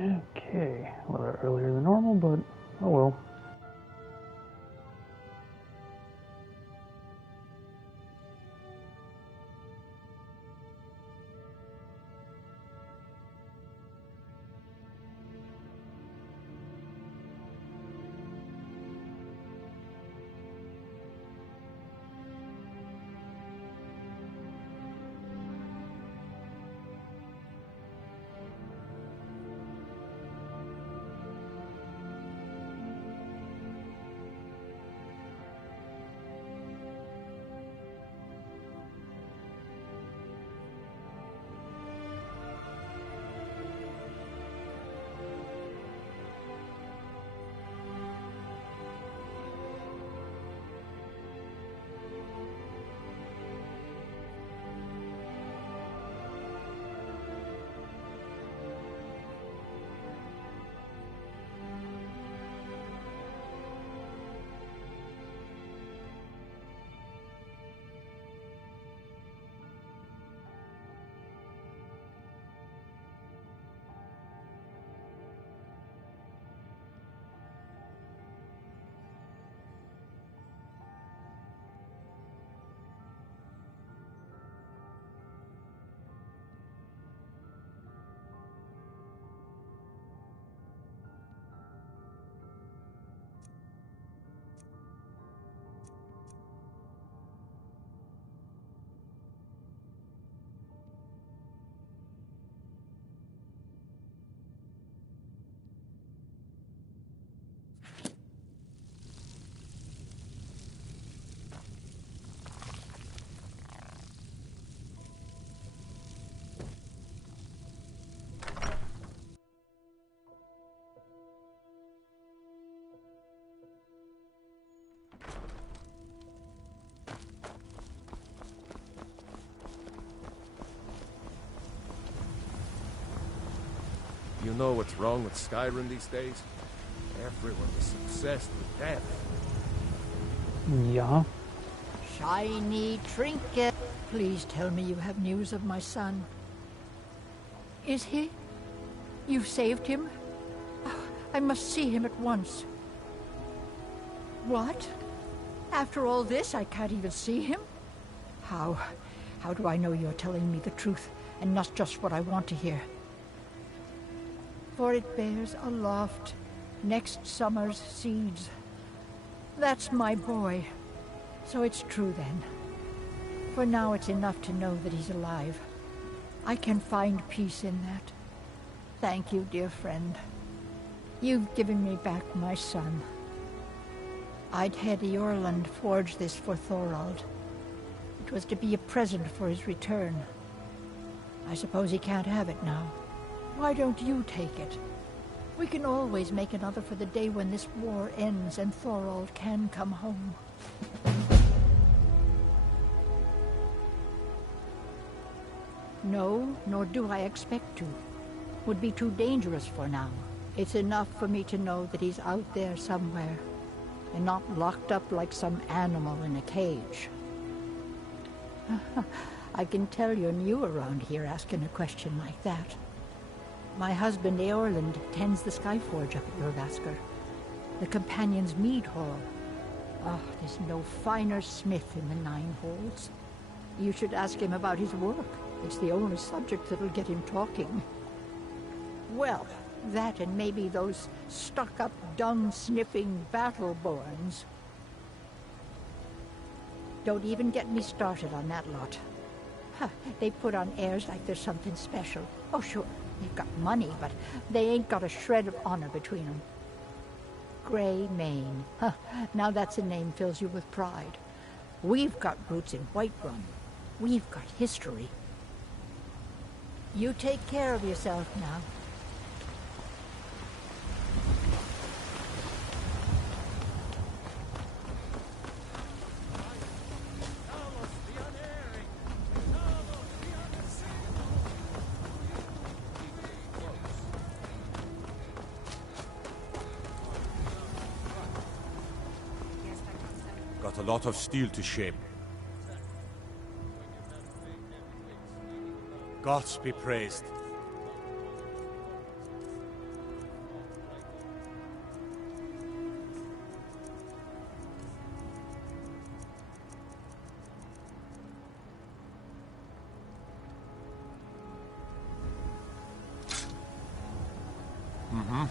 Okay, a little earlier than normal, but oh well. You know what's wrong with Skyrim these days? Everyone is obsessed with death. Yeah. Shiny trinket. Please tell me you have news of my son. Is he? You've saved him? Oh, I must see him at once. What? After all this, I can't even see him? How do I know you're telling me the truth and not just what I want to hear? For it bears aloft next summer's seeds. That's my boy. So it's true then. For now it's enough to know that he's alive. I can find peace in that. Thank you, dear friend. You've given me back my son. I'd had Eorlund forge this for Thorald. It was to be a present for his return. I suppose he can't have it now. Why don't you take it? We can always make another for the day when this war ends and Thorald can come home. No, nor do I expect to. Would be too dangerous for now. It's enough for me to know that he's out there somewhere, and not locked up like some animal in a cage. I can tell you're new around here asking a question like that. My husband Eorlund tends the Skyforge up at Urvaskr, the Companion's Mead Hall. Oh, there's no finer smith in the Nine Holes. You should ask him about his work. It's the only subject that'll get him talking. Well, that and maybe those stuck-up, dung-sniffing battle-borns. Don't even get me started on that lot. Huh, they put on airs like there's something special. Oh, sure, they've got money, but they ain't got a shred of honor between them. Grey Mane. Huh, now that's a name fills you with pride. We've got roots in Whiterun. We've got history. You take care of yourself now. Got a lot of steel to shape. Gods be praised. Mm-hmm.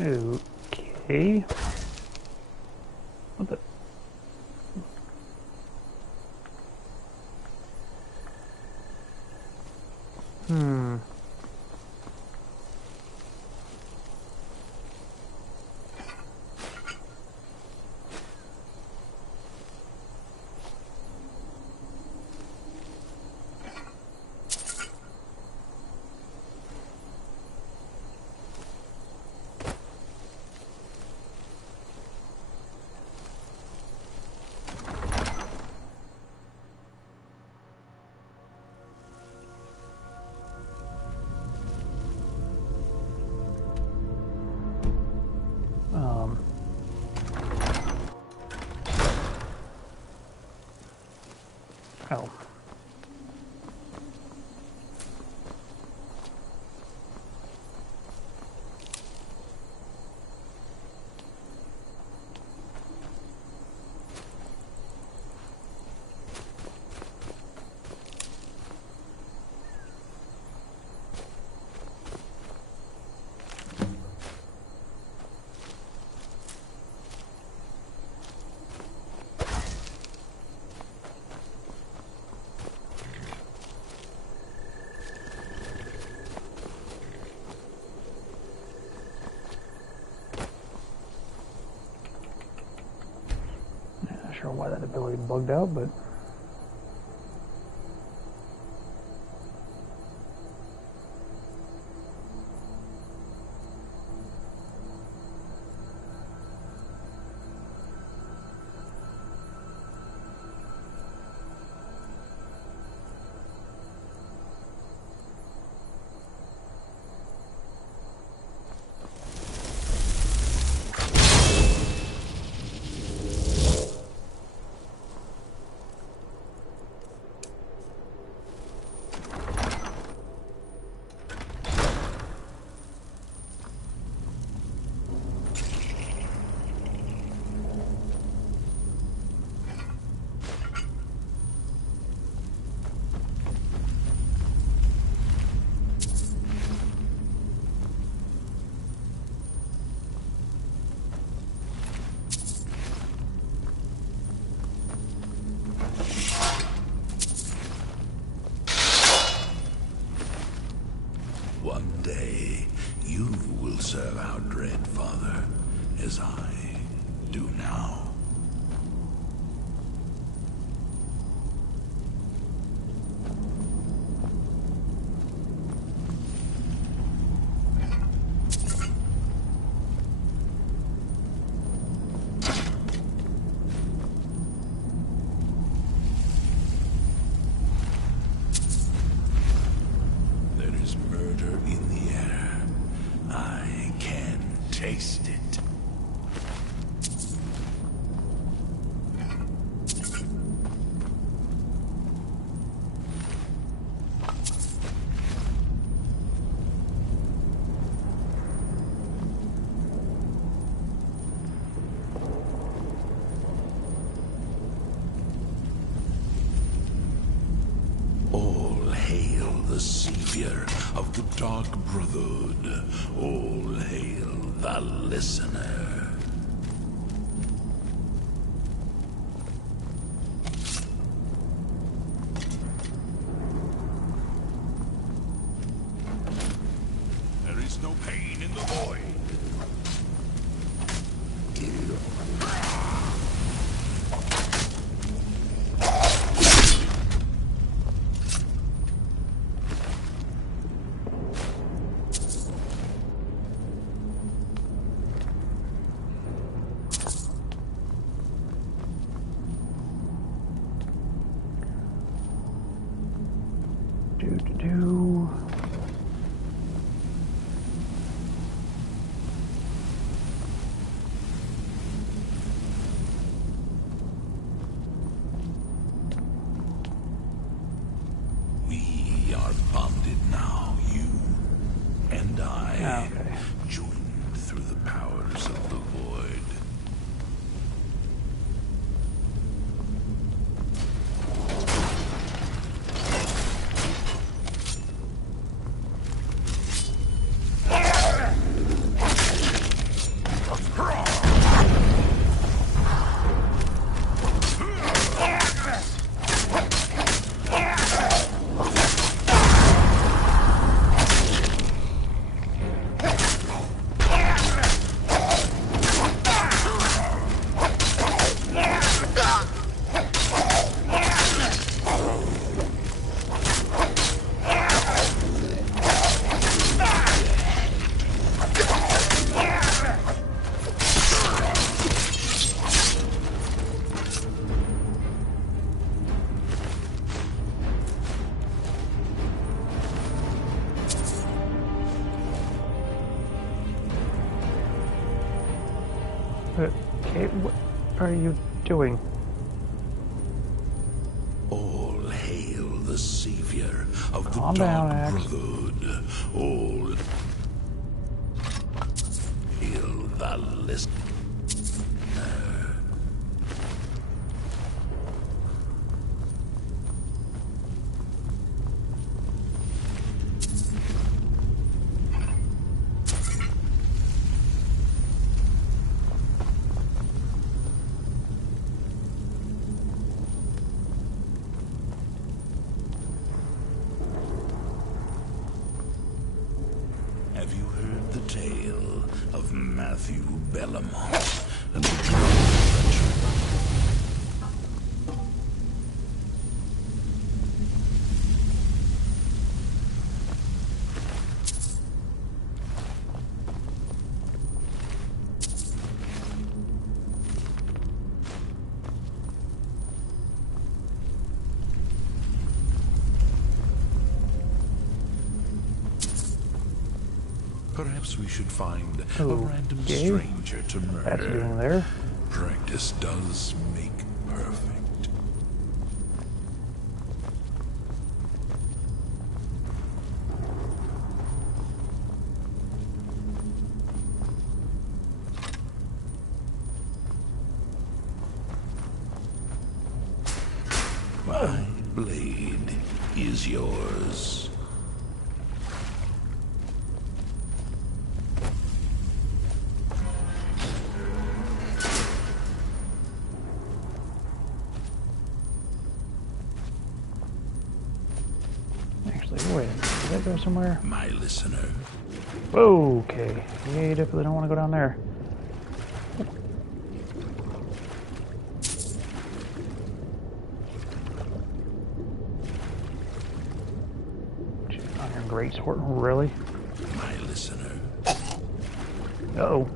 Okay. What the? Hmm. Oh. Not sure why that ability bugged out, but One day, you will serve our dread father, as I do now. There is murder in the air. I can taste it. All hail the savior of the Dark Brotherhood. All hail the listener. There is no pain in the void. Okay. joined through the powers of the void. Okay, what are you doing? All hail the savior of the Calm down, Dark Axe. Brotherhood. All hail the listener. Have you heard the tale of Matthew Bellamont and the Adventure? Perhaps we should find a random Okay. stranger to That's murder. doing there. Practice does make perfect. My blade is yours. Actually, wait. Did that go somewhere? My listener. Okay. Yeah, you definitely don't want to go down there. On your great sword, really? My listener. Uh-oh.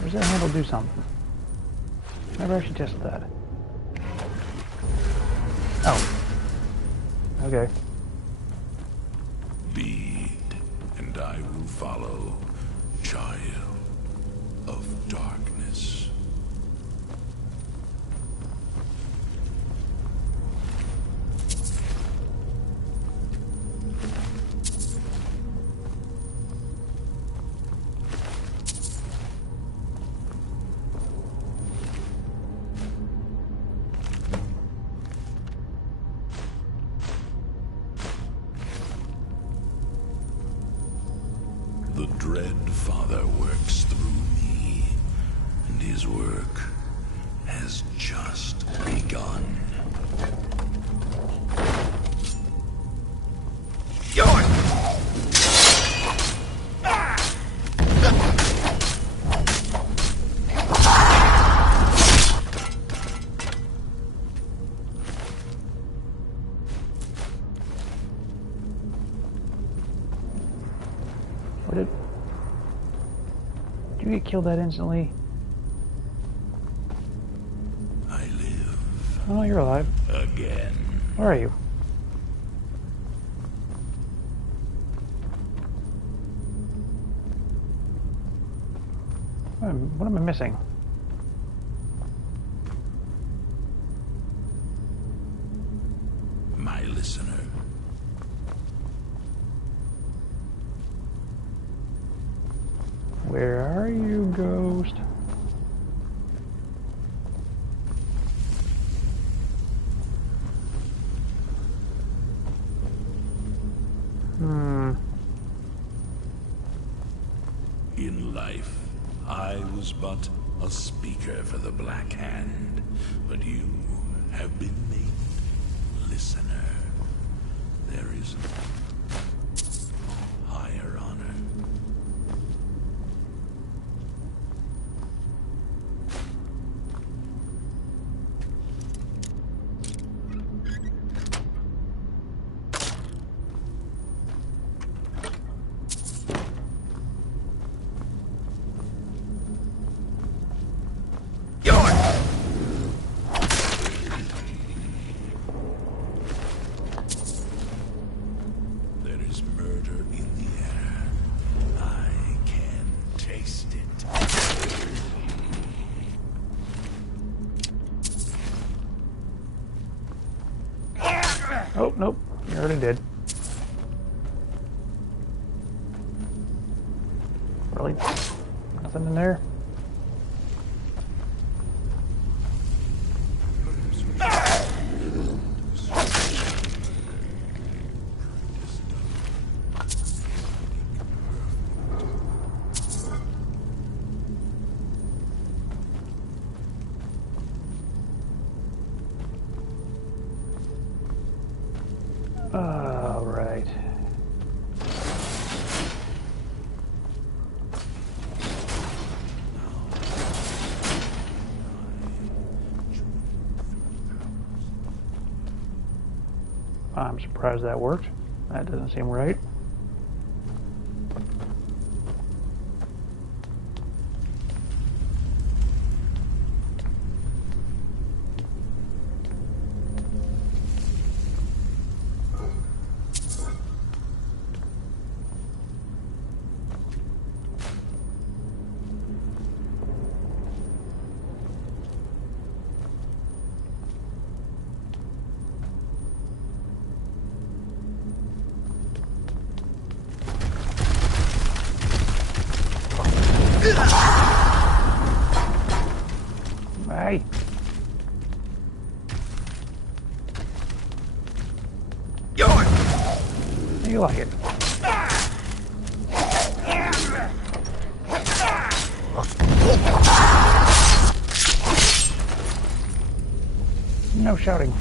Where's that handle do something? Never actually tested that. Oh. Okay. Lead, and I will follow, child of darkness. The dread Father works through me, and his work has just begun. What did you get killed that instantly? I live Oh, you're alive. again. Where are you? What am I missing? My listener. Where are you, ghost? In life, I was but a speaker for the Black Hand, but you have been made listener. There is higher honor. Oh, nope. You already did. Really? Nothing in there? All right. I'm surprised that worked. That doesn't seem right. Hey. You like it? No shouting.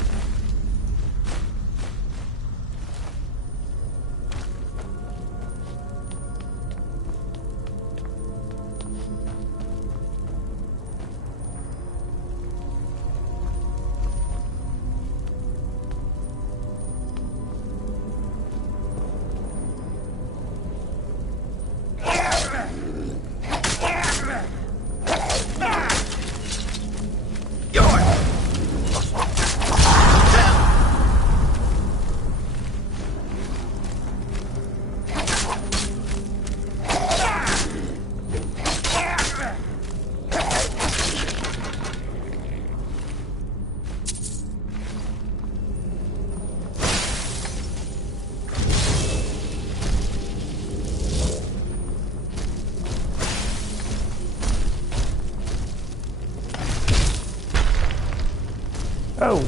Oh.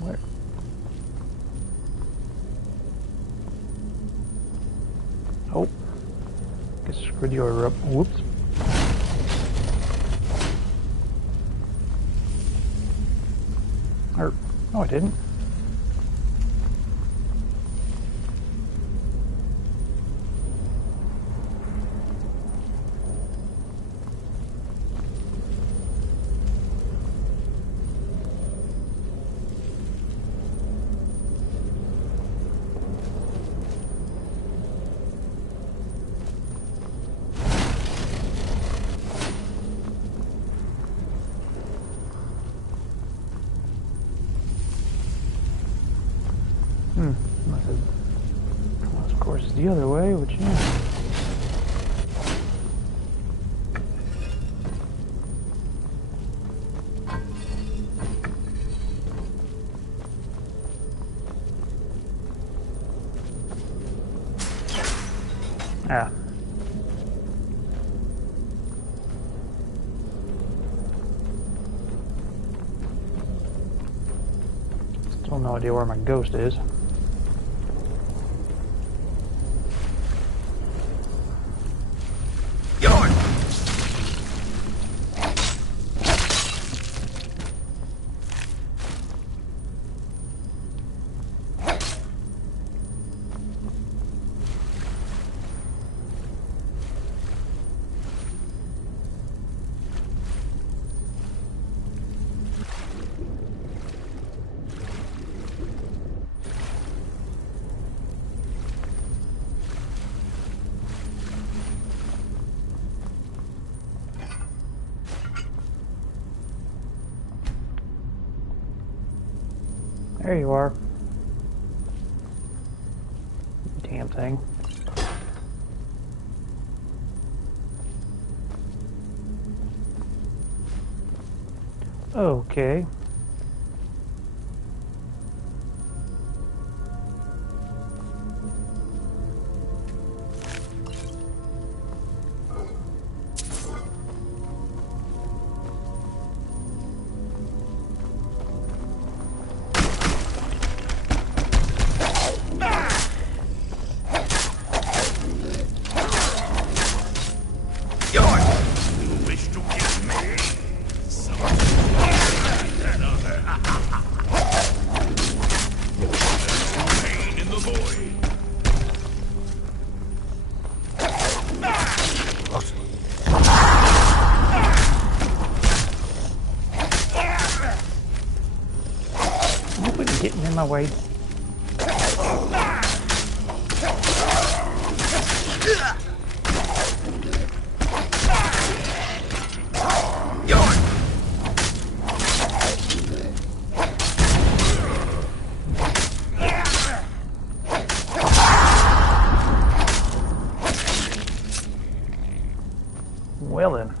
Where? Oh. Guess I screwed the order up. Whoops. Or, no I didn't. Unless of course it's the other way, which yeah. Ah. Still no idea where my ghost is. There you are. Damn thing. Okay. Getting in my way. Well then.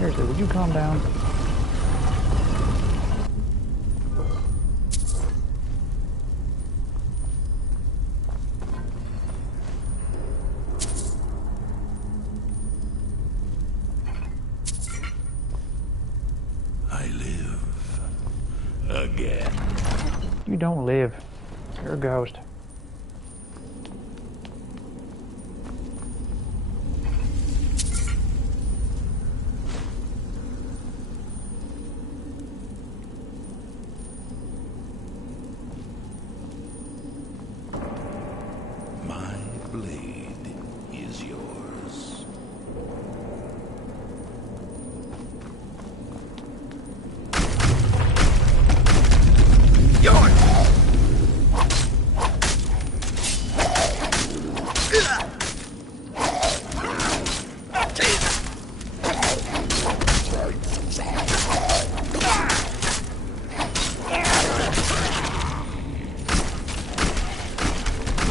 Seriously, would you calm down? I live again. You don't live. You're a ghost. My blade is yours.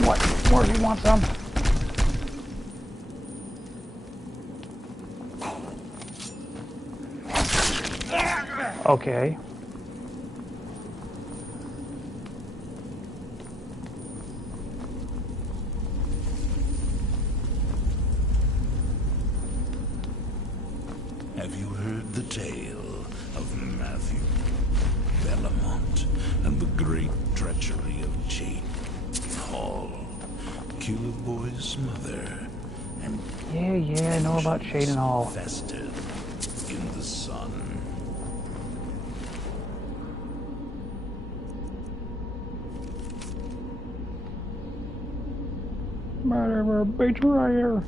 What? More? You want some? Okay. Have you heard the tale of Matthew Bellamont and the great treachery of Jake Hall? Killer Boy's mother and Yeah, I know about Shade and Hall. festered in the sun. Murderer, betrayer.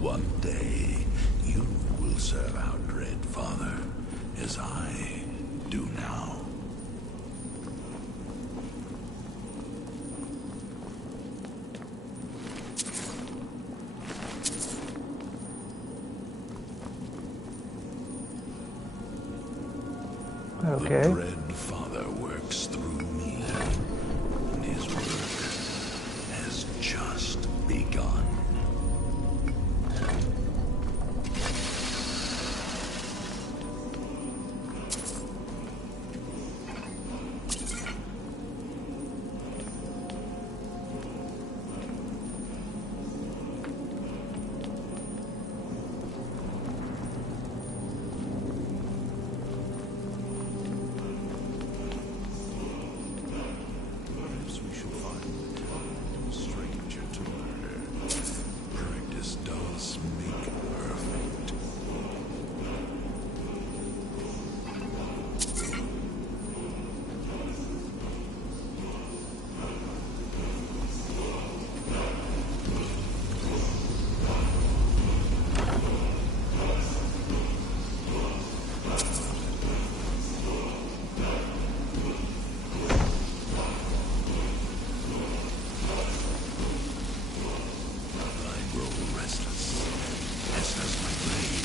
One day, you will serve our dread father, as I do now. Okay. The dread father works through me, and his work has just begun. Perhaps we shall find a stranger to murder. Practice does make perfect. I grow restless, as does my brain.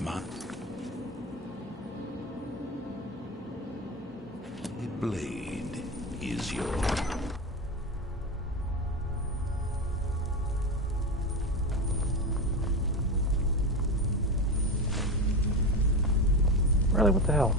My blade is yours. Really, what the hell?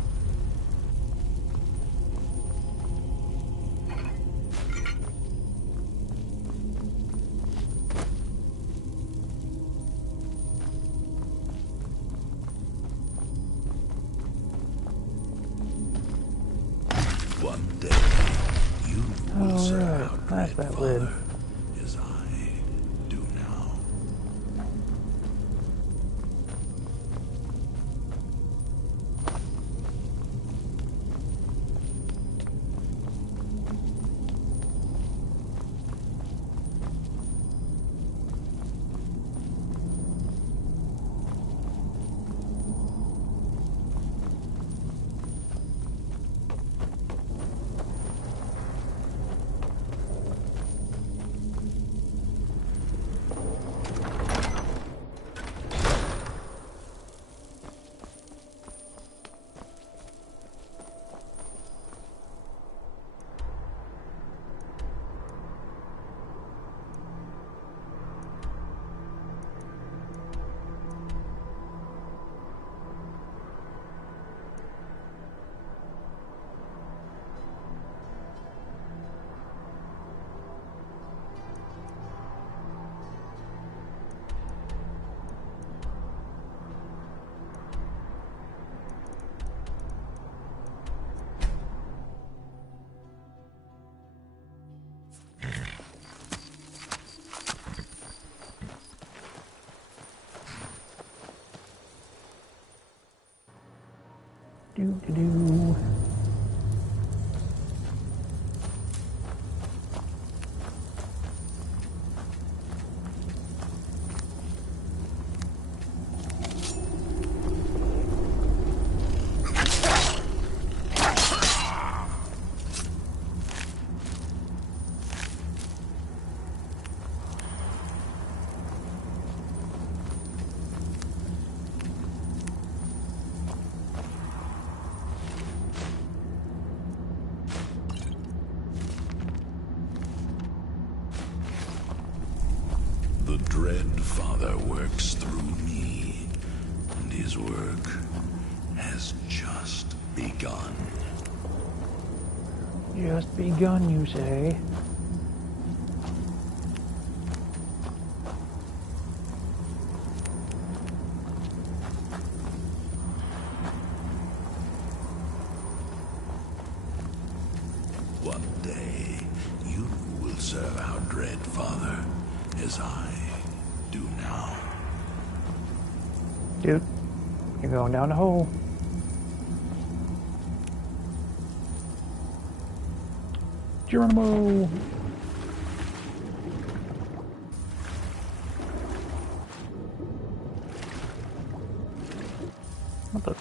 One day, our That's dread that lid. father, as I do now. Do. The dread Father works through me, and his work has just begun. Just begun, you say? One day, you will serve our dread Father, as I do now. Dude, you're going down the hole. Geronimo! What the?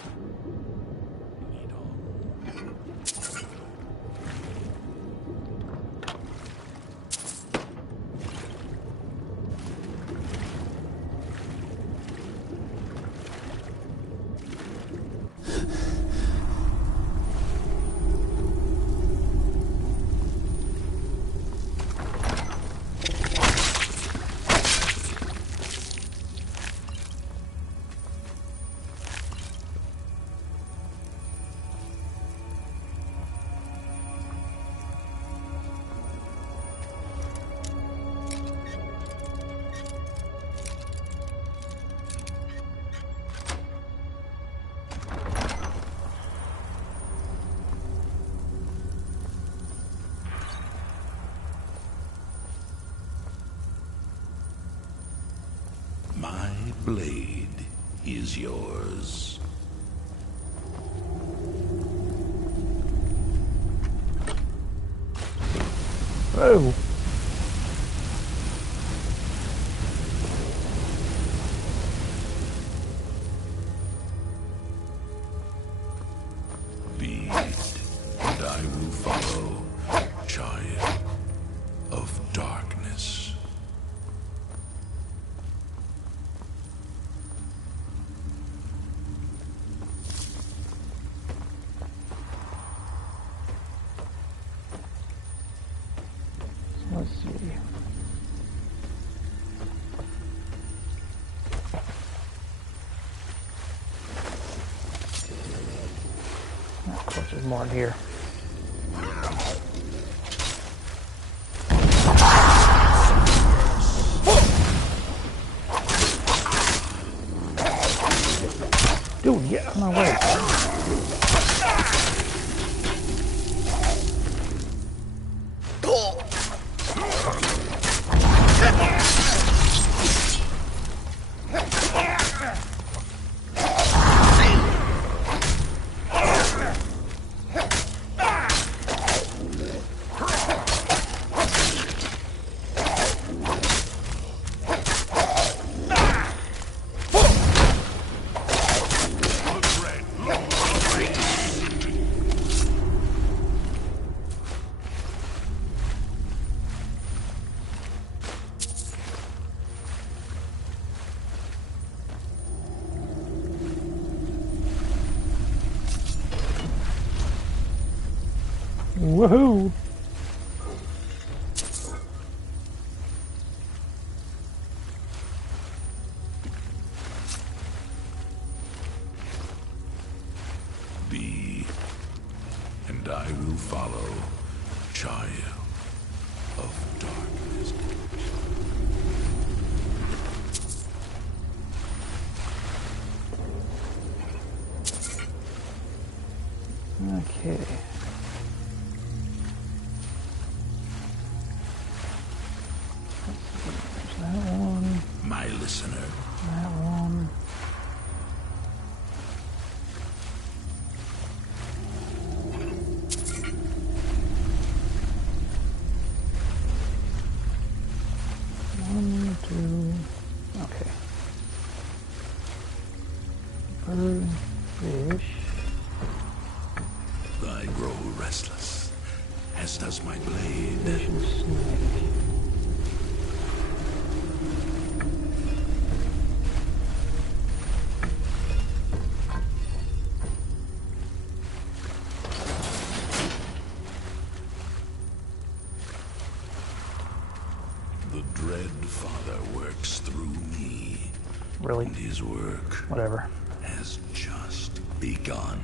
My blade is yours. Whoa! Lead, and I will follow, child of darkness. Let's see. Of course, there's more in here. Dude, get out of my way. Woohoo! Be, and I will follow, child of darkness. Okay. There's that one. My listener. That one. One, two. Okay. Bird, fish. I grow restless, as does my blade. Fish and snake. The dread Father works through me, Really? and his work Whatever. has just begun.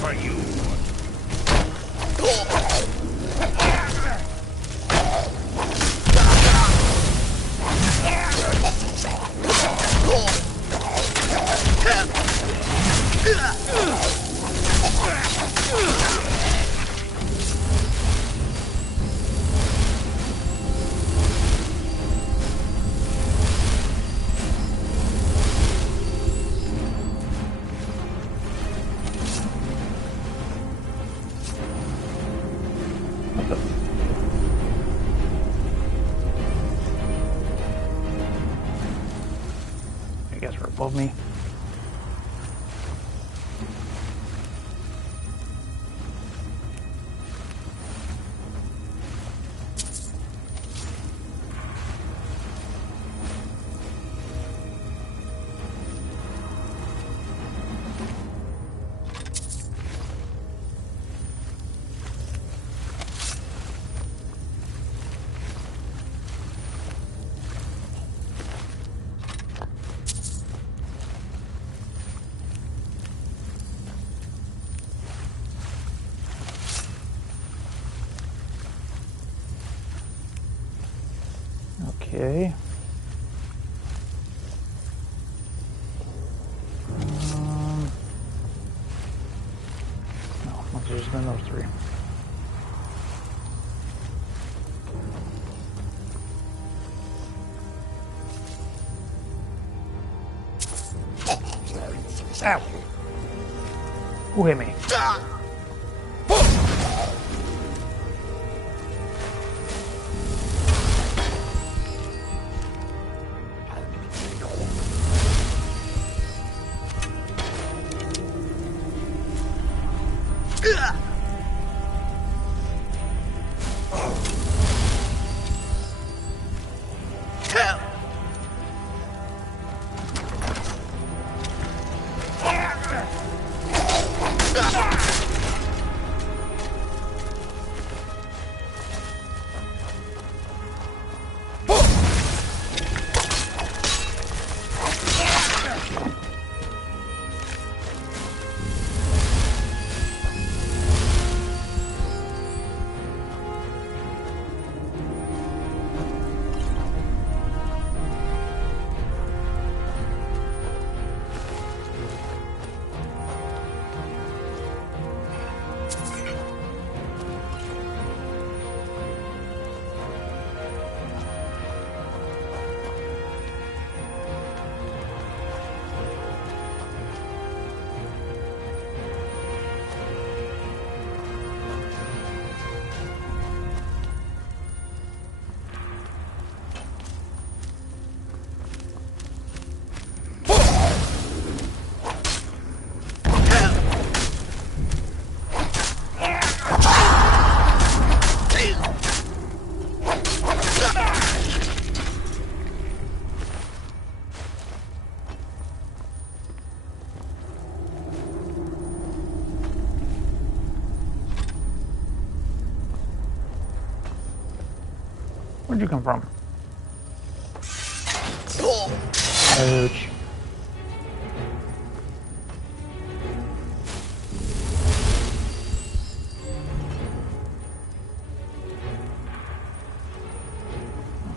For you. You guys are above me. Okay. No, must have just been those three. Ow! Who hit me? Where'd you come from? Ouch.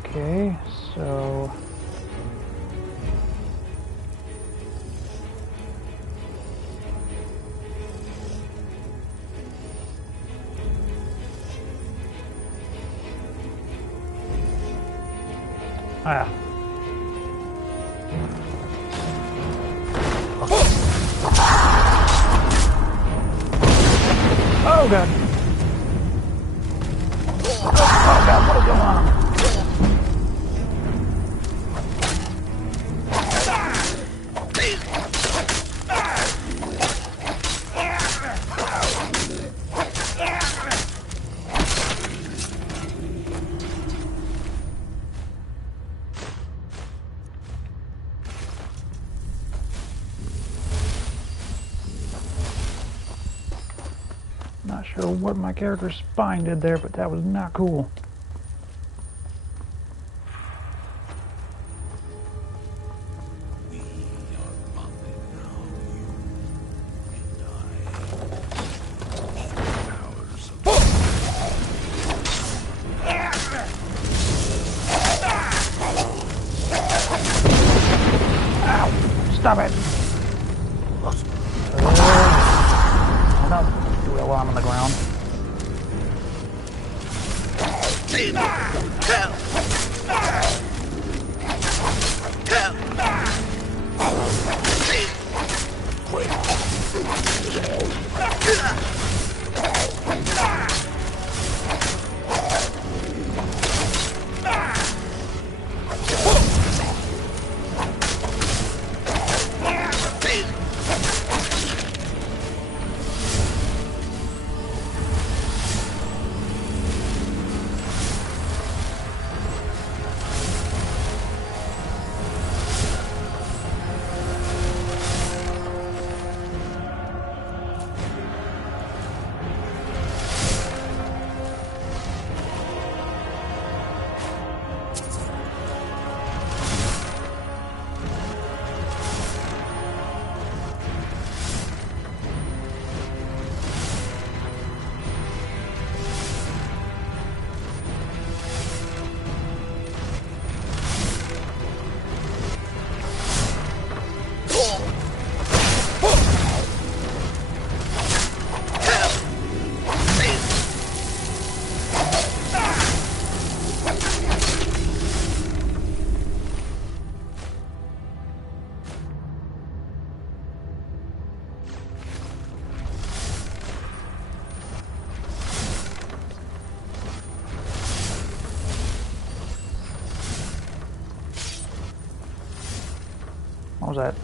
Okay, so... Ah. Oh god. Oh god, what is going on? Not sure what my character's spine did there, but that was not cool. We are bonded now, you and I. Powers of Ow! Stop it! Don't do it while I'm on the ground. What was that?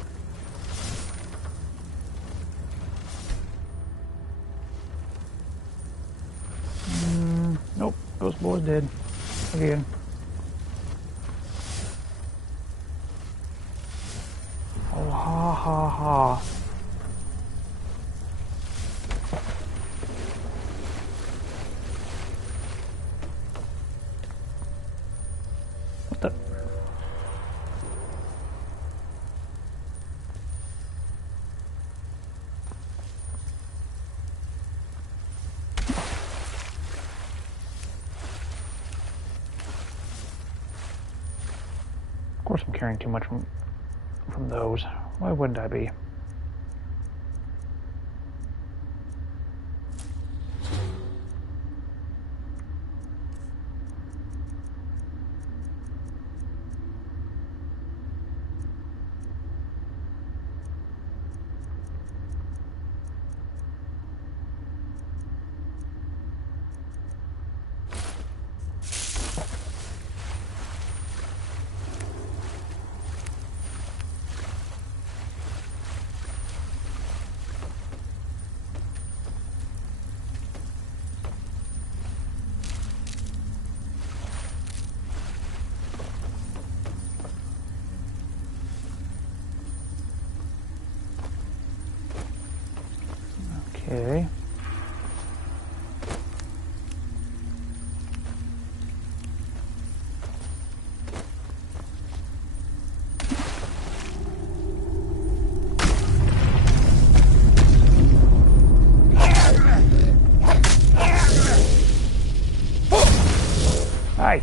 Nope. Ghost Boy's dead. Again. Oh, ha ha ha. What the? Of course I'm carrying too much from those. Why wouldn't I be? Okay. Hi.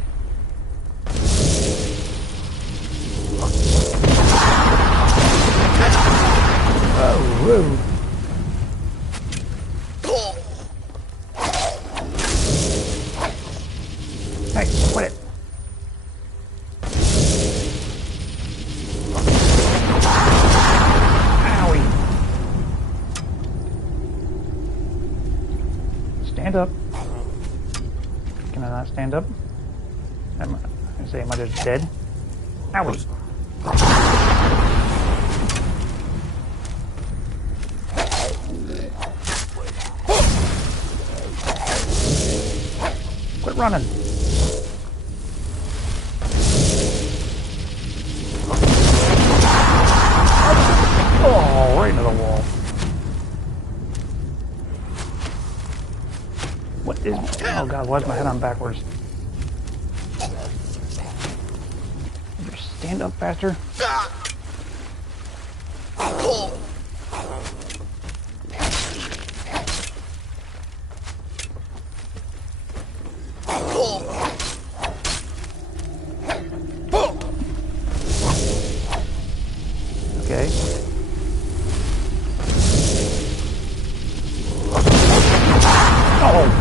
Oh, whoa. Hey, quit it. Owie. Stand up. Can I not stand up? I say, am I just dead? Owie. Quit running. Oh, right into the wall. What is... Oh god, why is my head on backwards? Just stand up faster. Okay. Oh!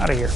Out of here.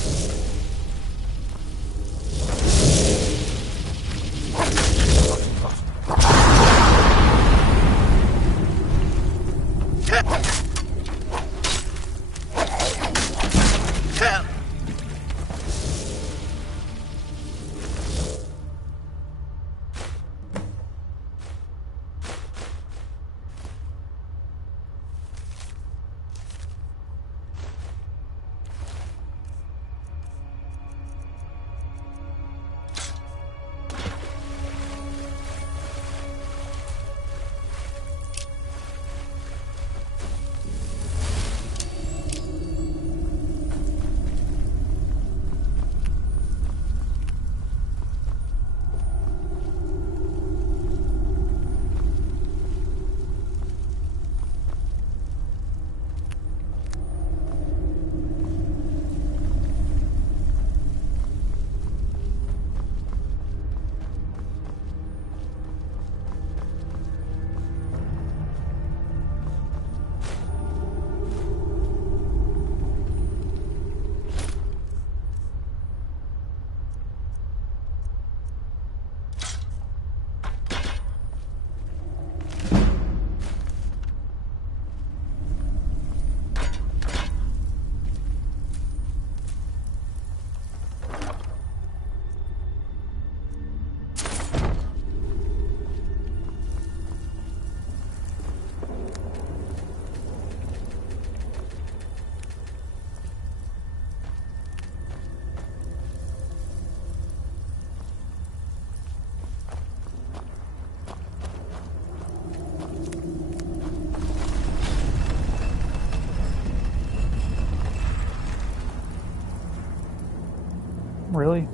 Really?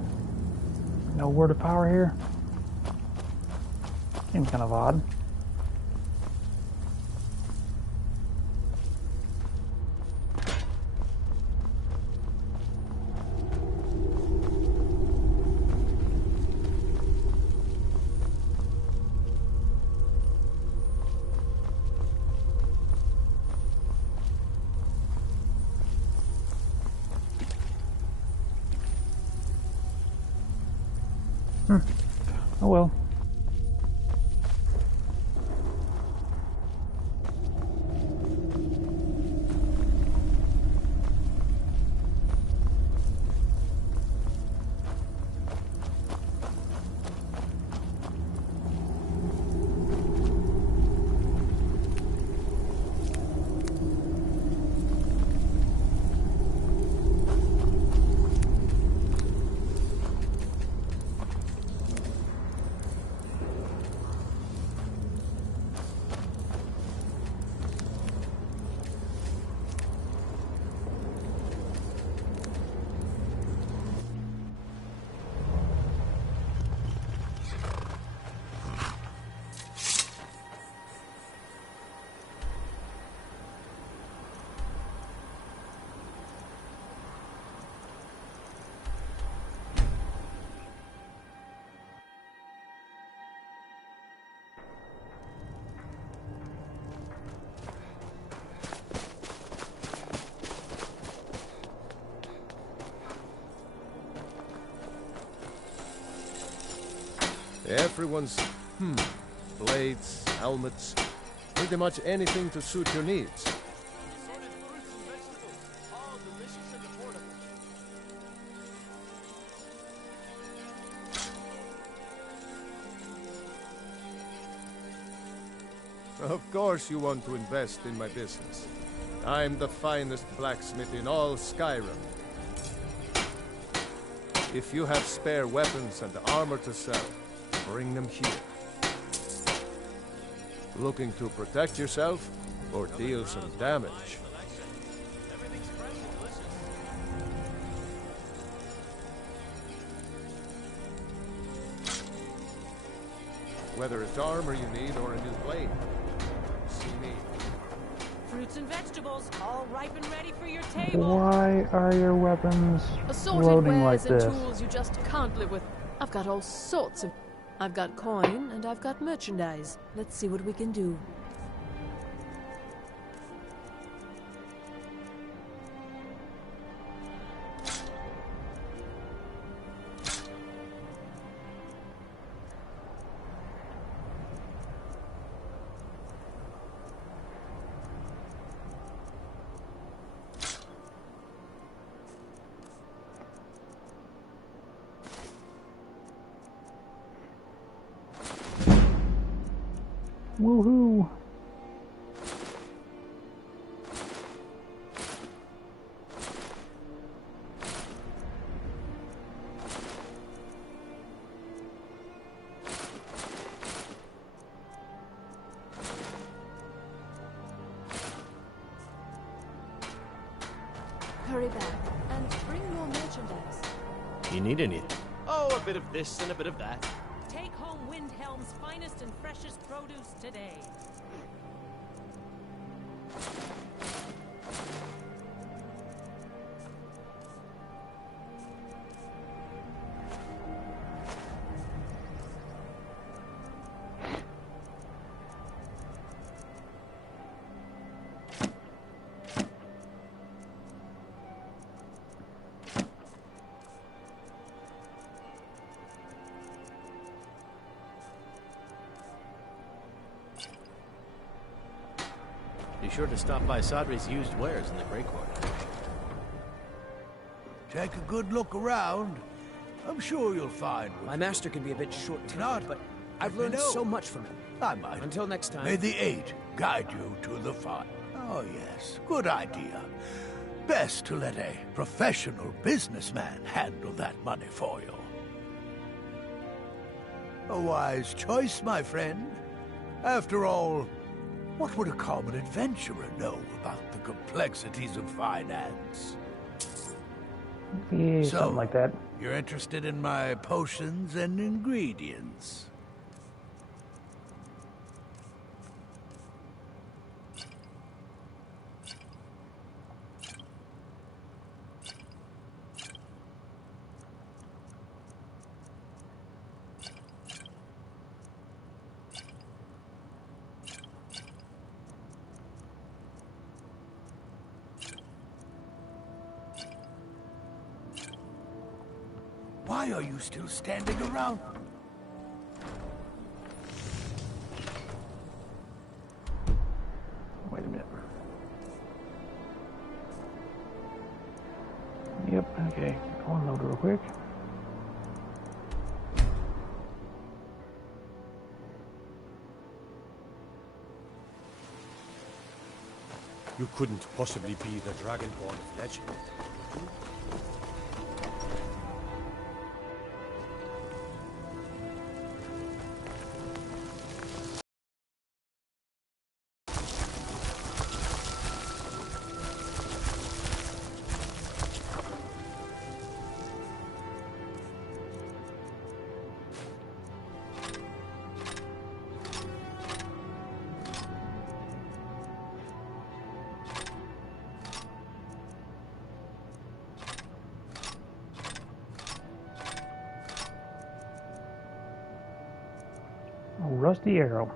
No word of power here? Seems kind of odd. Oh well. Everyone's, blades, helmets, pretty much anything to suit your needs. Assorted fruits and vegetables, all delicious and affordable. Of course you want to invest in my business. I'm the finest blacksmith in all Skyrim. If you have spare weapons and armor to sell, bring them here. Looking to protect yourself or deal some damage? Everything's fresh and delicious. Whether it's armor you need or a new blade, see me. Fruits and vegetables, all ripe and ready for your table. Why are your weapons Assorted loading like wares and this? tools you just can't live with. I've got all sorts of... I've got coin and I've got merchandise. Let's see what we can do. Woohoo! Hurry back and bring more merchandise. You need anything? Oh, a bit of this and a bit of that. Take home Windhelm's finest and freshest produce today. Be sure to stop by Sadri's used wares in the Grey Court. Take a good look around. I'm sure you'll find what My master can be a bit short-tempered, Not. but I've Let me learned know. so much from him. I might. Until next time. May the 8 guide you to the fire. Oh, yes. Good idea. Best to let a professional businessman handle that money for you. A wise choice, my friend. After all, what would a common adventurer know about the complexities of finance? Yeah, So- something like that. You're interested in my potions and ingredients? Why are you still standing around? Wait a minute. Yep, okay. I'll unload real quick. You couldn't possibly be the Dragonborn of legend. could you? Oh, rusty arrow.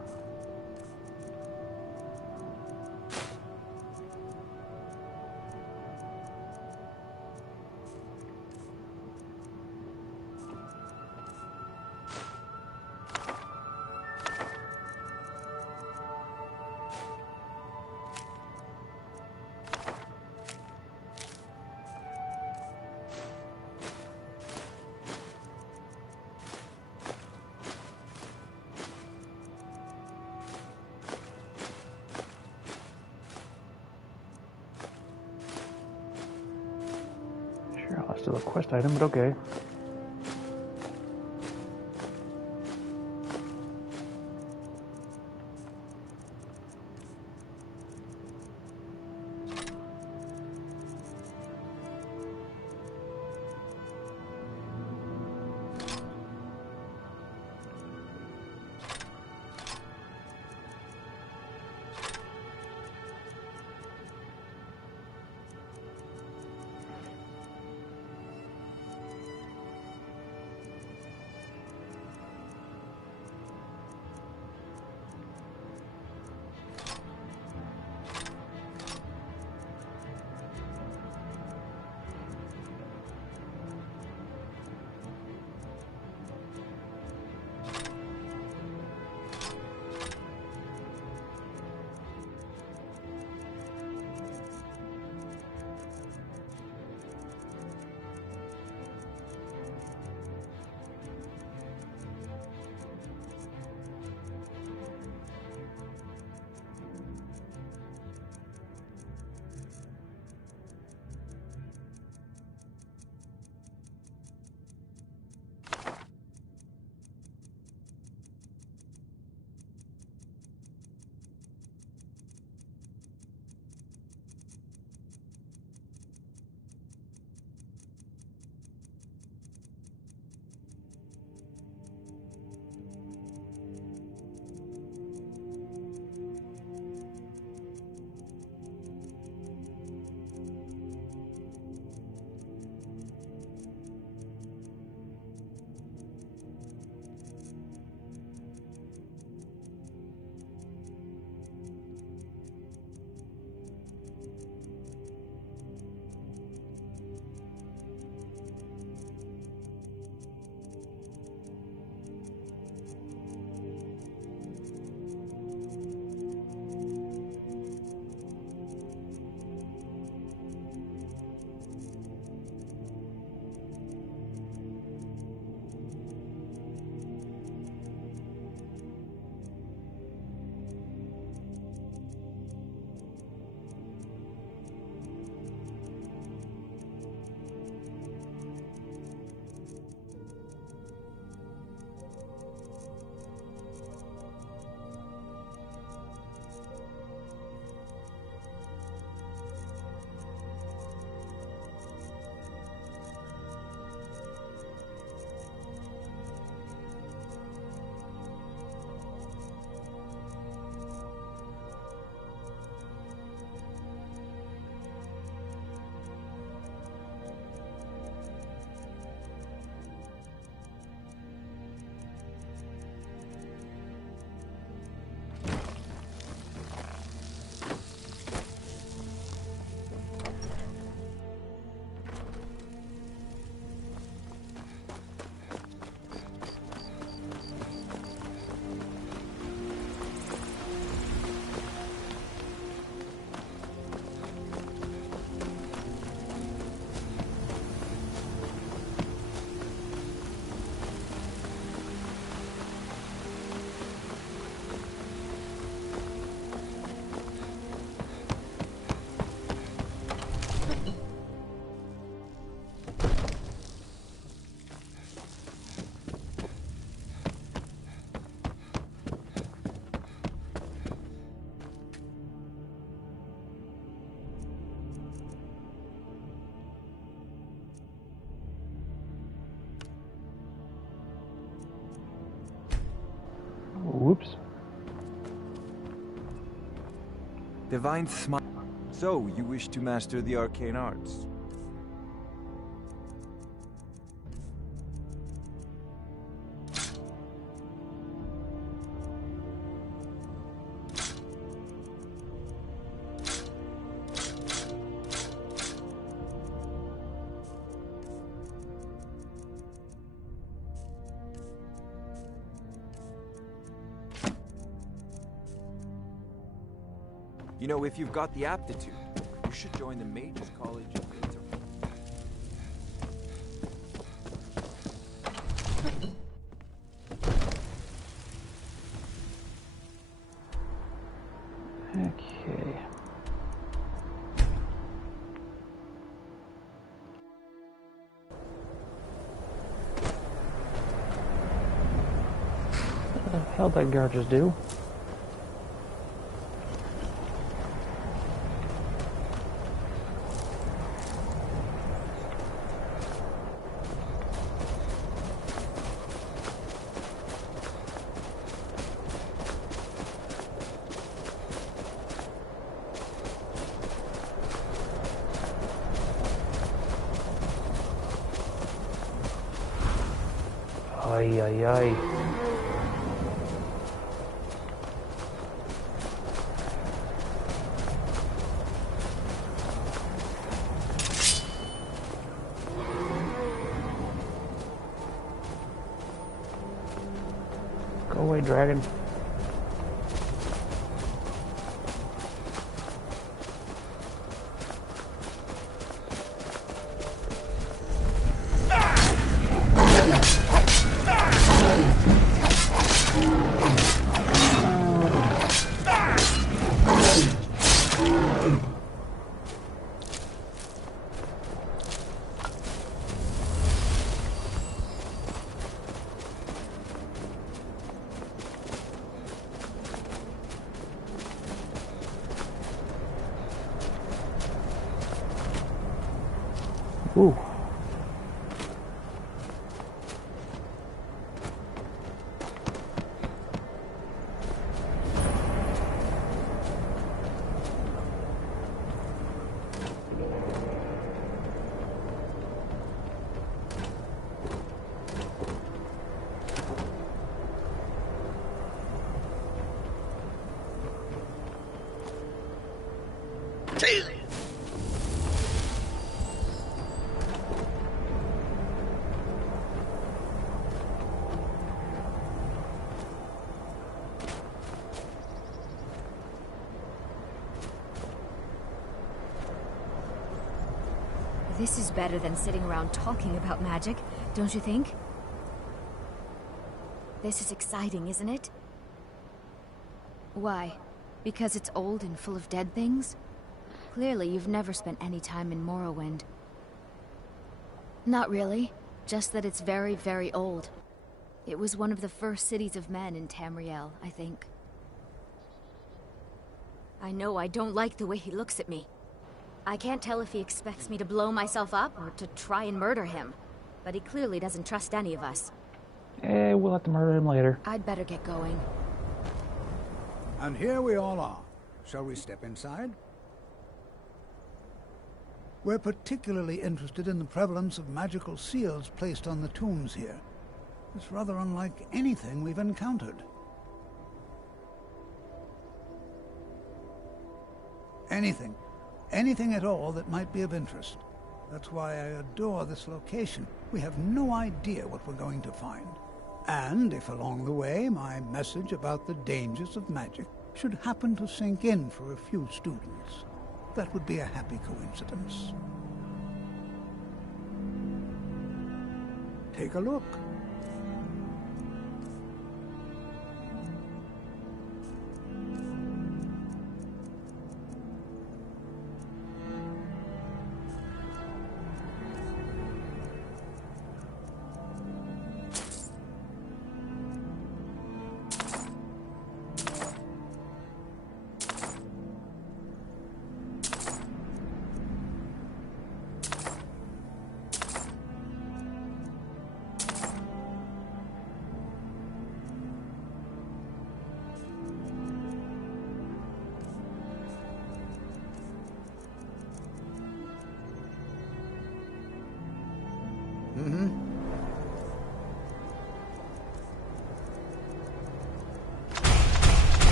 Still a quest item, but okay. Whoops. Divine smile. So, you wish to master the arcane arts? You know, if you've got the aptitude, you should join the Mages College of Winter. Okay. the hell did that girl just do? Ay, ay, ay. Go away, dragon. Ooh. This is better than sitting around talking about magic, don't you think? This is exciting, isn't it? Why? Because it's old and full of dead things? Clearly, you've never spent any time in Morrowind. Not really. Just that it's very, very old. It was one of the first cities of men in Tamriel, I think. I know I don't like the way he looks at me. I can't tell if he expects me to blow myself up or to try and murder him. But he clearly doesn't trust any of us. We'll have to murder him later. I'd better get going. And here we all are. Shall we step inside? We're particularly interested in the prevalence of magical seals placed on the tombs here. It's rather unlike anything we've encountered. Anything at all that might be of interest. That's why I adore this location. We have no idea what we're going to find. And if along the way my message about the dangers of magic should happen to sink in for a few students, that would be a happy coincidence. Take a look.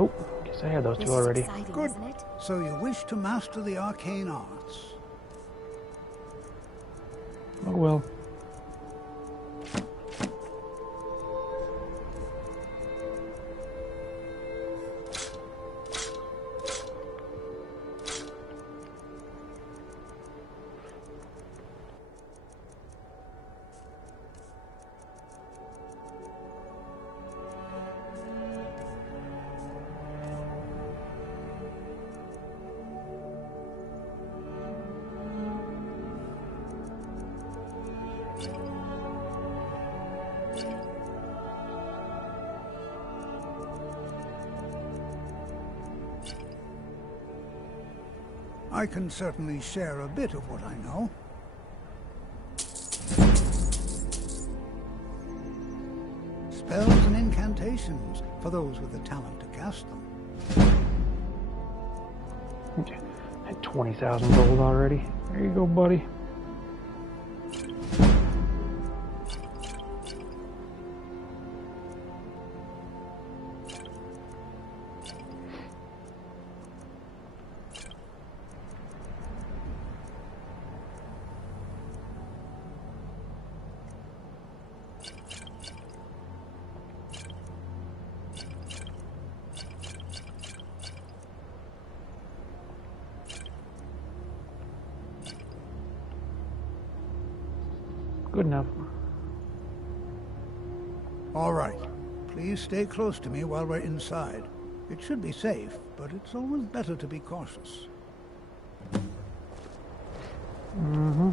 Oh, guess I had those two already. Good. So you wish to master the arcane arts? Oh well. I can certainly share a bit of what I know. Spells and incantations, for those with the talent to cast them. Okay. At 20,000 gold already. There you go, buddy. Good enough. All right. Please stay close to me while we're inside. It should be safe, but it's always better to be cautious. Mm-hmm.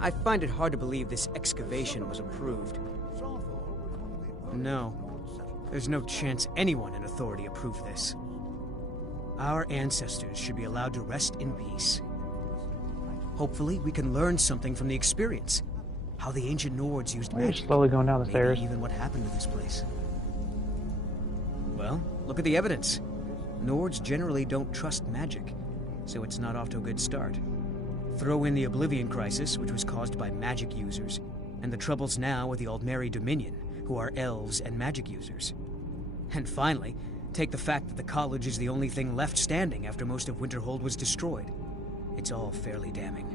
I find it hard to believe this excavation was approved. No. There's no chance anyone in authority approved this. Our ancestors should be allowed to rest in peace. Hopefully, we can learn something from the experience. How the ancient Nords used magic. You're slowly going down the Maybe stairs. even what happened to this place. Well, look at the evidence. Nords generally don't trust magic, so it's not off to a good start. Throw in the Oblivion Crisis, which was caused by magic users, and the troubles now with the Aldmeri Dominion, who are elves and magic users. And finally, take the fact that the college is the only thing left standing after most of Winterhold was destroyed. It's all fairly damning.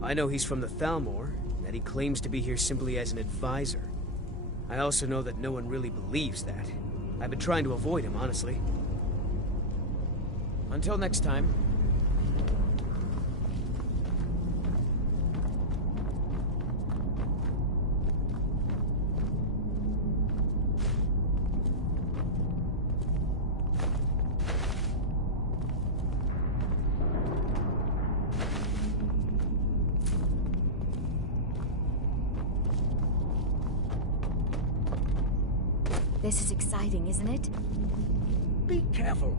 I know he's from the Thalmor, that he claims to be here simply as an advisor. I also know that no one really believes that. I've been trying to avoid him, honestly. Until next time. This is exciting, isn't it? Be careful.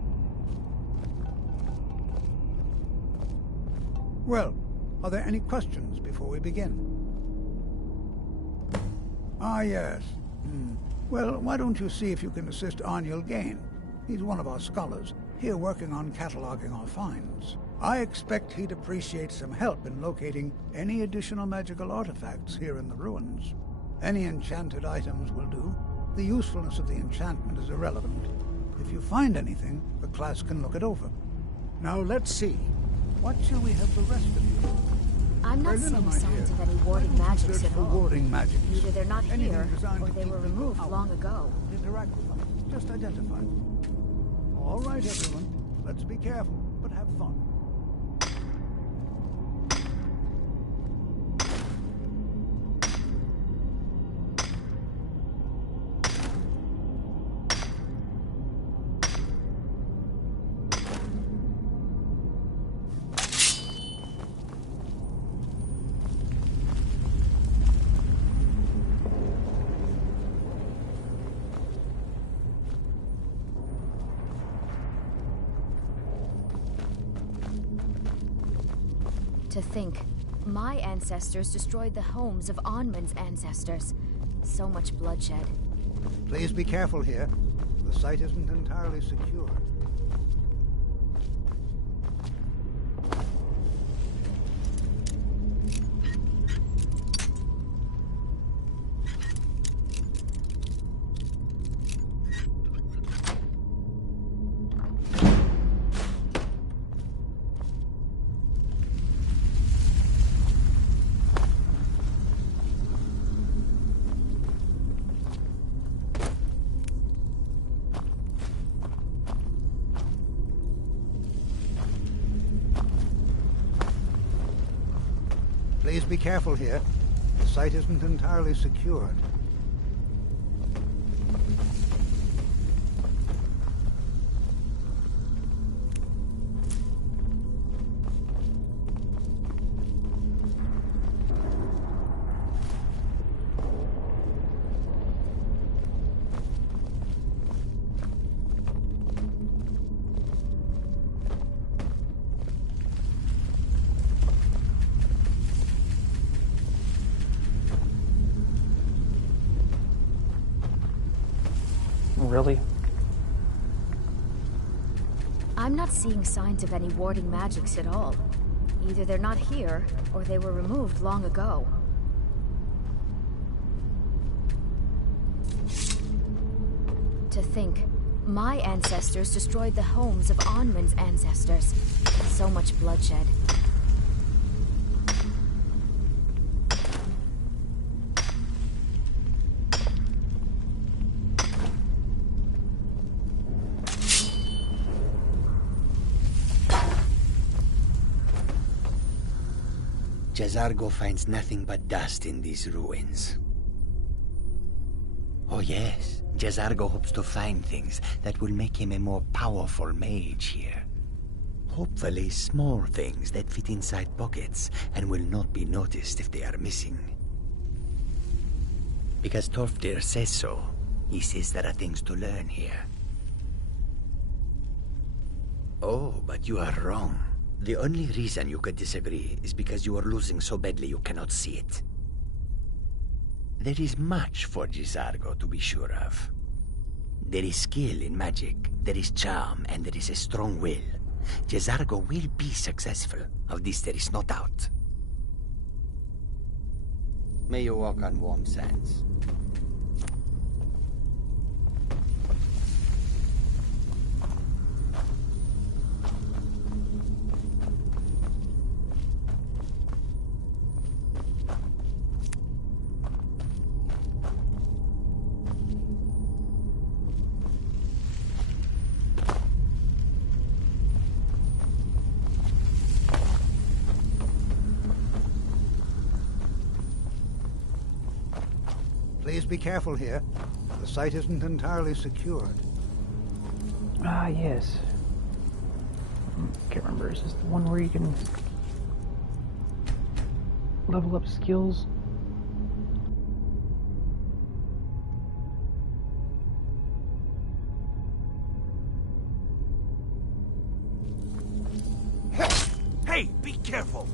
Well, are there any questions before we begin? Ah, yes. Well, why don't you see if you can assist Arniel Gain? He's one of our scholars, here working on cataloging our finds. I expect he'd appreciate some help in locating any additional magical artifacts here in the ruins. Any enchanted items will do. The usefulness of the enchantment is irrelevant. If you find anything, the class can look it over. Now let's see. What shall we have the rest of you? I'm not seeing signs of any warding magics at all. Warding magics. Either they're not Anything here, designed or to they keep were them removed out. long ago. Interact with them. Just identify them. All right, everyone. Let's be careful, but have fun. To think, my ancestors destroyed the homes of Onmund's ancestors. So much bloodshed. Please be careful here. The site isn't entirely secure. Please be careful here. The site isn't entirely secured. Really? I'm not seeing signs of any warding magics at all. Either they're not here, or they were removed long ago. To think, my ancestors destroyed the homes of Onwin's ancestors. So much bloodshed. Jazargo finds nothing but dust in these ruins. Oh yes, Jazargo hopes to find things that will make him a more powerful mage here. Hopefully small things that fit inside pockets and will not be noticed if they are missing. Because Torfdir says so. He says there are things to learn here. Oh, but you are wrong. The only reason you could disagree is because you are losing so badly you cannot see it. There is much for Jazargo to be sure of. There is skill in magic, there is charm, and there is a strong will. Jazargo will be successful. Of this there is no doubt. May you walk on warm sands. Please be careful here. The site isn't entirely secured. Ah, yes. Can't remember. Is this the one where you can level up skills? Hey, be careful!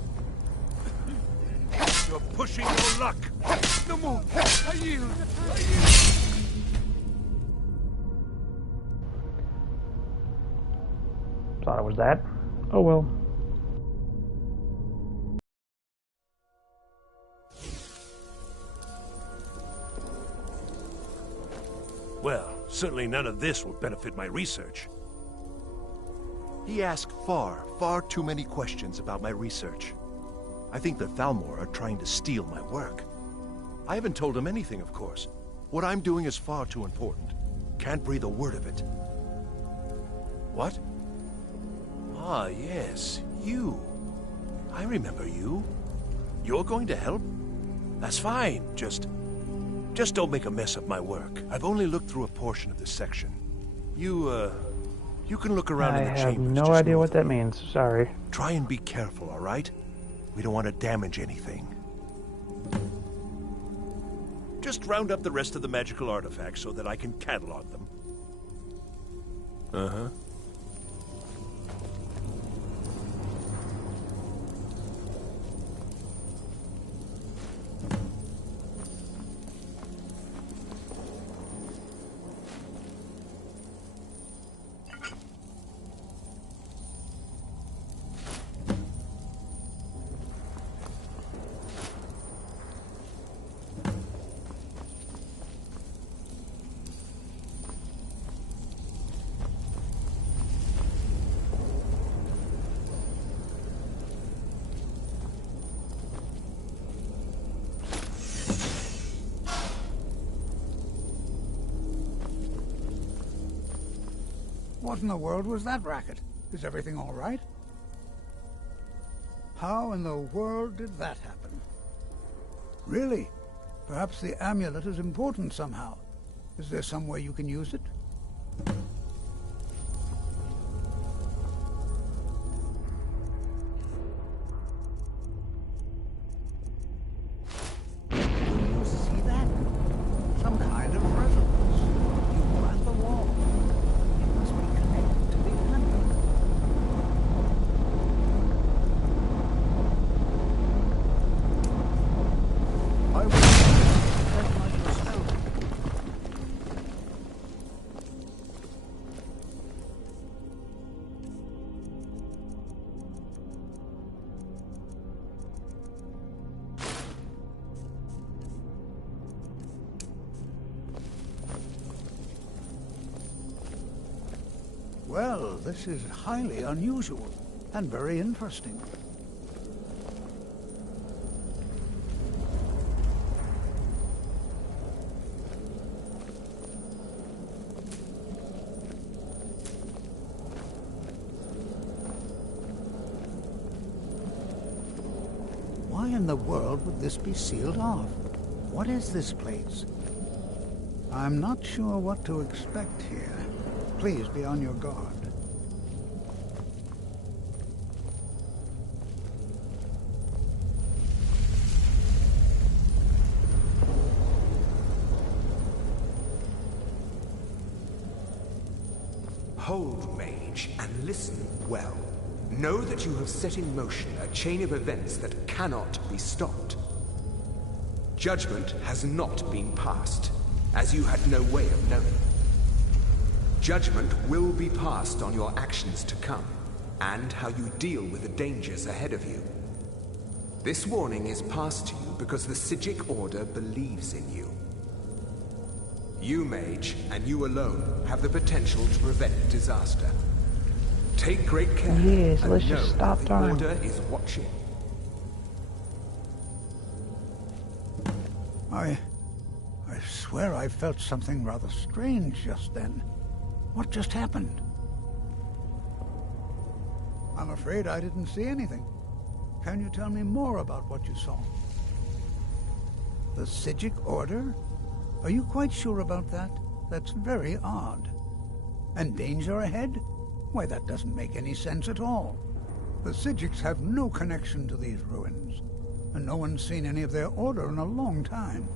You're pushing your luck! No move! I yield! I yield! Thought it was that. Oh well. Well, certainly none of this will benefit my research. He asked far too many questions about my research. I think the Thalmor are trying to steal my work. I haven't told him anything, of course. What I'm doing is far too important. Can't breathe a word of it. What? Ah, yes, you. I remember you. You're going to help? That's fine, just don't make a mess of my work. I've only looked through a portion of this section. You can look around in the chambers. I have no idea what that means, sorry. Try and be careful, all right? We don't want to damage anything. Just round up the rest of the magical artifacts so that I can catalog them. Uh-huh. What in the world was that racket? Is everything all right? How in the world did that happen? Really? Perhaps the amulet is important somehow. Is there some way you can use it? You see that? Some kind of resonance. You at the wall. It must be connected to the amulet. I will check like yourself. Well, this is highly unusual and very interesting. Why in the world would this be sealed off? What is this place? I'm not sure what to expect here. Please be on your guard. Hold, mage, and listen well. Know that you have set in motion a chain of events that cannot be stopped. Judgment has not been passed, as you had no way of knowing. Judgment will be passed on your actions to come, and how you deal with the dangers ahead of you. This warning is passed to you because the Psijic Order believes in you. You, mage, and you alone, have the potential to prevent disaster. Take great care, yes, and let's know just stop the time. Order is watching. I swear I felt something rather strange just then. What just happened? I'm afraid I didn't see anything. Can you tell me more about what you saw? The Psijic Order? Are you quite sure about that? That's very odd. And danger ahead? Why, that doesn't make any sense at all. The Psijics have no connection to these ruins, and no one's seen any of their order in a long time.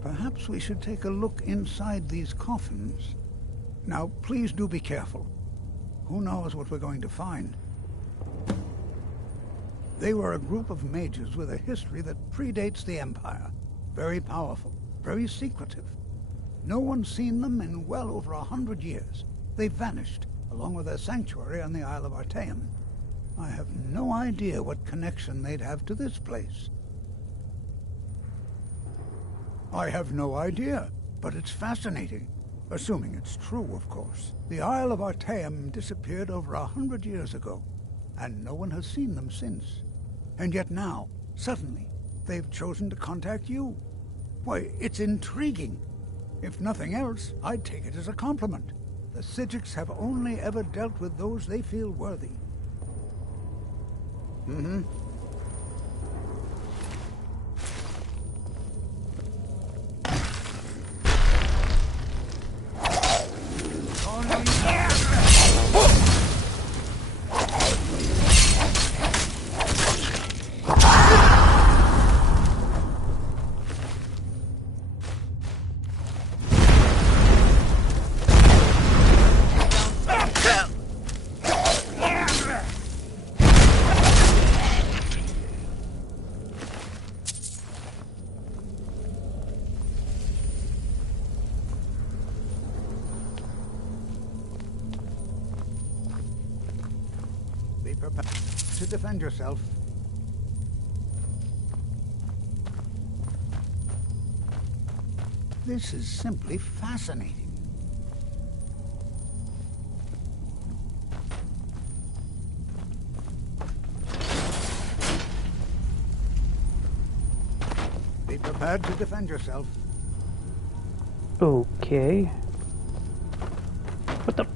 Perhaps we should take a look inside these coffins. Now, please do be careful. Who knows what we're going to find? They were a group of mages with a history that predates the Empire. Very powerful, very secretive. No one's seen them in well over 100 years. They vanished, along with their sanctuary on the Isle of Artaeum. I have no idea what connection they'd have to this place. I have no idea, but it's fascinating. Assuming it's true, of course. The Isle of Artaeum disappeared over 100 years ago, and no one has seen them since. And yet now, suddenly, they've chosen to contact you. Why, it's intriguing. If nothing else, I'd take it as a compliment. The Psijics have only ever dealt with those they feel worthy. Be prepared to defend yourself. This is simply fascinating. Be prepared to defend yourself. Okay. What the?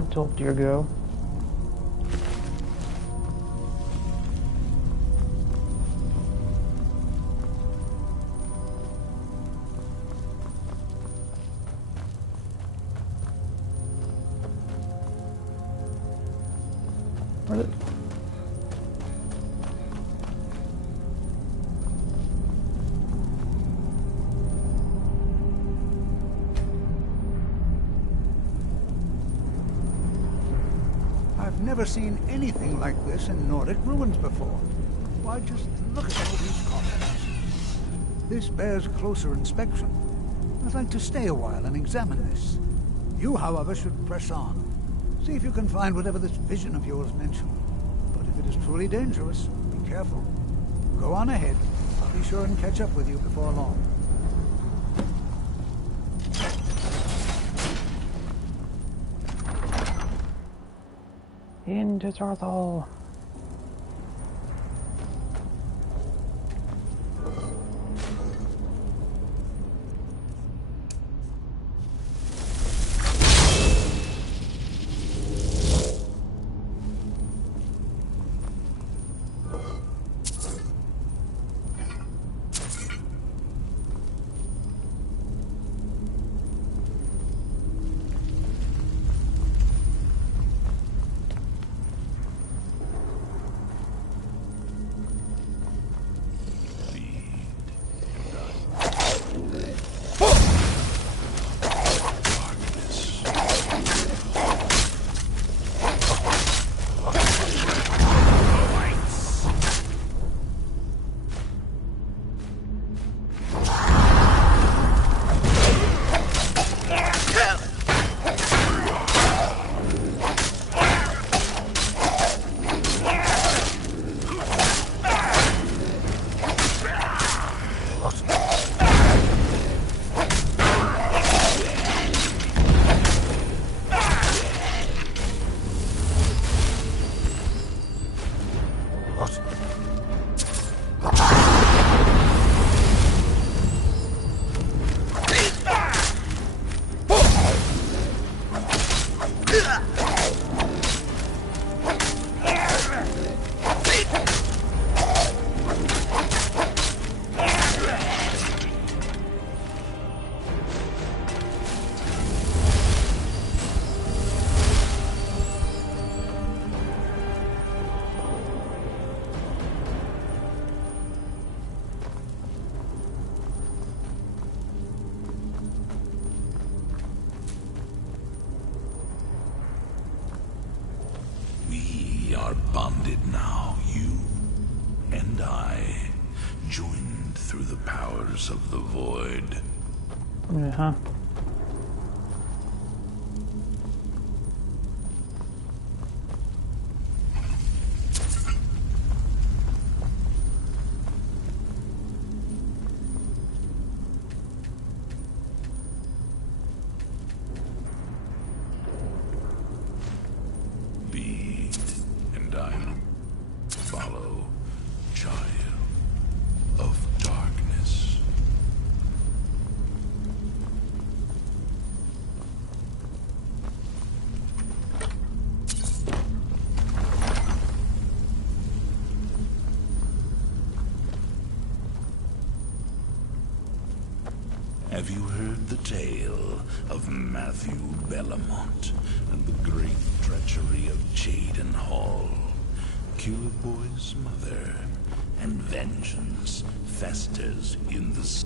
did Tolkien go? Where did... I've never seen anything like this in Nordic ruins before. Why, just look at all these columns. This bears closer inspection. I'd like to stay a while and examine this. You, however, should press on. See if you can find whatever this vision of yours mentioned. But if it is truly dangerous, be careful. Go on ahead. I'll be sure and catch up with you before long. Into Tarthal. We are bonded now, you and I, joined through the powers of the void. Uh-huh. Follow, child of darkness. Have you heard the tale of Matthew Bellamont and the great treachery of Jaden Hall? Killboy's mother, and vengeance festers in the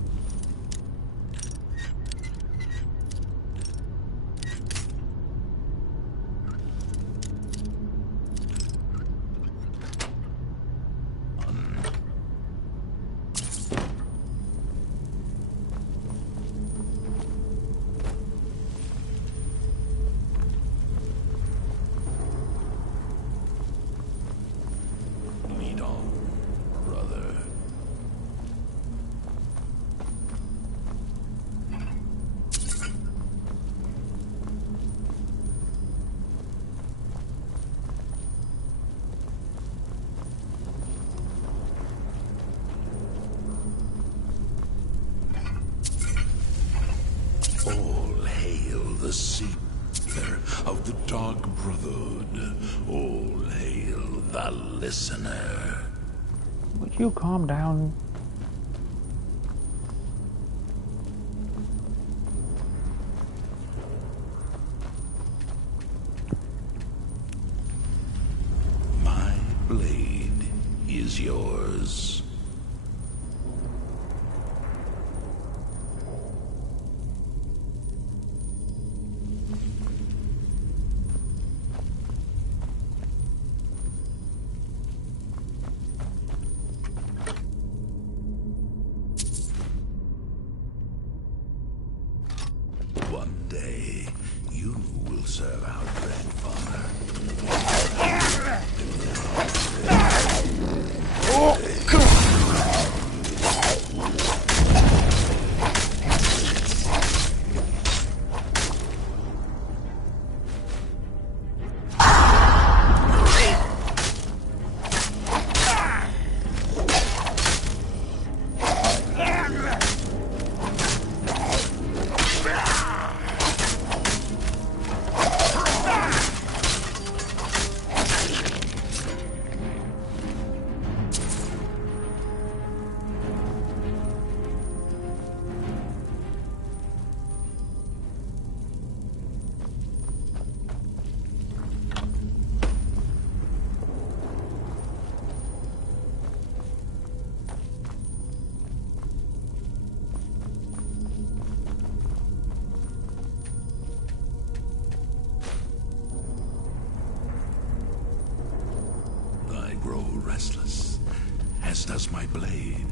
All hail the Seeker of the Dark Brotherhood. All hail the Listener. Would you calm down? My blade is yours. One day, you will serve our grandfather. I grow restless, as does my blade.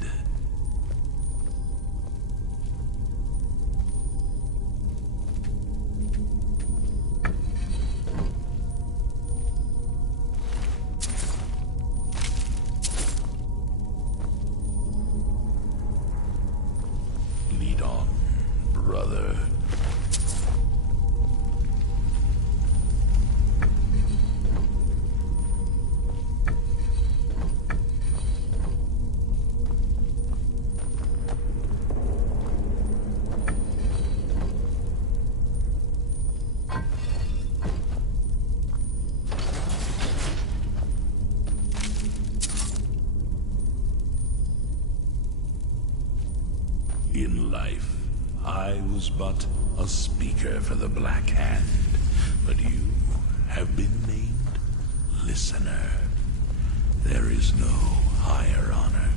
Lead on, brother. In life, I was but a speaker for the Black Hand, but you have been named Listener. There is no higher honor.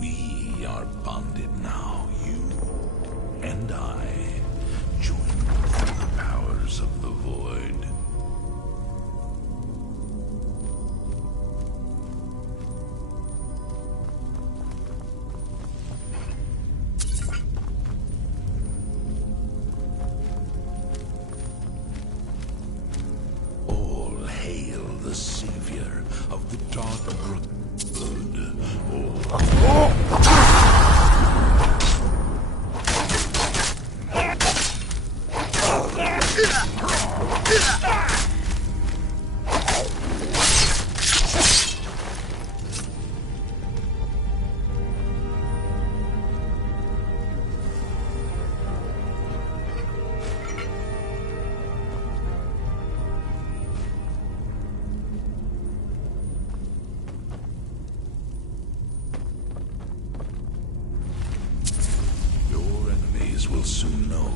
We are bonded now, you and I, joined through the powers of the void. All hail the savior of the Dark Brotherhood. Your enemies will soon know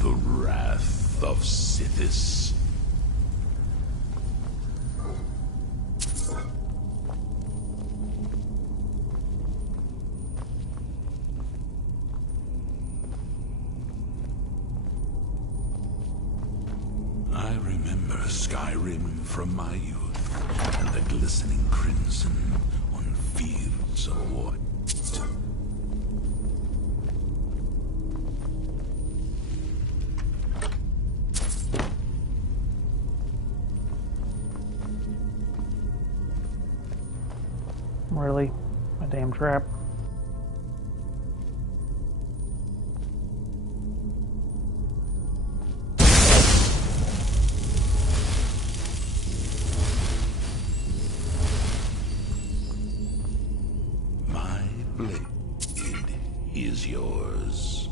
the wrath of Sithis. I remember Skyrim from my youth, and the glistening crimson on fields of white. Really? A damn trap. blade is yours.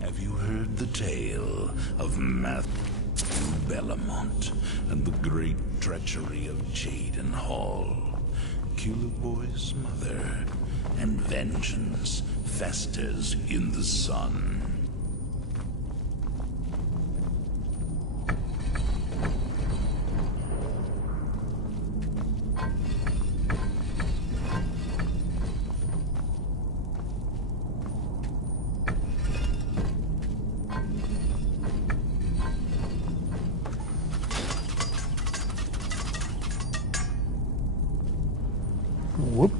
Have you heard the tale of Matthew Bellamont and the great treachery of Jaden Hall? Killer Boy's mother, and vengeance festers in the sun. Whoop.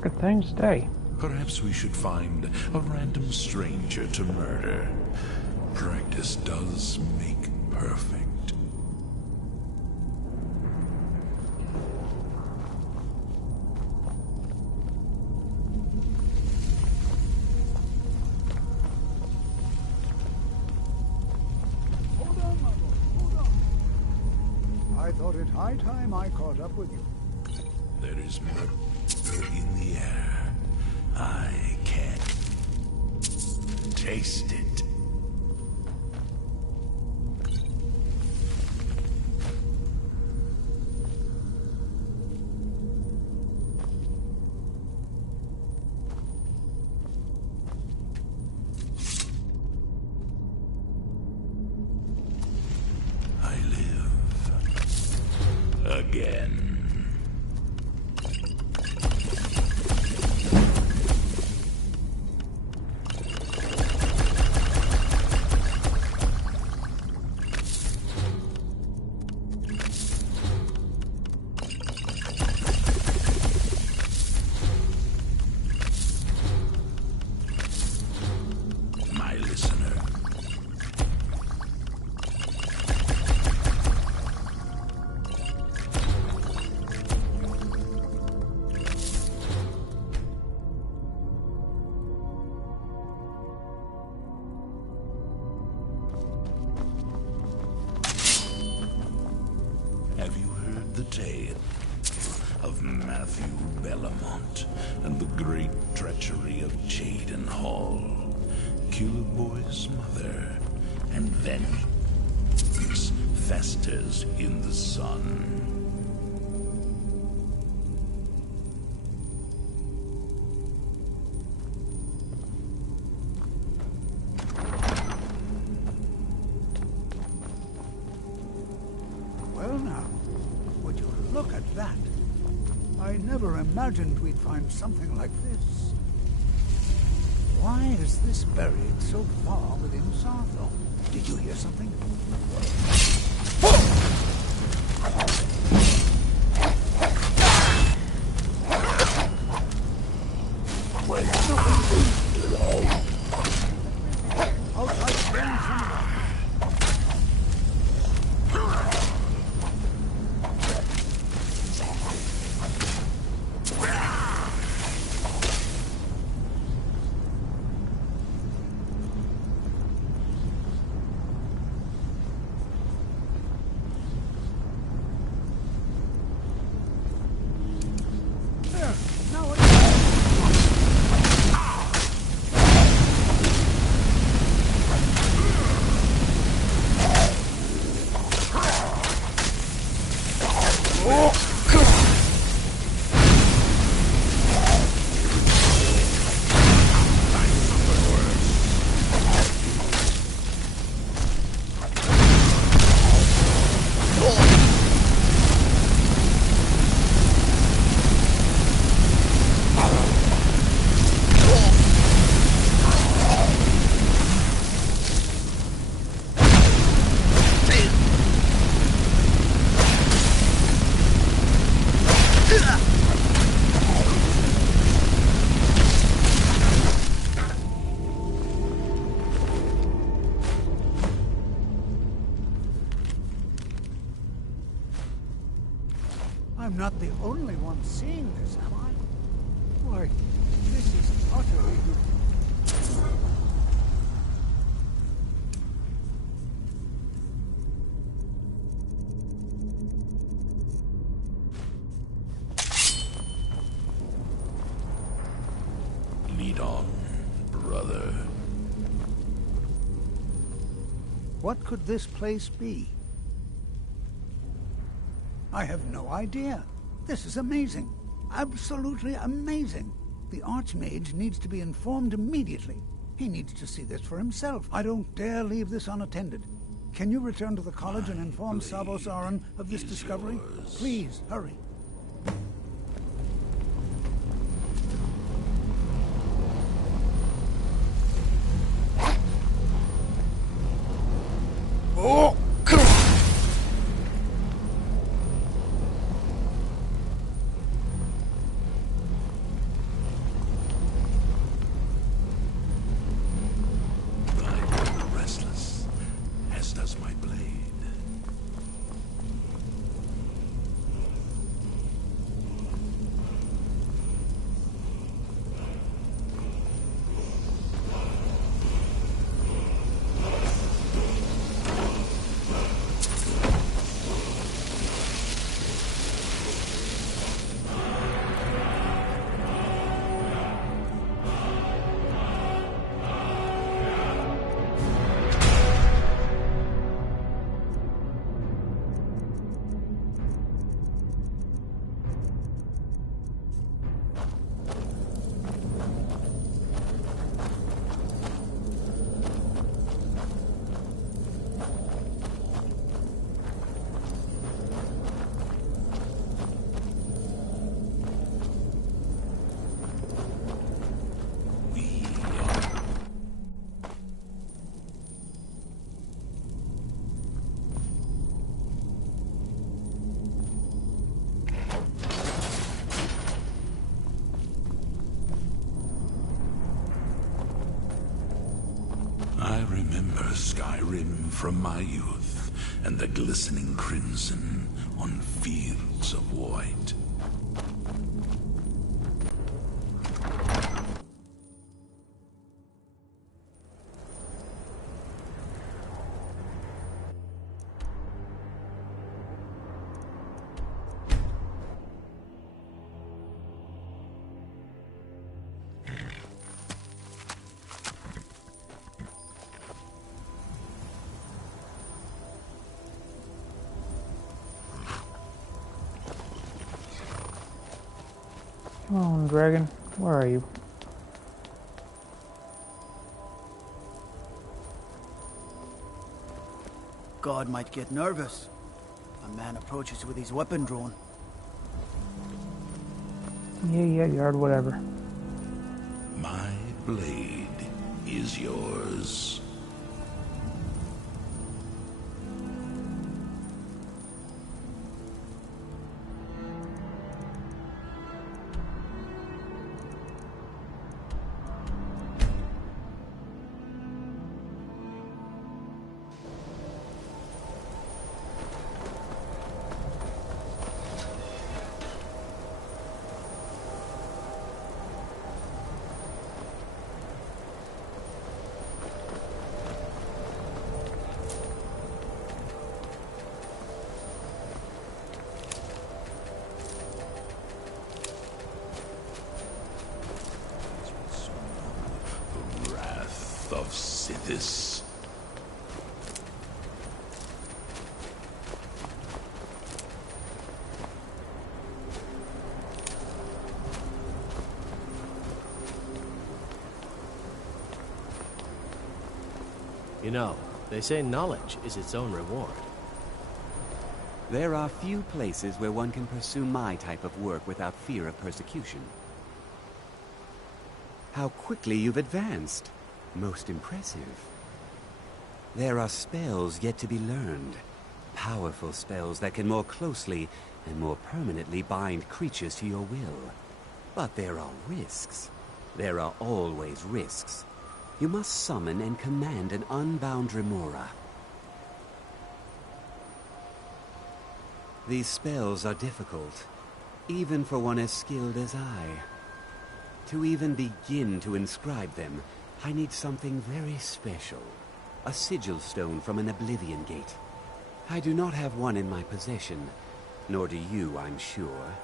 Good thing today. Perhaps we should find a random stranger to murder. Practice does make perfect. Hold on, my boy, hold on. I thought it high time I caught up with you. There is murder in the air. I can taste it. I live again. Have you heard the tale of Matthew Bellamont and the great treachery of Jaden Hall, Killer Boy's mother, and vengeance festers in the sun? Well now, would you look at that? I never imagined we'd find something like this. Why is this buried so far within Sarthor? Did you hear something? I'm not the only one seeing this, am I? Why, this is utterly... Lead on, brother. What could this place be? I have no idea. This is amazing. Absolutely amazing. The Archmage needs to be informed immediately. He needs to see this for himself. I don't dare leave this unattended. Can you return to the college and inform Sabo Saran of this discovery? Please, hurry. Oh! Restless, as does my blade. I remember Skyrim from my youth, and the glistening crimson on fields of white. Come on, dragon. Where are you? God might get nervous. A man approaches with his weapon drawn. Yeah, yard, whatever. My blade is yours. Of Sithis. You know, they say knowledge is its own reward. There are few places where one can pursue my type of work without fear of persecution. How quickly you've advanced. Most impressive. There are spells yet to be learned. Powerful spells that can more closely and more permanently bind creatures to your will. But there are risks. There are always risks. You must summon and command an unbound remora. These spells are difficult, even for one as skilled as I. To even begin to inscribe them, I need something very special. A sigil stone from an Oblivion Gate. I do not have one in my possession, nor do you, I'm sure.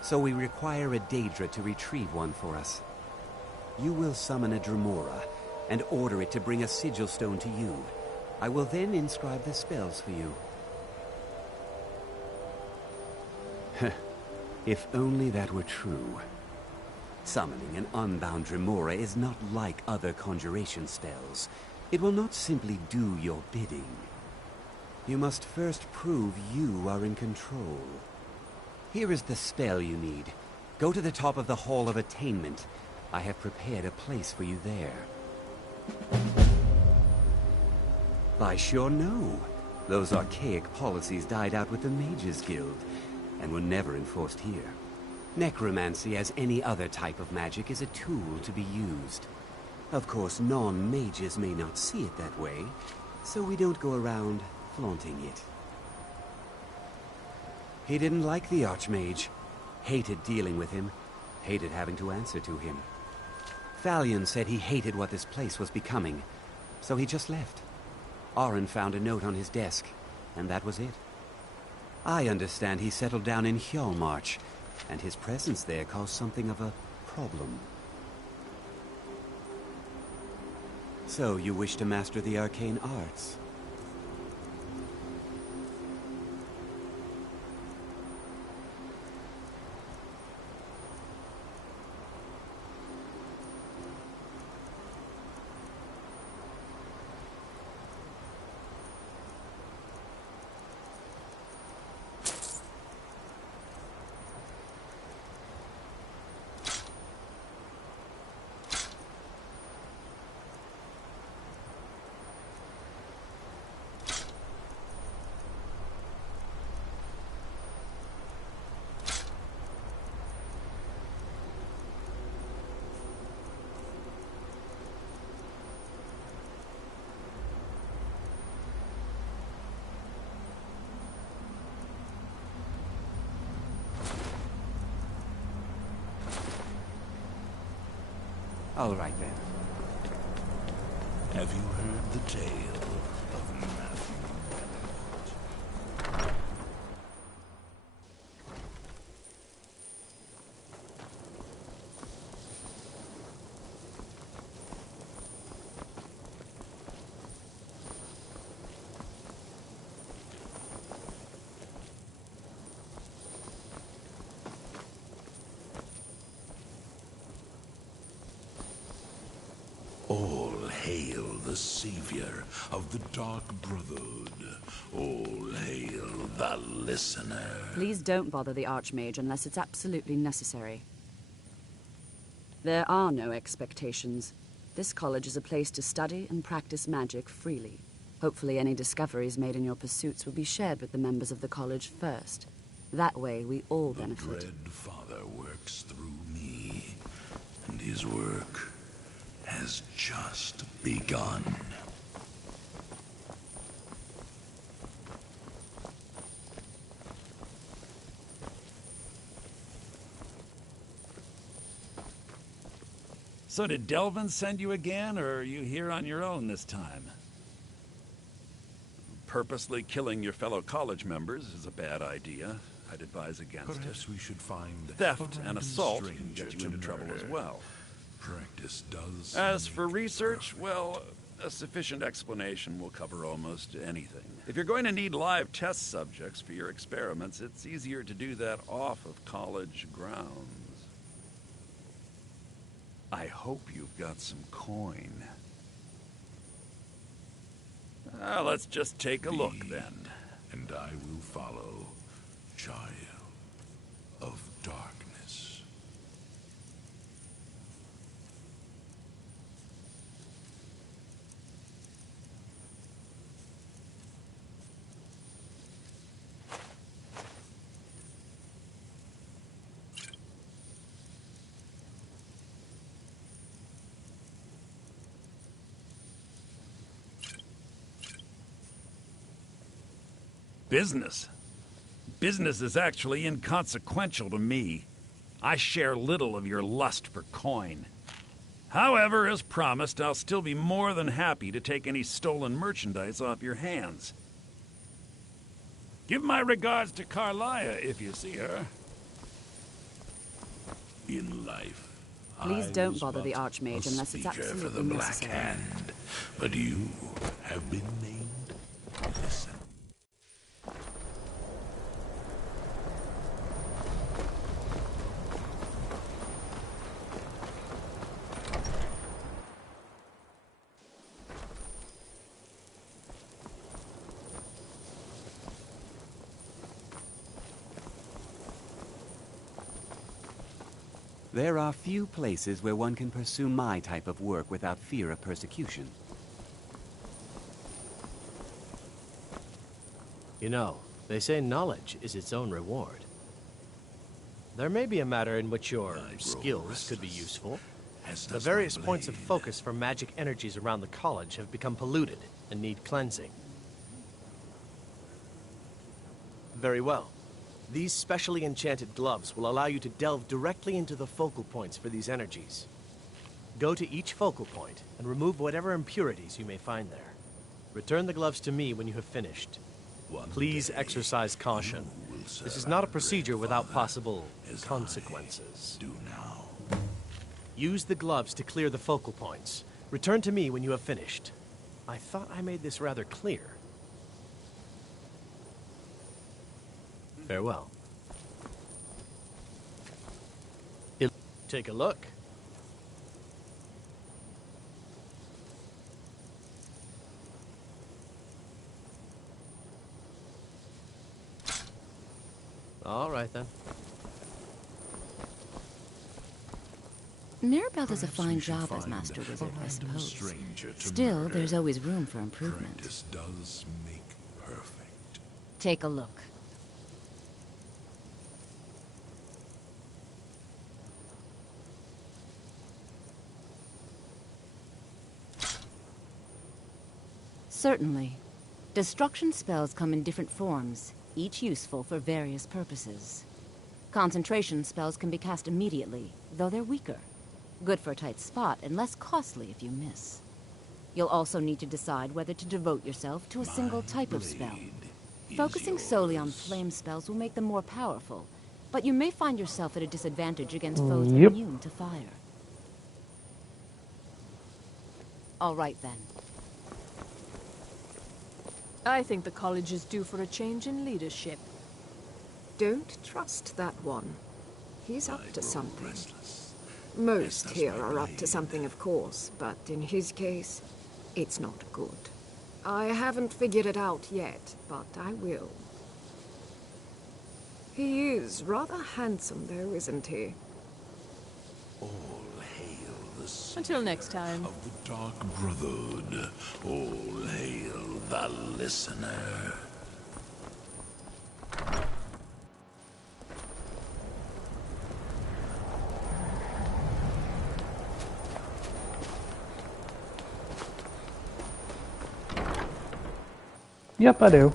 So we require a Daedra to retrieve one for us. You will summon a Dremora, and order it to bring a sigil stone to you. I will then inscribe the spells for you. If only that were true. Summoning an unbound Dremora is not like other conjuration spells. It will not simply do your bidding. You must first prove you are in control. Here is the spell you need. Go to the top of the Hall of Attainment. I have prepared a place for you there. I sure know. Those archaic policies died out with the Mages Guild, and were never enforced here. Necromancy, as any other type of magic, is a tool to be used. Of course, non-mages may not see it that way, so we don't go around flaunting it. He didn't like the Archmage. Hated dealing with him. Hated having to answer to him. Thalion said he hated what this place was becoming, so he just left. Orin found a note on his desk, and that was it. I understand he settled down in Hjalmarch, and his presence there caused something of a problem. So, you wish to master the arcane arts? All right, then. Have you heard the tale of Matthew? All hail the savior of the Dark Brotherhood. All hail the listener. Please don't bother the Archmage unless it's absolutely necessary. There are no expectations. This college is a place to study and practice magic freely. Hopefully any discoveries made in your pursuits will be shared with the members of the college first. That way we all benefit. The Dread Father works through me, and his work has just begun. So did Delvin send you again, or are you here on your own this time? Purposely killing your fellow college members is a bad idea. I'd advise against Perhaps it. we should find Theft a and random assault can stranger get you to into trouble as murder. well. Practice does. As for research, well, a sufficient explanation will cover almost anything. If you're going to need live test subjects for your experiments, it's easier to do that off of college grounds. I hope you've got some coin. Let's just take a look then. And I will follow, child of darkness. Business. Business is actually inconsequential to me. I share little of your lust for coin. However, as promised, I'll still be more than happy to take any stolen merchandise off your hands. Give my regards to Carlia if you see her. In life, Please I don't was bother the but Archmage a unless it's speaker for absolutely the Black necessary. Hand, but you have been named. Listen. There are few places where one can pursue my type of work without fear of persecution. You know, they say knowledge is its own reward. There may be a matter in which your skills could be useful. The various points of focus for magic energies around the college have become polluted and need cleansing. Very well. These specially enchanted gloves will allow you to delve directly into the focal points for these energies. Go to each focal point and remove whatever impurities you may find there. Return the gloves to me when you have finished. Please exercise caution. This is not a procedure without possible consequences. Do now. Use the gloves to clear the focal points. Return to me when you have finished. I thought I made this rather clear. Farewell. Take a look. All right, then. Mirabelle does a fine job as Master Wizard, I suppose. Still, there's always room for improvement. Practice does make perfect. Take a look. Certainly. Destruction spells come in different forms, each useful for various purposes. Concentration spells can be cast immediately, though they're weaker. Good for a tight spot and less costly if you miss. You'll also need to decide whether to devote yourself to a single type of spell. Focusing solely on flame spells will make them more powerful, but you may find yourself at a disadvantage against foes immune to fire. All right, then. I think the college is due for a change in leadership. Don't trust that one. He's up to something. Most here are up to something, of course, but in his case, it's not good. I haven't figured it out yet, but I will. He is rather handsome, though, isn't he? All hail the Until next time. of the Dark Brotherhood. All hail the Listener. Yep, I do.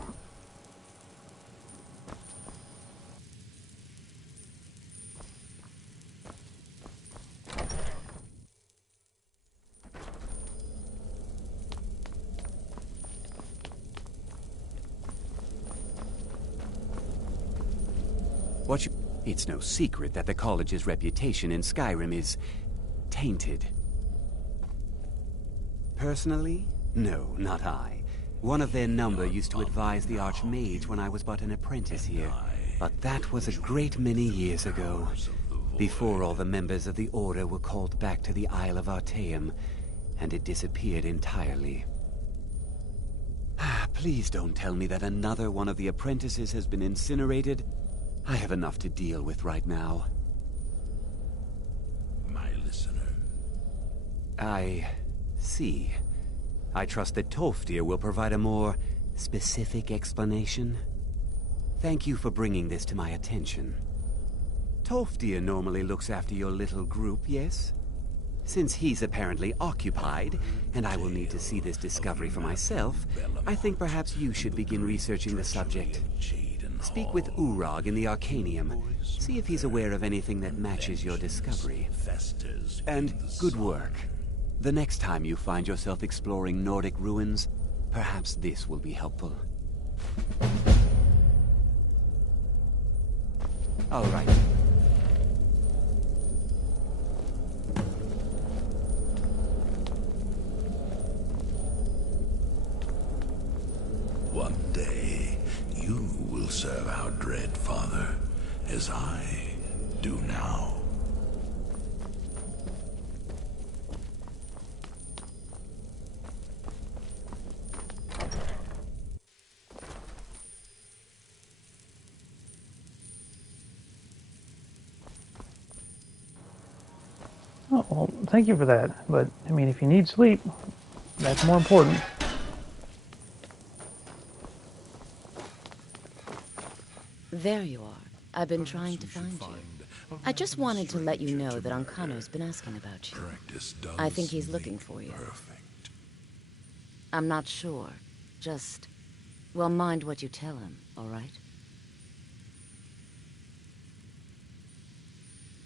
It's no secret that the college's reputation in Skyrim is tainted. Personally, no, not I. One of their number used to advise the Archmage when I was but an apprentice here. But that was a great many years ago, before all the members of the Order were called back to the Isle of Artaeum, and it disappeared entirely. Please don't tell me that another one of the apprentices has been incinerated. I have enough to deal with right now. My listener. I see. I trust that Tolfdir will provide a more specific explanation. Thank you for bringing this to my attention. Tolfdir normally looks after your little group, yes? Since he's apparently occupied, and I will need to see this discovery for myself, I think perhaps you should begin researching the subject. Speak with Urag in the Arcanium. See if he's aware of anything that matches your discovery. And good work. The next time you find yourself exploring Nordic ruins, perhaps this will be helpful. All right. One day, you will serve our dread father, as I do now. Oh, well, thank you for that. But, I mean, if you need sleep, that's more important. There you are. I've been trying to find you. I just wanted to let you know that Ancano's been asking about you. I think he's looking for you. I'm not sure. Just, well, mind what you tell him, all right?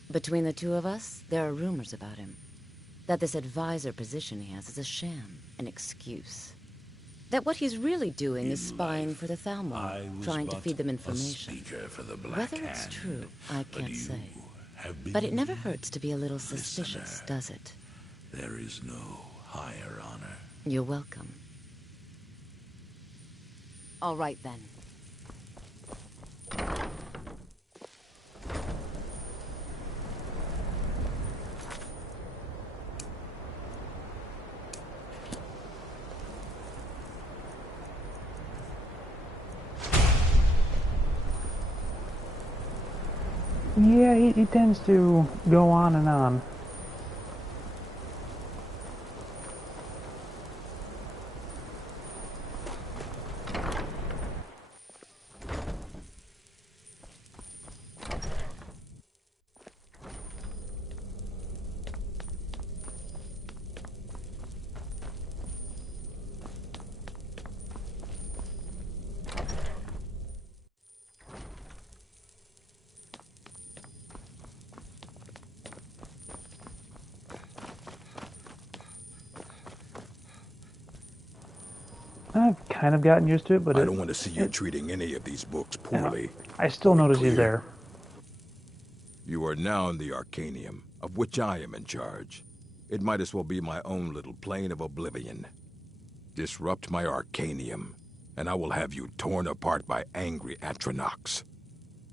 Between the two of us, there are rumors about him. That this advisor position he has is a sham, an excuse. That what he's really doing is spying for the Thalmor, trying to feed them information. Whether it's true, I can't say. But it never hurts to be a little suspicious, does it? There is no higher honor. You're welcome. All right, then. Yeah, he tends to go on and on. I've kind of gotten used to it, but I don't want to see you treating any of these books poorly. I still notice he's there. You are now in the Arcanium, of which I am in charge. It might as well be my own little plane of oblivion. Disrupt my Arcanium, and I will have you torn apart by angry Atronachs.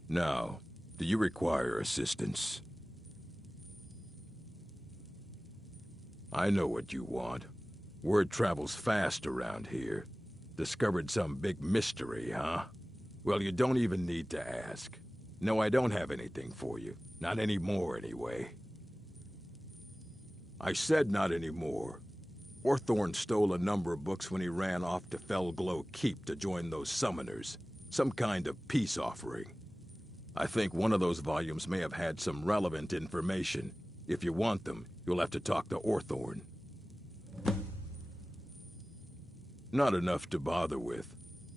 Now, do you require assistance? I know what you want. Word travels fast around here. Discovered some big mystery, huh? Well, you don't even need to ask. No, I don't have anything for you. Not anymore, anyway. I said not anymore. Orthorn stole a number of books when he ran off to Felglow Keep to join those summoners. Some kind of peace offering. I think one of those volumes may have had some relevant information. If you want them, you'll have to talk to Orthorn. Not enough to bother with.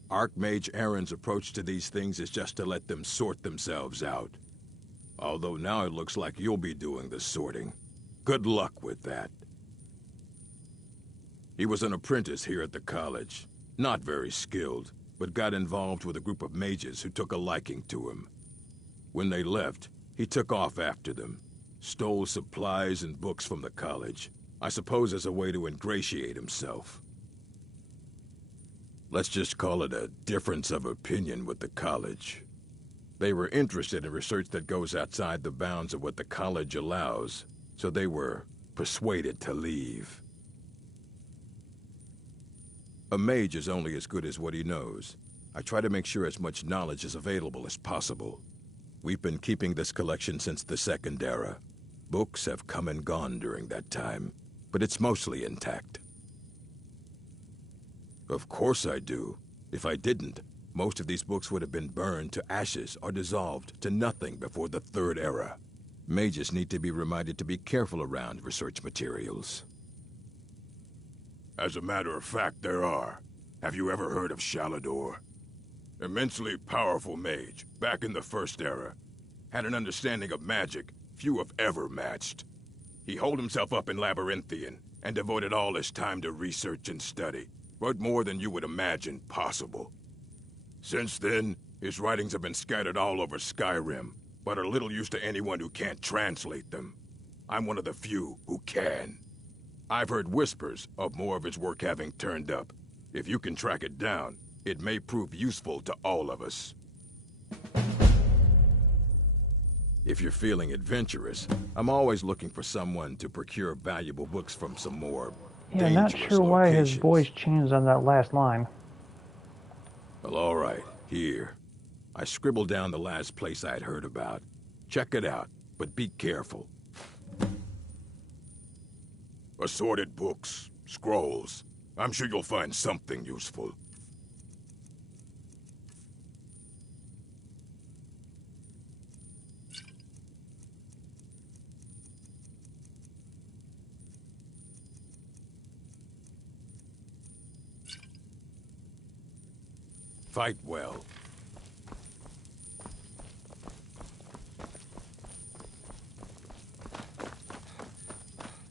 Archmage Aaron's approach to these things is just to let them sort themselves out. Although now it looks like you'll be doing the sorting. Good luck with that. He was an apprentice here at the college. Not very skilled, but got involved with a group of mages who took a liking to him. When they left, he took off after them. Stole supplies and books from the college. I suppose as a way to ingratiate himself. Let's just call it a difference of opinion with the college. They were interested in research that goes outside the bounds of what the college allows, so they were persuaded to leave. A mage is only as good as what he knows. I try to make sure as much knowledge is available as possible. We've been keeping this collection since the Second Era. Books have come and gone during that time, but it's mostly intact. Of course I do. If I didn't, most of these books would have been burned to ashes or dissolved to nothing before the Third Era. Mages need to be reminded to be careful around research materials. As a matter of fact, there are. Have you ever heard of Shalador? Immensely powerful mage, back in the First Era. Had an understanding of magic few have ever matched. He holed himself up in Labyrinthian and devoted all his time to research and study, but more than you would imagine possible. Since then, his writings have been scattered all over Skyrim, but are little use to anyone who can't translate them. I'm one of the few who can. I've heard whispers of more of his work having turned up. If you can track it down, it may prove useful to all of us. If you're feeling adventurous, I'm always looking for someone to procure valuable books from some more Yeah, not sure why his voice changed on that last line. Well, all right, here. I scribbled down the last place I'd heard about. Check it out, but be careful. Assorted books, scrolls. I'm sure you'll find something useful. Fight well.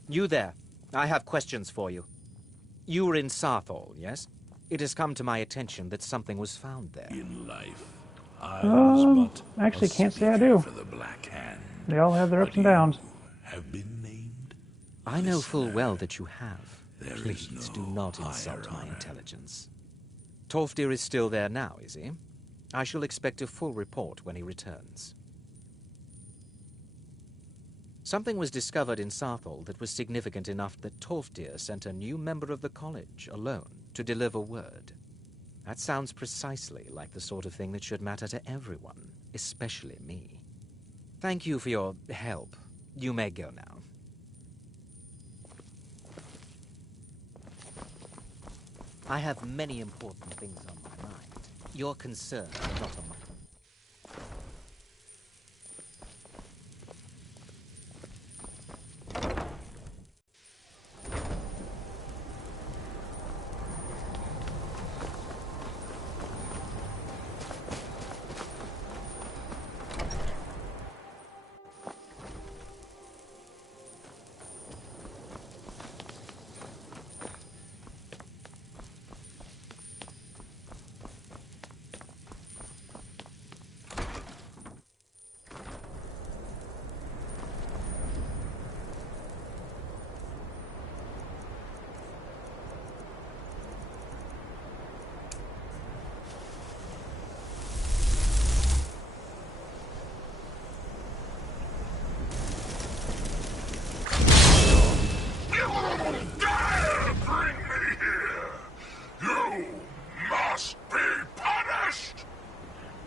You there. I have questions for you. You were in Sarthol, yes? It has come to my attention that something was found there. In life, I was but actually can't say I do. for the Black Hand. They all have their ups and downs. Have been named. I know full well that you have. There Please is do no not insult higher my honor. intelligence. Tolfdir is still there now, is he? I shall expect a full report when he returns. Something was discovered in Sarthol that was significant enough that Tolfdir sent a new member of the college, alone, to deliver word. That sounds precisely like the sort of thing that should matter to everyone, especially me. Thank you for your help. You may go now. I have many important things on my mind. Your concerns are not on my...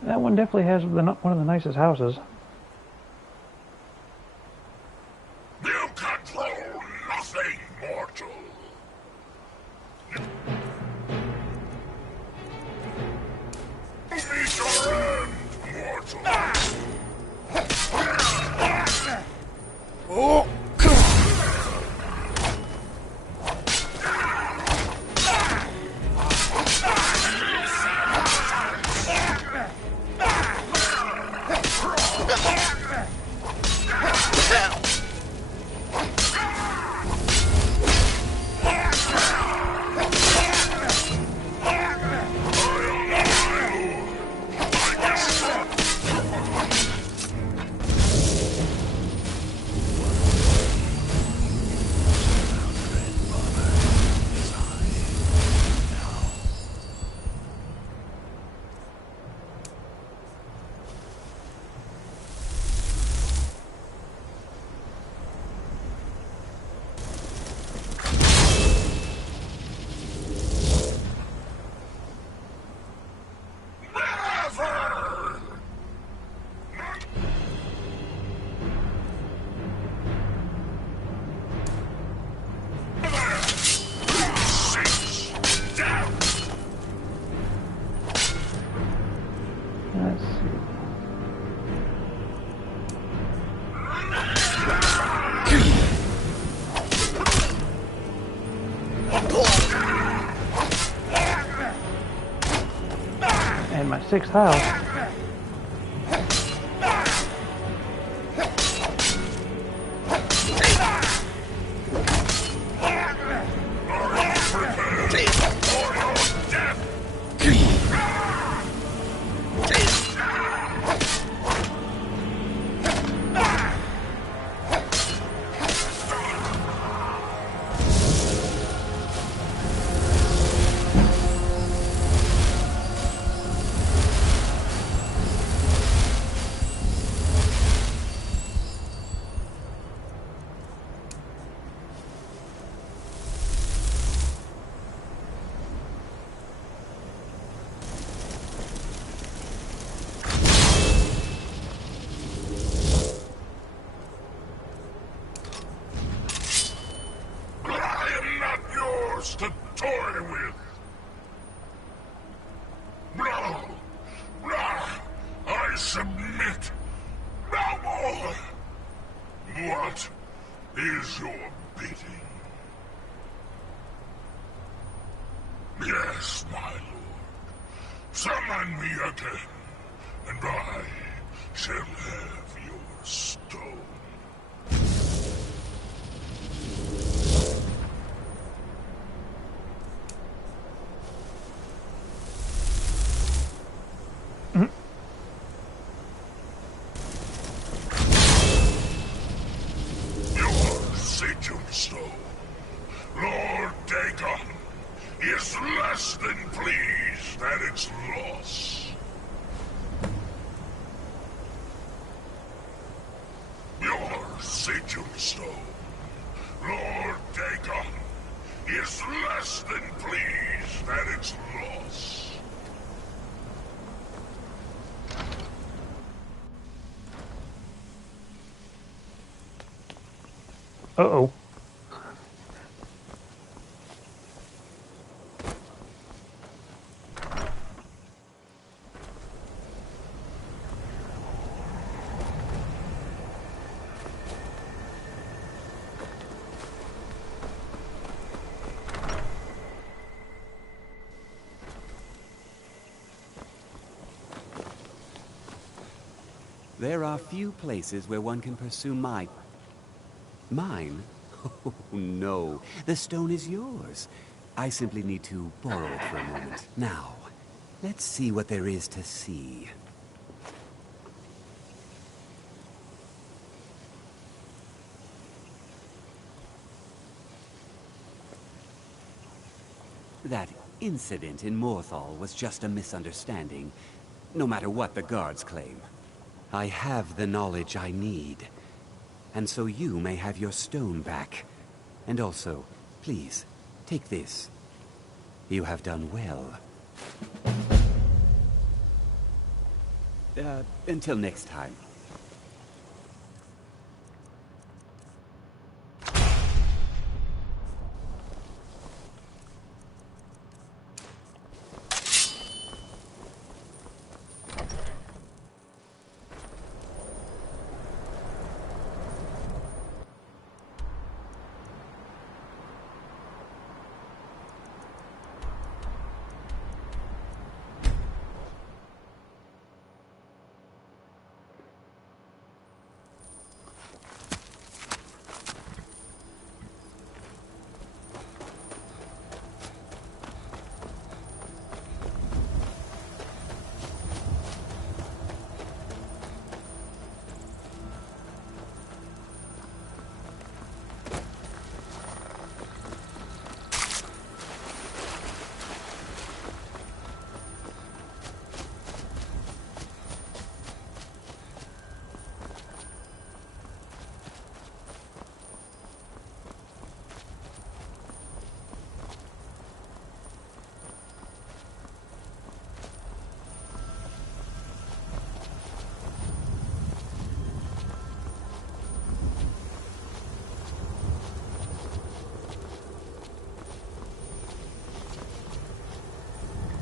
That one definitely has one of the nicest houses. You control nothing, mortal. Meet your end, mortal. Oh! 6th house. To toy with. No! No! I submit! No more! What is your bidding? Yes, my lord. Summon me again, and I shall have your stone. Lord Dagon is less than pleased at its loss. Your sigil stone, Lord Dagon, is less than pleased at its loss. Uh-oh. There are few places where one can pursue mine. Oh, no. The stone is yours. I simply need to borrow it for a moment. Now, let's see what there is to see. That incident in Morthal was just a misunderstanding, no matter what the guards claim. I have the knowledge I need, and so you may have your stone back. And also, please, take this. You have done well. Until next time.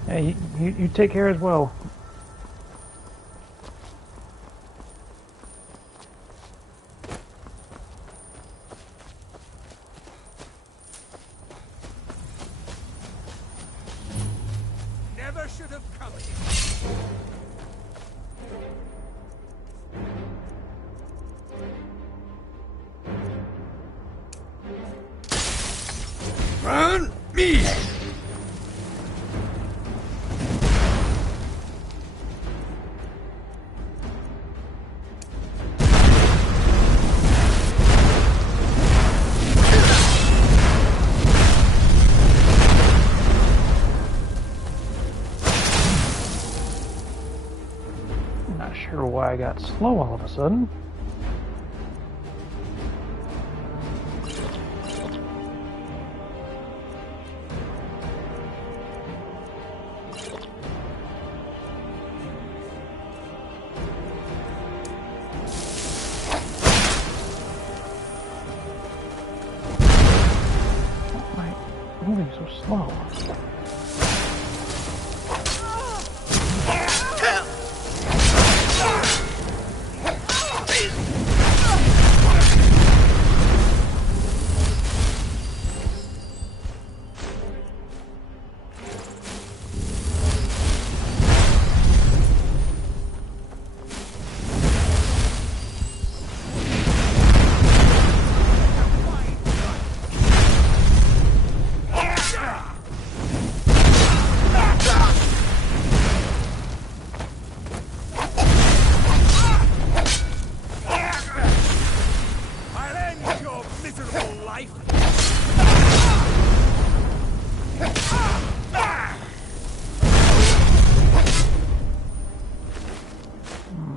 Hey, you take care as well. Never should have come here. me! Not sure why I got slow all of a sudden. Why am I moving so slow?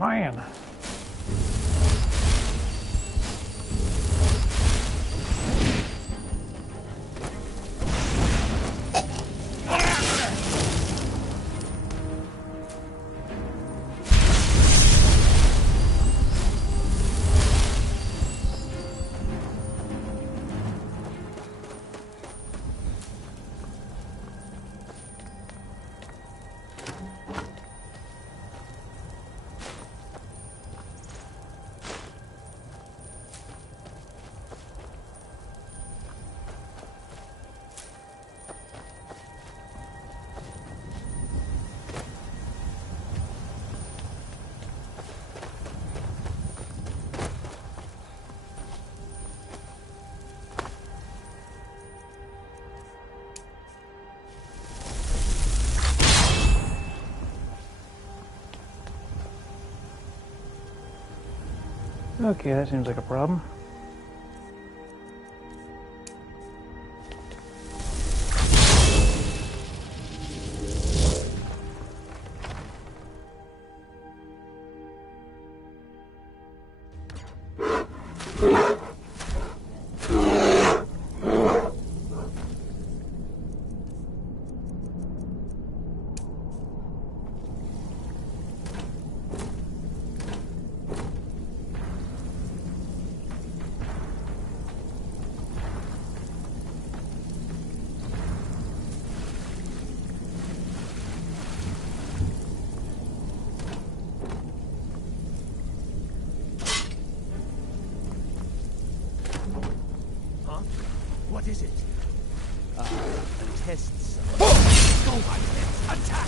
Man. Okay, that seems like a problem. What is it? A test cell. Go on, let's attack!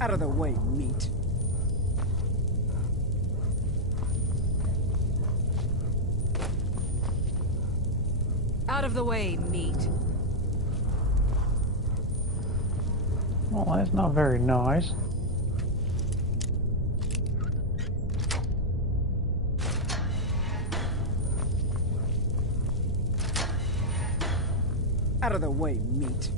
Out of the way, meat. Out of the way, meat. Well, that's not very nice. Out of the way, meat.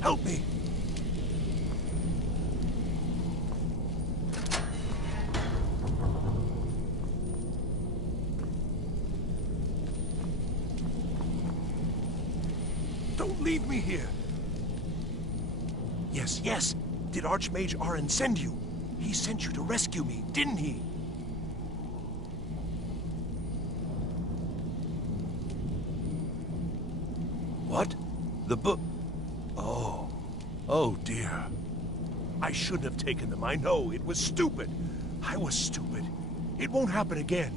Help me! Don't leave me here! Yes, yes! Did Archmage Arin send you? He sent you to rescue me, didn't he? What? The book? Oh. Oh, dear. I shouldn't have taken them. I know. It was stupid. I was stupid. It won't happen again.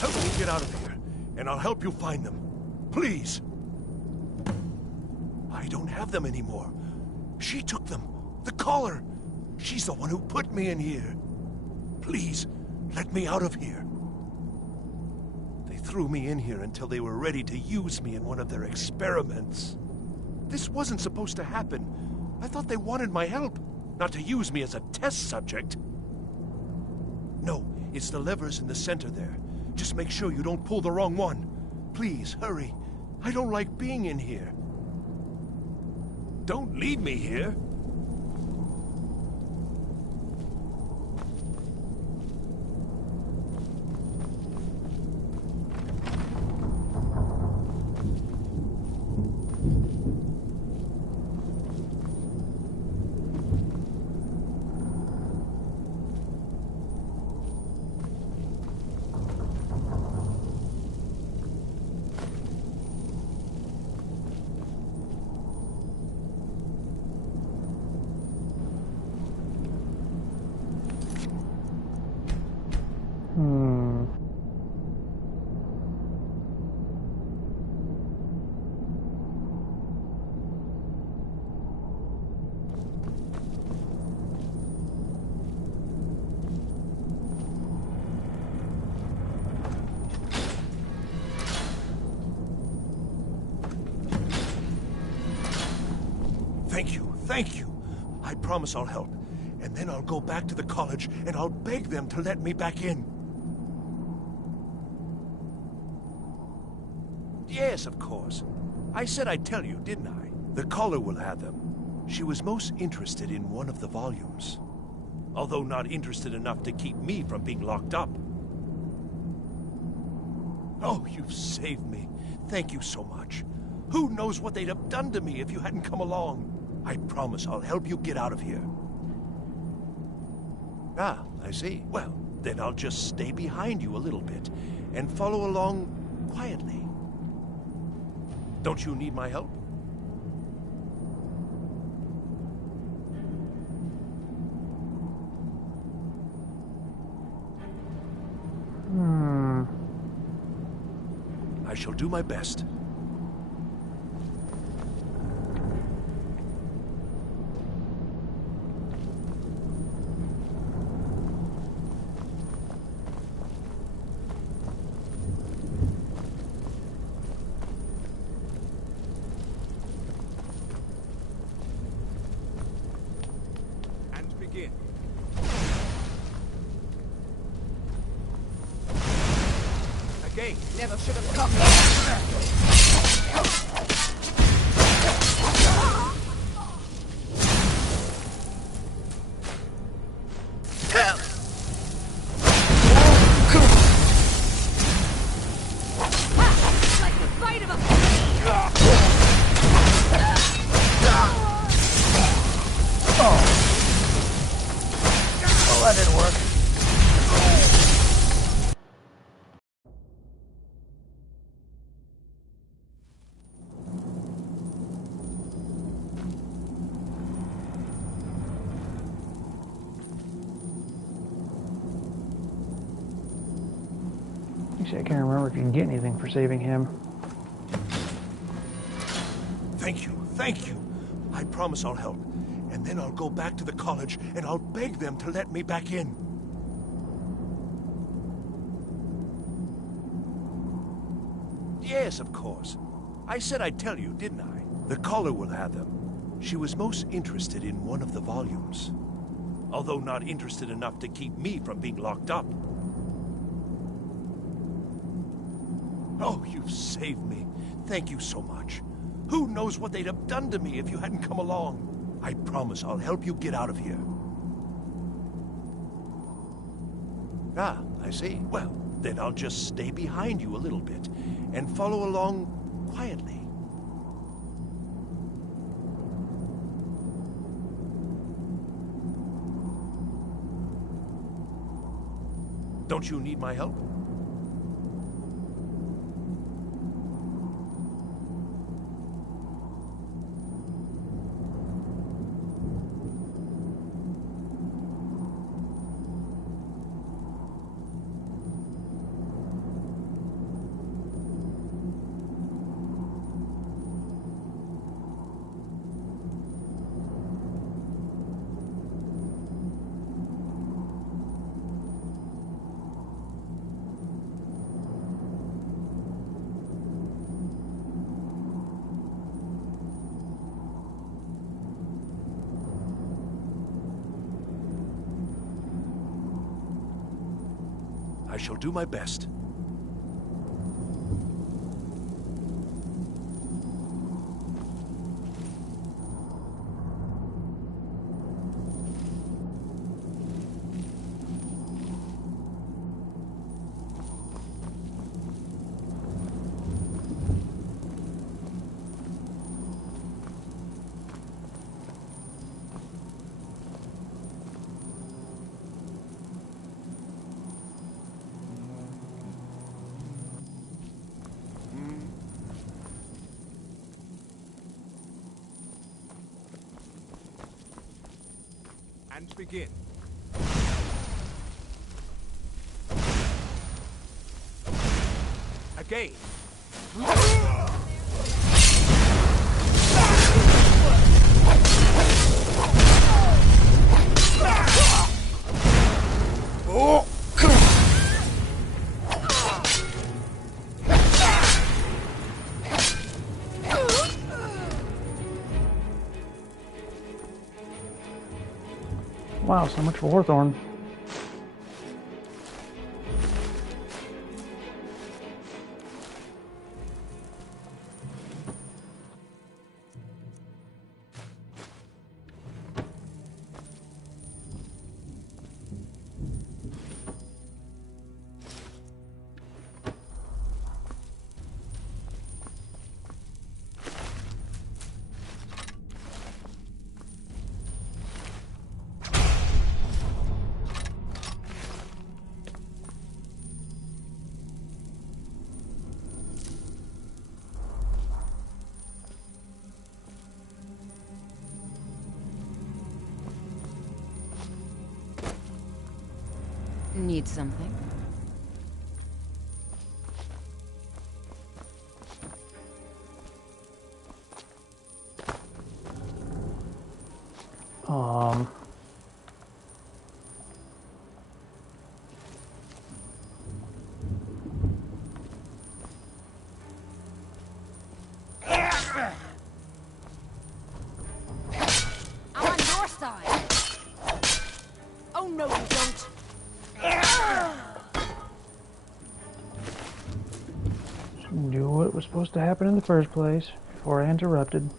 Help me get out of here, and I'll help you find them. Please. I don't have them anymore. She took them. The collar. She's the one who put me in here. Please, let me out of here. They threw me in here until they were ready to use me in one of their experiments. This wasn't supposed to happen. I thought they wanted my help, not to use me as a test subject. No, it's the levers in the center there. Just make sure you don't pull the wrong one. Please, hurry. I don't like being in here. Don't leave me here. Thank you. I promise I'll help. And then I'll go back to the college and I'll beg them to let me back in. Yes, of course. I said I'd tell you, didn't I? The caller will have them. She was most interested in one of the volumes. Although not interested enough to keep me from being locked up. Oh, you've saved me. Thank you so much. Who knows what they'd have done to me if you hadn't come along? I promise I'll help you get out of here. Ah, I see. Well, then I'll just stay behind you a little bit and follow along quietly. Don't you need my help? I shall do my best. Never should have come. Like the bite of a... Oh, that didn't work. Actually, I can't remember if you can get anything for saving him. Thank you, thank you. I promise I'll help. And then I'll go back to the college and I'll beg them to let me back in. Yes, of course. I said I'd tell you, didn't I? The caller will have them. She was most interested in one of the volumes. Although not interested enough to keep me from being locked up. Oh, you've saved me. Thank you so much. Who knows what they'd have done to me if you hadn't come along? I promise I'll help you get out of here. Ah, I see. Well, then I'll just stay behind you a little bit and follow along quietly. Don't you need my help? I shall do my best. And begin. Again. Oh! Wow, so much for Hawthorne. Need something? I'm on your side. Oh no, you don't. Do what was supposed to happen in the first place before I interrupted.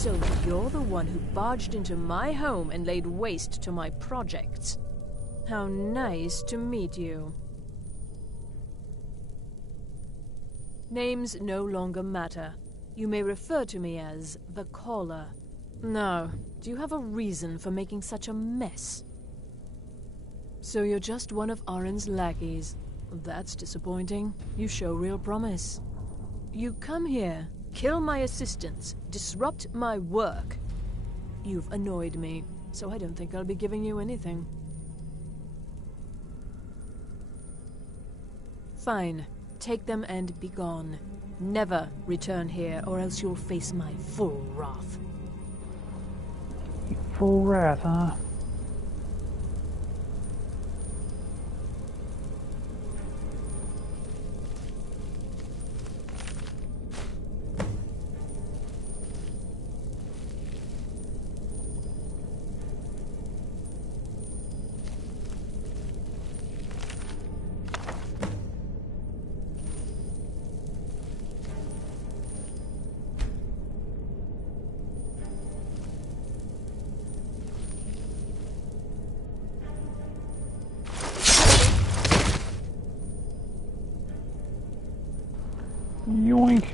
So you're the one who barged into my home and laid waste to my projects. How nice to meet you. Names no longer matter. You may refer to me as the Caller. Now, do you have a reason for making such a mess? So you're just one of Arin's lackeys. That's disappointing. You show real promise. You come here, kill my assistants, disrupt my work. You've annoyed me, so I don't think I'll be giving you anything. Fine. Take them and be gone. Never return here, or else you'll face my full wrath. Full wrath, huh? Yoink.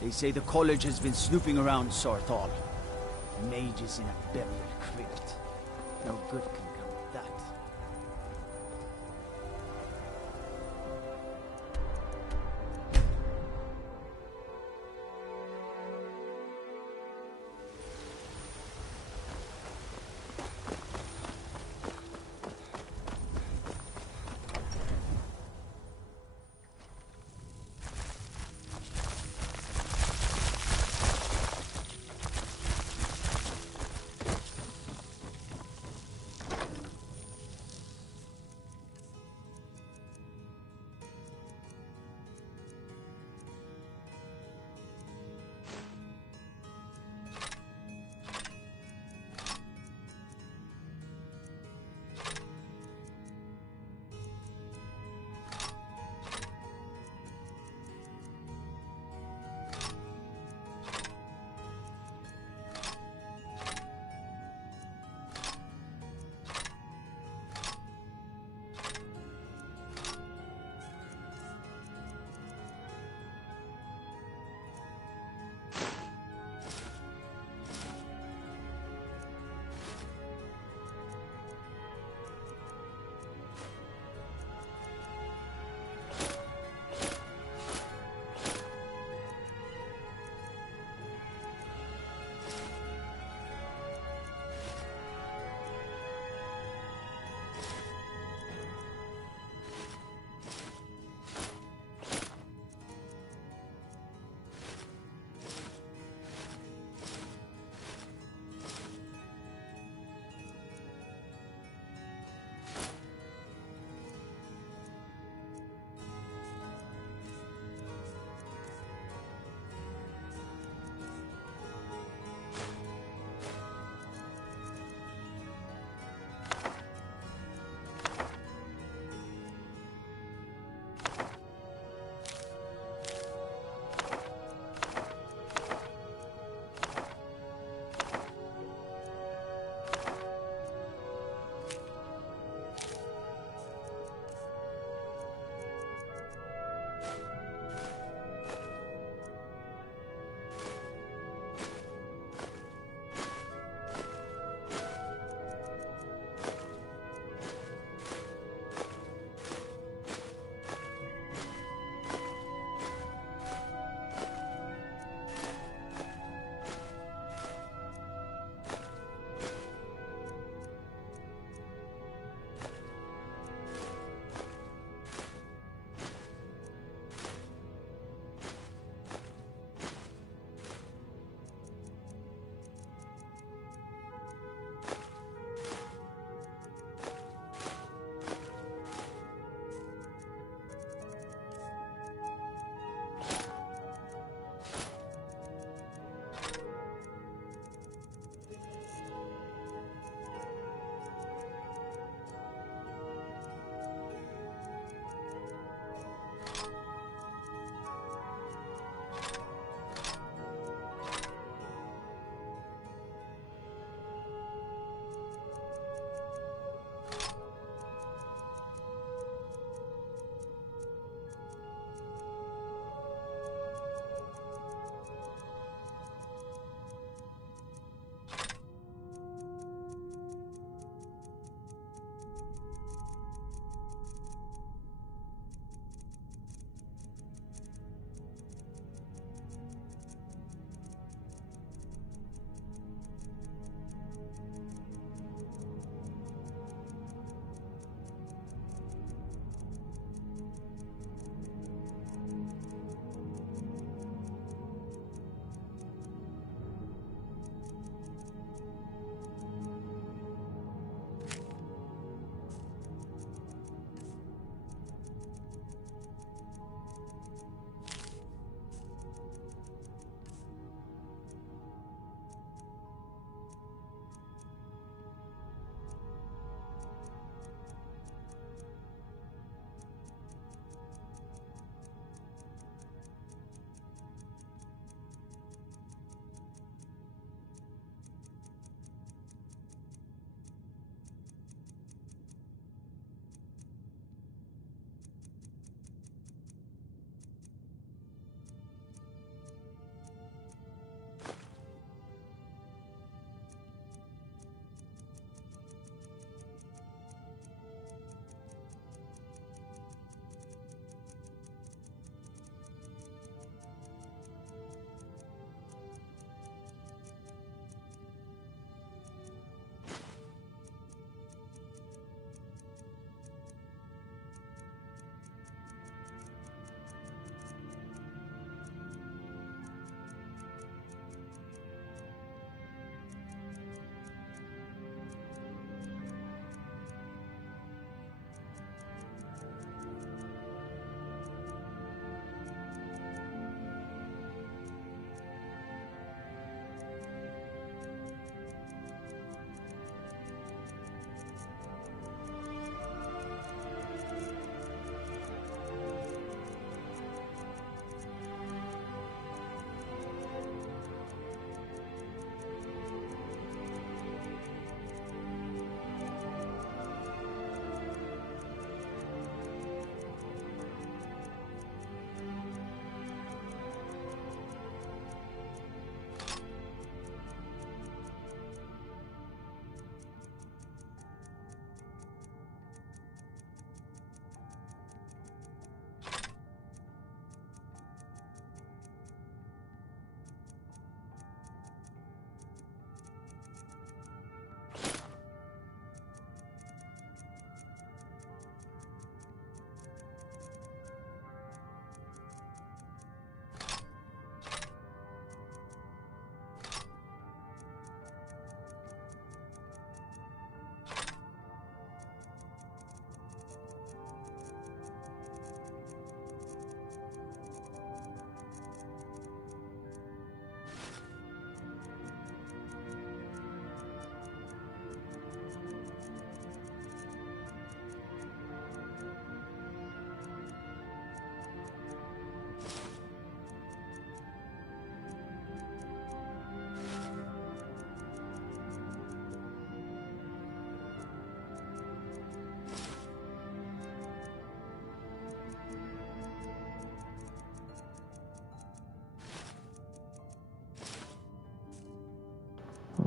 They say the college has been snooping around Sarthal. Mages in a burial crypt. No good can come of that.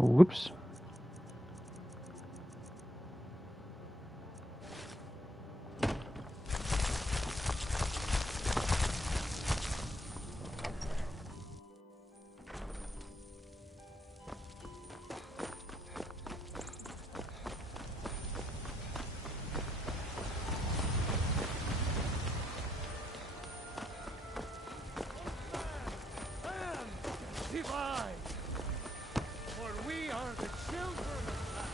Whoops. Divine, for we are the children of light.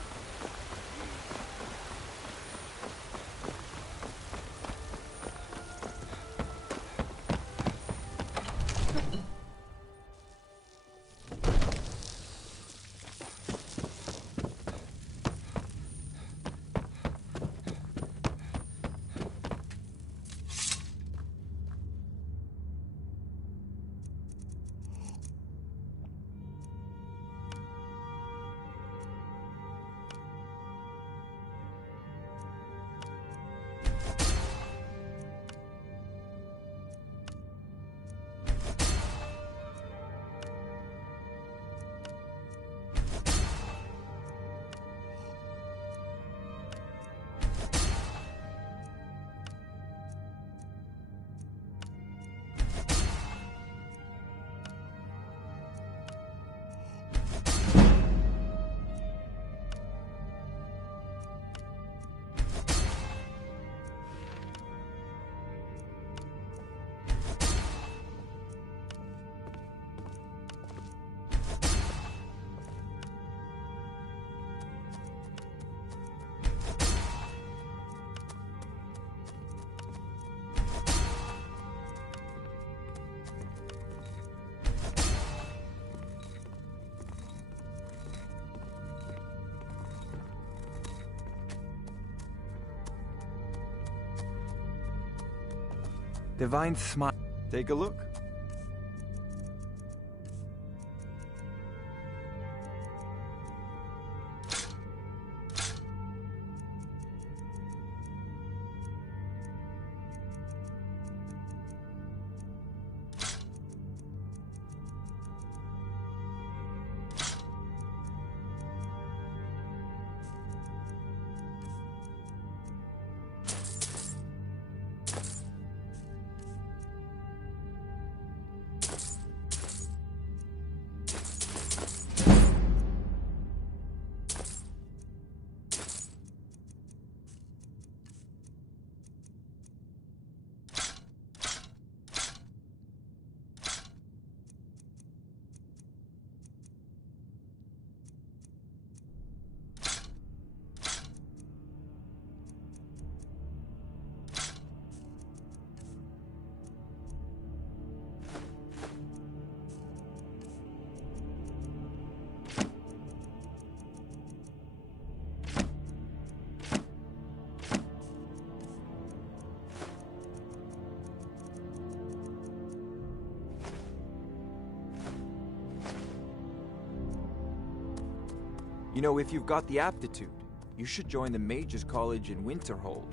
Divine smile. Take a look. You know, if you've got the aptitude, you should join the Mages College in Winterhold.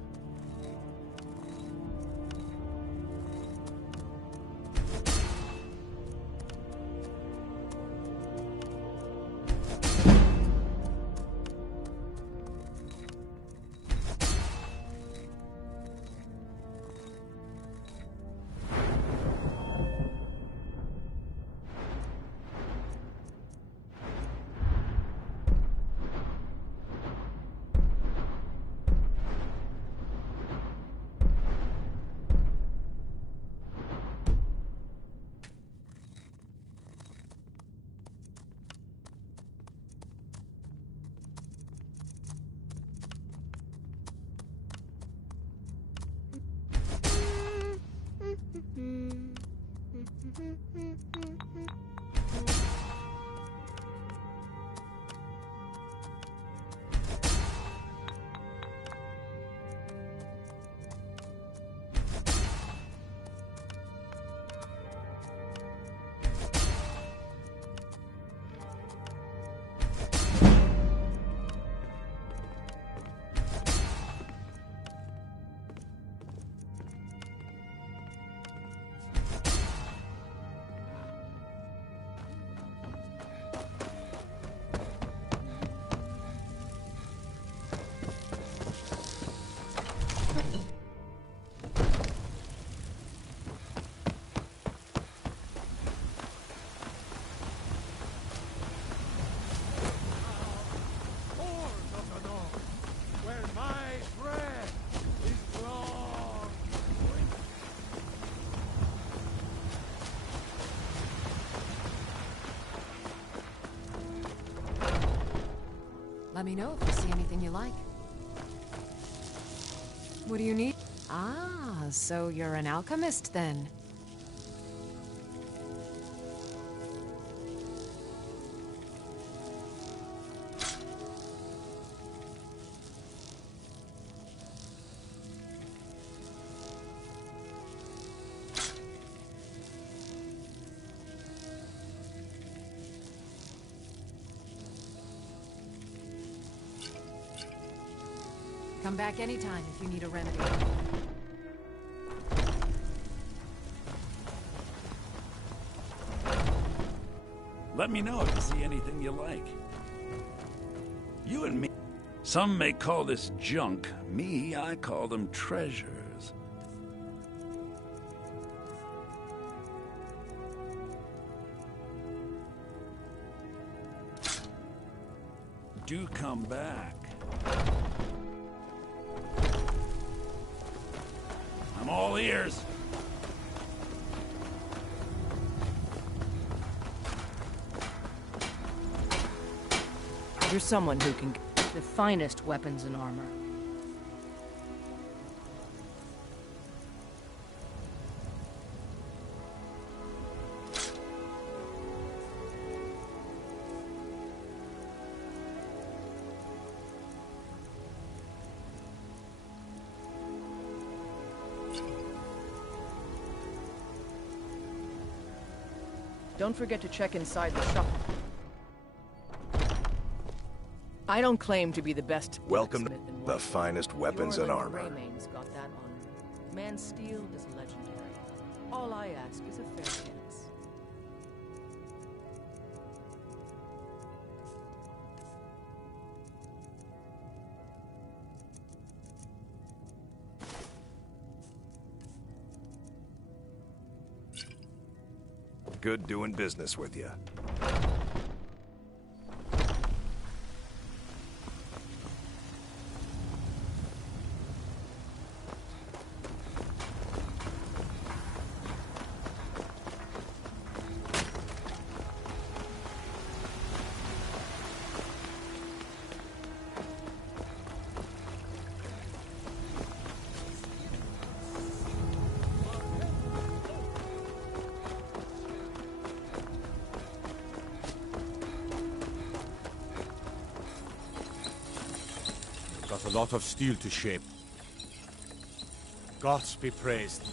Let me know if you see anything you like. What do you need? Ah, so you're an alchemist then. Come back anytime if you need a remedy. Let me know if you see anything you like. You and me. Some may call this junk. Me, I call them treasures. Do come back. I'm all ears. You're someone who can get the finest weapons and armor. Don't forget to check inside the shop. I don't claim to be the best. Welcome to the finest weapons and armor. Raymane's got that on. Man's steel is legendary. All I ask is a fair chance. Good doing business with you. Got a lot of steel to shape. Gods be praised.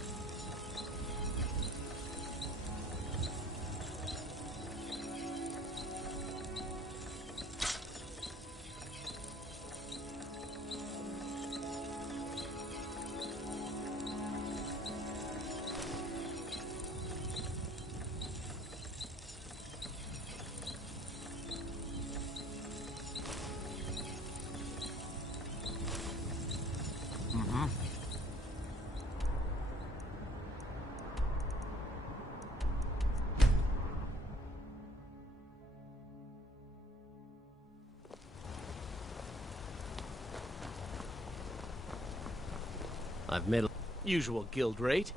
I've made a usual guild rate.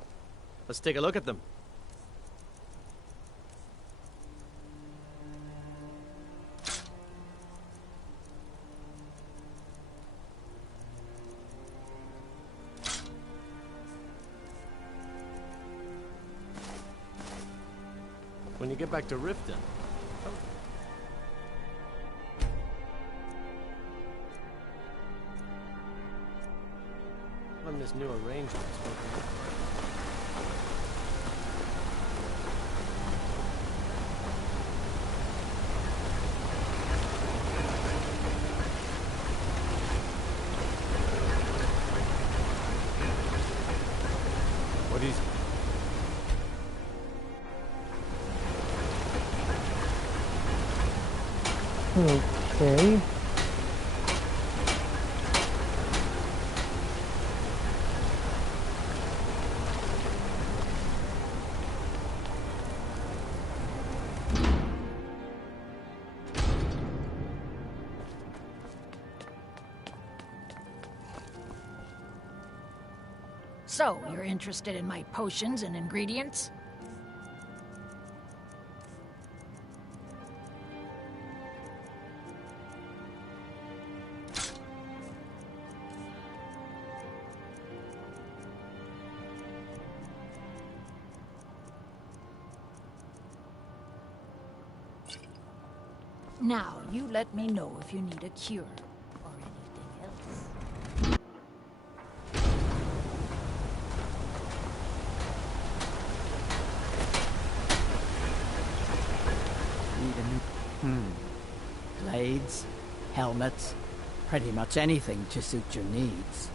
Let's take a look at them. When you get back to Riften, when this new arrangement's working. What is it? Okay. So, you're interested in my potions and ingredients? Now, you let me know if you need a cure or anything else. Need a new... Blades, helmets, pretty much anything to suit your needs.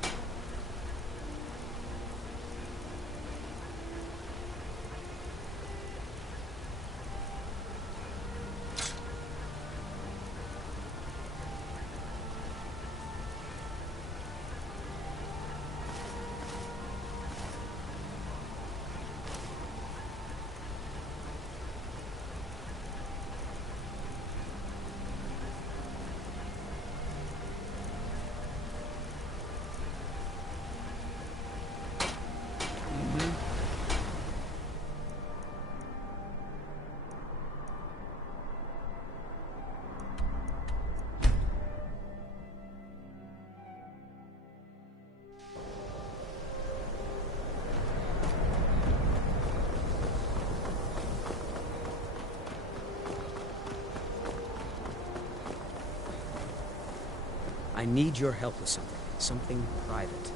I need your help with something. Something private.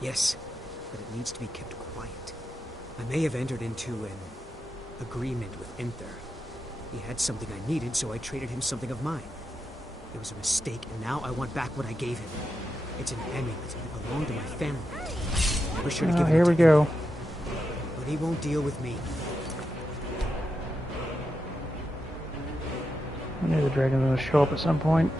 Yes, but it needs to be kept quiet. I may have entered into an agreement with Inther. He had something I needed, so I traded him something of mine. It was a mistake, and now I want back what I gave him. It's an amulet. It belonged to my family. I wish I'd have given it Here to we go. him, but he won't deal with me. I knew the dragon's going to show up at some point.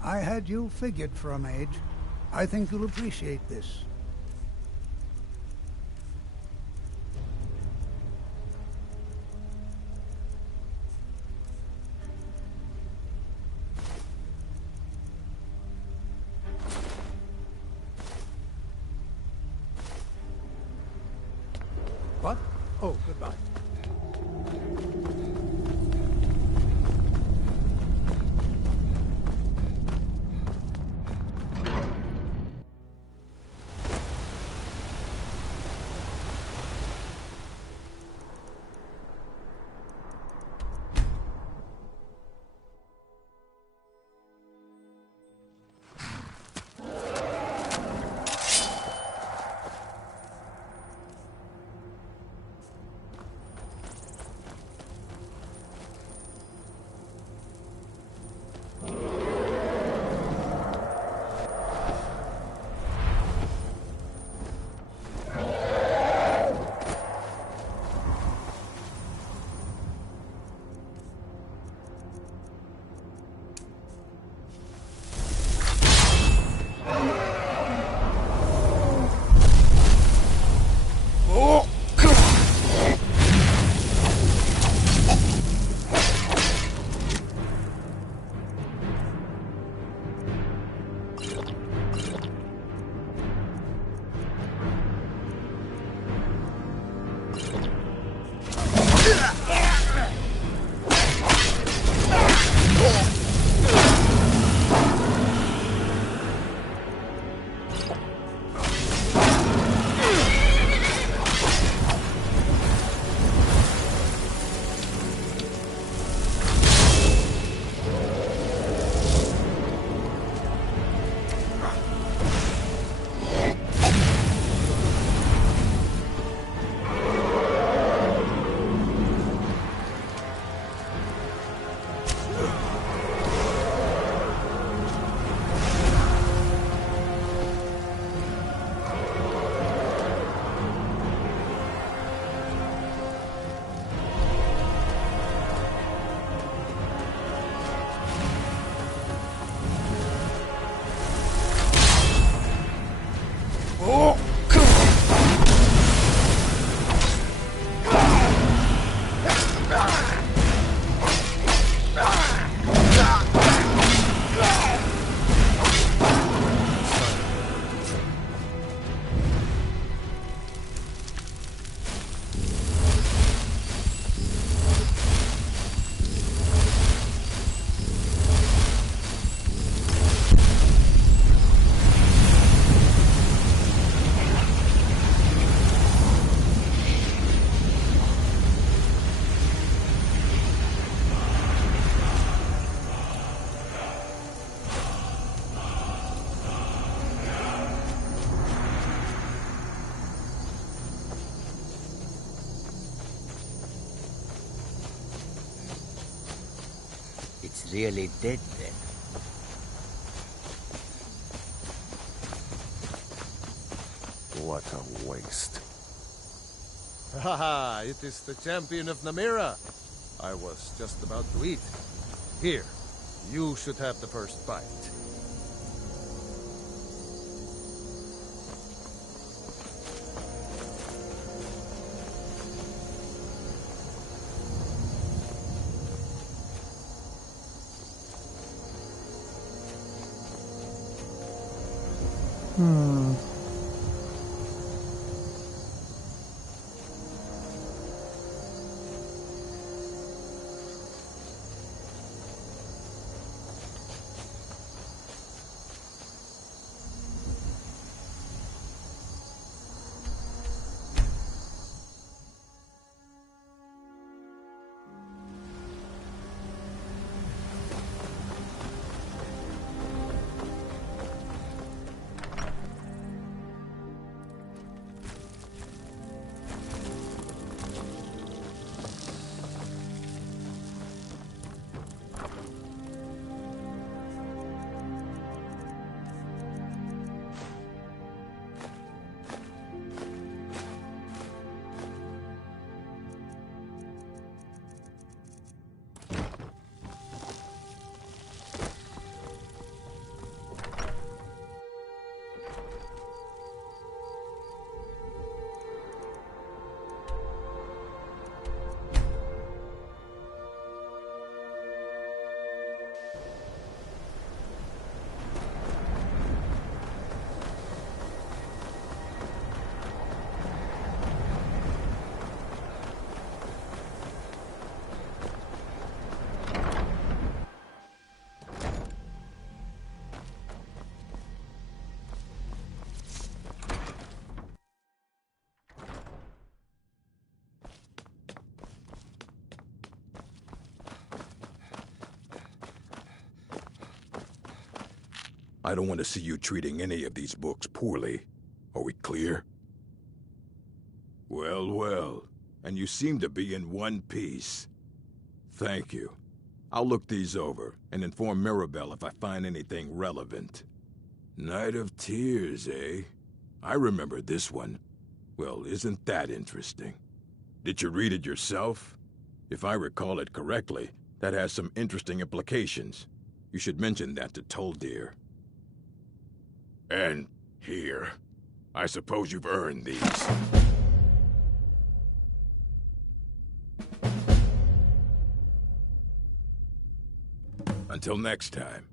I had you figured for a mage. I think you'll appreciate this. What? Oh, goodbye. really dead then. What a waste. Haha, it is the champion of Namira. I was just about to eat. Here, you should have the first bite. I don't want to see you treating any of these books poorly. Are we clear? Well, well. And you seem to be in one piece. Thank you. I'll look these over and inform Mirabelle if I find anything relevant. Night of Tears, eh? I remember this one. Well, isn't that interesting? Did you read it yourself? If I recall it correctly, that has some interesting implications. You should mention that to Toldir. And here. I suppose you've earned these. Until next time.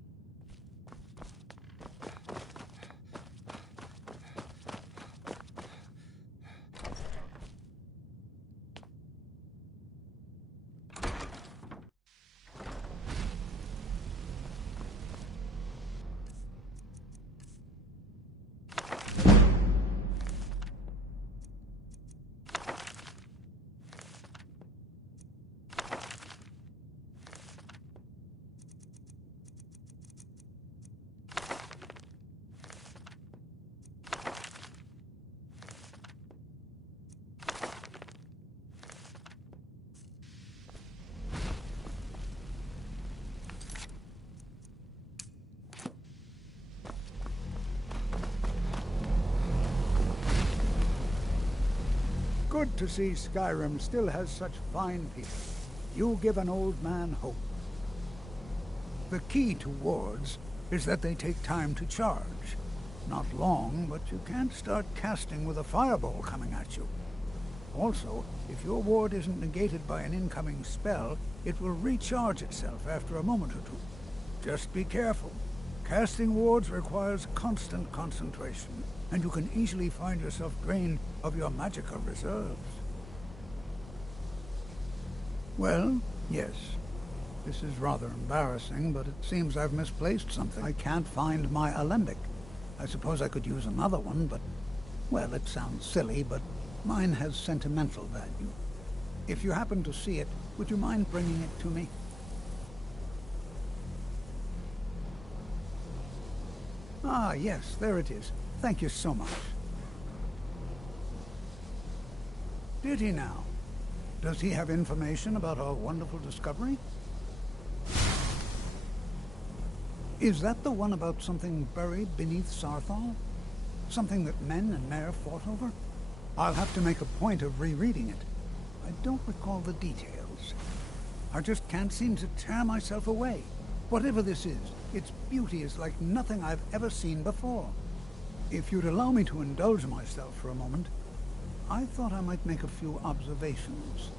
Good to see Skyrim still has such fine people. You give an old man hope. The key to wards is that they take time to charge. Not long, but you can't start casting with a fireball coming at you. Also, if your ward isn't negated by an incoming spell, it will recharge itself after a moment or two. Just be careful. Casting wards requires constant concentration, and you can easily find yourself drained of your magical reserves. Well, yes. This is rather embarrassing, but it seems I've misplaced something. I can't find my alembic. I suppose I could use another one, but... well, it sounds silly, but mine has sentimental value. If you happen to see it, would you mind bringing it to me? Ah, yes, there it is. Thank you so much. Did he now? Does he have information about our wonderful discovery? Is that the one about something buried beneath Sarthal? Something that men and Mare fought over? I'll have to make a point of rereading it. I don't recall the details. I just can't seem to tear myself away. Whatever this is, its beauty is like nothing I've ever seen before. If you'd allow me to indulge myself for a moment, I thought I might make a few observations.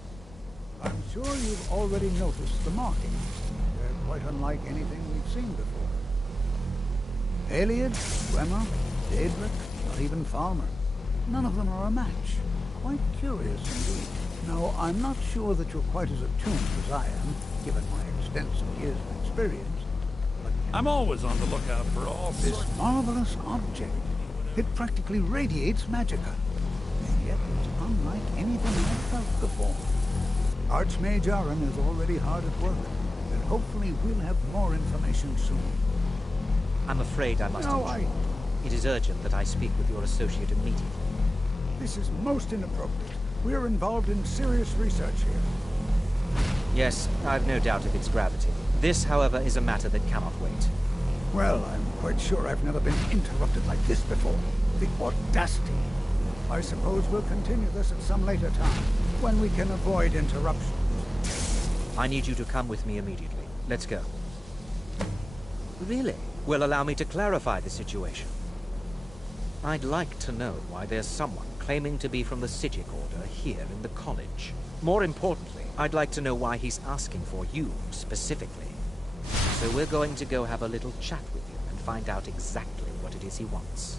I'm sure you've already noticed the markings. They're quite unlike anything we've seen before. Aliad, Bremer, Daedric, not even Falmer. None of them are a match. Quite curious indeed. Now, I'm not sure that you're quite as attuned as I am, given my extensive years of experience, but I'm always on the lookout for all this sorts. marvelous object, it practically radiates magicka, and yet it's unlike anything I've felt before. Archmage Aaron is already hard at work, and hopefully we'll have more information soon. I'm afraid I must. No, It is urgent that I speak with your associate immediately. This is most inappropriate. We're involved in serious research here. Yes, I've no doubt of its gravity. This, however, is a matter that cannot wait. Well, I'm quite sure I've never been interrupted like this before. The audacity. I suppose we'll continue this at some later time, when we can avoid interruptions. I need you to come with me immediately. Let's go. Really? Will allow me to clarify the situation. I'd like to know why there's someone claiming to be from the Psijic Order here in the college. More importantly, I'd like to know why he's asking for you, specifically. So we're going to go have a little chat with him and find out exactly what it is he wants.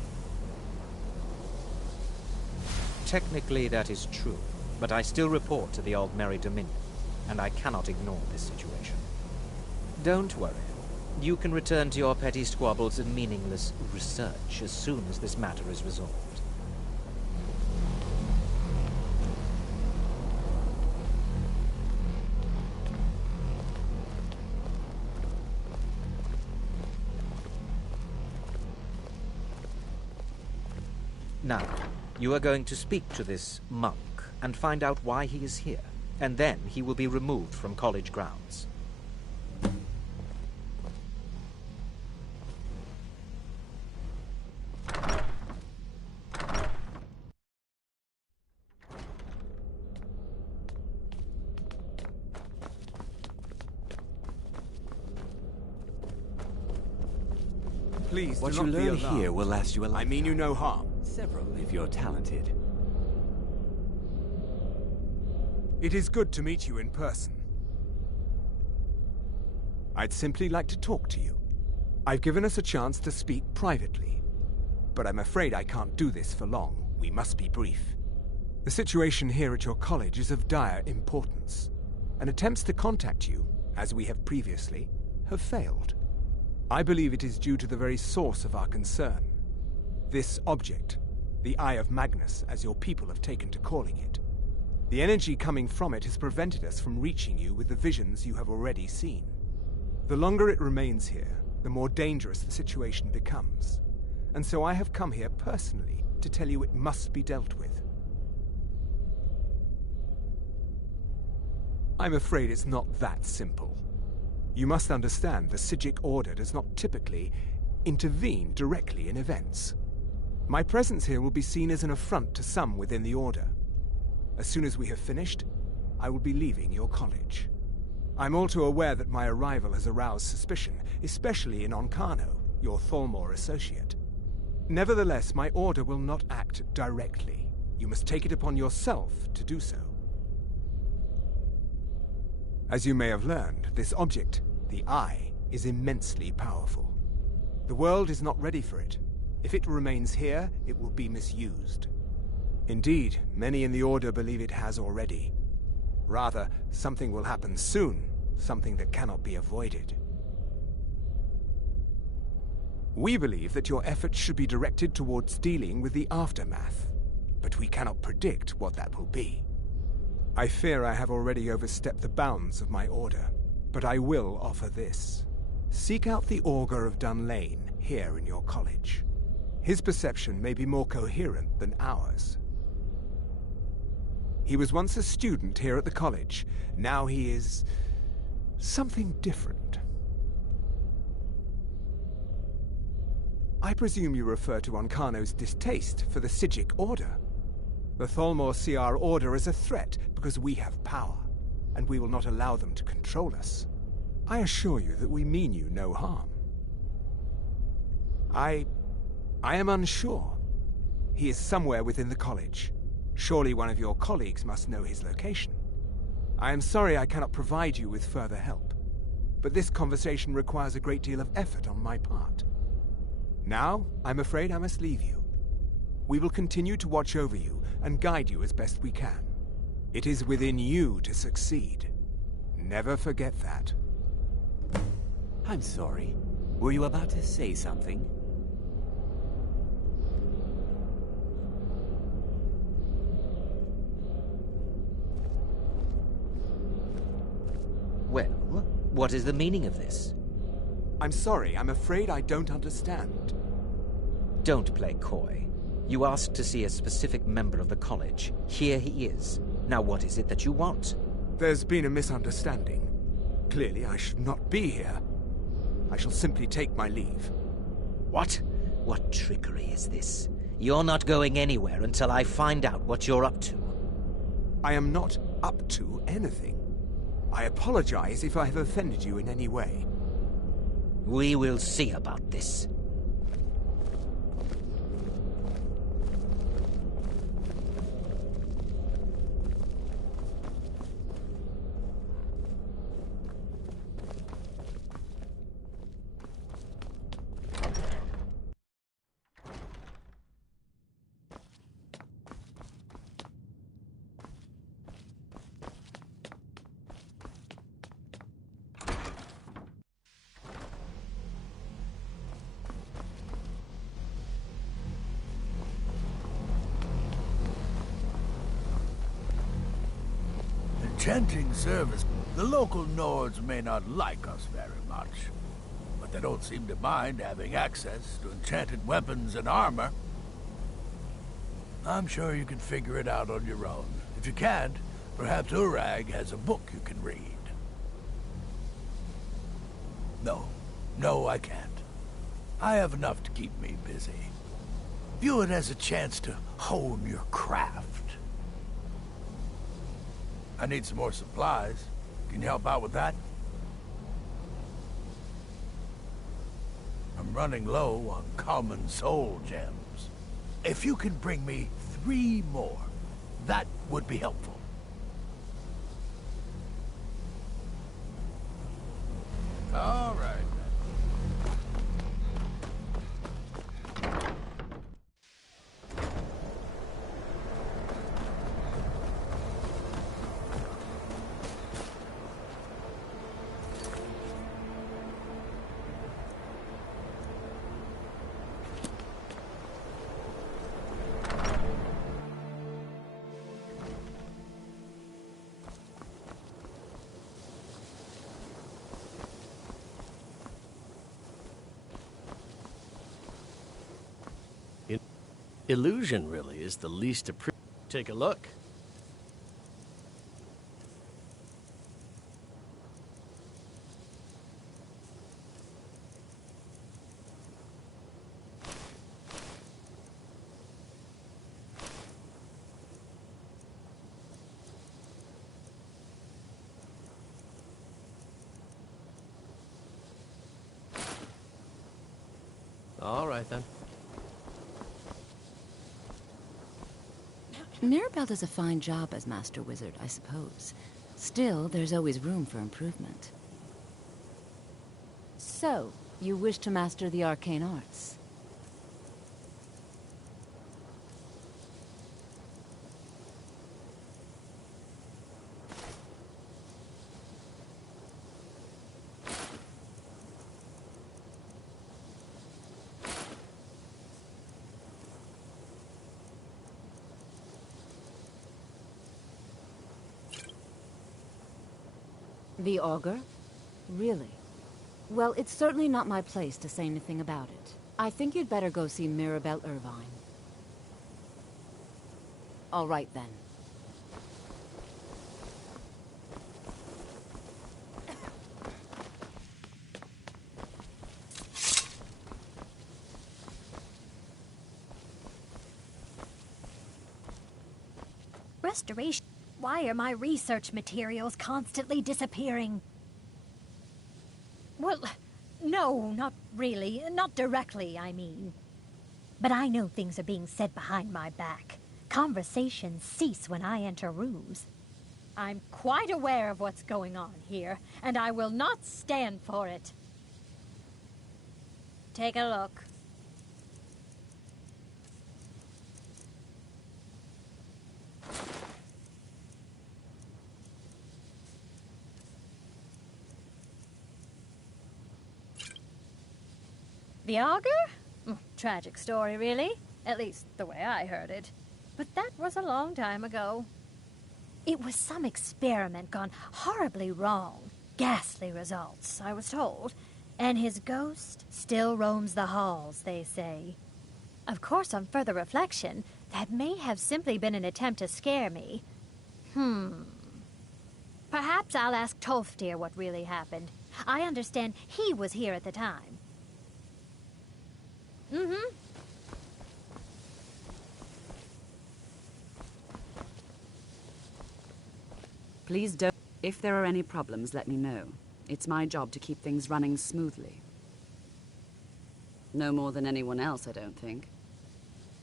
Technically, that is true, but I still report to the Aldmeri Dominion, and I cannot ignore this situation. Don't worry. You can return to your petty squabbles and meaningless research as soon as this matter is resolved. Now, you are going to speak to this monk and find out why he is here, and then he will be removed from college grounds. Please, What do you not be learn alarmed. here will last you a lifetime. I mean you no harm. Several, if you're talented. It is good to meet you in person. I'd simply like to talk to you. I've given us a chance to speak privately, but I'm afraid I can't do this for long. We must be brief. The situation here at your college is of dire importance, and attempts to contact you, as we have previously, have failed. I believe it is due to the very source of our concern. This object, the Eye of Magnus, as your people have taken to calling it. The energy coming from it has prevented us from reaching you with the visions you have already seen. The longer it remains here, the more dangerous the situation becomes. And so I have come here personally to tell you it must be dealt with. I'm afraid it's not that simple. You must understand the Psijic Order does not typically intervene directly in events. My presence here will be seen as an affront to some within the Order. As soon as we have finished, I will be leaving your college. I'm all too aware that my arrival has aroused suspicion, especially in Onkano, your Thalmor associate. Nevertheless, my Order will not act directly. You must take it upon yourself to do so. As you may have learned, this object, the Eye, is immensely powerful. The world is not ready for it. If it remains here, it will be misused. Indeed, many in the Order believe it has already. Rather, something will happen soon, something that cannot be avoided. We believe that your efforts should be directed towards dealing with the aftermath, but we cannot predict what that will be. I fear I have already overstepped the bounds of my Order, but I will offer this. Seek out the Augur of Dunlane here in your college. His perception may be more coherent than ours. He was once a student here at the college. Now he is something different. I presume you refer to Ancano's distaste for the Sijic Order. The Thalmor see our order as a threat because we have power, and we will not allow them to control us. I assure you that we mean you no harm. I am unsure. He is somewhere within the college. Surely one of your colleagues must know his location. I am sorry I cannot provide you with further help, but this conversation requires a great deal of effort on my part. Now, I'm afraid I must leave you. We will continue to watch over you and guide you as best we can. It is within you to succeed. Never forget that. I'm sorry. Were you about to say something? Well, what is the meaning of this? I'm sorry, I'm afraid I don't understand. Don't play coy. You asked to see a specific member of the college. Here he is. Now what is it that you want? There's been a misunderstanding. Clearly I should not be here. I shall simply take my leave. What? What trickery is this? You're not going anywhere until I find out what you're up to. I am not up to anything. I apologize if I have offended you in any way. We will see about this. Enchanting service. The local Nords may not like us very much, but they don't seem to mind having access to enchanted weapons and armor. I'm sure you can figure it out on your own. If you can't, perhaps Urag has a book you can read. No, I can't. I have enough to keep me busy. View it as a chance to hone your craft. I need some more supplies. Can you help out with that? I'm running low on common soul gems. If you can bring me 3 more, that would be helpful. All right. Illusion really is the least Take a look. All right then. Mirabelle does a fine job as Master Wizard, I suppose. Still, there's always room for improvement. So, you wish to master the arcane arts? The Augur? Really? Well, it's certainly not my place to say anything about it. I think you'd better go see Mirabelle Irvine. All right, then. Restoration? Why are my research materials constantly disappearing? Well, no, not really. Not directly, I mean. But I know things are being said behind my back. Conversations cease when I enter rooms. I'm quite aware of what's going on here, and I will not stand for it. Take a look. The auger? Tragic story, really. At least the way I heard it. But that was a long time ago. It was some experiment gone horribly wrong. Ghastly results, I was told. And his ghost still roams the halls, they say. Of course, on further reflection, that may have simply been an attempt to scare me. Perhaps I'll ask Tolfdir what really happened. I understand he was here at the time. Please don't. If there are any problems, let me know. It's my job to keep things running smoothly. No more than anyone else, I don't think.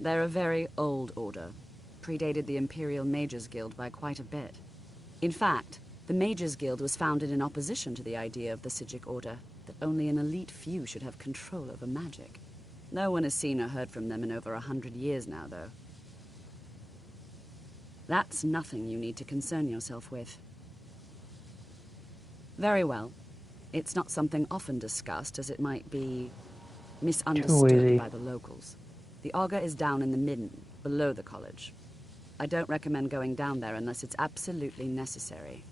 They're a very old order. Predated the Imperial Mages Guild by quite a bit. In fact, the Mages Guild was founded in opposition to the idea of the Psijic Order, that only an elite few should have control over magic. No one has seen or heard from them in over 100 years now, though. That's nothing you need to concern yourself with. Very well. It's not something often discussed, as it might be misunderstood by the locals. The auger is down in the midden, below the college. I don't recommend going down there unless it's absolutely necessary.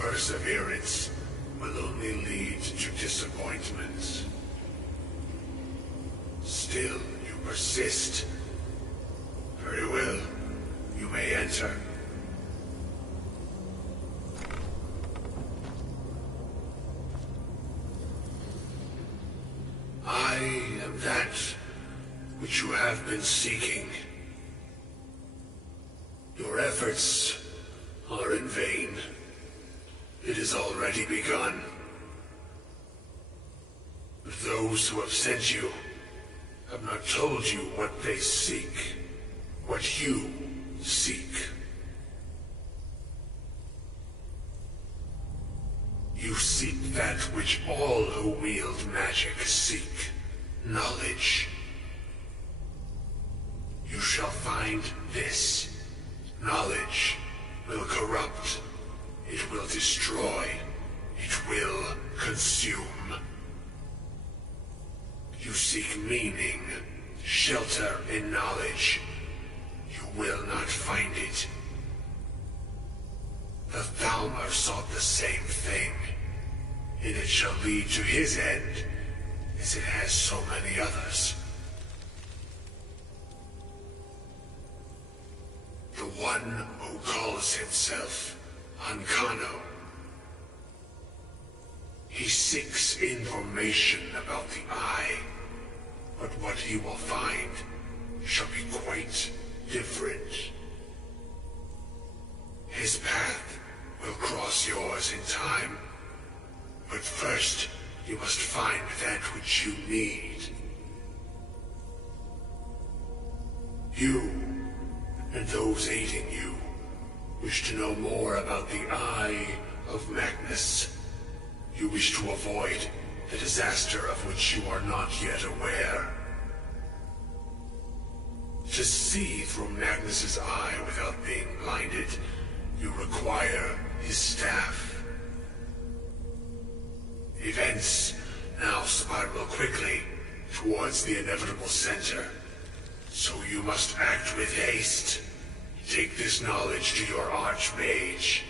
Perseverance will only lead to disappointment. Still, you persist. Very well. You may enter. I am that which you have been seeking. Your efforts are in vain. It has already begun. But those who have sent you have not told you what they seek, what you seek. You seek that which all who wield magic seek, knowledge. You shall find this. Knowledge will corrupt. It will destroy. It will consume. You seek meaning, shelter in knowledge. You will not find it. The Thalmor sought the same thing, and it shall lead to his end, as it has so many others. The one who calls himself Ancano. He seeks information about the Eye, but what he will find shall be quite different. His path will cross yours in time, but first you must find that which you need. You and those aiding you wish to know more about the Eye of Magnus. You wish to avoid the disaster of which you are not yet aware. To see through Magnus's eye without being blinded, you require his staff. Events now spiral quickly towards the inevitable center, so you must act with haste. Take this knowledge to your Archmage.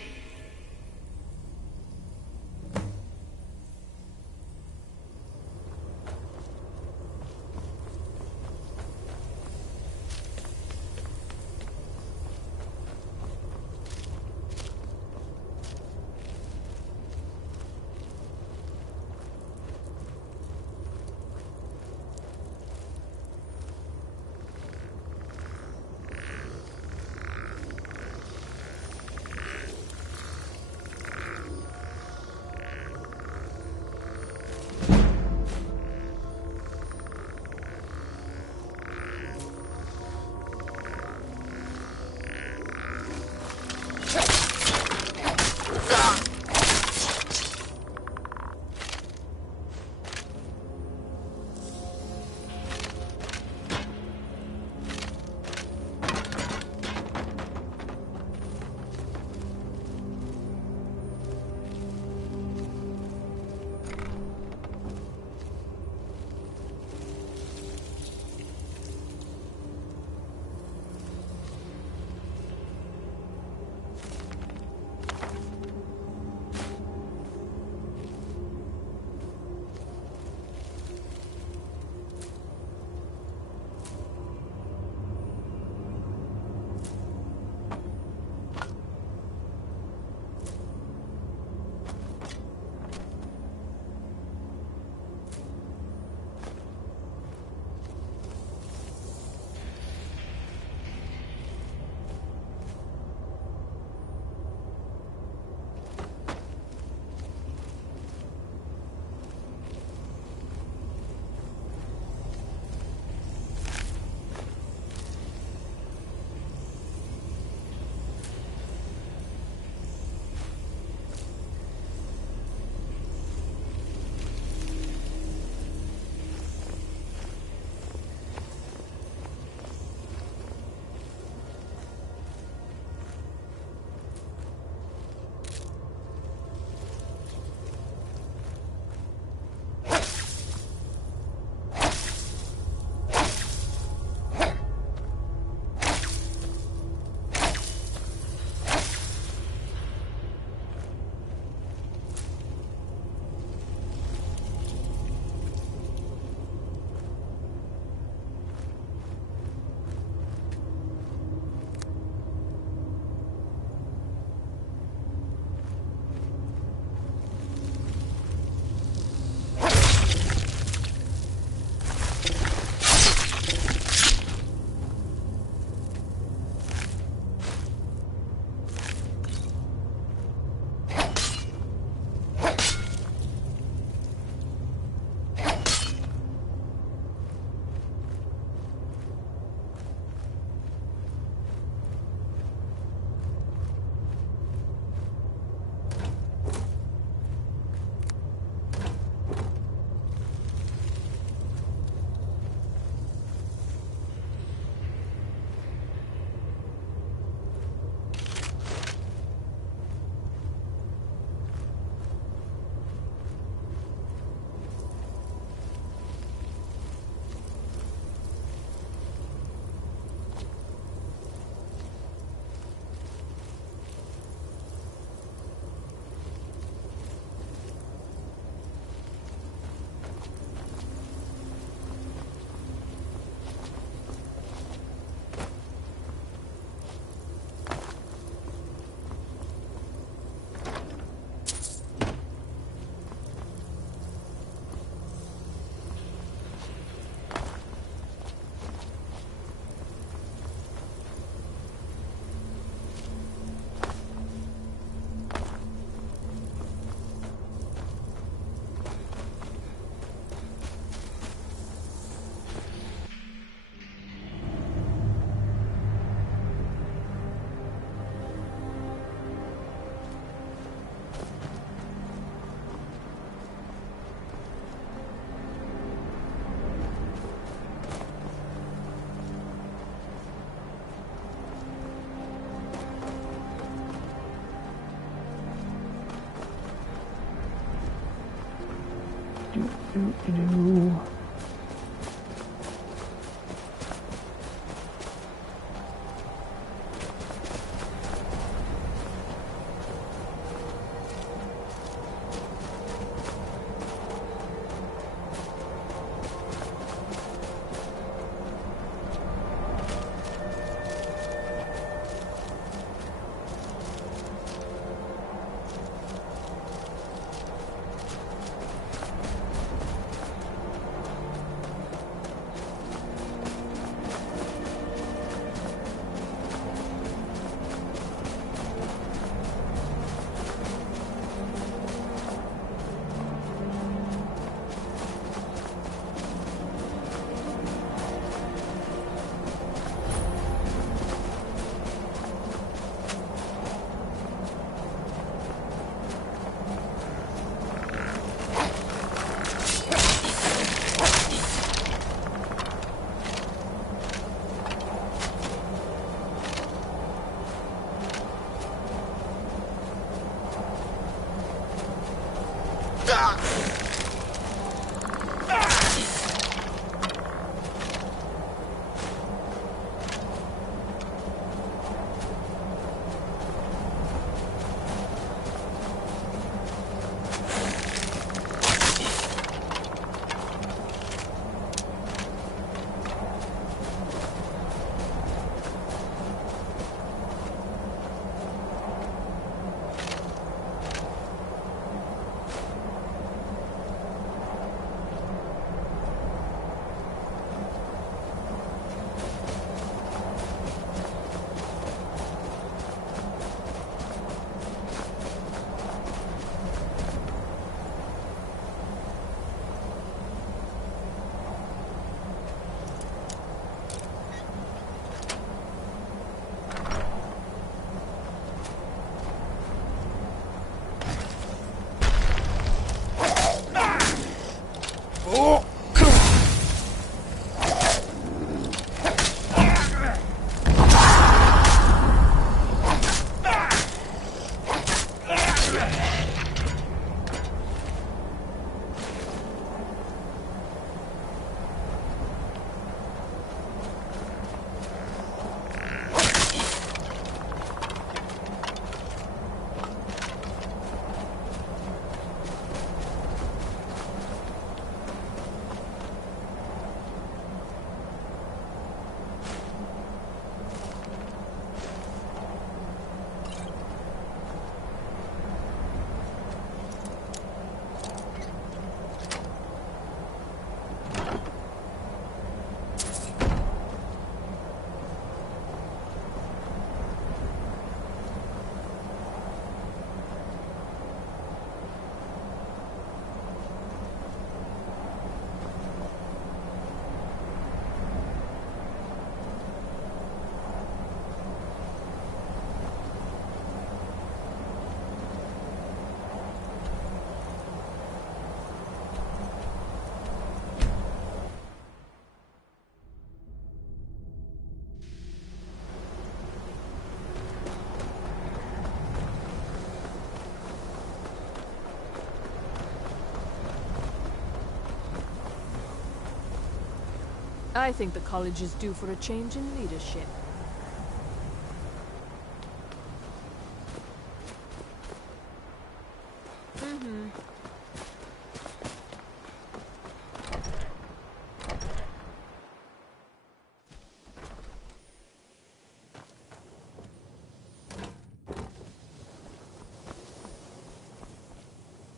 I think the college is due for a change in leadership.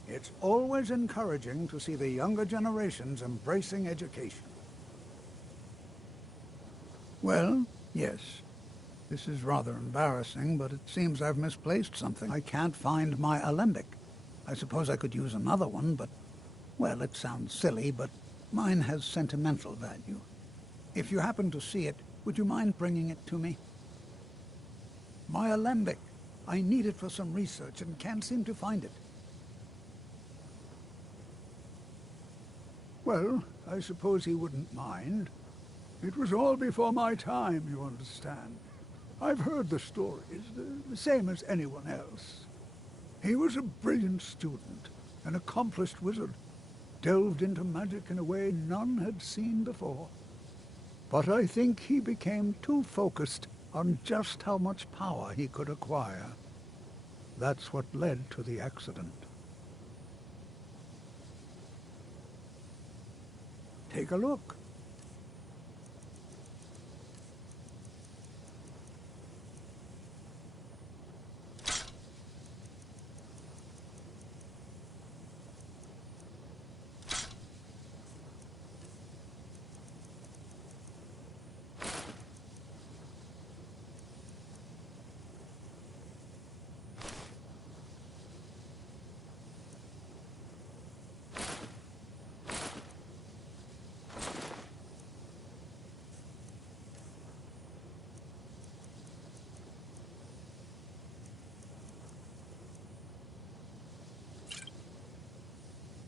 It's always encouraging to see the younger generations embracing education. Well, yes. This is rather embarrassing, but it seems I've misplaced something. I can't find my alembic. I suppose I could use another one, but, well, it sounds silly, but mine has sentimental value. If you happen to see it, would you mind bringing it to me? My alembic. I need it for some research and can't seem to find it. Well, I suppose he wouldn't mind. It was all before my time, you understand. I've heard the stories, the same as anyone else. He was a brilliant student, an accomplished wizard. delved into magic in a way none had seen before. But I think he became too focused on just how much power he could acquire. That's what led to the accident. Take a look.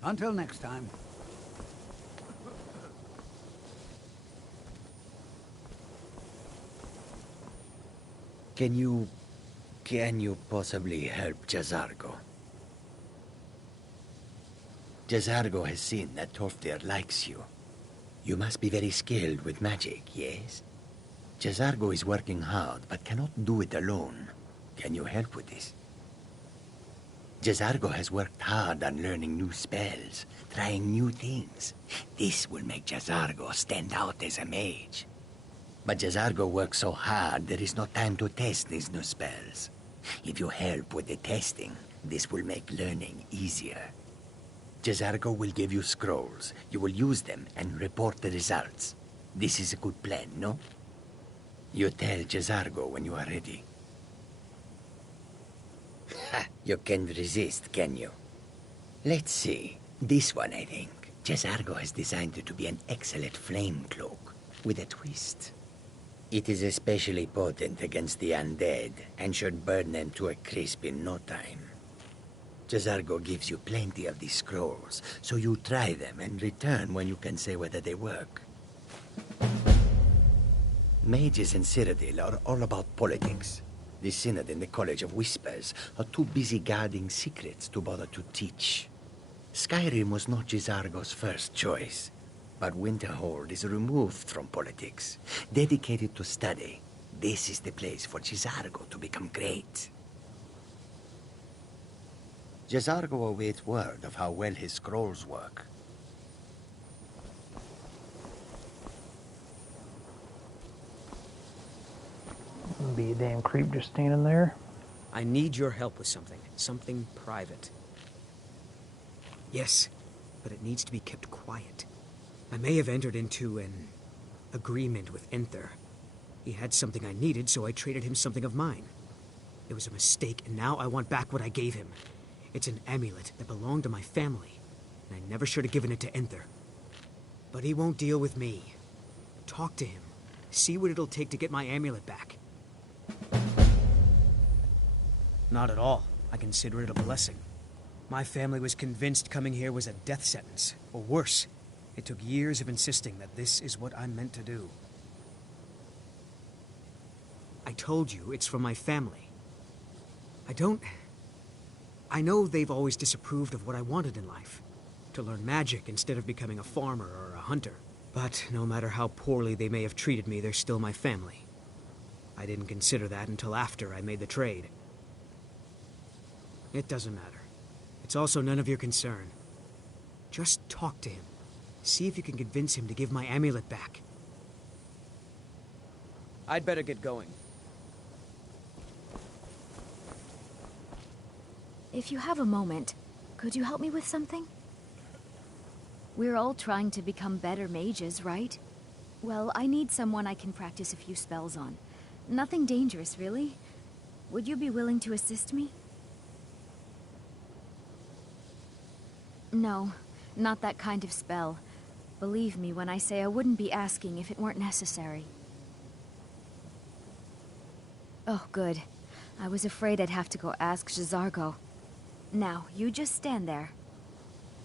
Until next time. Can you possibly help Jazargo? Jazargo has seen that Torfdir likes you. You must be very skilled with magic, yes? Jazargo is working hard, but cannot do it alone. Can you help with this? Jazargo has worked hard on learning new spells, trying new things. This will make Jazargo stand out as a mage. But Jazargo works so hard, there is no time to test these new spells. If you help with the testing, this will make learning easier. Jazargo will give you scrolls. You will use them and report the results. This is a good plan, no? You tell Jazargo when you are ready. Ha! You can't resist, can you? Let's see. This one, I think. Jazargo has designed it to be an excellent flame cloak, with a twist. It is especially potent against the undead, and should burn them to a crisp in no time. Jazargo gives you plenty of these scrolls, so you try them and return when you can say whether they work. Mages in Cyrodiil are all about politics. The Synod and the College of Whispers are too busy guarding secrets to bother to teach. Skyrim was not Jazargo's first choice, but Winterhold is removed from politics, dedicated to study. This is the place for Jazargo to become great. Jazargo awaits word of how well his scrolls work. Be a damn creep just standing there. I need your help with something. Something private. Yes, but it needs to be kept quiet. I may have entered into an agreement with Enther. He had something I needed, so I traded him something of mine. It was a mistake, and now I want back what I gave him. It's an amulet that belonged to my family, and I never should have given it to Enther. But he won't deal with me. Talk to him. See what it'll take to get my amulet back. Not at all. I consider it a blessing. My family was convinced coming here was a death sentence, or worse. It took years of insisting that this is what I'm meant to do. I told you, it's from my family. I know they've always disapproved of what I wanted in life. To learn magic instead of becoming a farmer or a hunter. But no matter how poorly they may have treated me, they're still my family. I didn't consider that until after I made the trade. It doesn't matter. It's also none of your concern. Just talk to him. See if you can convince him to give my amulet back. I'd better get going. If you have a moment, could you help me with something? We're all trying to become better mages, right? Well, I need someone I can practice a few spells on. Nothing dangerous, really. Would you be willing to assist me? No, not that kind of spell. Believe me when I say I wouldn't be asking if it weren't necessary. Oh, good. I was afraid I'd have to go ask Jazargo. Now, you just stand there.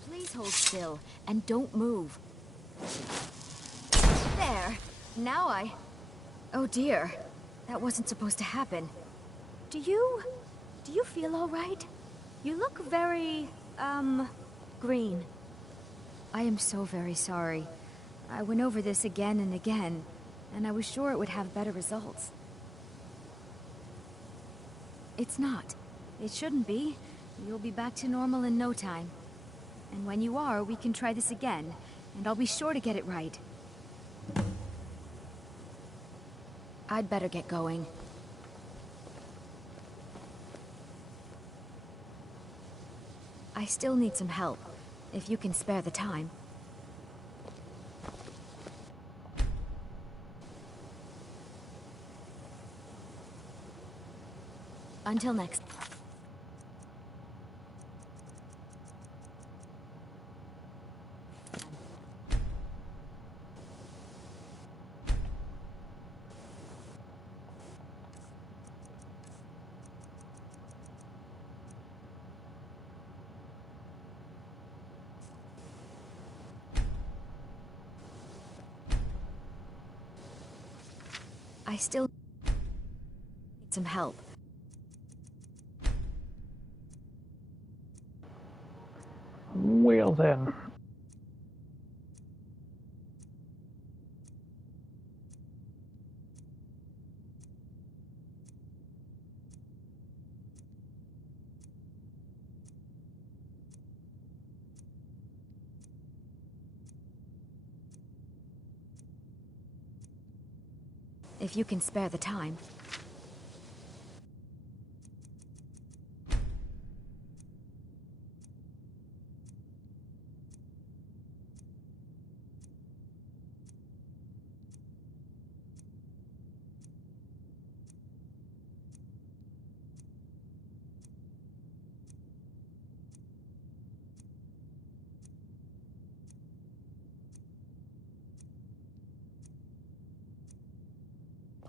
Please hold still, and don't move. There! Now Oh dear. That wasn't supposed to happen. Do you feel all right? You look very, green. I am so very sorry. I went over this again and again, and I was sure it would have better results. It's not. It shouldn't be. You'll be back to normal in no time. And when you are, we can try this again, and I'll be sure to get it right. I'd better get going. I still need some help, if you can spare the time. Until next. I still need some help. Well then. If you can spare the time.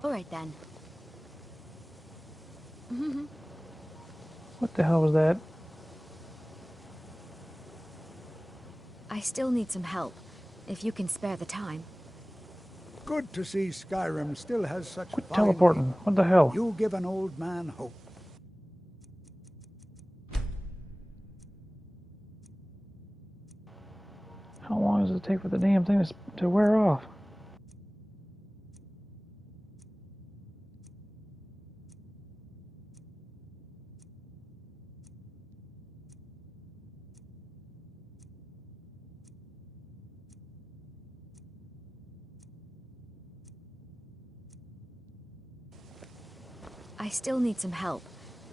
All right then. What the hell was that? I still need some help, if you can spare the time. Good to see Skyrim still has such fine Teleporting. What the hell? You give an old man hope. How long does it take for the damn thing to wear off? I still need some help,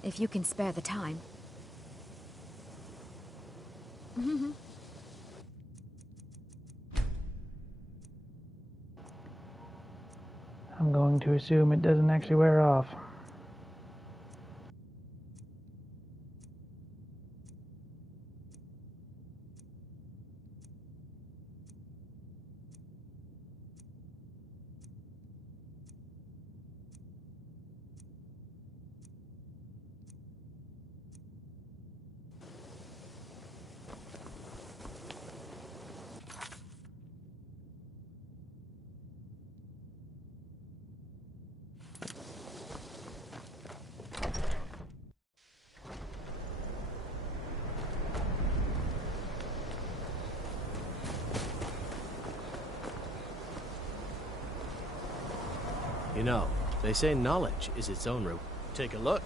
if you can spare the time. I'm going to assume it doesn't actually wear off. You know, they say knowledge is its own reward. Take a look.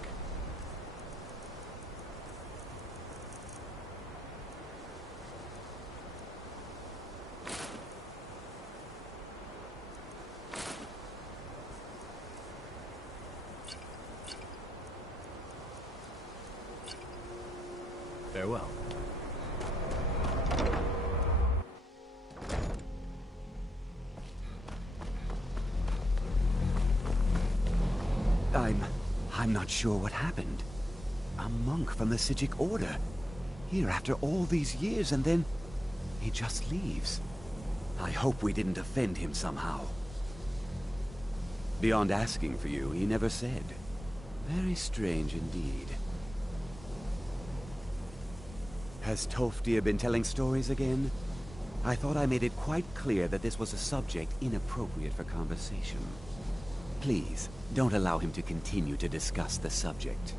Farewell. I'm not sure what happened. A monk from the Sijic Order. Here after all these years, and then he just leaves. I hope we didn't offend him somehow. Beyond asking for you, he never said. Very strange indeed. Has Tolfdir been telling stories again? I thought I made it quite clear that this was a subject inappropriate for conversation. Please, don't allow him to continue to discuss the subject.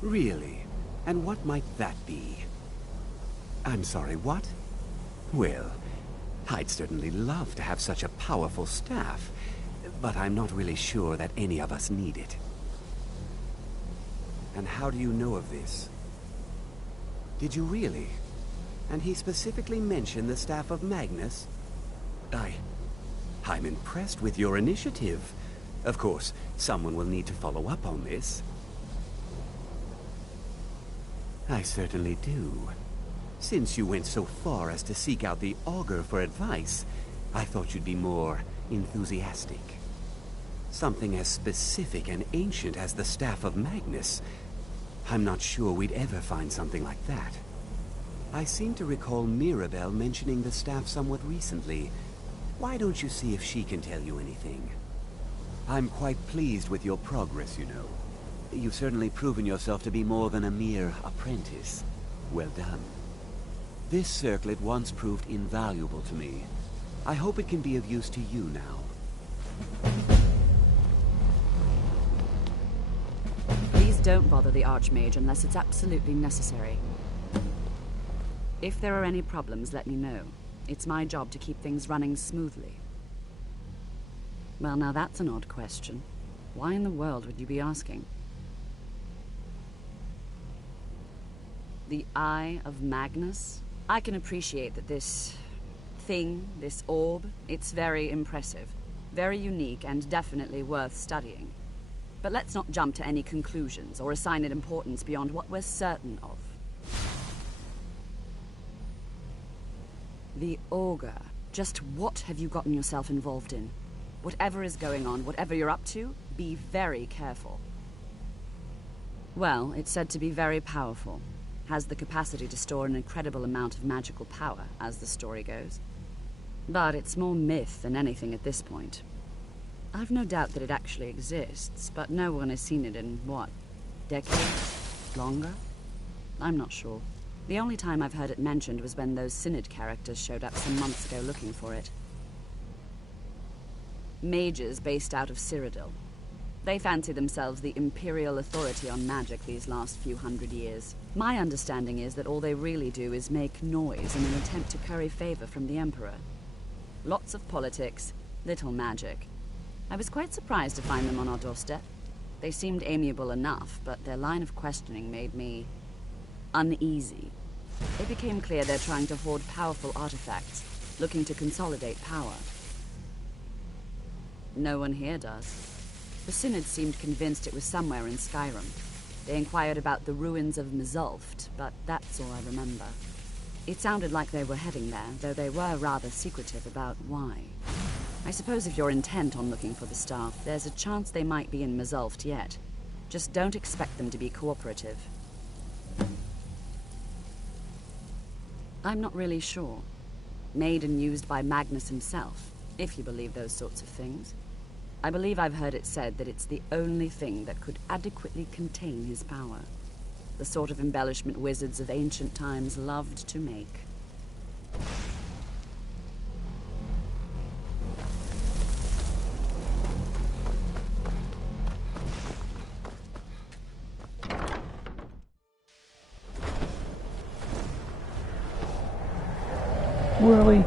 Really? And what might that be? I'm sorry, what? Well, I'd certainly love to have such a powerful staff, but I'm not really sure that any of us need it. And how do you know of this? Did you really? And he specifically mentioned the staff of Magnus? I'm impressed with your initiative. Of course, someone will need to follow up on this. I certainly do. Since you went so far as to seek out the Augur for advice, I thought you'd be more enthusiastic. Something as specific and ancient as the Staff of Magnus. I'm not sure we'd ever find something like that. I seem to recall Mirabelle mentioning the staff somewhat recently. Why don't you see if she can tell you anything? I'm quite pleased with your progress, you know. You've certainly proven yourself to be more than a mere apprentice. Well done. This circlet once proved invaluable to me. I hope it can be of use to you now. Please don't bother the Archmage unless it's absolutely necessary. If there are any problems, let me know. It's my job to keep things running smoothly. Well, now that's an odd question. Why in the world would you be asking? The Eye of Magnus? I can appreciate that this thing, this orb, it's very impressive, very unique, and definitely worth studying. But let's not jump to any conclusions or assign it importance beyond what we're certain of. The Augur. Just what have you gotten yourself involved in? Whatever is going on, whatever you're up to, be very careful. Well, it's said to be very powerful. Has the capacity to store an incredible amount of magical power, as the story goes. But it's more myth than anything at this point. I've no doubt that it actually exists, but no one has seen it in, what, decades? Longer? I'm not sure. The only time I've heard it mentioned was when those Synod characters showed up some months ago looking for it. Mages based out of Cyrodiil. They fancy themselves the imperial authority on magic these last few hundred years. My understanding is that all they really do is make noise in an attempt to curry favor from the Emperor. Lots of politics, little magic. I was quite surprised to find them on our doorstep. They seemed amiable enough, but their line of questioning made me uneasy. It became clear they're trying to hoard powerful artifacts, looking to consolidate power. No one here does. The Synod seemed convinced it was somewhere in Skyrim. They inquired about the ruins of Mzulft, but that's all I remember. It sounded like they were heading there, though they were rather secretive about why. I suppose if you're intent on looking for the staff, there's a chance they might be in Mzulft yet. Just don't expect them to be cooperative. I'm not really sure. Made and used by Magnus himself, if you believe those sorts of things. I believe I've heard it said that it's the only thing that could adequately contain his power. The sort of embellishment wizards of ancient times loved to make. Really?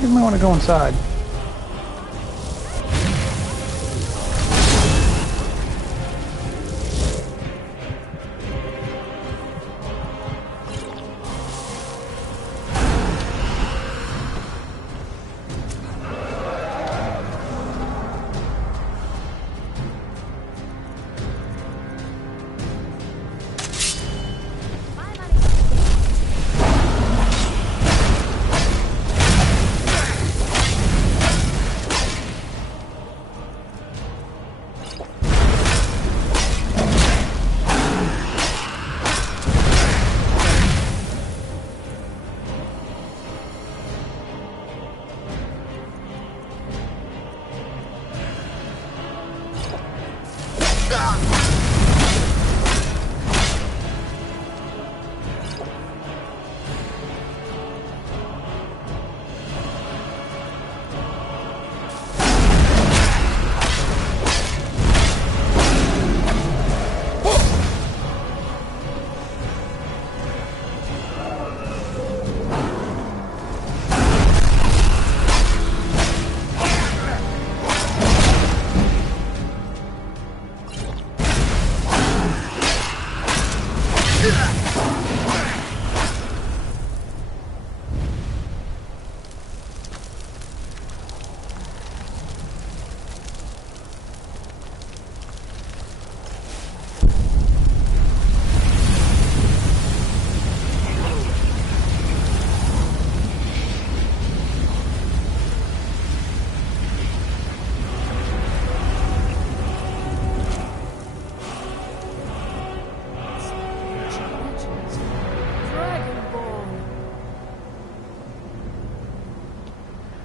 You might want to go inside.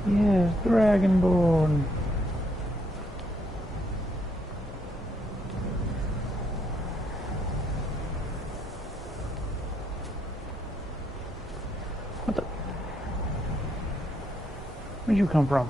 Yes, Dragonborn. What the? Where'd you come from?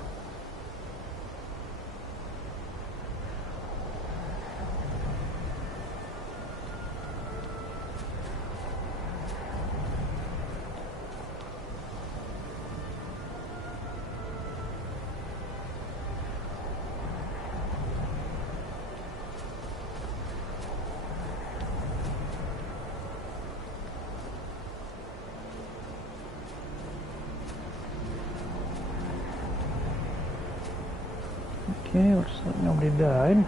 Okay, looks like nobody died.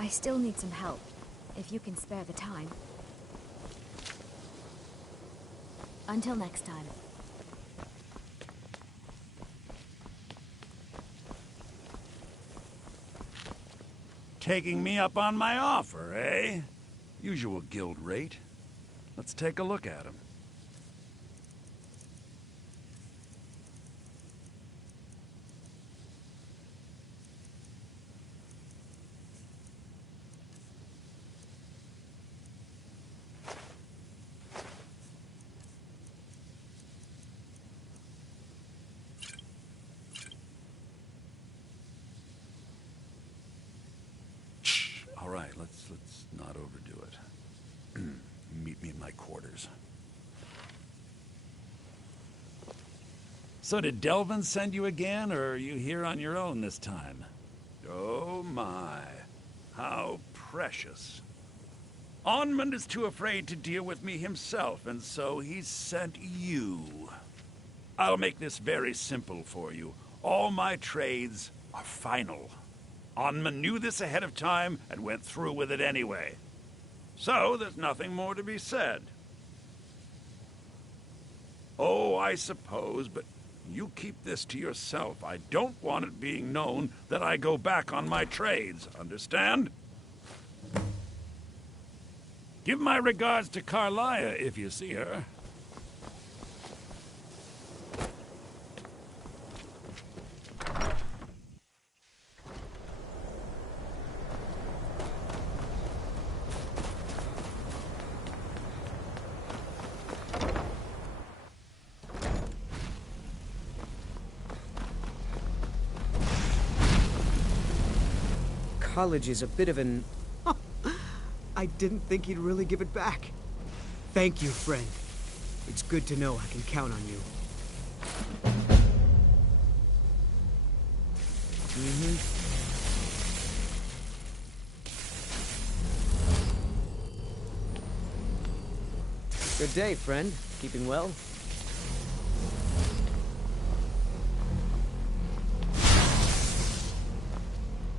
I still need some help, if you can spare the time. Until next time. Taking me up on my offer, eh? Usual guild rate. Let's take a look at him. All right, let's not overdo it. Meet me in my quarters. So did Delvin send you again, or are you here on your own this time? Oh my, how precious. Onmund is too afraid to deal with me himself, and so he's sent you. I'll make this very simple for you. All my trades are final. Onmund knew this ahead of time and went through with it anyway. So there's nothing more to be said. Oh, I suppose, but you keep this to yourself. I don't want it being known that I go back on my trades, understand? Give my regards to Carlia if you see her. College is a bit of an... I didn't think he'd really give it back. Thank you, friend. It's good to know I can count on you. Good day, friend. Keeping well?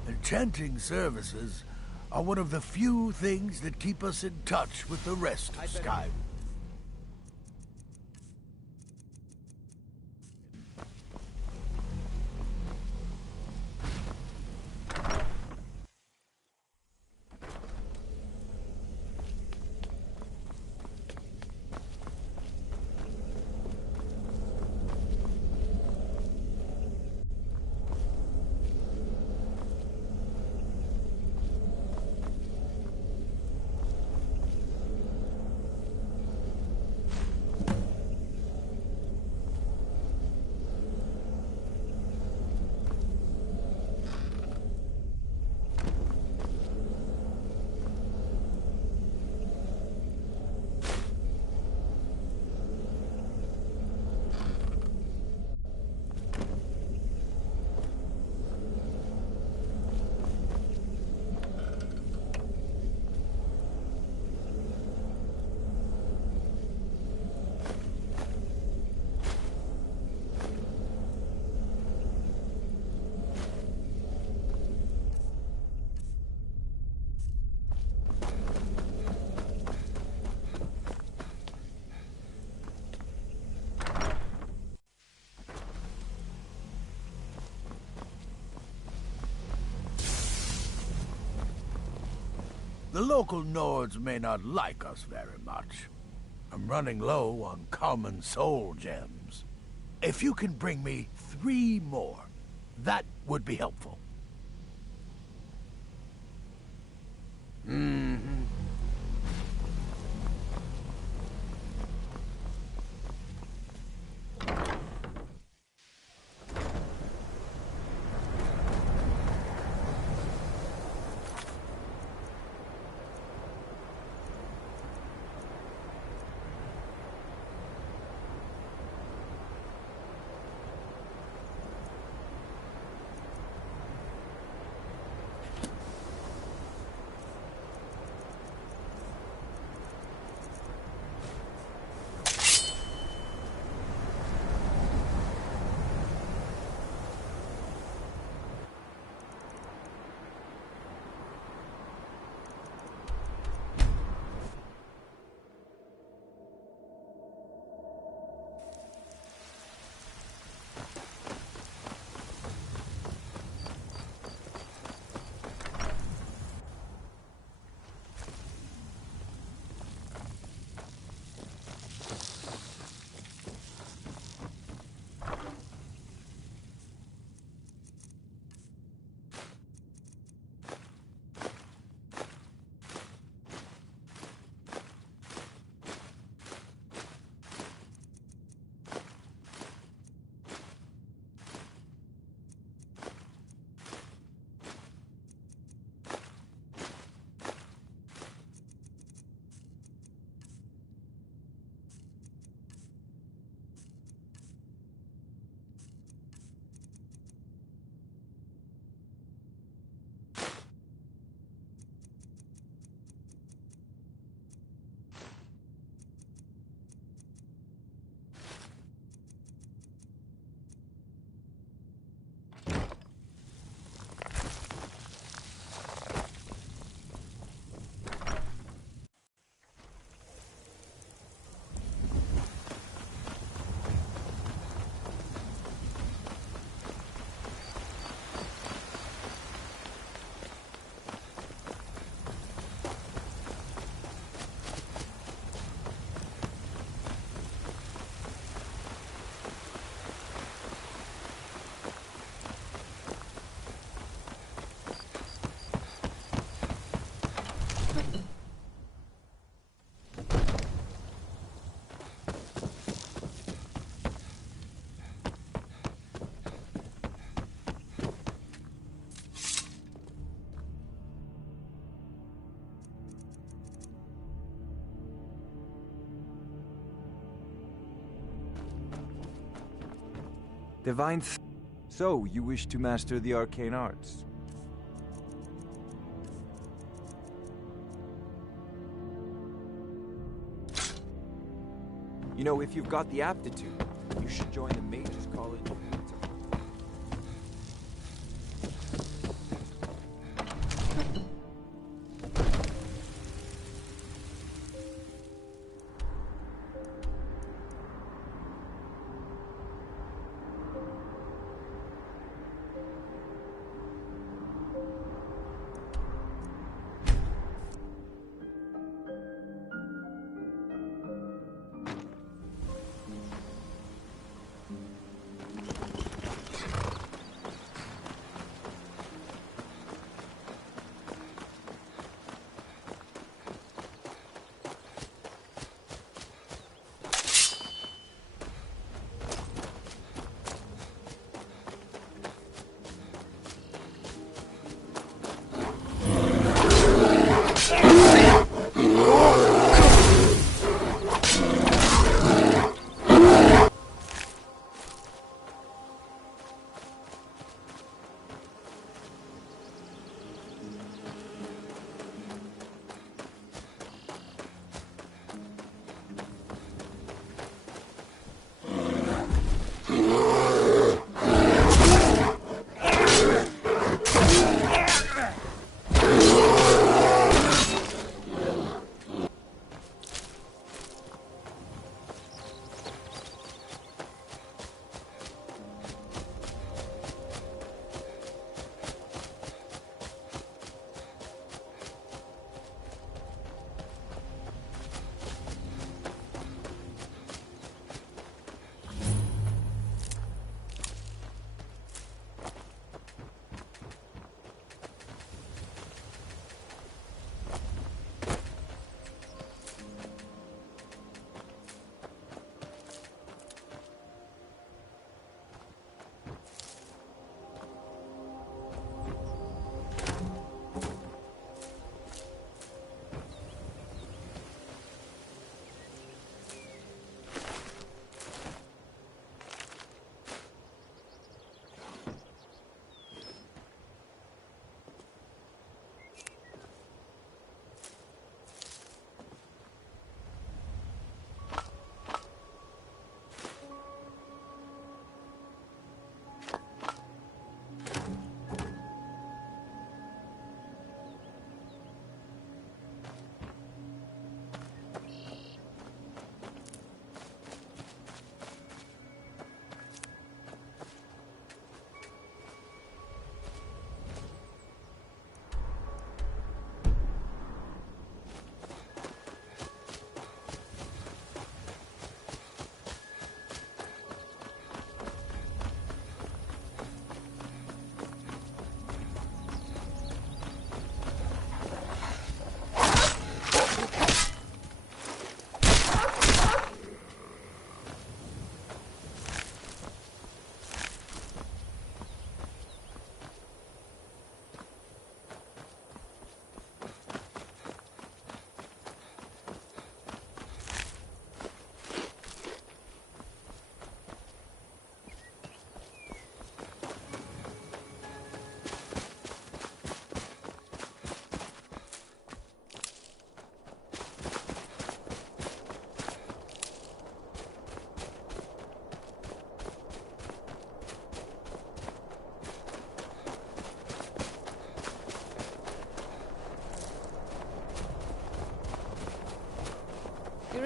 The Enchanting services are one of the few things that keep us in touch with the rest of Skyrim. The local Nords may not like us very much. I'm running low on common soul gems. If you can bring me 3 more, that would be helpful. Mm-hmm. Divine So, you wish to master the arcane arts? You know, if you've got the aptitude, you should join the Mages College.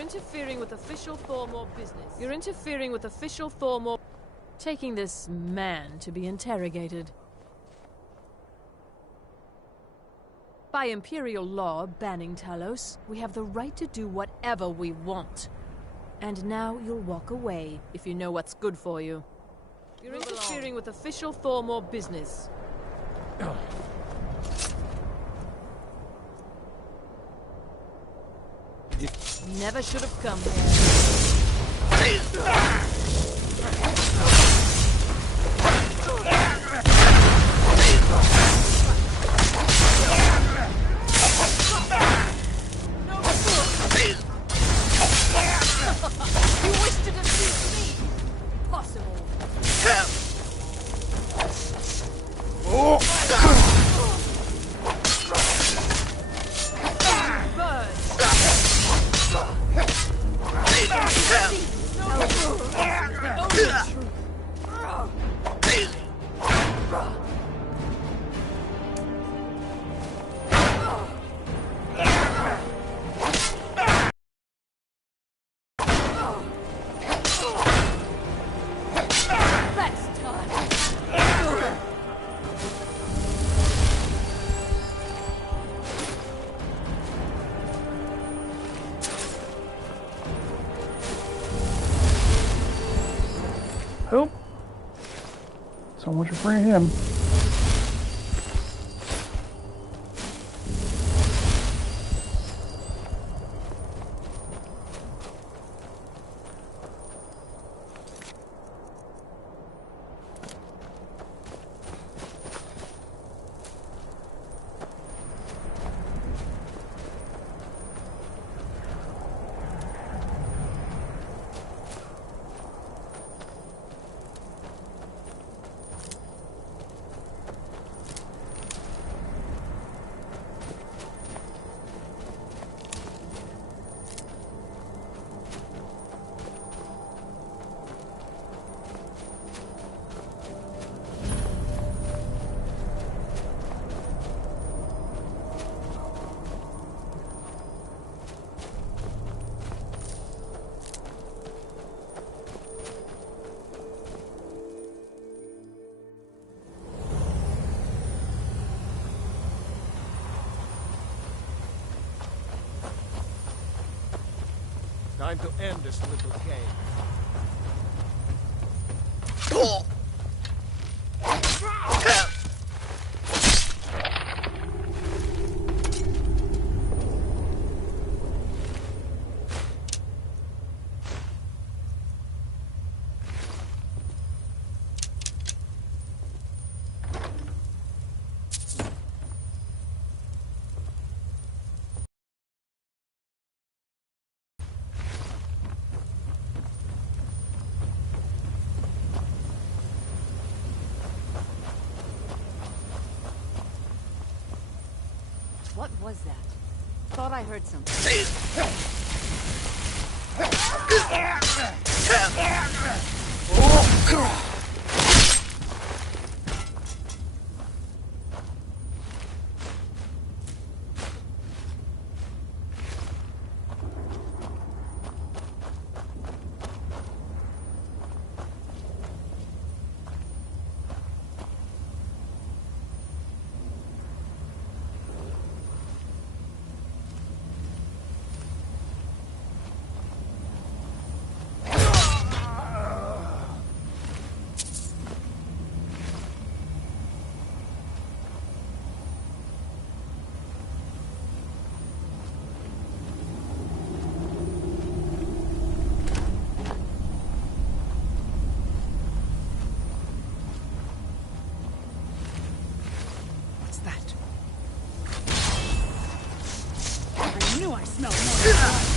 interfering with official Thormore business. You're interfering with official Thormore... Taking this man to be interrogated. By Imperial law banning Talos, we have the right to do whatever we want. And now you'll walk away if you know what's good for you. You're interfering with official Thormore business. Never should have come here. You wish to defeat me? Impossible. Oh. So much for him. Time to end this little game. What was that? Thought I heard something. I smell more.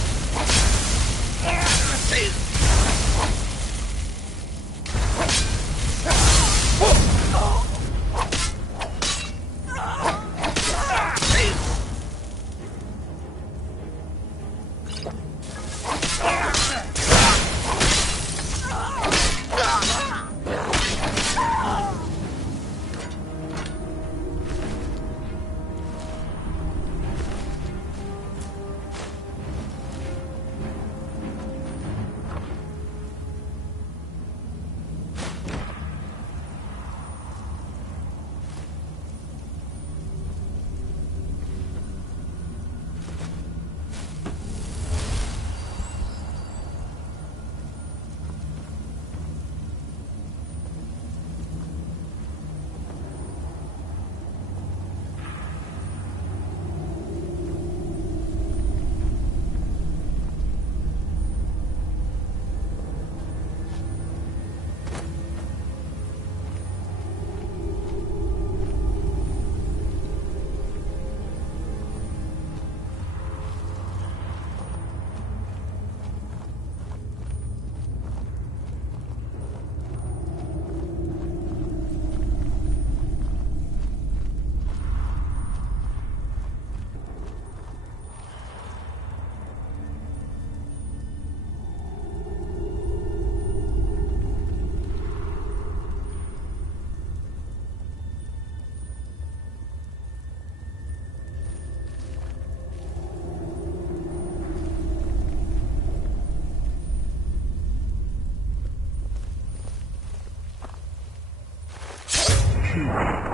key.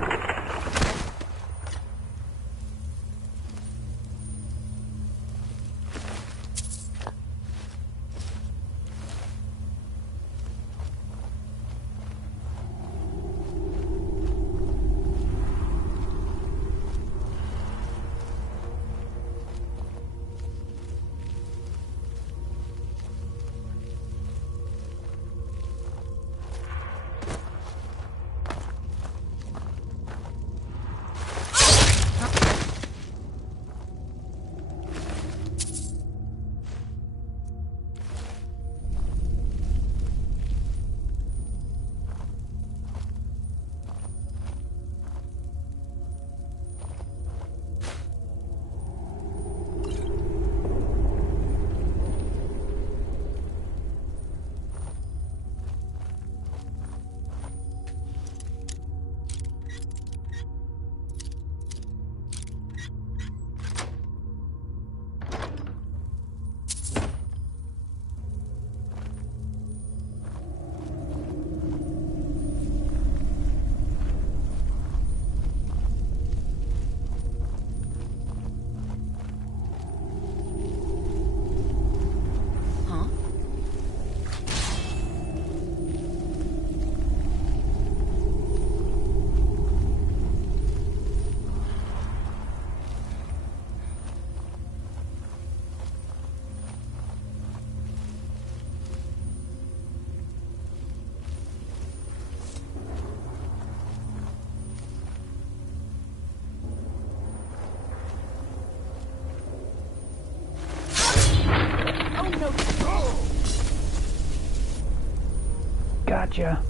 Gotcha.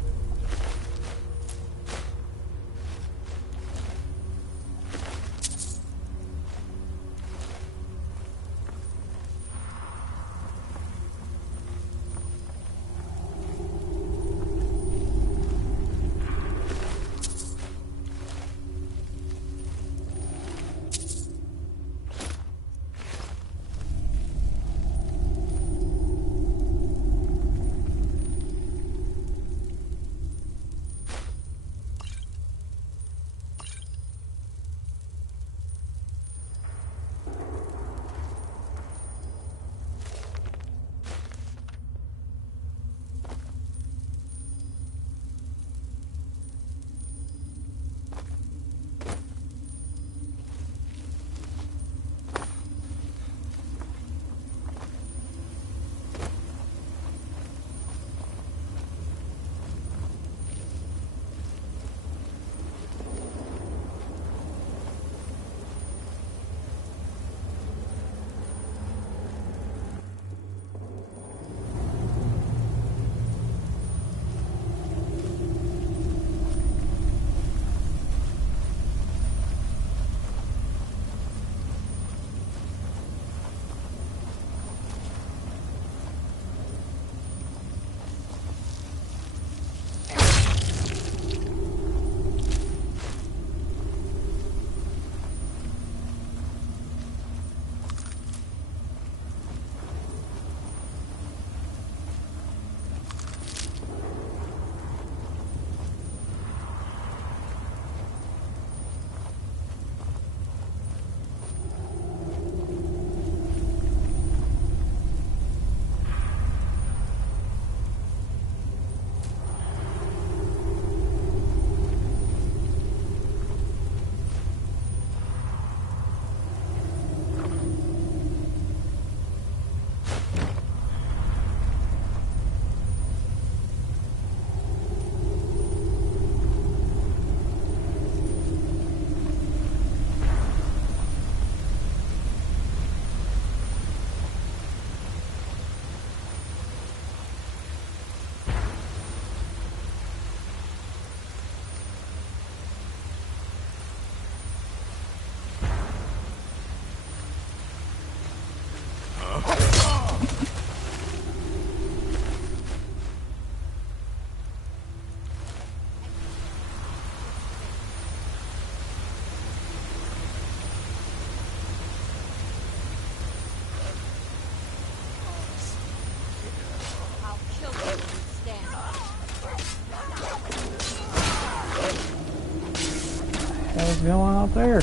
What's going on out there?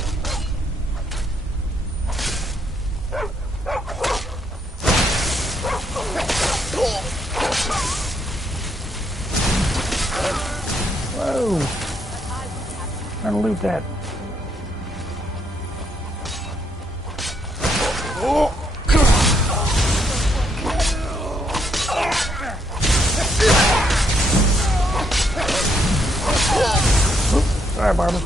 Whoa! Trying to loot that. Oh! Oops, sorry, Barbara.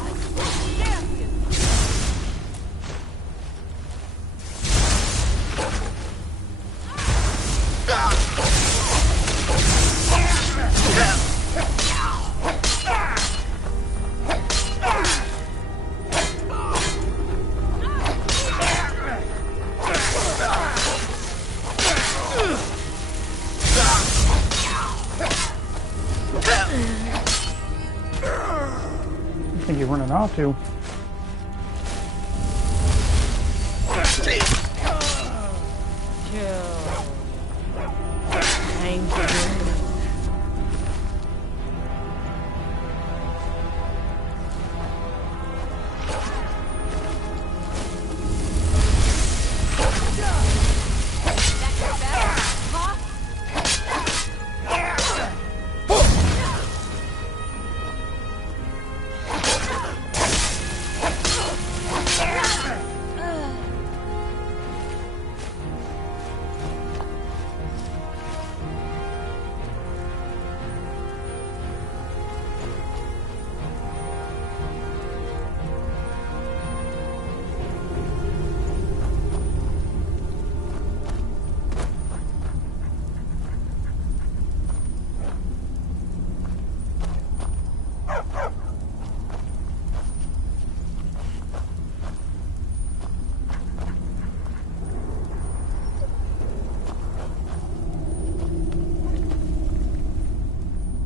I think you're running off to.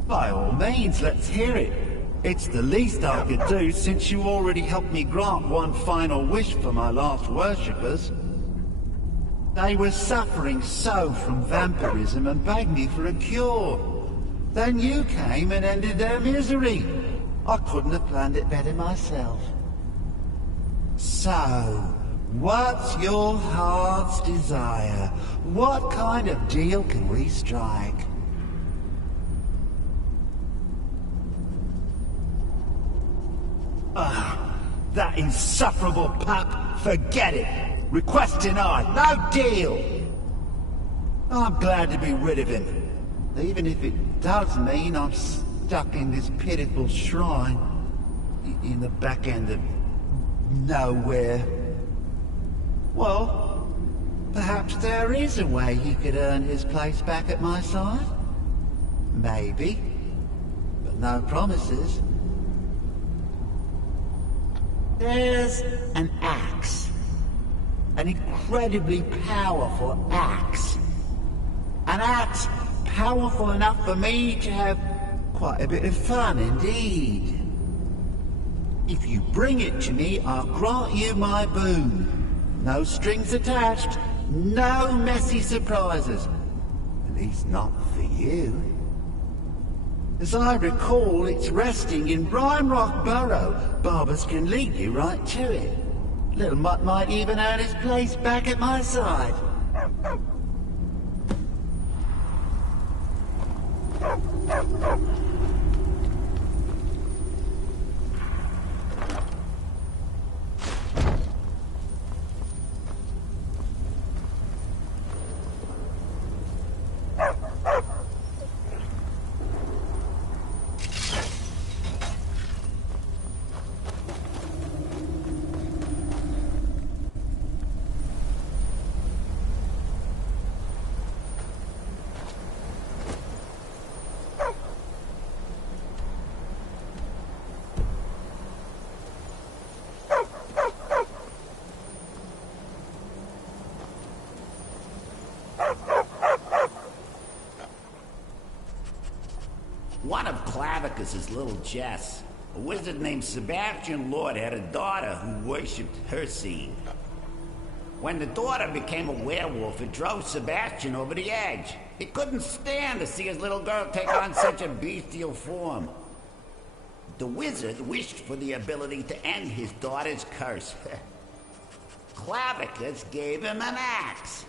By all means, let's hear it. It's the least I could do since you already helped me grant one final wish for my last worshippers. They were suffering so from vampirism and begged me for a cure. Then you came and ended their misery. I couldn't have planned it better myself. So, what's your heart's desire? What kind of deal can we strike? Ah, that insufferable pup. Forget it. Request denied. No deal. I'm glad to be rid of him. Even if it does mean I'm stuck in this pitiful shrine. In the back end of nowhere. Well, perhaps there is a way he could earn his place back at my side. Maybe. But no promises. There's an axe. An incredibly powerful axe. An axe powerful enough for me to have quite a bit of fun indeed. If you bring it to me, I'll grant you my boon. No strings attached, no messy surprises. At least not for you. As I recall, it's resting in Rhymerock Burrow. Barbers can lead you right to it. Little Mutt might even earn his place back at my side. One of Clavicus's little Jess, a wizard named Sebastian Lord, had a daughter who worshipped Hercene. When the daughter became a werewolf, it drove Sebastian over the edge. He couldn't stand to see his little girl take on such a bestial form. The wizard wished for the ability to end his daughter's curse. Clavicus gave him an axe.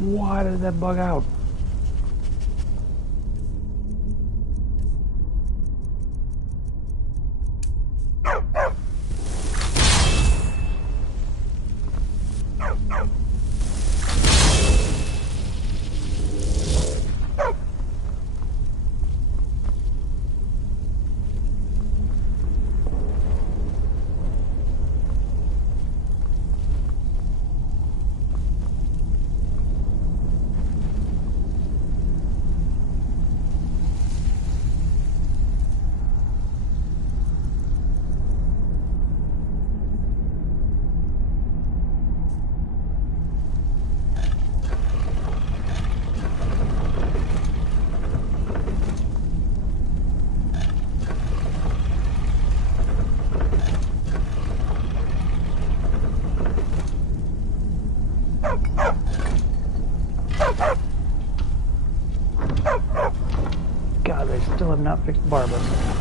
Why did that bug out? God, they still have not fixed Barbas.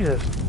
Jesus.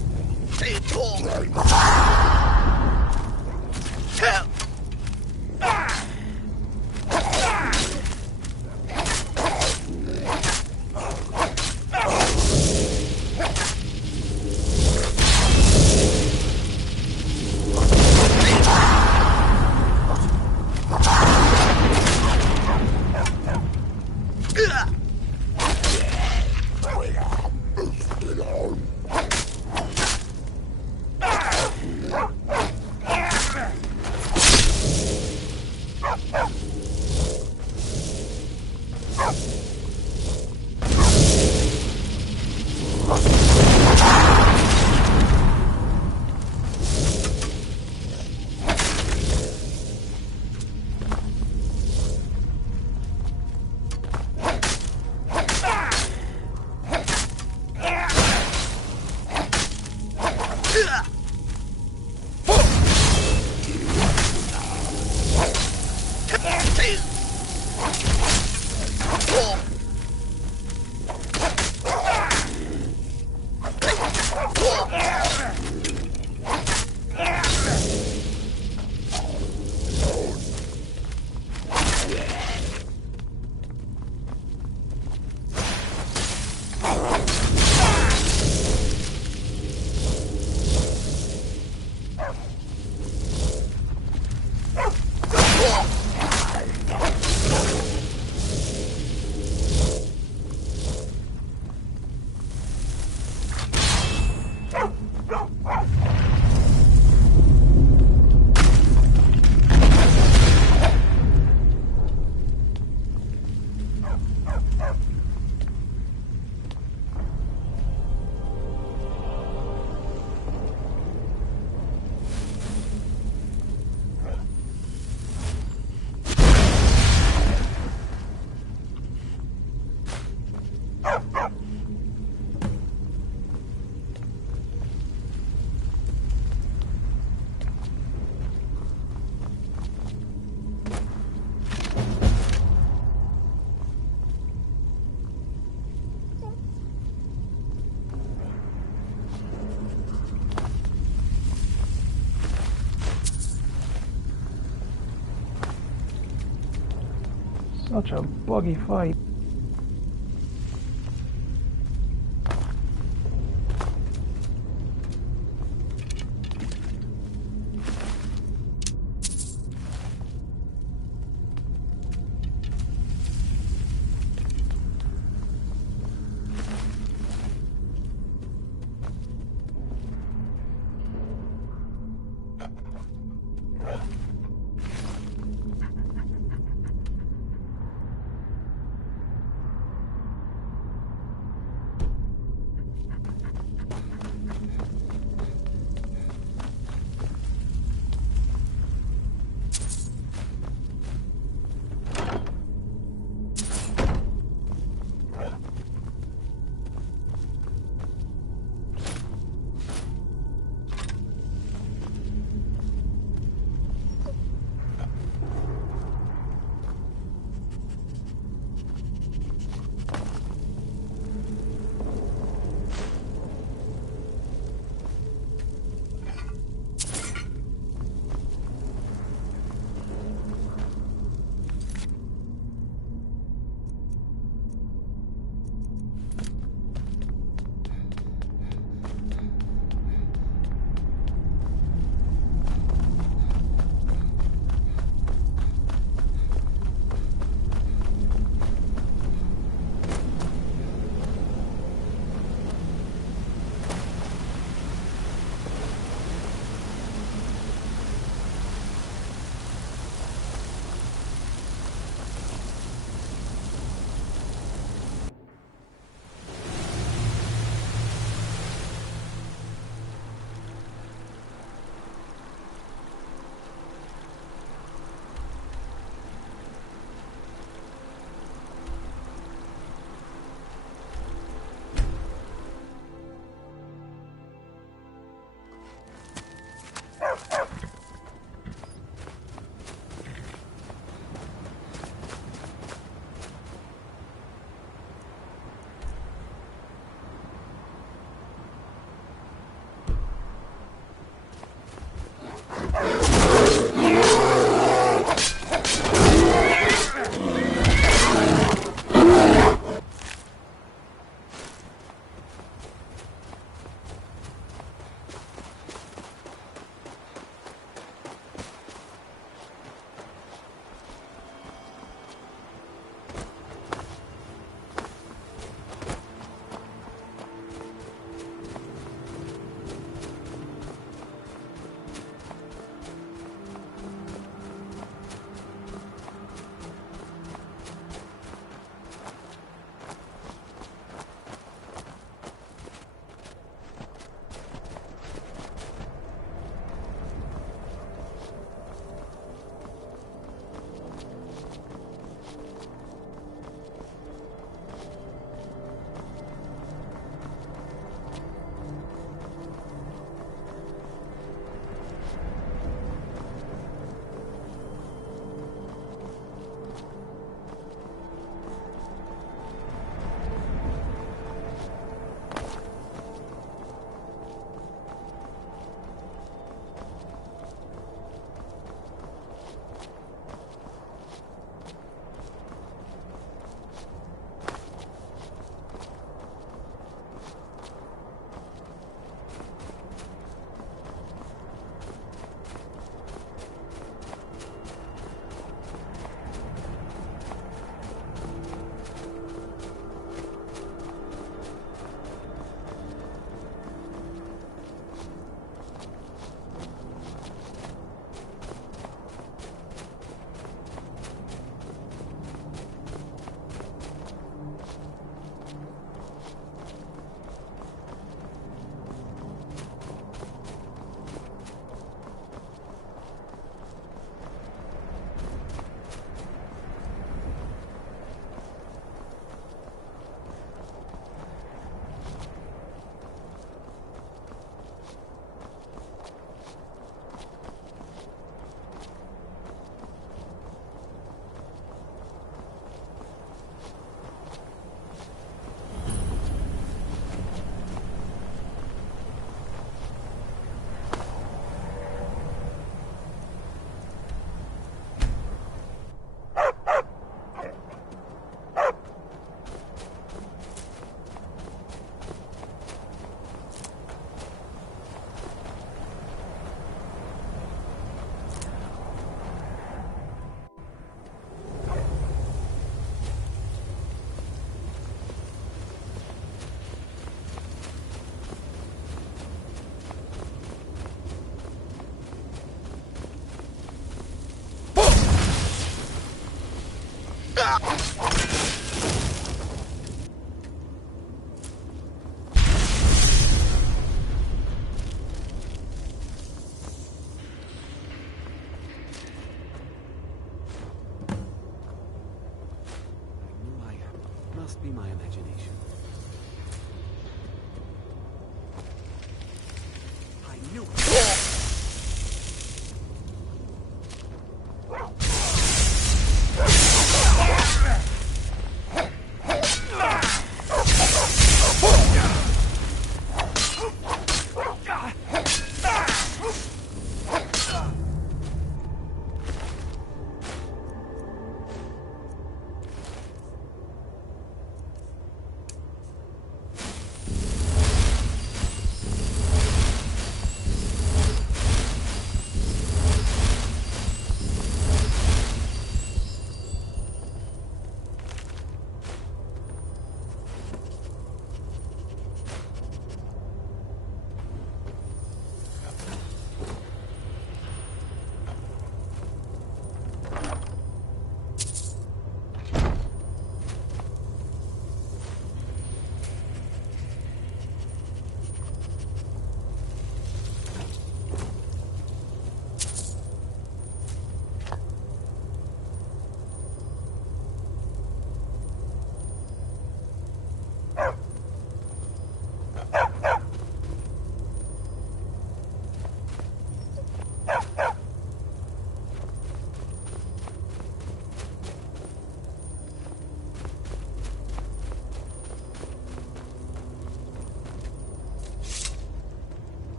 Such a buggy fight.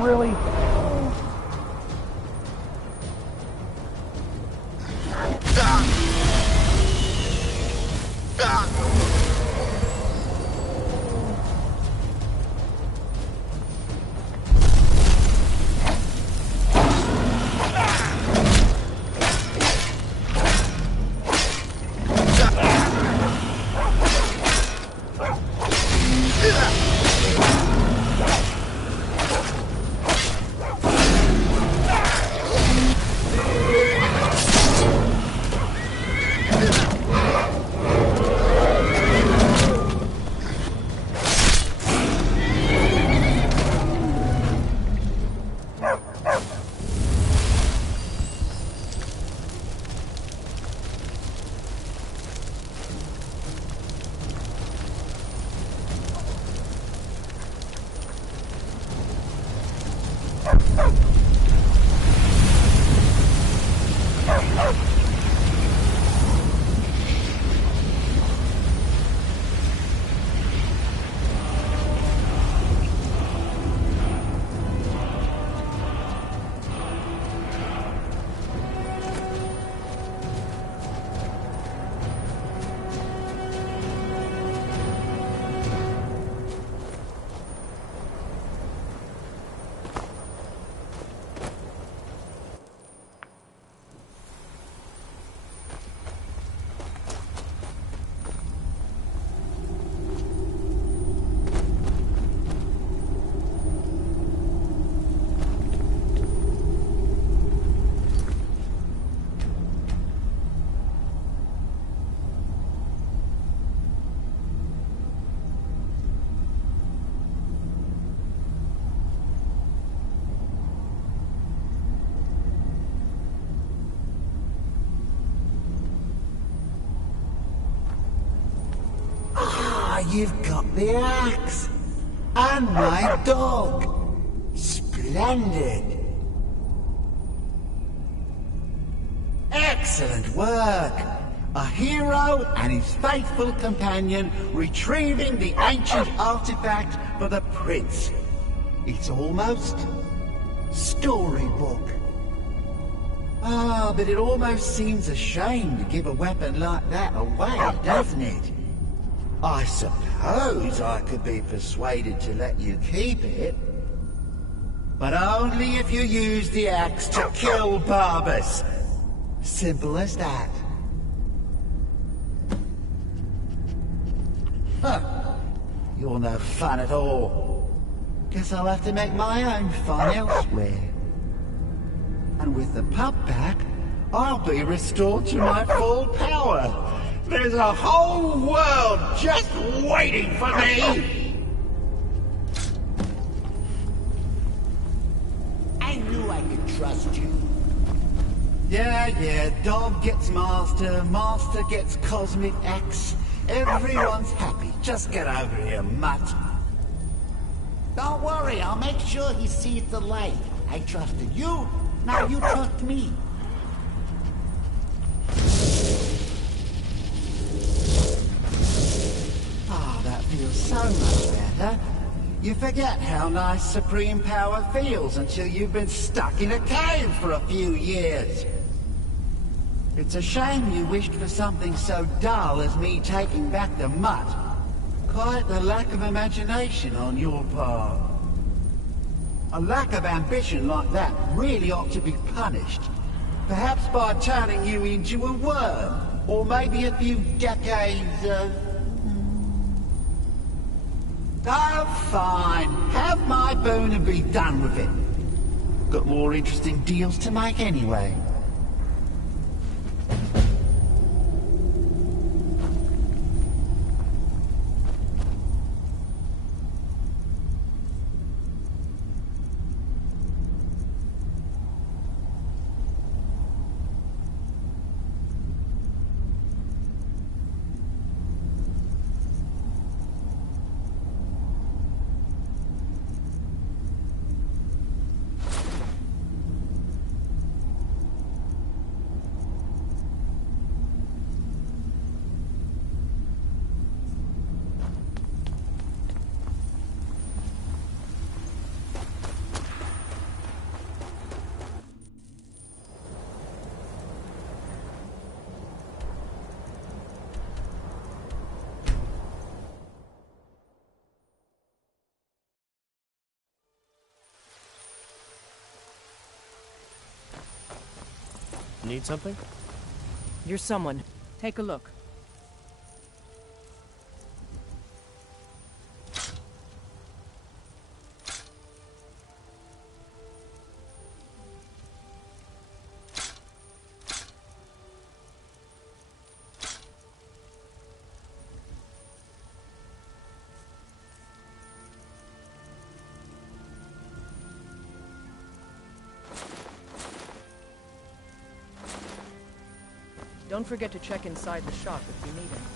Really? You've got the axe. And my dog. Splendid. Excellent work. A hero and his faithful companion retrieving the ancient artifact for the prince. It's almost storybook. Ah, but it almost seems a shame to give a weapon like that away, doesn't it? I suppose I could be persuaded to let you keep it. But only if you use the axe to kill Barbas. Simple as that. Huh. You're no fun at all. Guess I'll have to make my own fun elsewhere. And with the pup back, I'll be restored to my full power. There's a whole world just waiting for me! I knew I could trust you. Yeah, dog gets master, master gets cosmic axe. Everyone's happy. Just get over here, mutt. Don't worry, I'll make sure he sees the light. I trusted you, now you trust me. That feels so much better. You forget how nice supreme power feels until you've been stuck in a cave for a few years. It's a shame you wished for something so dull as me taking back the mutt. Quite the lack of imagination on your part. A lack of ambition like that really ought to be punished. Perhaps by turning you into a worm, or maybe a few decades of... Oh, fine. Have my boon and be done with it. Got more interesting deals to make anyway. Need something? You're someone. Take a look. Don't forget to check inside the shop if you need anything.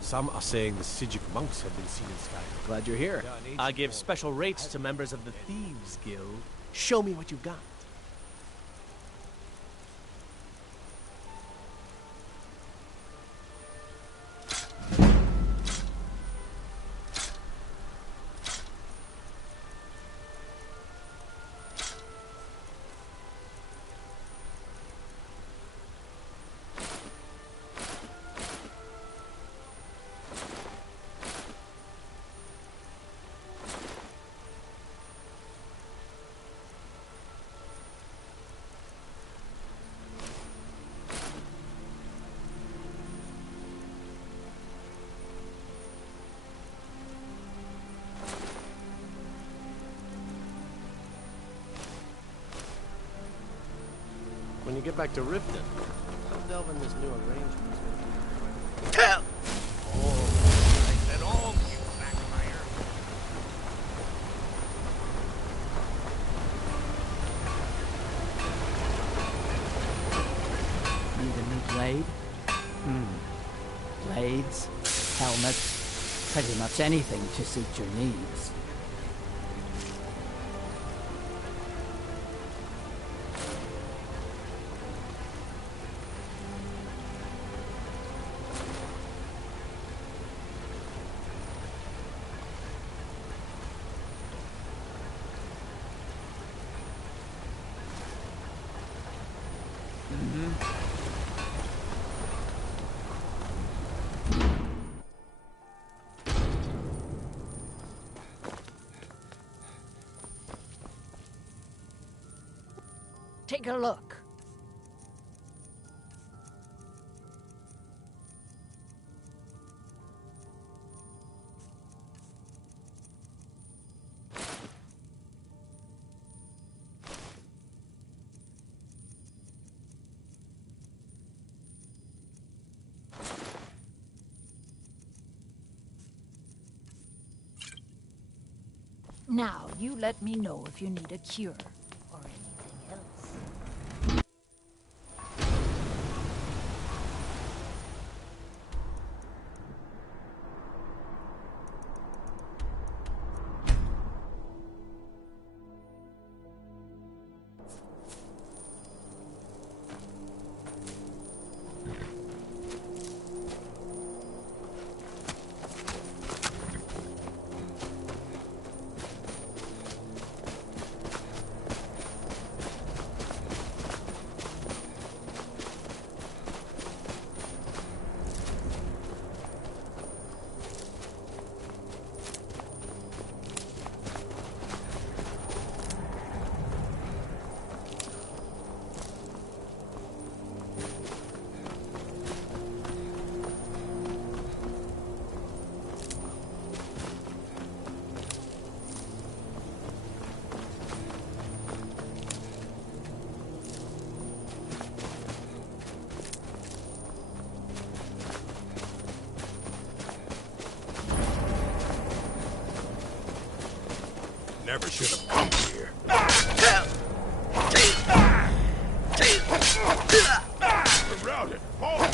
Some are saying the Sijic monks have been seen in Skyrim. Glad you're here. I give special rates to members of the Thieves Guild. Show me what you've got. When you get back to Riften, I'll delve in this new arrangement. Tell! Oh, I said all you backfire. Need a new blade? Blades, helmets, pretty much anything to suit your needs. Take a look. Now, you let me know if you need a cure or anything else. Never should have come here. Around it. Oh.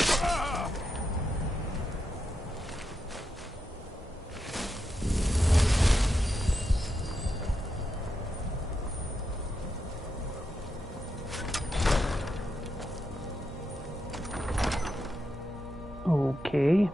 Okay.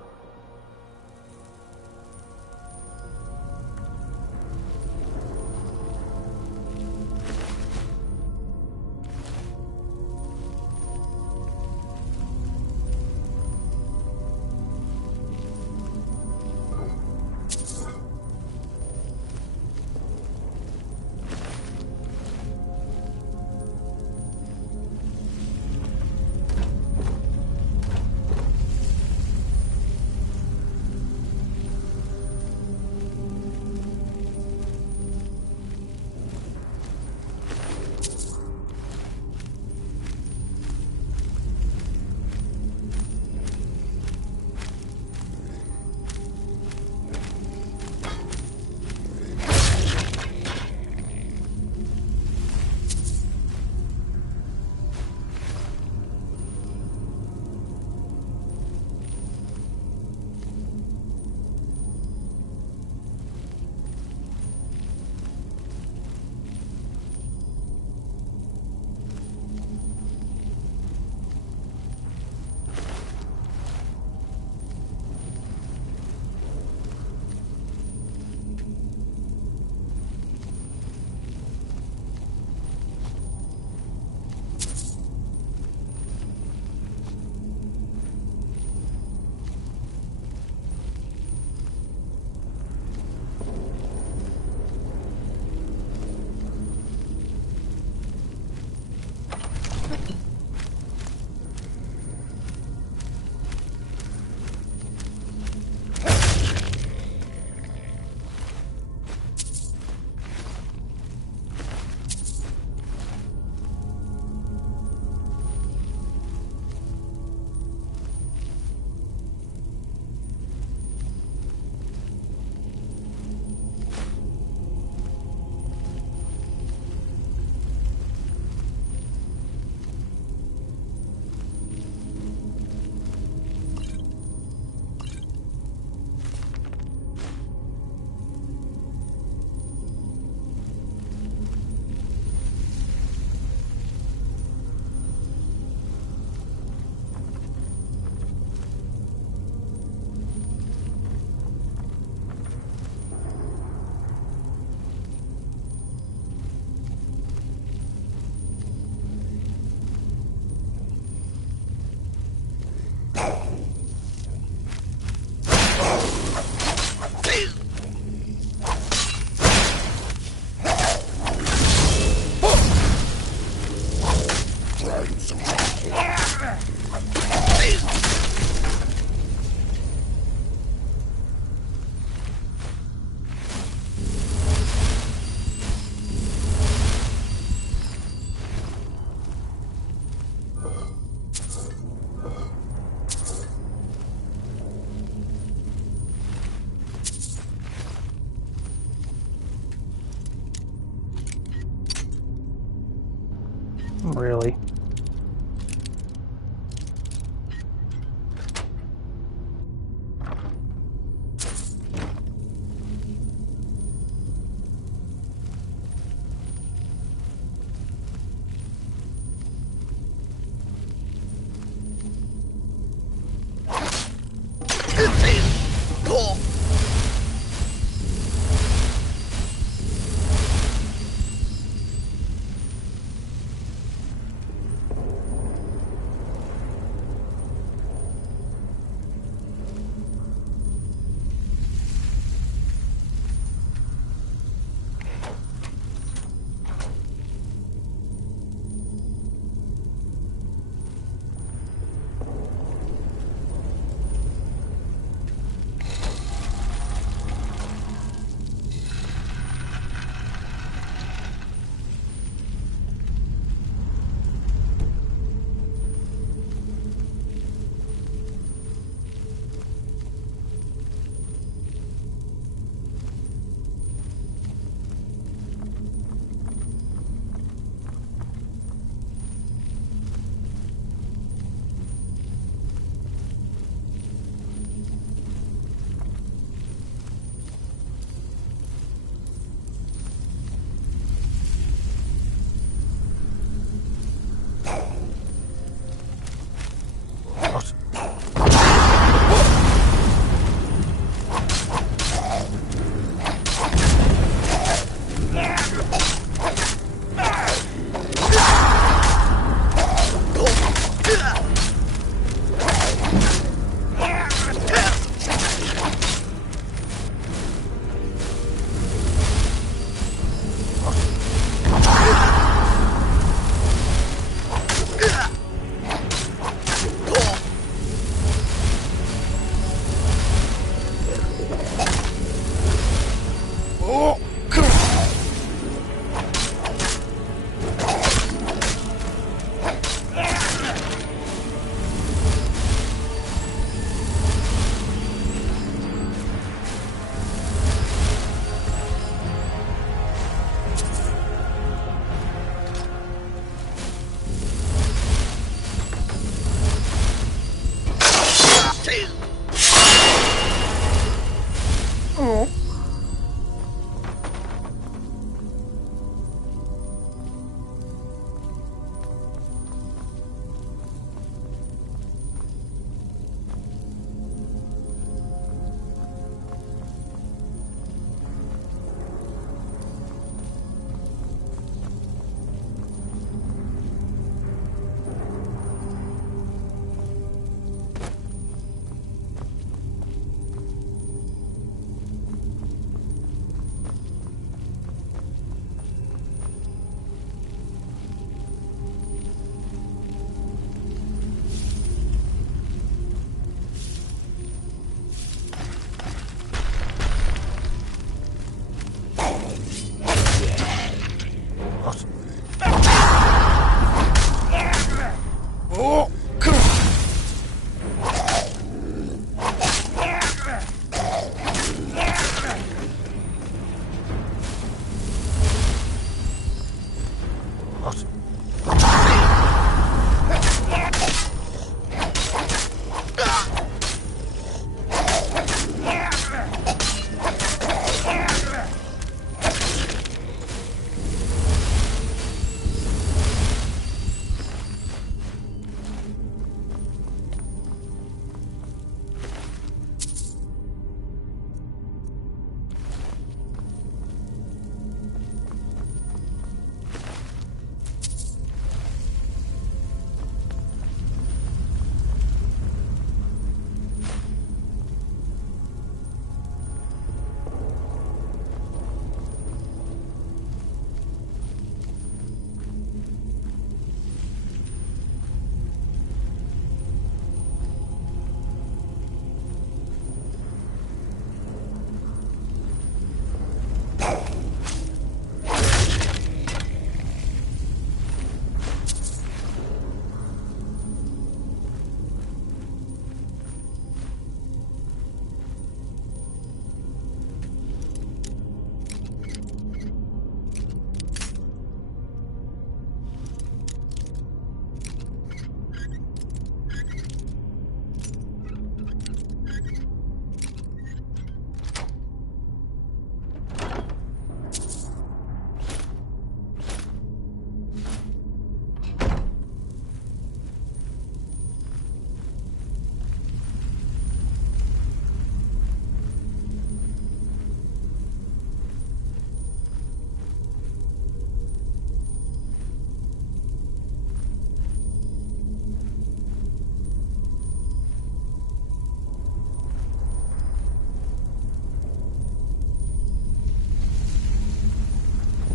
Really?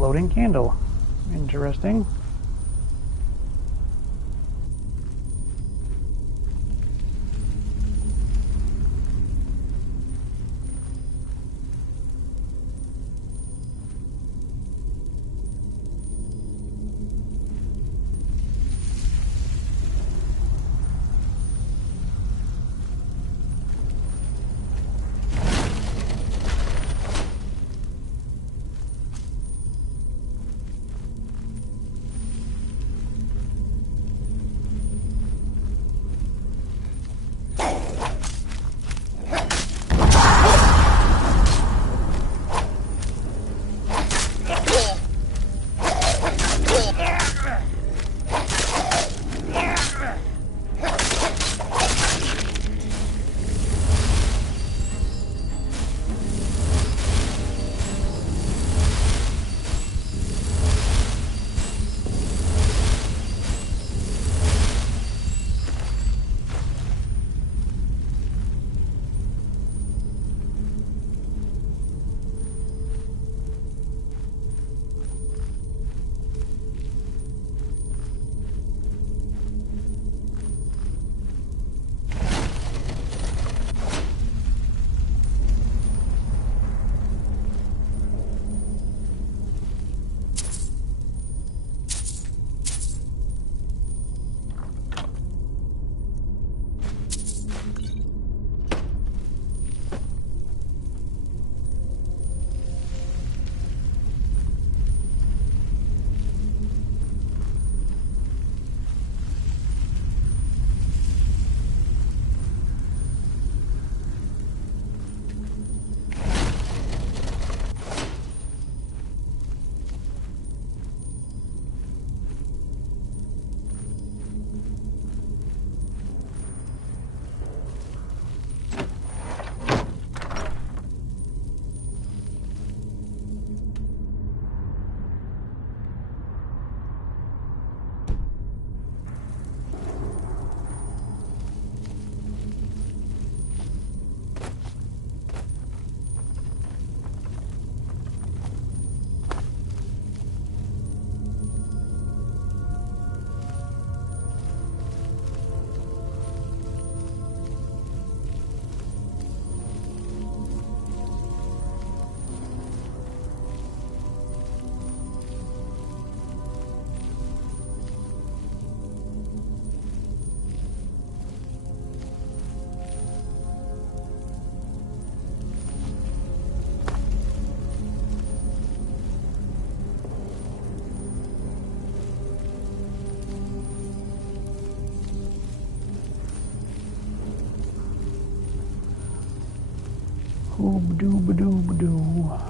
floating candle. Interesting. Oob-doob-doob-doo.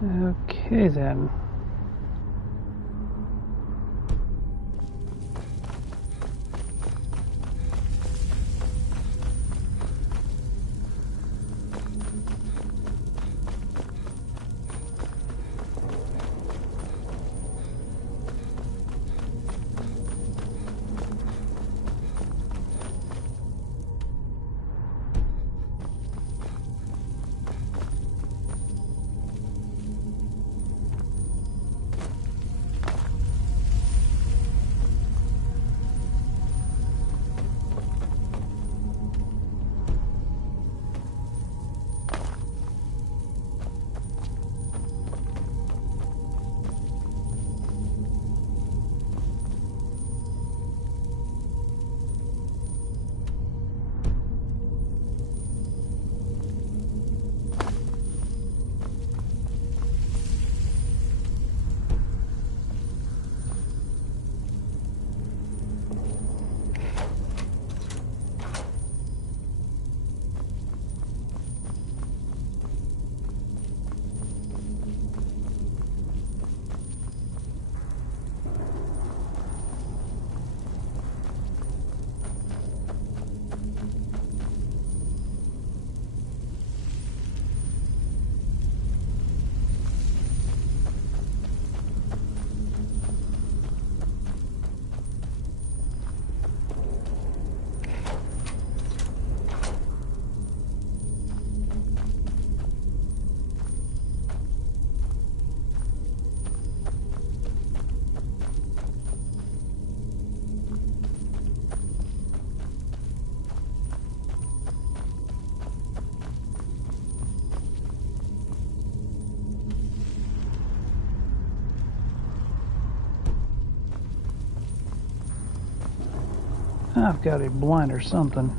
Okay then. I've got a blind or something.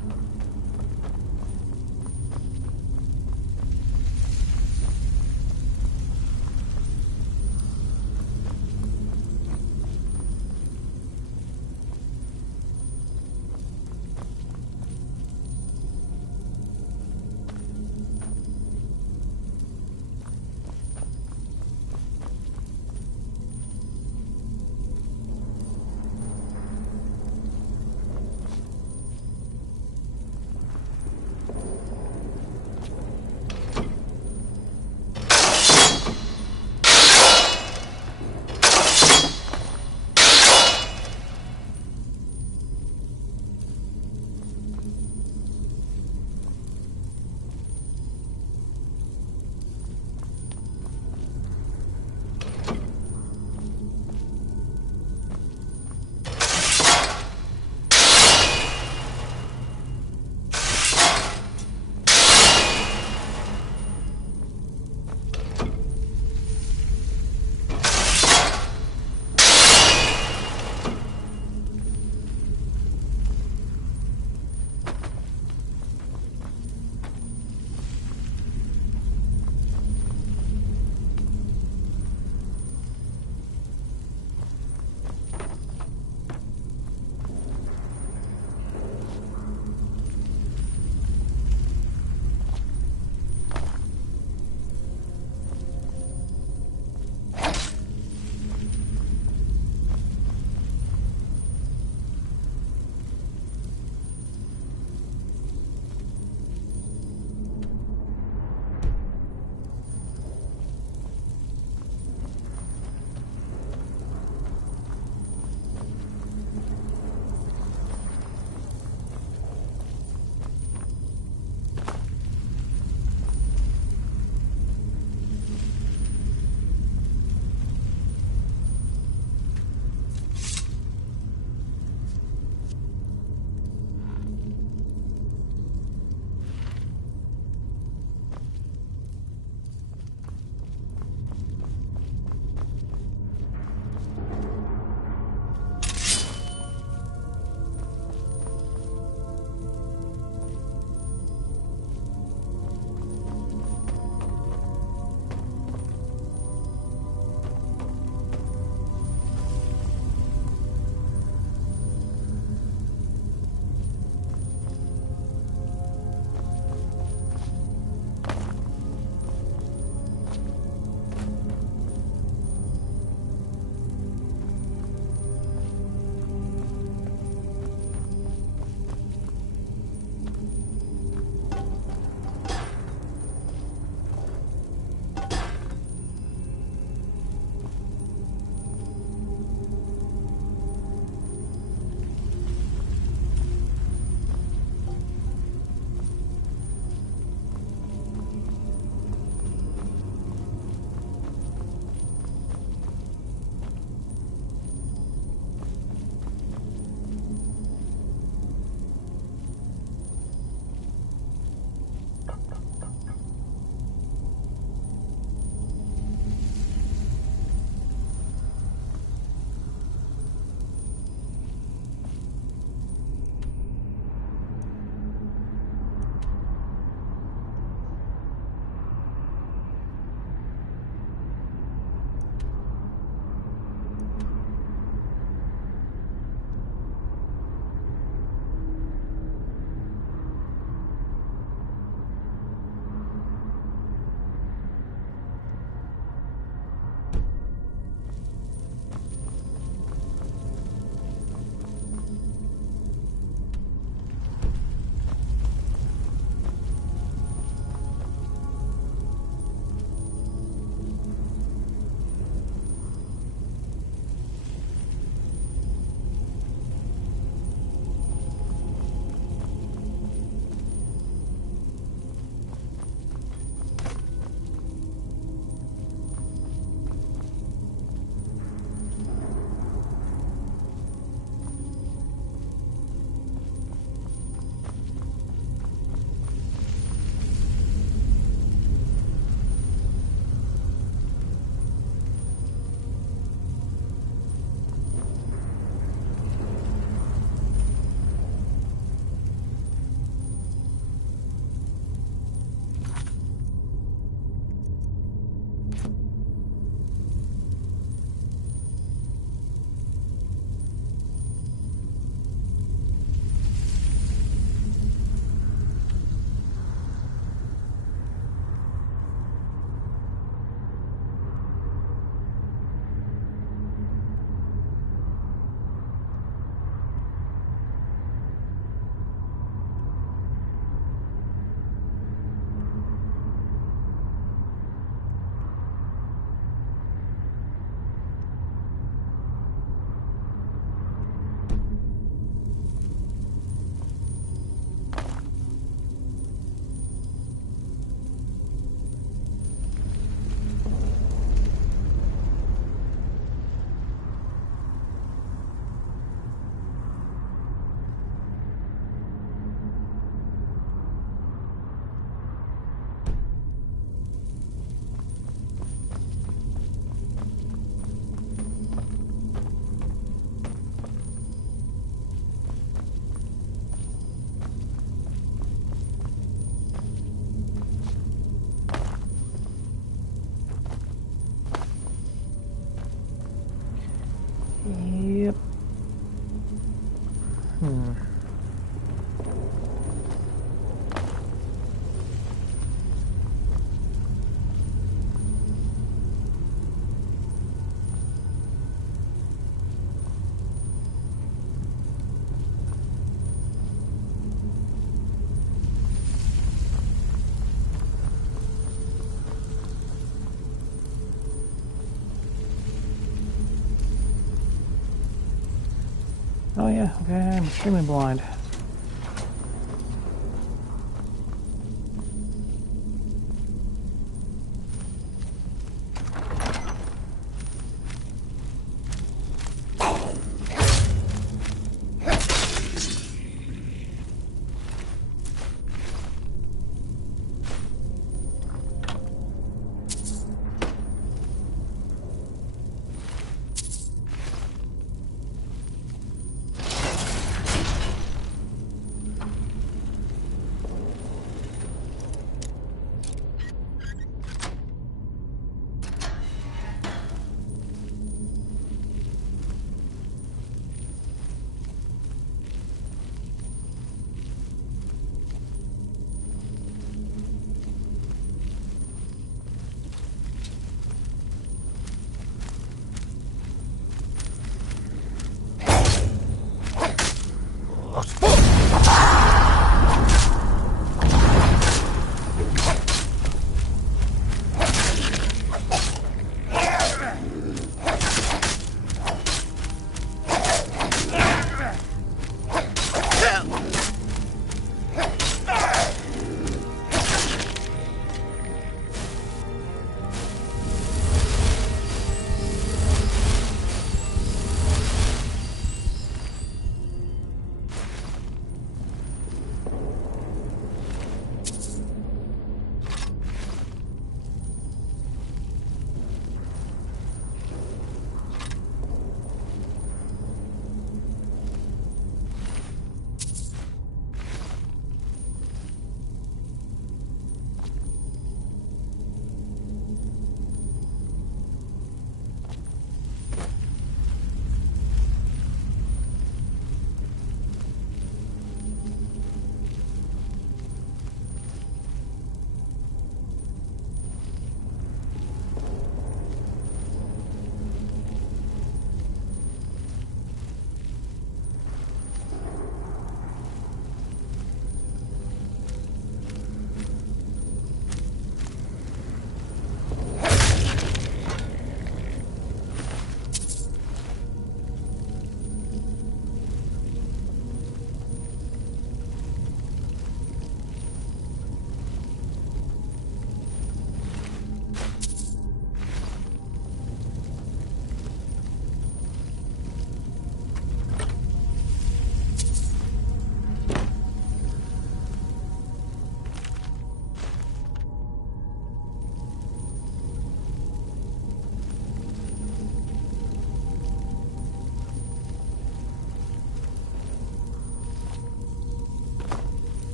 yeah, okay, I'm extremely blind.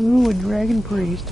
Ooh, a dragon priest.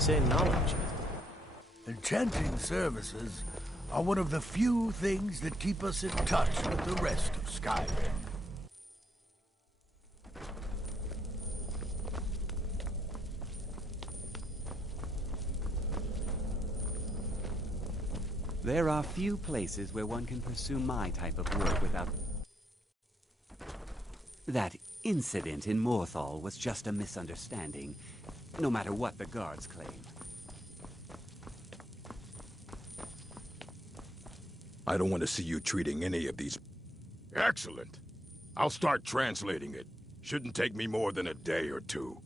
say knowledge. Enchanting services are one of the few things that keep us in touch with the rest of Skyrim. There are few places where one can pursue my type of work without... That incident in Morthal was just a misunderstanding, no matter what the guards claim. I don't want to see you treating any of these... Excellent. I'll start translating it. Shouldn't take me more than a day or two.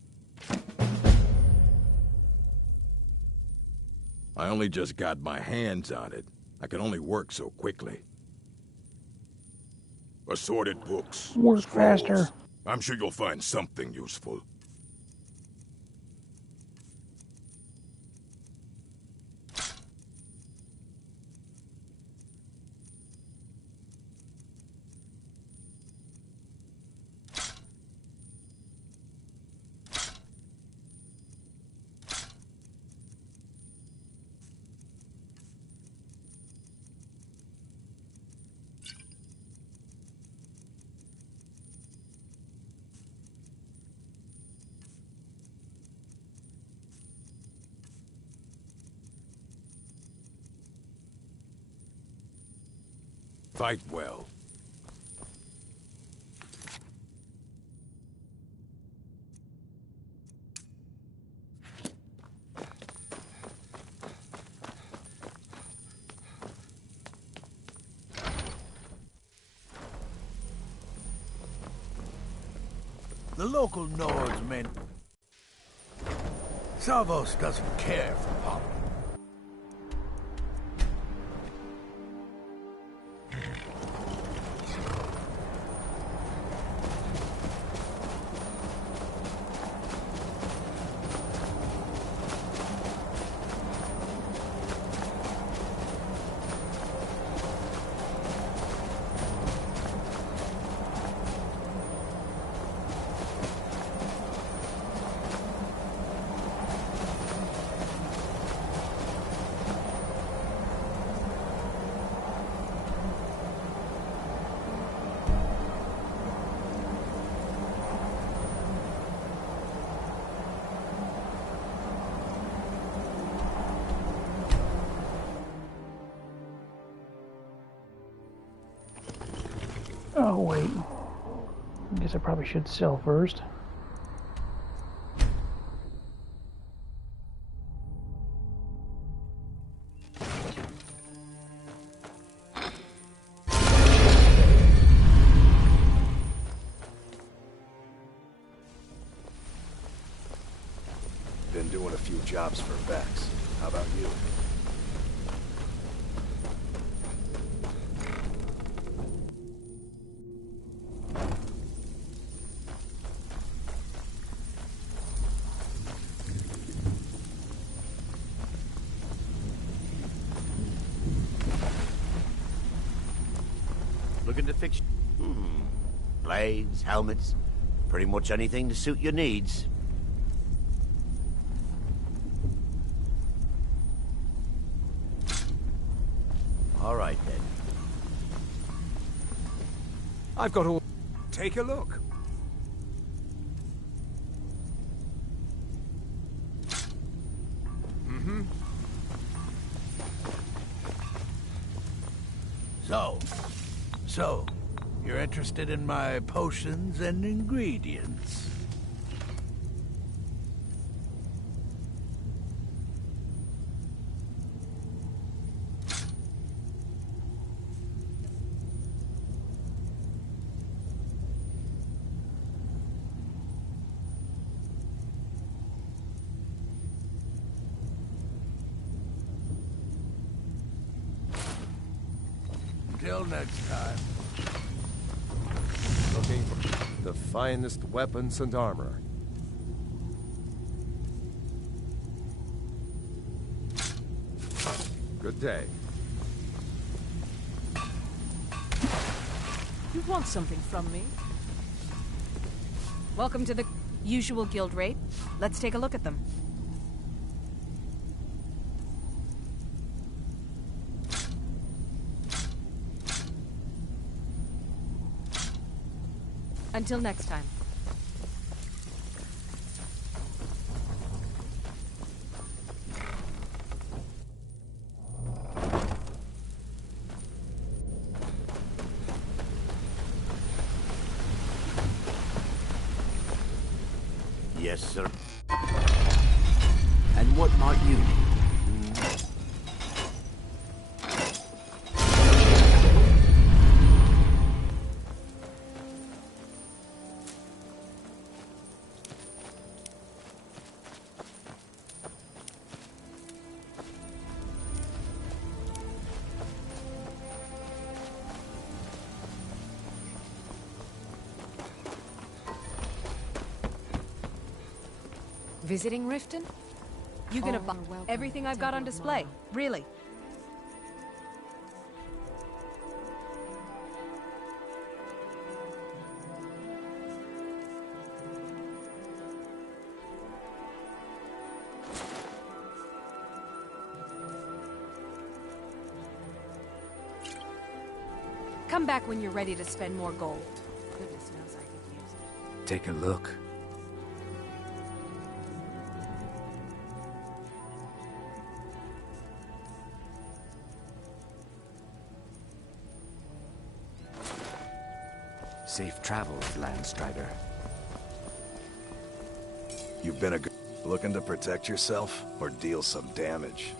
I only just got my hands on it. I can only work so quickly. Assorted books. Work scrolls. faster. I'm sure you'll find something useful. Fight well. The local Nords men... Savos doesn't care for politics. Oh, wait. I guess I probably should sell first. Been doing a few jobs for Vex. How about you? Looking to fix... Blades, helmets, pretty much anything to suit your needs. All right, then. I've got all... Take a look. So, you're interested in my potions and ingredients? Until next time. Looking for the finest weapons and armor. Good day. You want something from me? Welcome to the usual guild raid. Let's take a look at them. Until next time. Yes, sir. And what might you need? Visiting Riften? You gonna buy everything I've got on display? Really? Come back when you're ready to spend more gold. Goodness knows I could use it. Take a look. Safe travels, Landstrider. You've been looking to protect yourself or deal some damage?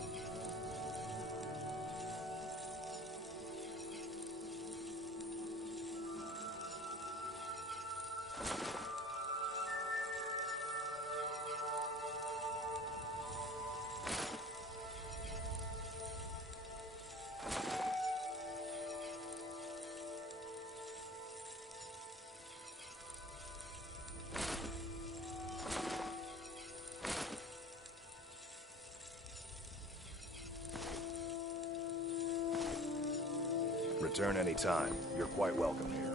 Return anytime. You're quite welcome here.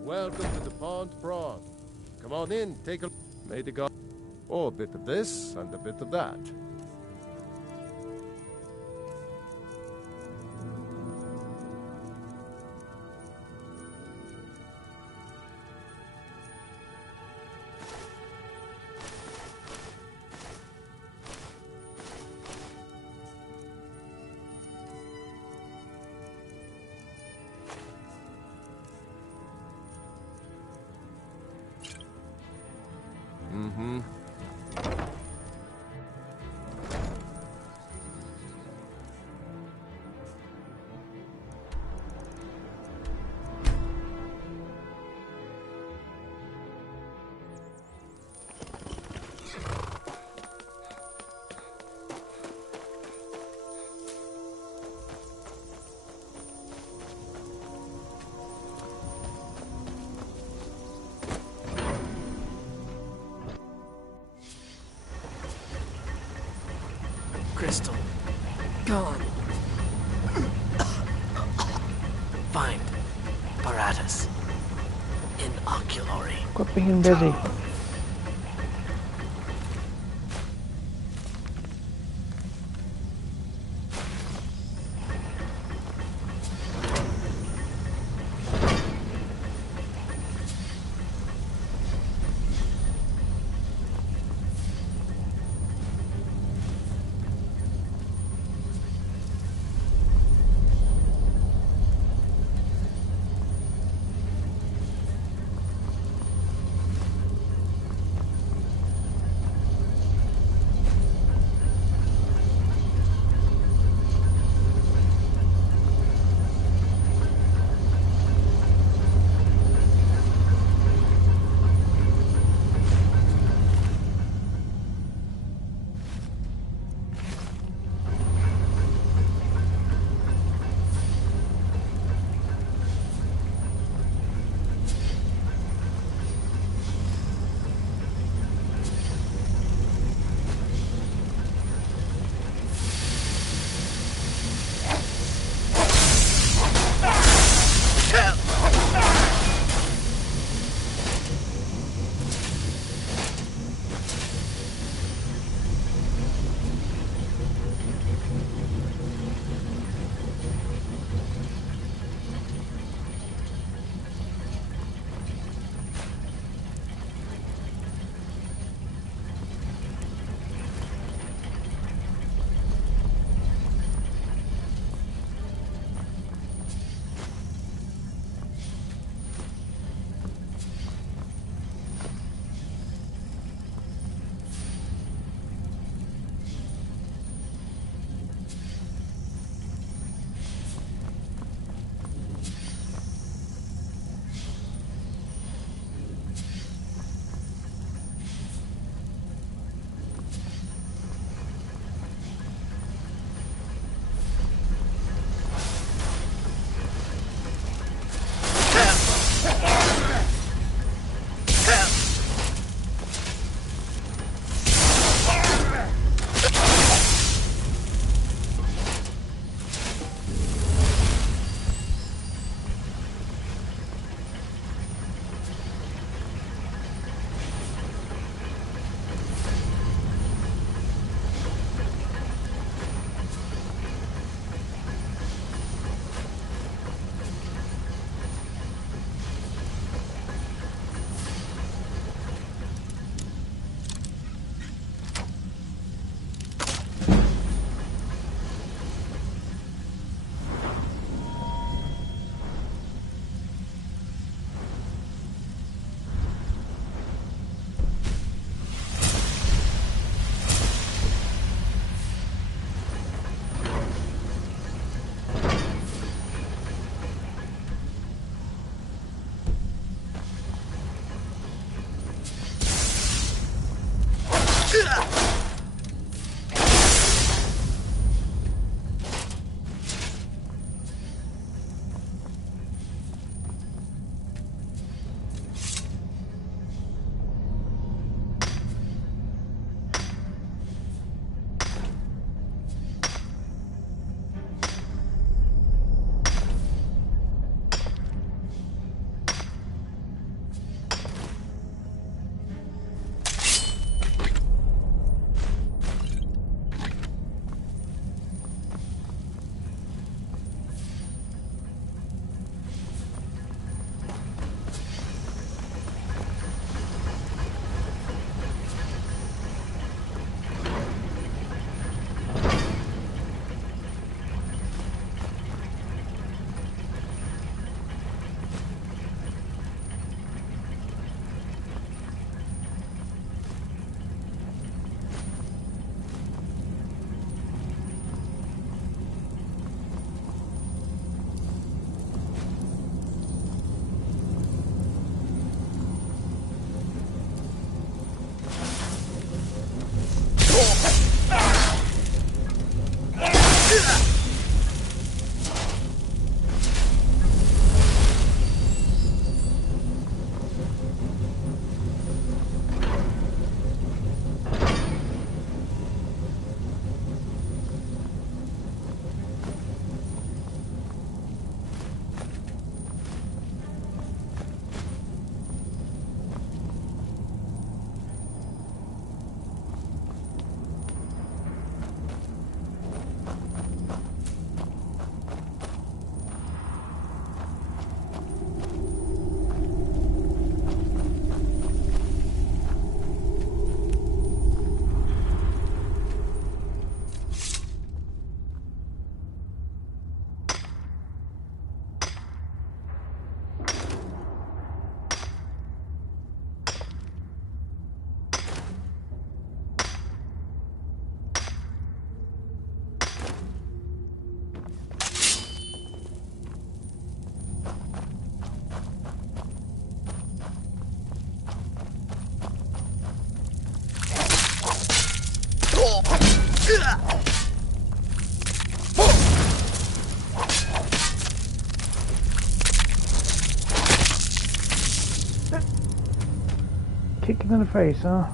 Welcome to the Pond Prawn. Come on in, take a... May the god... Oh, a bit of this and a bit of that. Mm-hmm. Crystal. Gone. Find Paratus. Inoculary. Quit being busy. Kick him in the face, huh?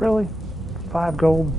Really? 5 gold?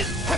Yep.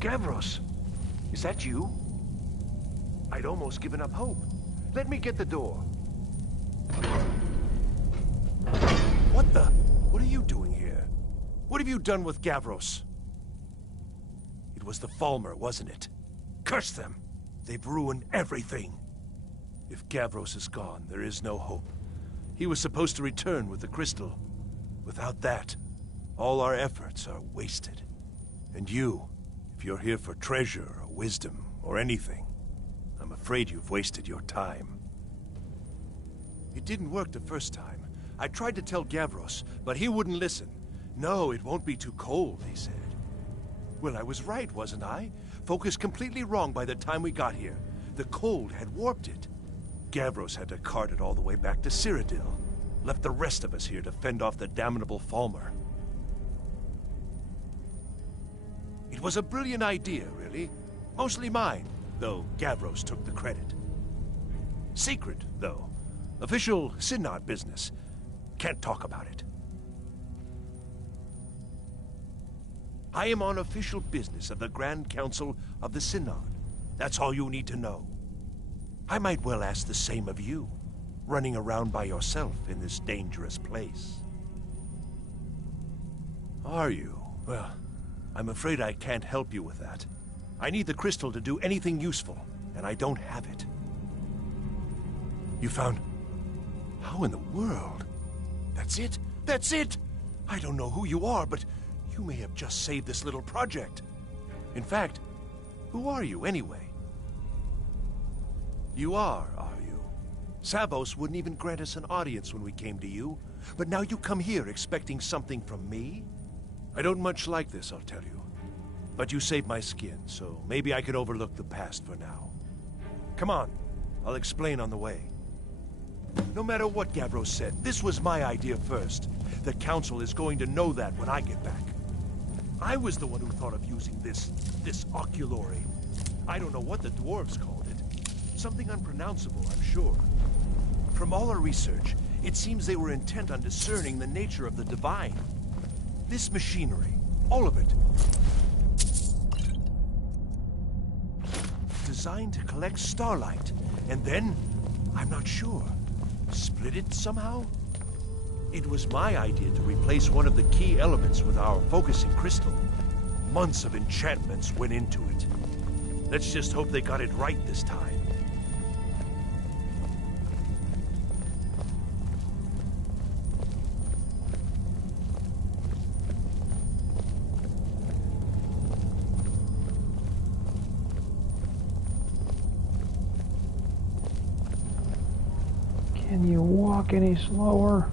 Gavros, is that you? I'd almost given up hope. Let me get the door. What the? What are you doing here? What have you done with Gavros? It was the Falmer, wasn't it? Curse them! They've ruined everything. If Gavros is gone, there is no hope. He was supposed to return with the crystal. Without that, all our efforts are wasted. And you, if you're here for treasure or wisdom or anything, I'm afraid you've wasted your time. It didn't work the first time. I tried to tell Gavros, but he wouldn't listen. No, it won't be too cold, he said. Well, I was right, wasn't I? Focused completely wrong by the time we got here. The cold had warped it. Gavros had to cart it all the way back to Cyrodiil. Left the rest of us here to fend off the damnable Falmer. It was a brilliant idea, really. Mostly mine, though Gavros took the credit. Secret, though. Official Synod business. Can't talk about it. I am on official business of the Grand Council of the Synod. That's all you need to know. I might well ask the same of you, running around by yourself in this dangerous place. Are you? Well, I'm afraid I can't help you with that. I need the crystal to do anything useful, and I don't have it. You found... How in the world? That's it? That's it! I don't know who you are, but you may have just saved this little project. In fact, who are you anyway? You are you? Savos wouldn't even grant us an audience when we came to you, but now you come here expecting something from me? I don't much like this, I'll tell you. But you saved my skin, so maybe I can overlook the past for now. Come on, I'll explain on the way. No matter what Gavros said, this was my idea first. The Council is going to know that when I get back. I was the one who thought of using this oculory. I don't know what the dwarves called it. Something unpronounceable, I'm sure. From all our research, it seems they were intent on discerning the nature of the divine. This machinery, all of it, designed to collect starlight, and then, I'm not sure, split it somehow? It was my idea to replace one of the key elements with our focusing crystal. Months of enchantments went into it. Let's just hope they got it right this time. Can you walk any slower?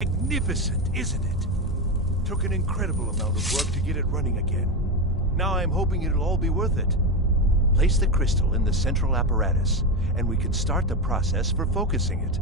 Magnificent, isn't it? Took an incredible amount of work to get it running again. Now I'm hoping it'll all be worth it. Place the crystal in the central apparatus, and we can start the process for focusing it.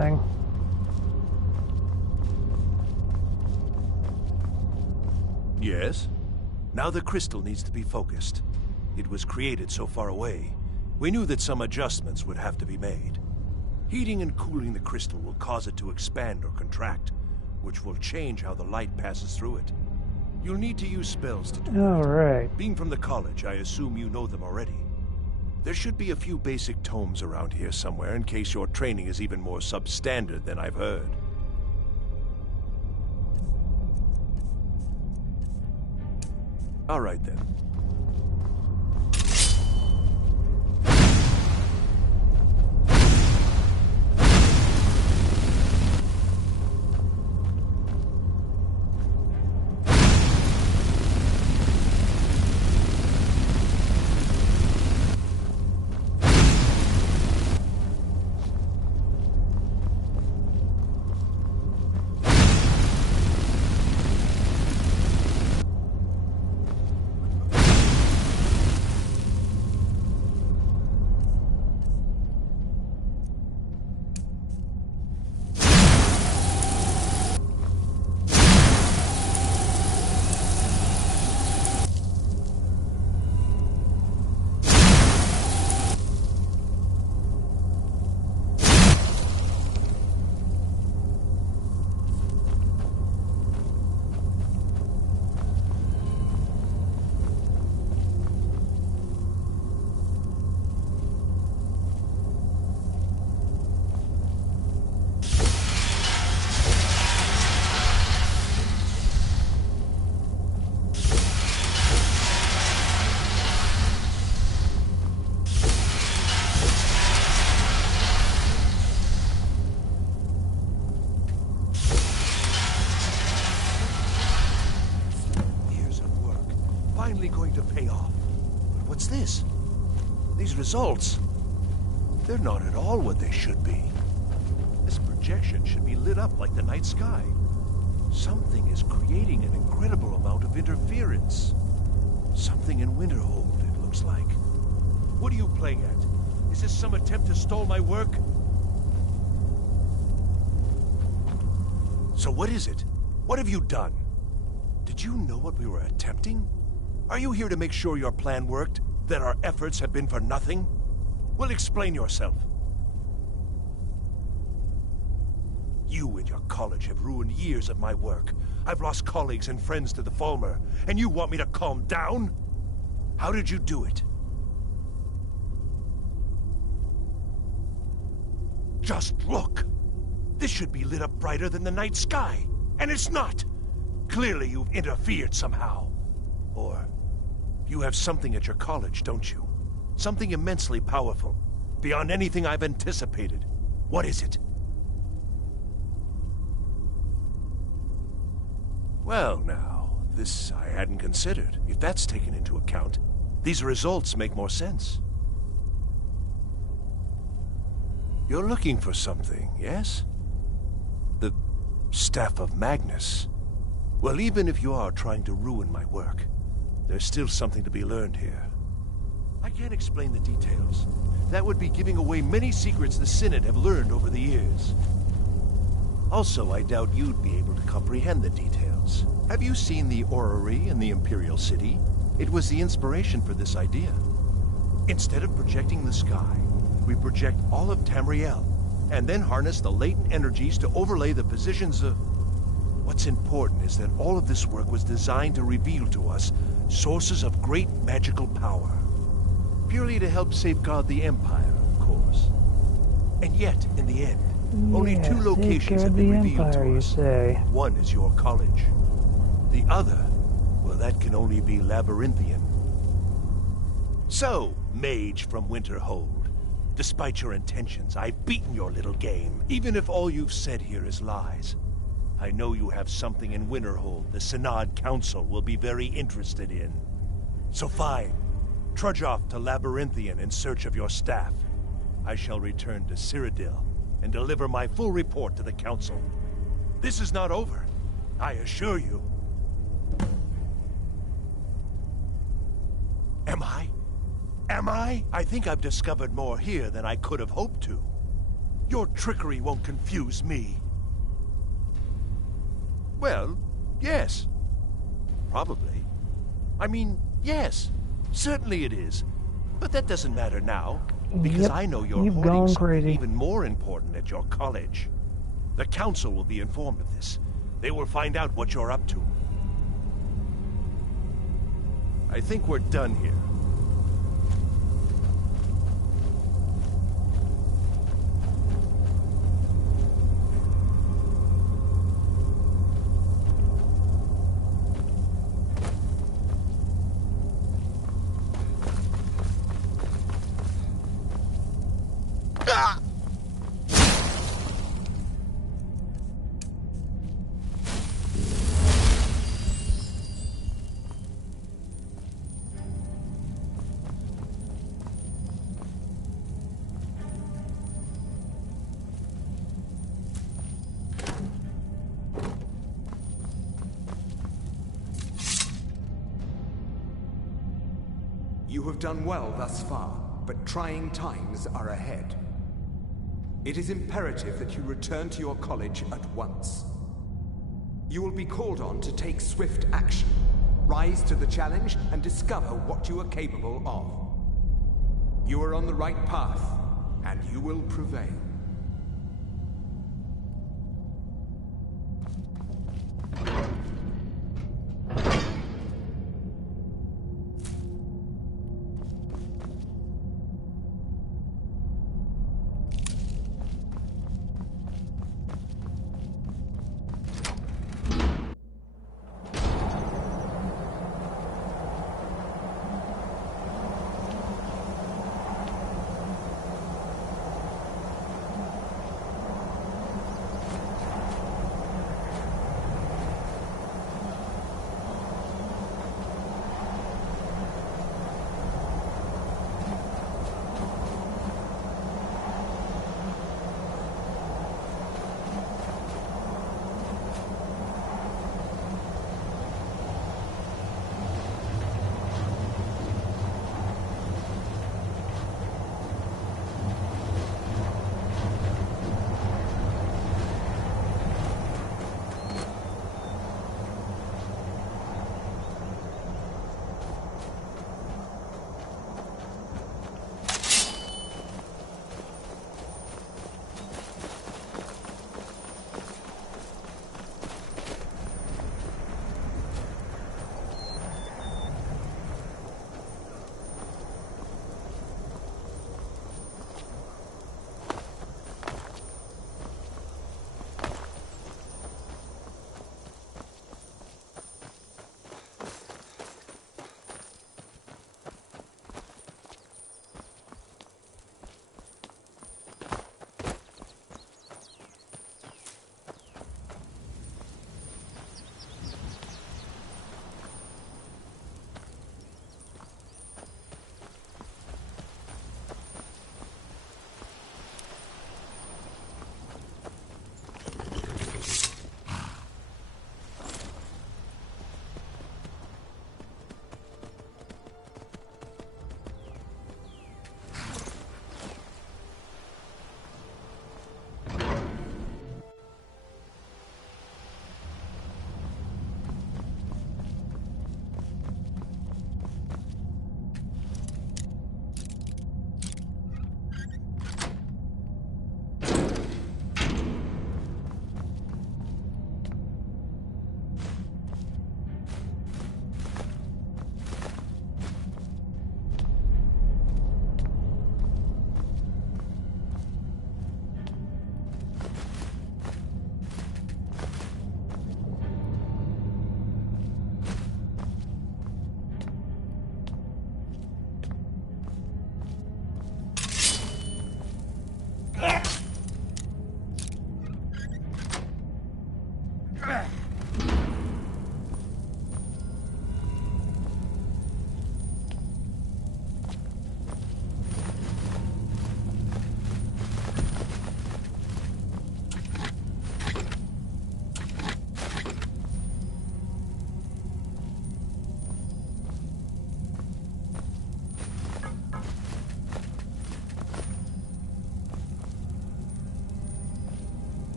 thing. Yes? Now the crystal needs to be focused. It was created so far away. We knew that some adjustments would have to be made. Heating and cooling the crystal will cause it to expand or contract, which will change how the light passes through it. You'll need to use spells to do that. Alright. Being from the college, I assume you know them already. There should be a few basic tomes around here somewhere in case your training is even more substandard than I've heard. All right then. Finally going to pay off. But what's this? These results, they're not at all what they should be. This projection should be lit up like the night sky. Something is creating an incredible amount of interference. Something in Winterhold, it looks like. What are you playing at? Is this some attempt to stall my work? So what is it? What have you done? Did you know what we were attempting? Are you here to make sure your plan worked? That our efforts have been for nothing? Well, explain yourself. You and your college have ruined years of my work. I've lost colleagues and friends to the Falmer, and you want me to calm down? How did you do it? Just look! This should be lit up brighter than the night sky, and it's not! Clearly you've interfered somehow. Or you have something at your college, don't you? Something immensely powerful, beyond anything I've anticipated. What is it? Well, now, this I hadn't considered. If that's taken into account, these results make more sense. You're looking for something, yes? The Staff of Magnus. Well, even if you are trying to ruin my work, there's still something to be learned here. I can't explain the details. That would be giving away many secrets the Synod have learned over the years. Also, I doubt you'd be able to comprehend the details. Have you seen the orrery in the Imperial City? It was the inspiration for this idea. Instead of projecting the sky, we project all of Tamriel, and then harness the latent energies to overlay the positions of... What's important is that all of this work was designed to reveal to us sources of great magical power. Purely to help safeguard the Empire, of course. And yet, in the end, only two locations have been revealed to us. One is your college. The other, well, that can only be Labyrinthian. So, mage from Winterhold, despite your intentions, I've beaten your little game, even if all you've said here is lies. I know you have something in Winterhold the Synod Council will be very interested in. So fine. Trudge off to Labyrinthian in search of your staff. I shall return to Cyrodiil and deliver my full report to the Council. This is not over, I assure you. Am I? Am I? I think I've discovered more here than I could have hoped to. Your trickery won't confuse me. Well, yes. Probably. I mean, yes. Certainly it is. But that doesn't matter now. Because Yep, I know you're you've hoarding gone something crazy. even more important at your college. The council will be informed of this. They will find out what you're up to. I think we're done here. You have done well thus far, but trying times are ahead. It is imperative that you return to your college at once. You will be called on to take swift action, rise to the challenge, and discover what you are capable of. You are on the right path, and you will prevail.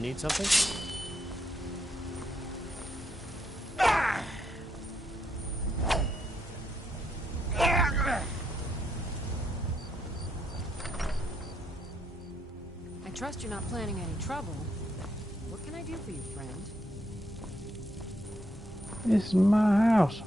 Need something? I trust you're not planning any trouble. What can I do for you, friend? This is my house.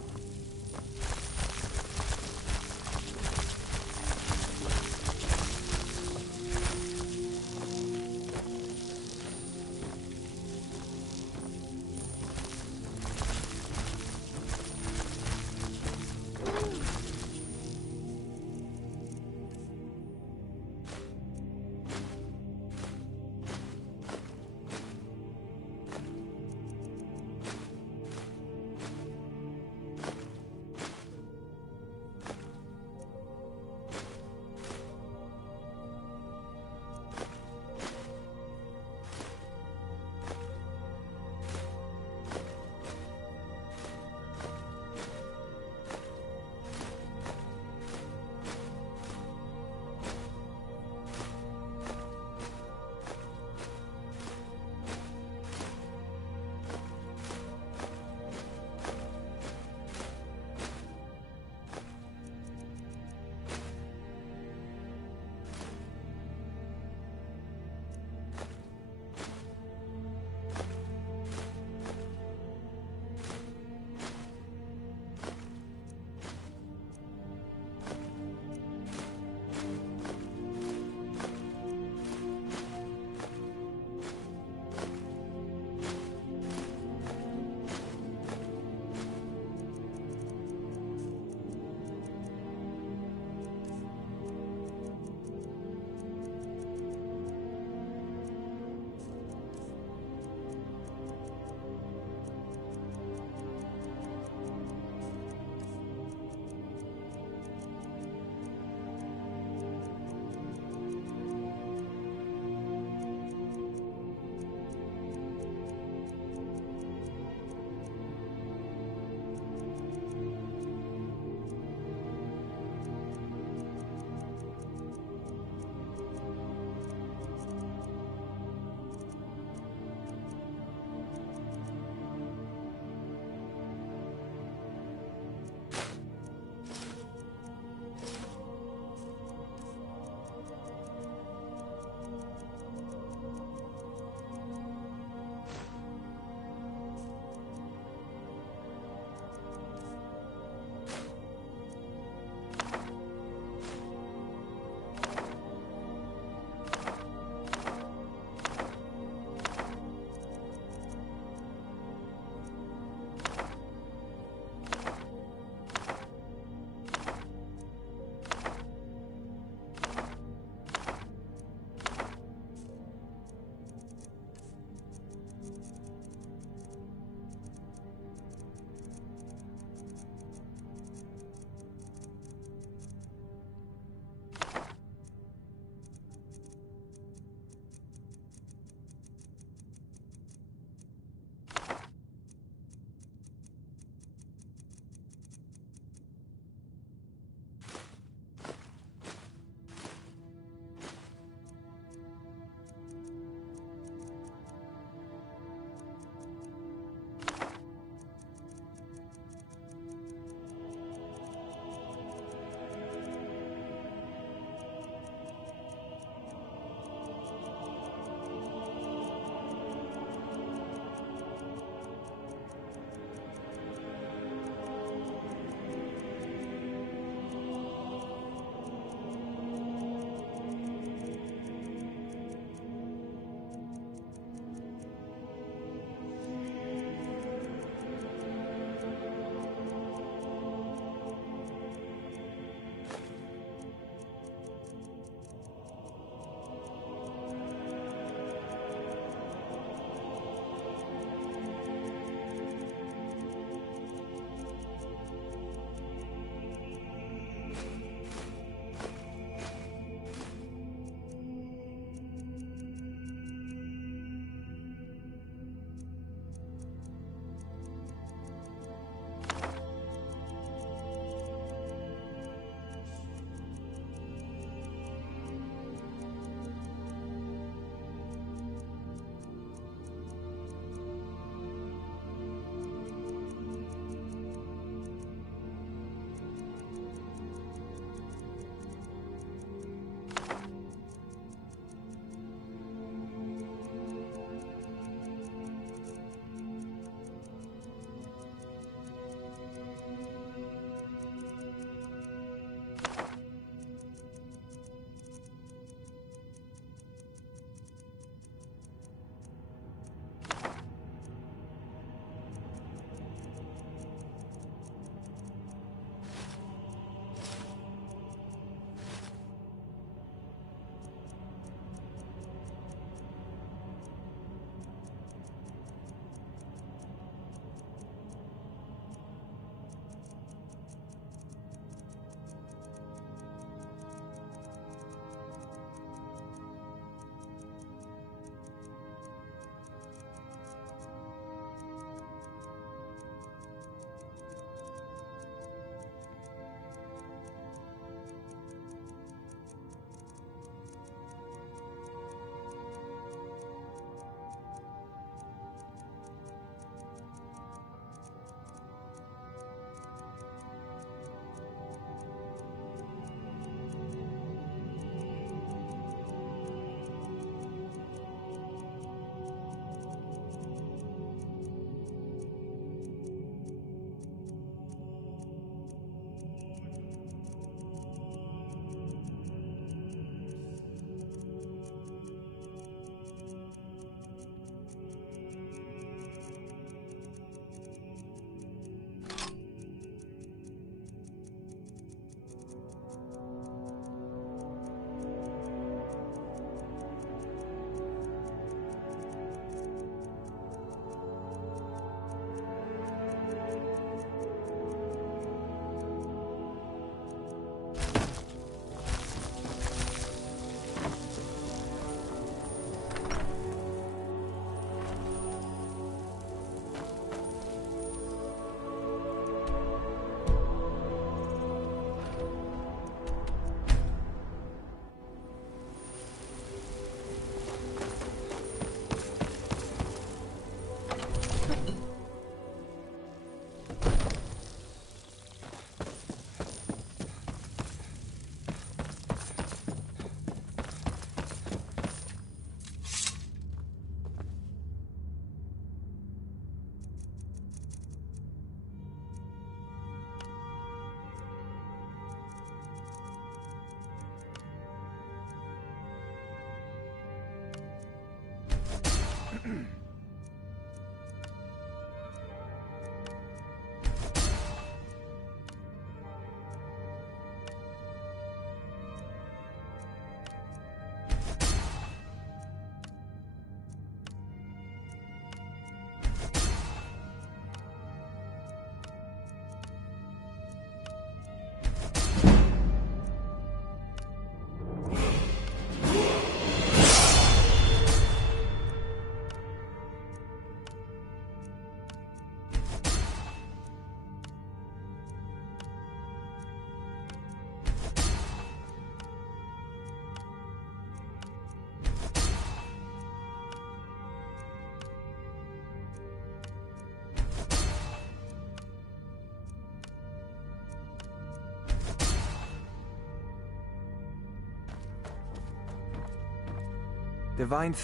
Divine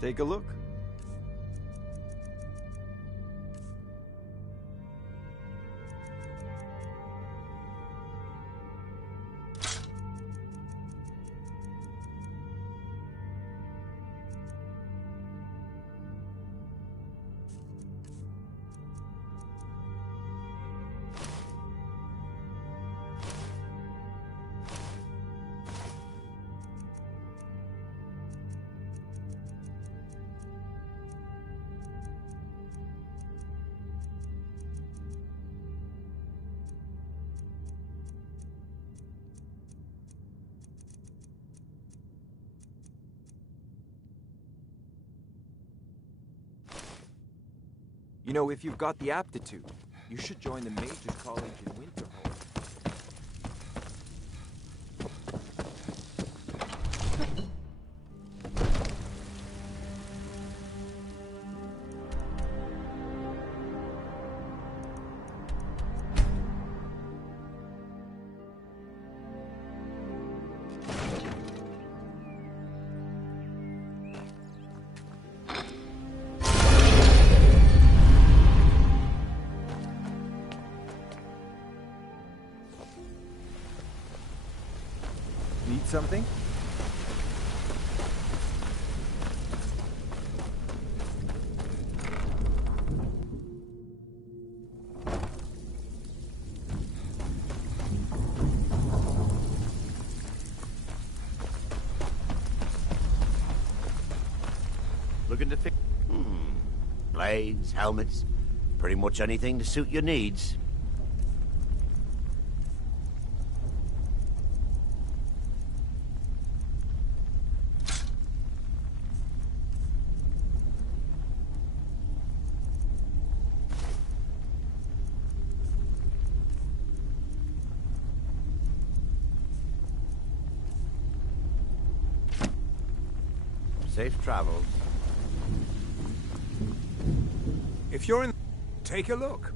take a look. You know, if you've got the aptitude, you should join the Mages College in Winterhold. Need something? Looking to fix... Blades, helmets, pretty much anything to suit your needs. Safe travels. If you're in... take a look.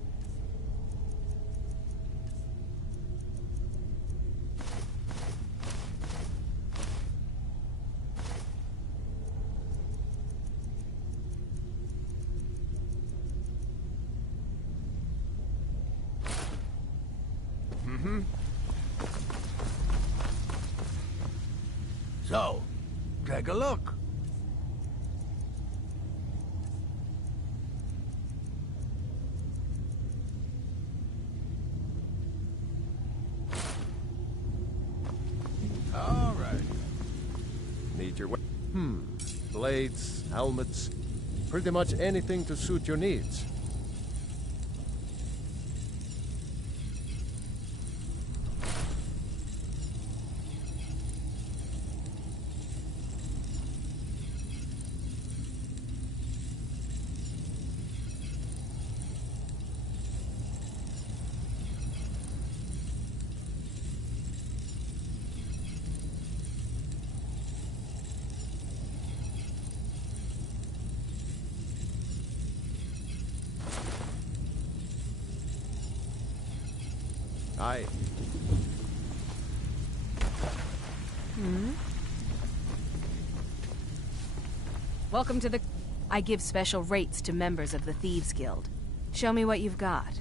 So, take a look. All right. Need your blades, helmets, pretty much anything to suit your needs. Aye. Welcome to the... I give special rates to members of the Thieves Guild. Show me what you've got.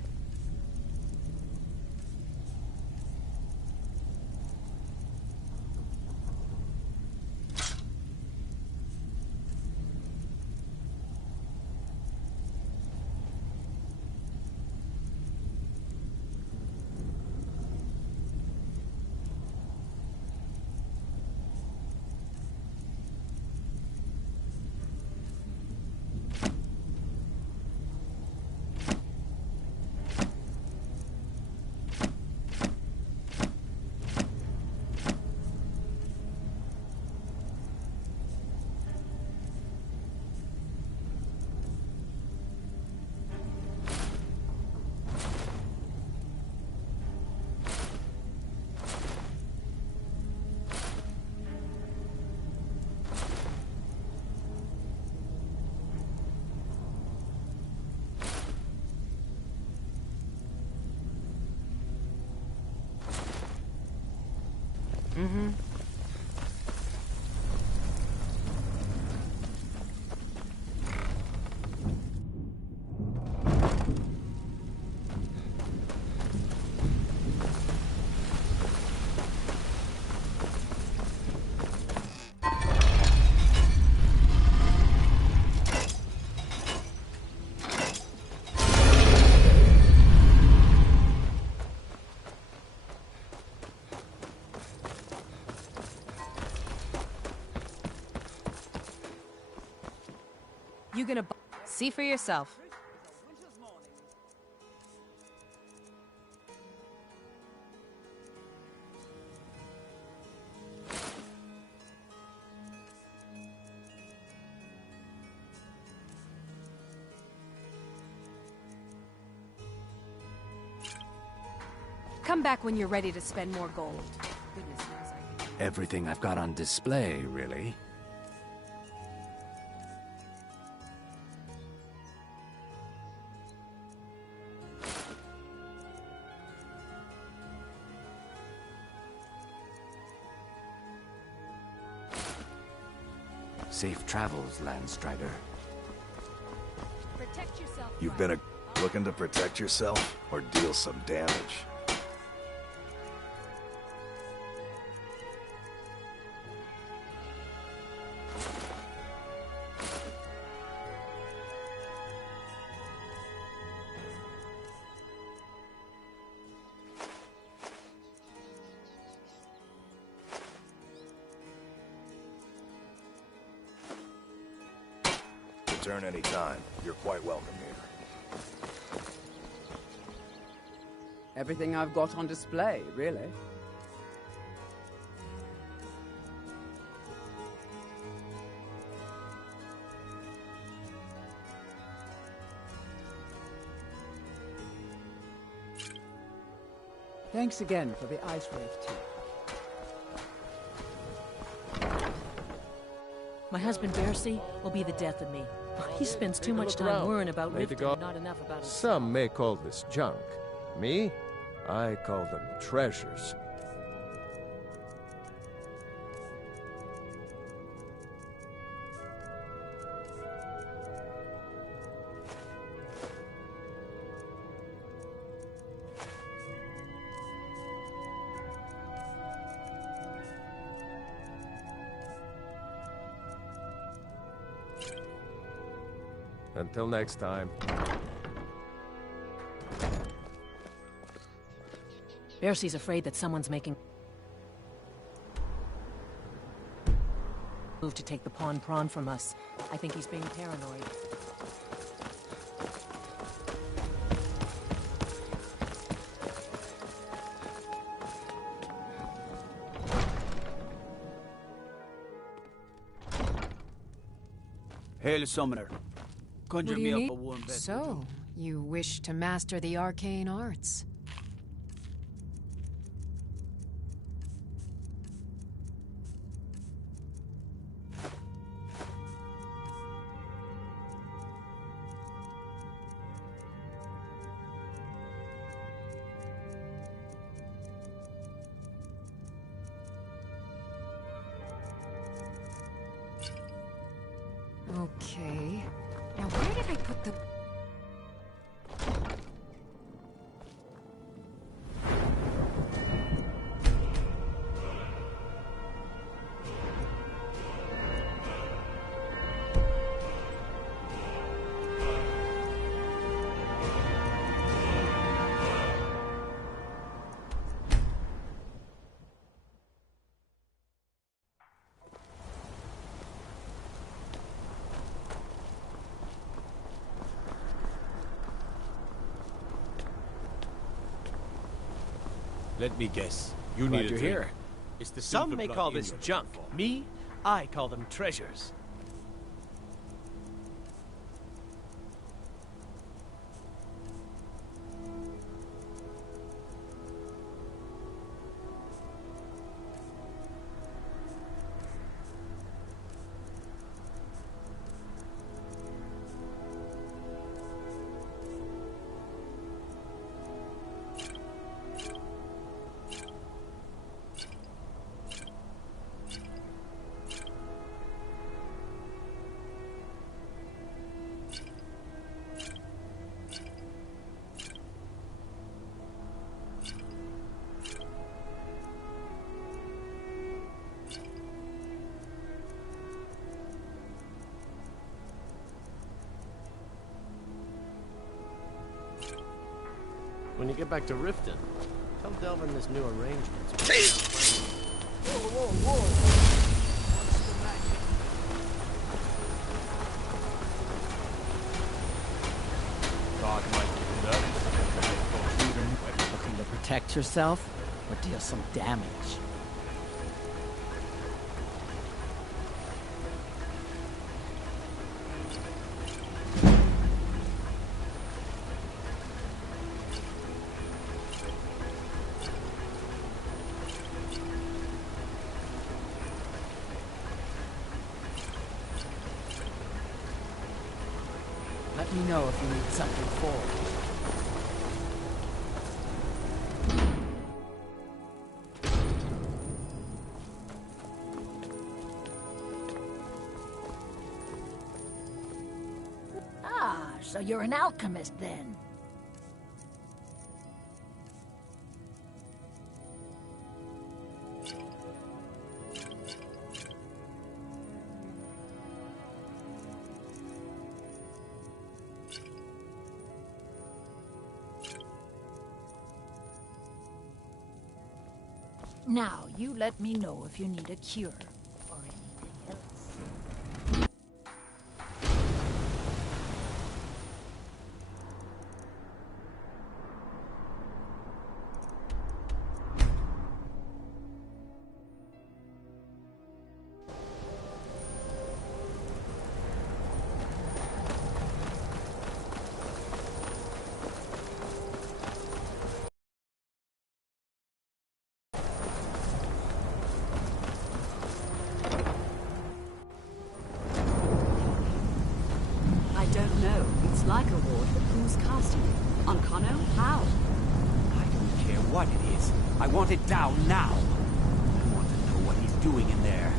Mm-hmm. You gonna see for yourself. Come back when you're ready to spend more gold. Goodness knows I can. Everything I've got on display, really. Safe travels, Landstrider. Protect yourself. You've been looking to protect yourself or deal some damage? Return any time. You're quite welcome here. Everything I've got on display, really. Thanks again for the ice wave, too. My husband, Bercy, will be the death of me. He spends too much time worrying about Lady lifting and not enough about himself. Some may call this junk. Me? I call them treasures. Until next time. Bercy's afraid that someone's making move to take the pawn prawn from us. I think he's being paranoid. Hail, Summoner. Conjure What do me you up need? a warm bed. So, you wish to master the arcane arts? Okay. Now, where did I put the... Let me guess. You Glad need a you're drink. here. It's the Some may call this junk. Me, I call them treasures. you get back to Riften, tell Delvin this new arrangement. Whoa, whoa, whoa! God might give it up. Looking to protect yourself or deal some damage? Let me know if you need something forward. Ah, so you're an alchemist then? Now, you let me know if you need a cure or anything else. I don't know. It's like a ward, but who's casting it? On Kano? How? I don't care what it is. I want it down now. I want to know what he's doing in there.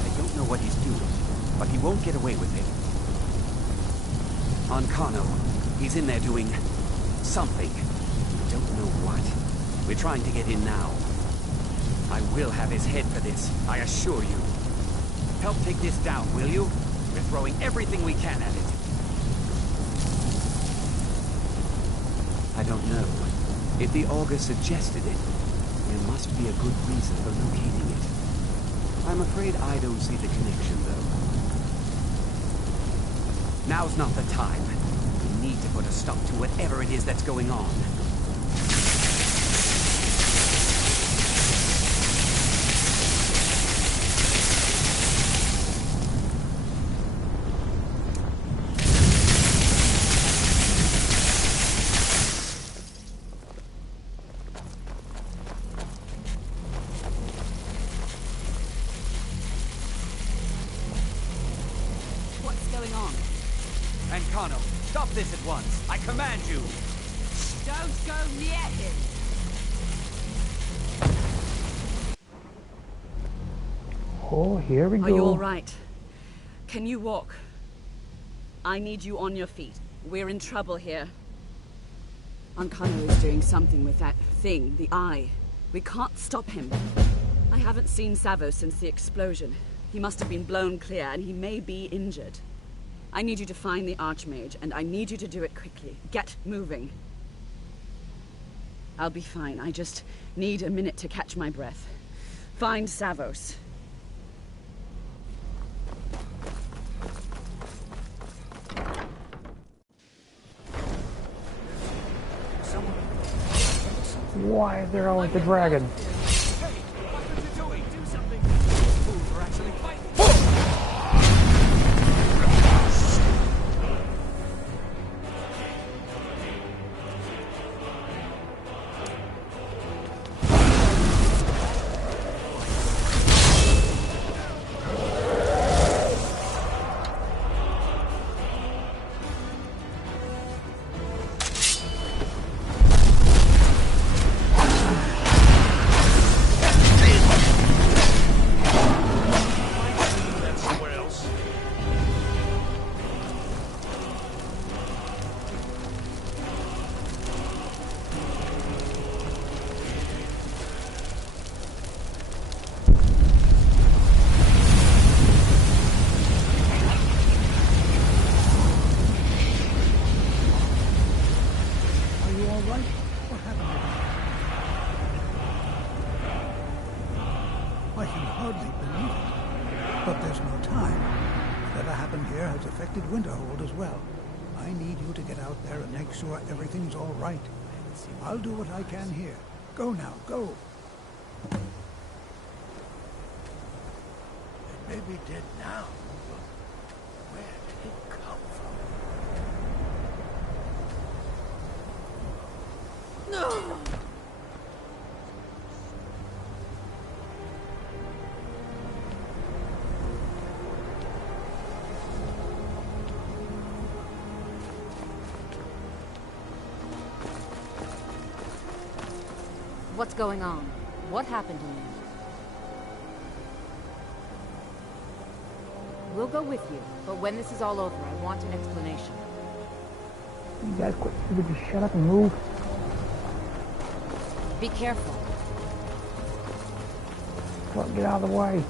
I don't know what he's doing, but he won't get away with it. On Kano, he's in there doing something. I don't know what. We're trying to get in now. I will have his head for this, I assure you. Help take this down, will you? We're throwing everything we can at it. I don't know. If the augur suggested it, there must be a good reason for locating it. I'm afraid I don't see the connection, though. Now's not the time. We need to put a stop to whatever it is that's going on. Kano, stop this at once. I command you. Don't go near him. Oh, here we go. Are you all right? Can you walk? I need you on your feet. We're in trouble here. Ankano is doing something with that thing, the eye. We can't stop him. I haven't seen Savo since the explosion. He must have been blown clear, and he may be injured. I need you to find the Archmage, and I need you to do it quickly. Get moving. I'll be fine. I just need a minute to catch my breath. Find Savos. Why is there always the dragon? right? What happened to I can hardly believe it. But there's no time. Whatever happened here has affected Winterhold as well. I need you to get out there and make sure everything's all right. I'll do what I can here. Go now, go. It may be dead now, but where did it come from? No! What's going on? What happened to me? We'll go with you, but when this is all over, I want an explanation. You guys quit. You would just shut up and move. Be careful. Well, get out of the way.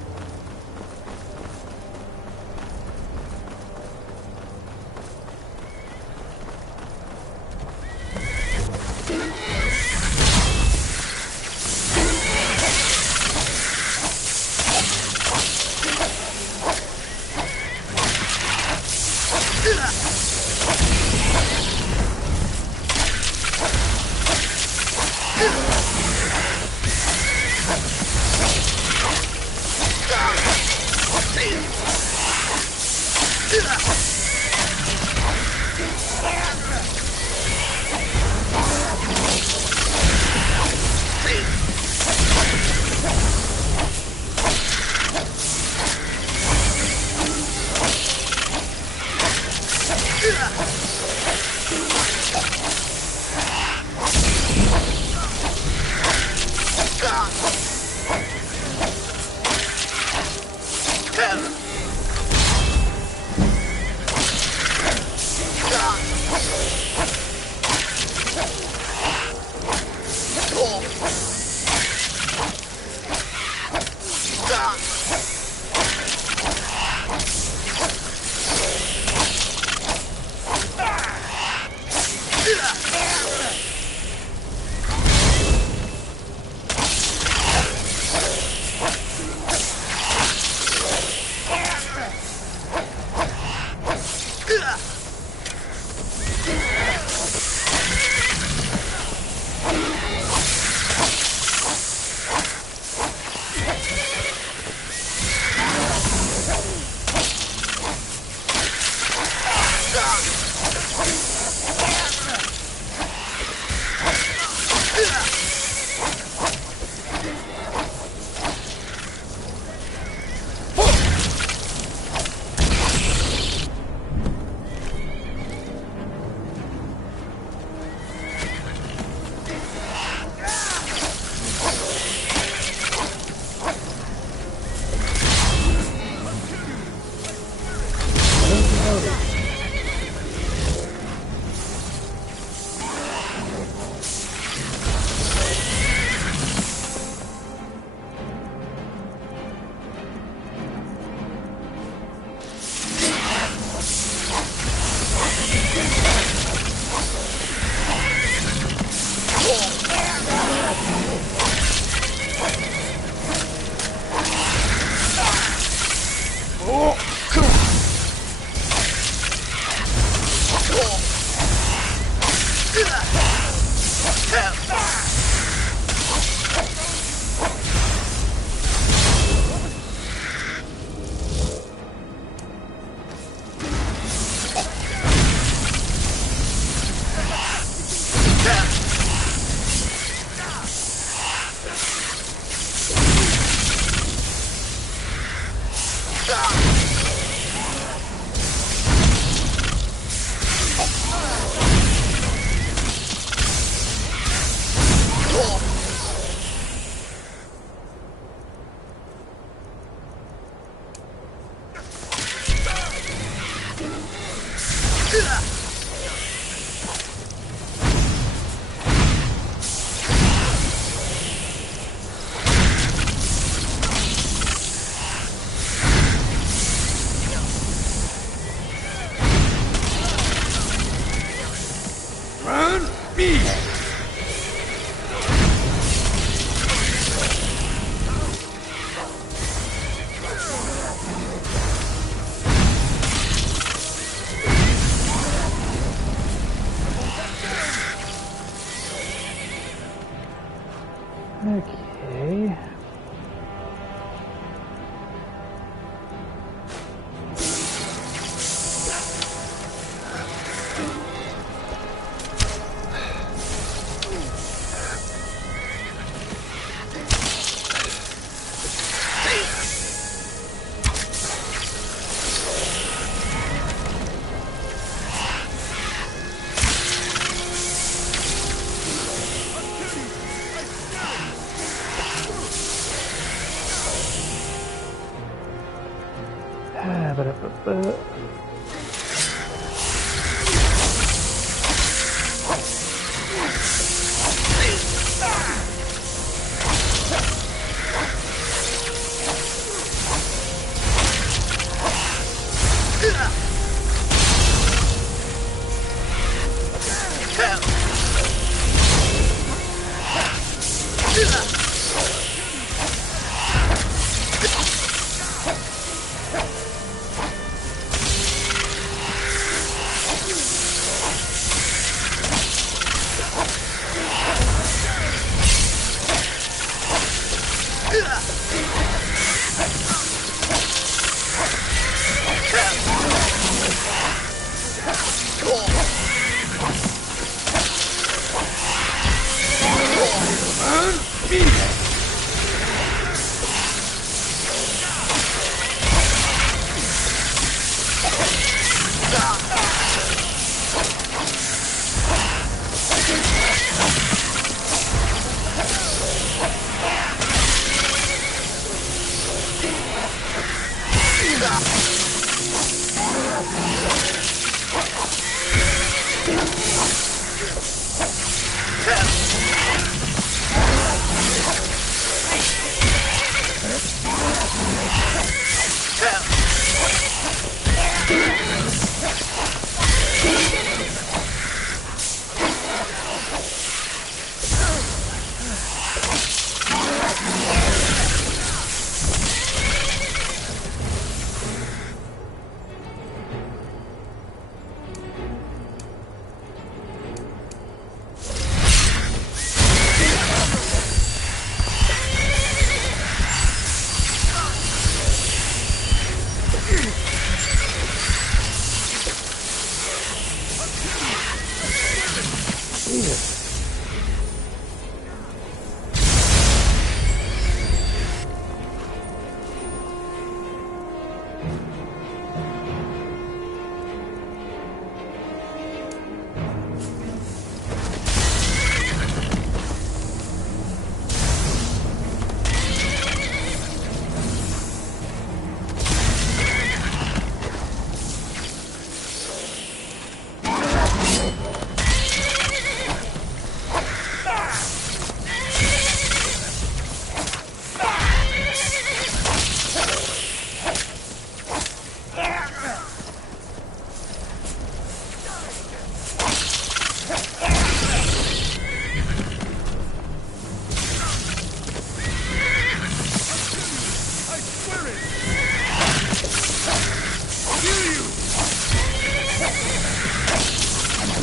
Okay.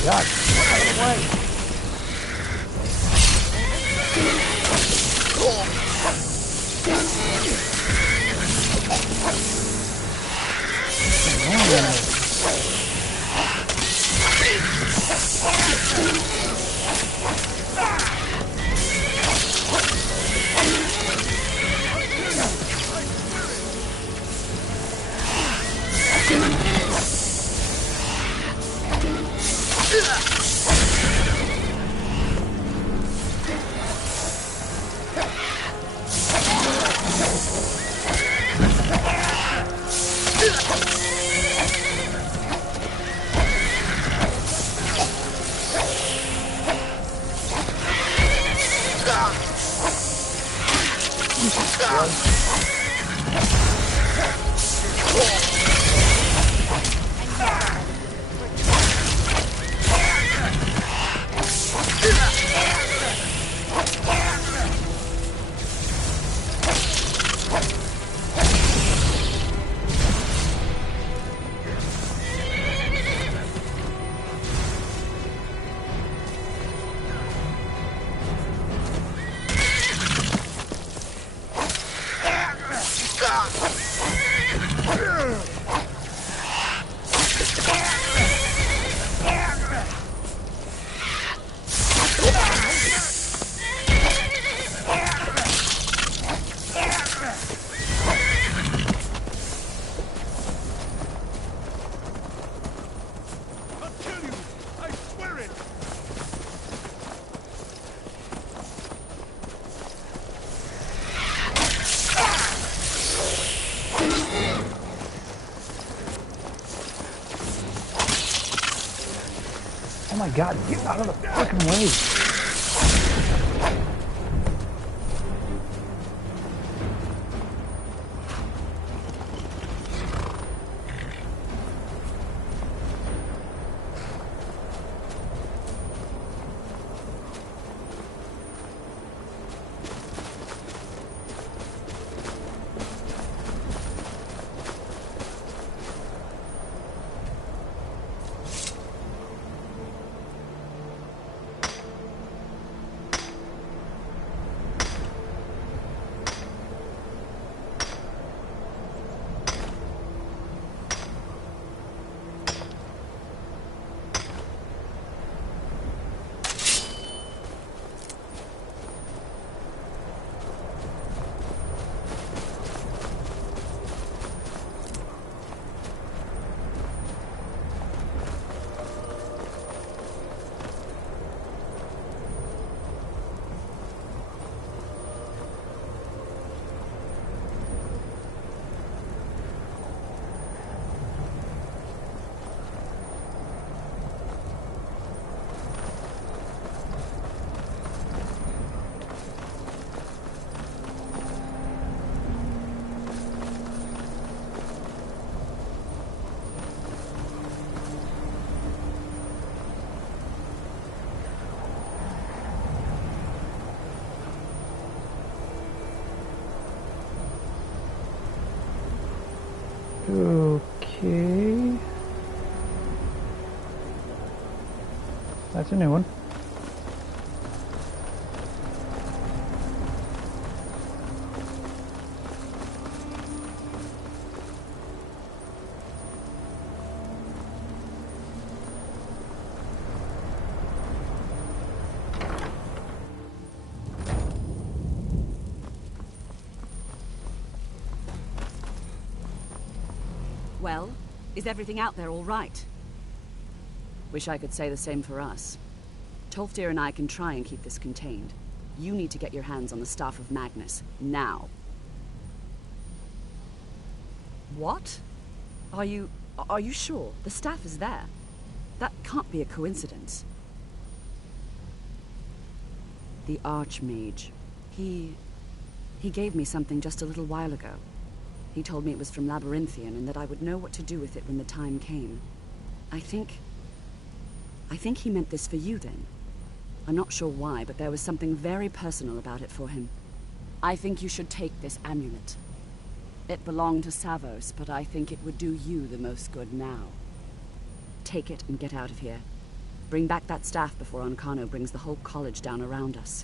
God. Out of the way. my god, get out of the fucking way! Okay. That's a new one. Well, is everything out there all right? Wish I could say the same for us. Tolfdir and I can try and keep this contained. You need to get your hands on the Staff of Magnus, now. What? Are you sure? The staff is there. That can't be a coincidence. The Archmage. He gave me something just a little while ago. He told me it was from Labyrinthian and that I would know what to do with it when the time came. I think he meant this for you then. I'm not sure why, but there was something very personal about it for him. I think you should take this amulet. It belonged to Savos, but I think it would do you the most good now. Take it and get out of here. Bring back that staff before Ancano brings the whole college down around us.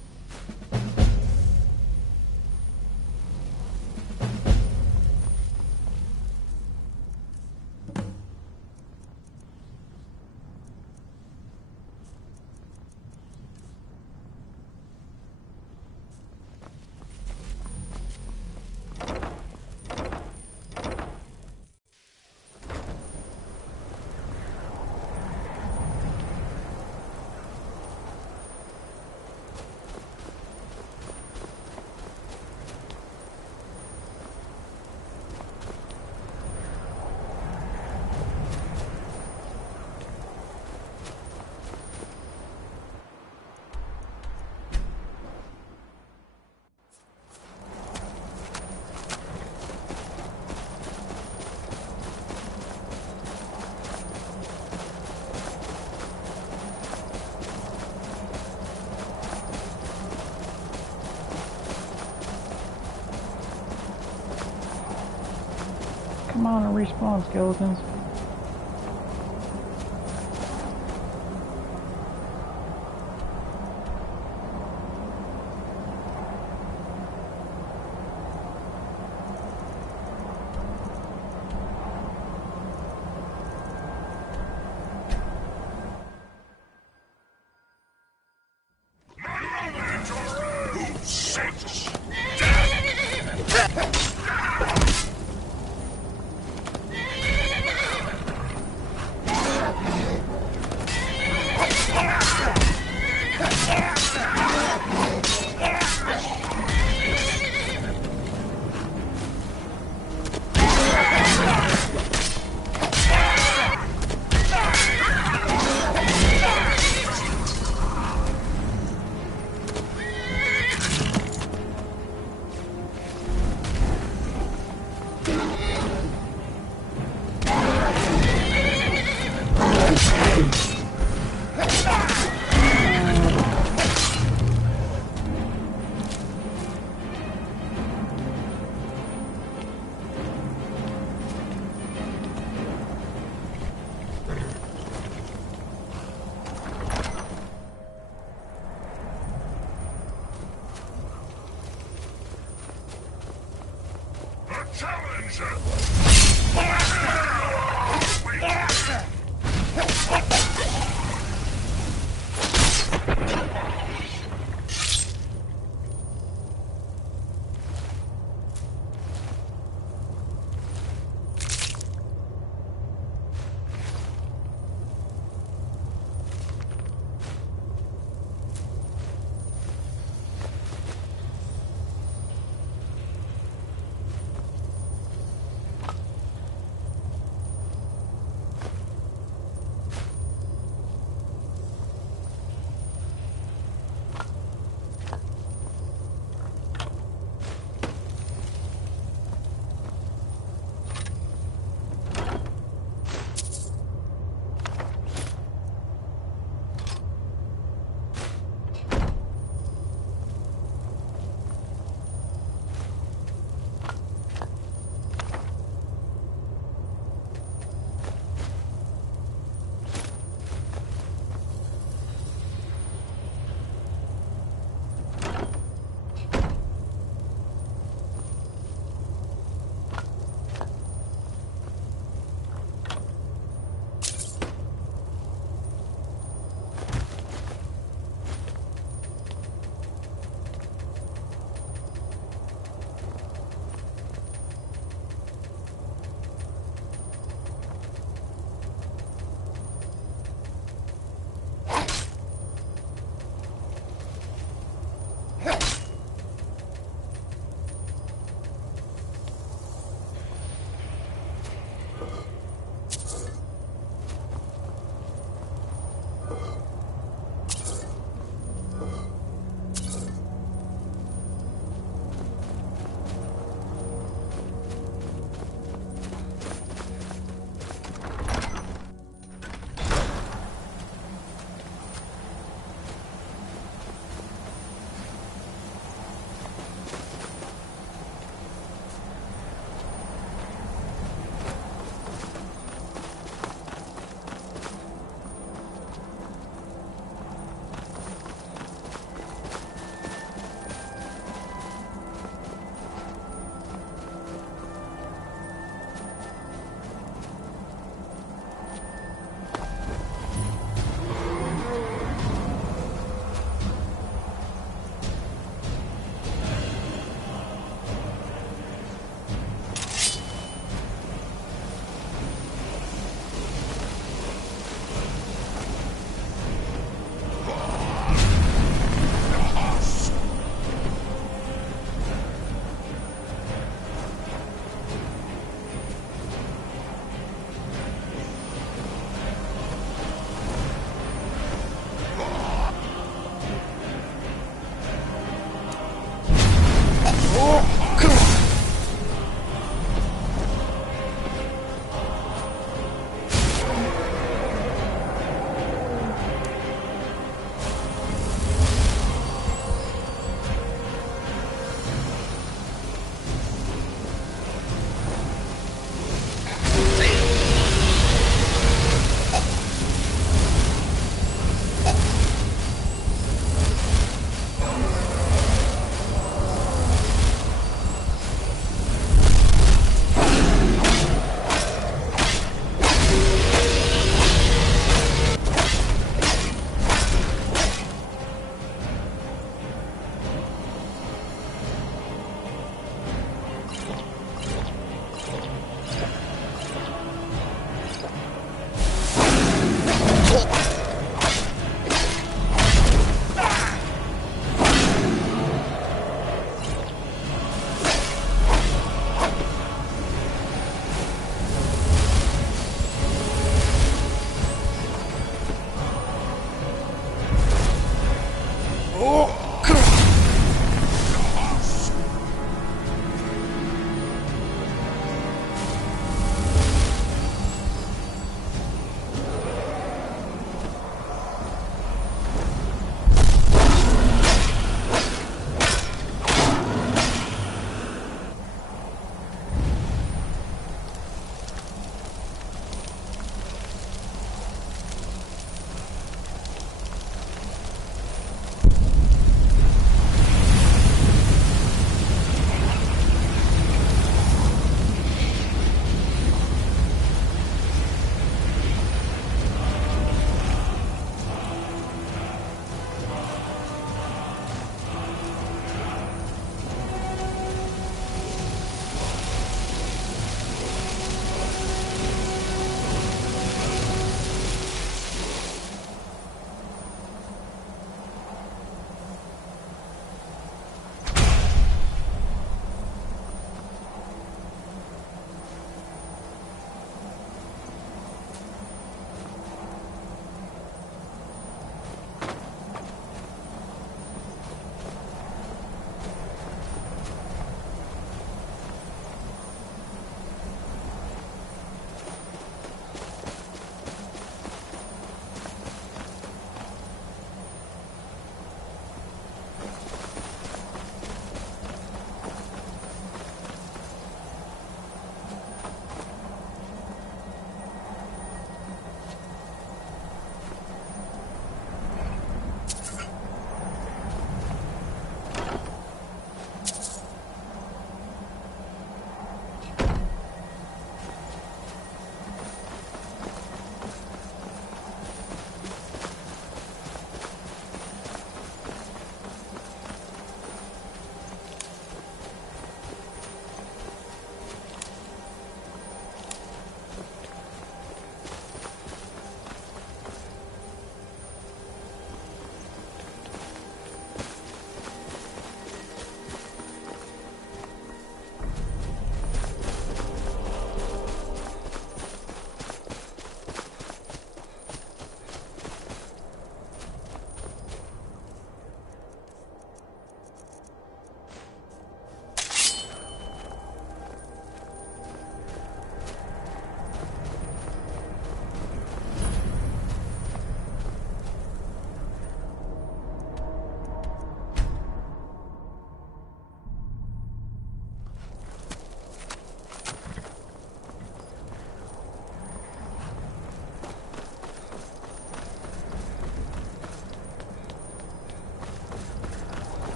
Come on and respawn, skeletons.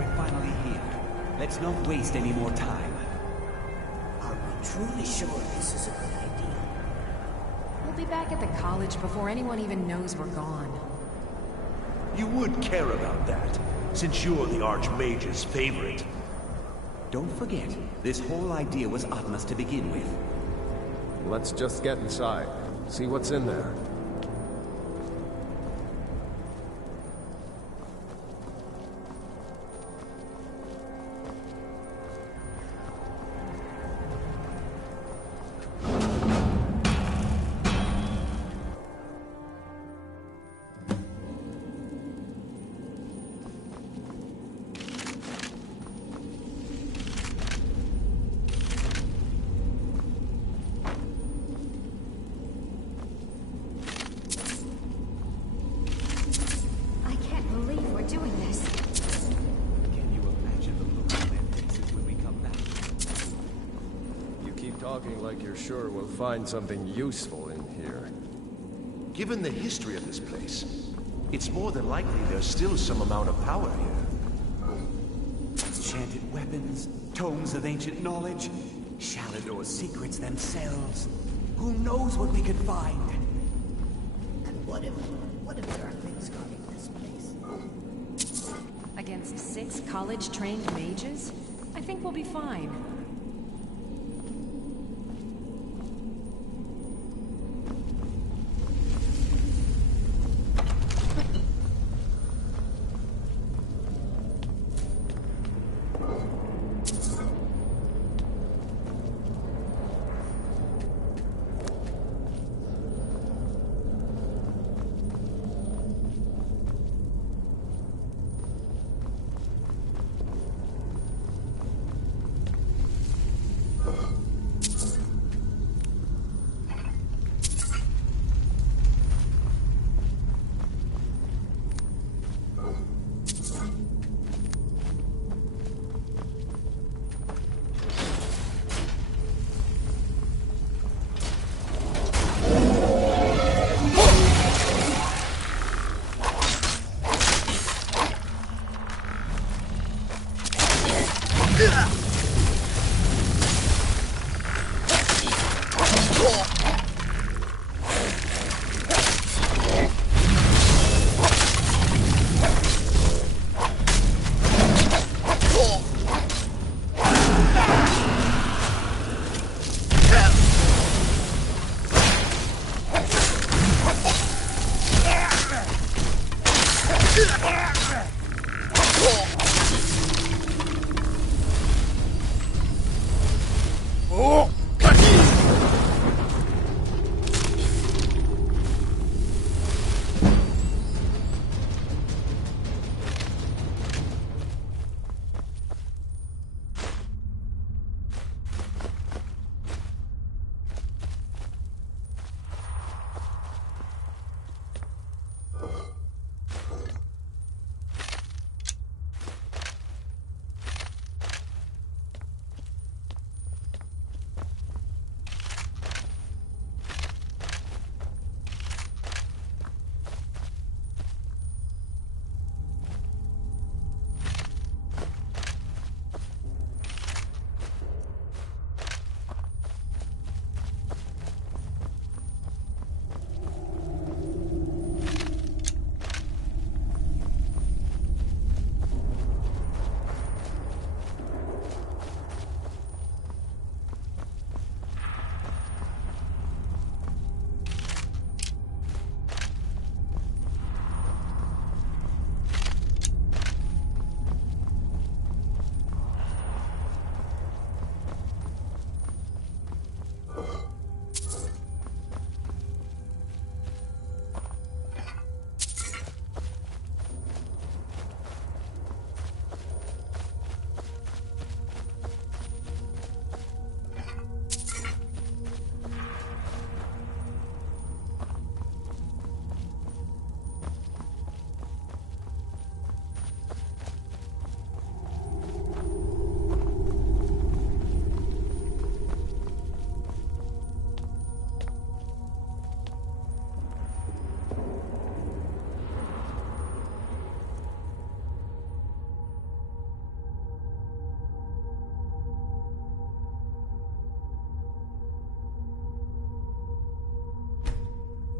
We're finally here. Let's not waste any more time. Are we truly sure this is a good idea? We'll be back at the college before anyone even knows we're gone. You would care about that, since you're the Archmage's favorite. Don't forget, this whole idea was Atma's to begin with. Let's just get inside. See what's in there. Talking like you're sure we'll find something useful in here. Given the history of this place, it's more than likely there's still some amount of power here. Enchanted weapons, tomes of ancient knowledge, Shalador's secrets themselves. Who knows what we could find? And what if there are things guarding this place? Against 6 college-trained mages? I think we'll be fine.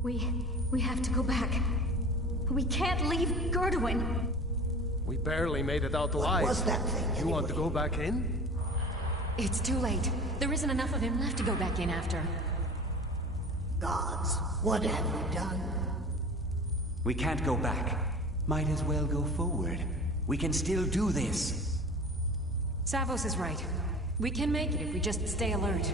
We have to go back. We can't leave Gerdwin. We barely made it out alive. What was that thing, You want to go back in? It's too late. There isn't enough of him left to go back in after. Gods, what have we done? We can't go back. Might as well go forward. We can still do this. Savos is right. We can make it if we just stay alert.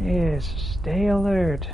Yes, stay alert.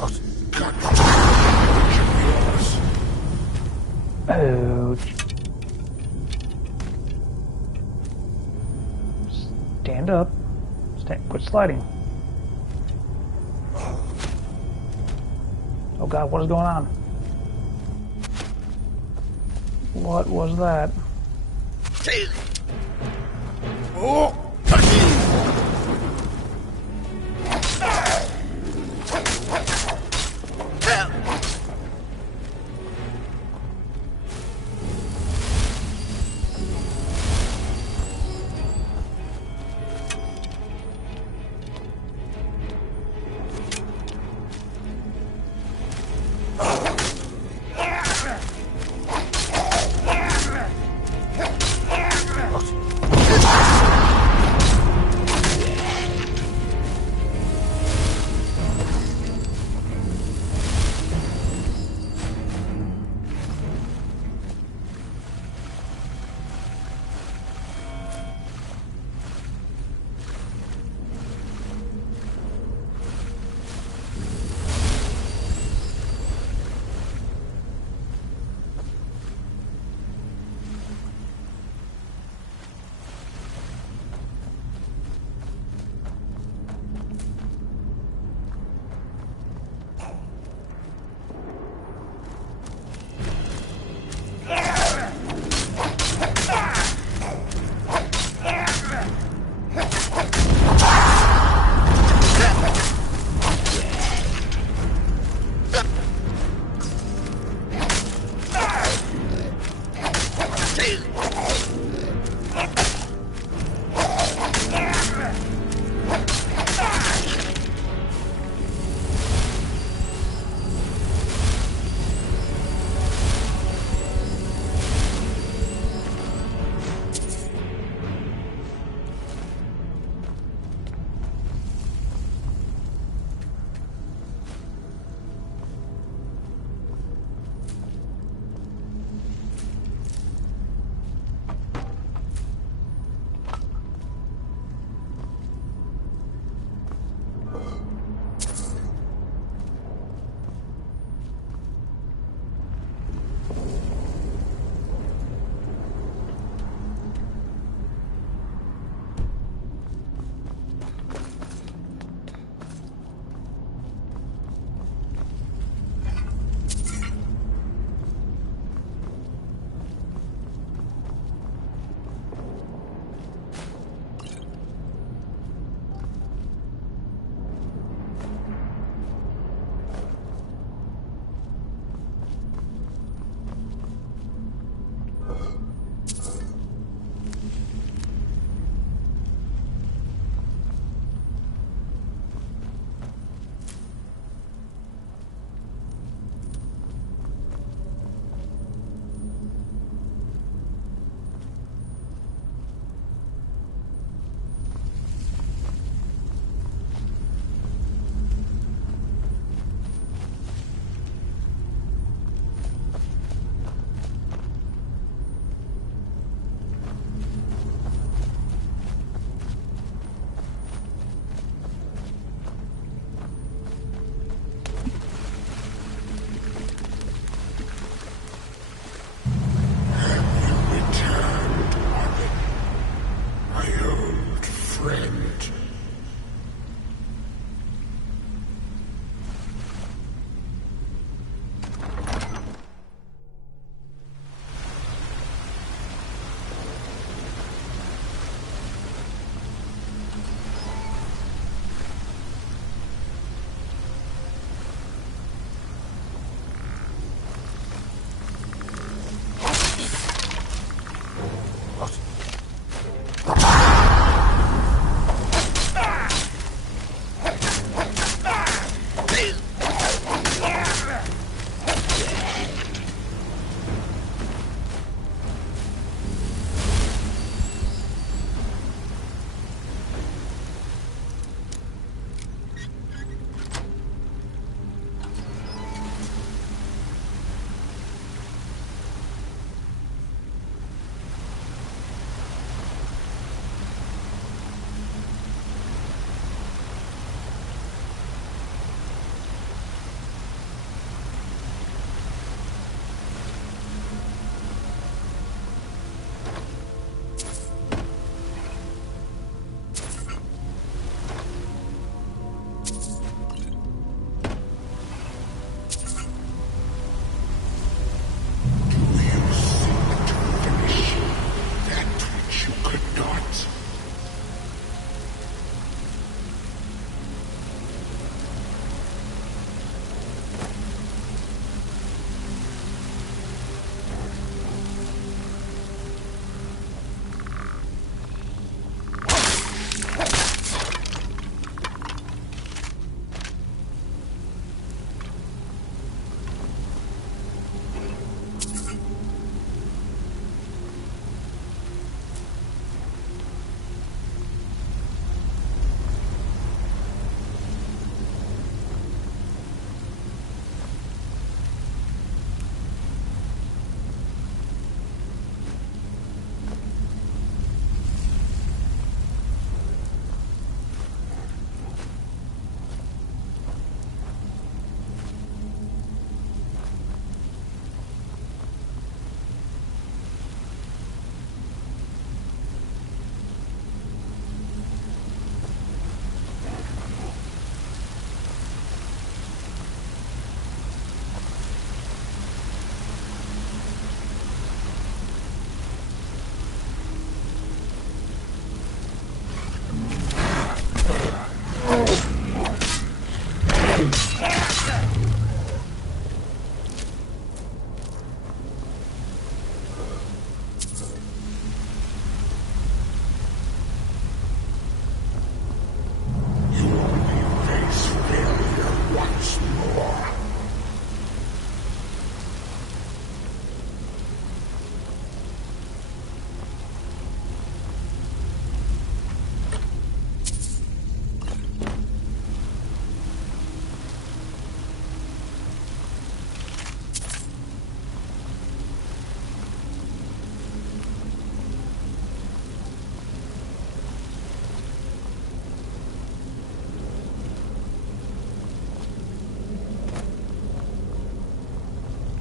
Ouch. Stand up. Quit sliding. Oh god, what is going on? What was that? Oh!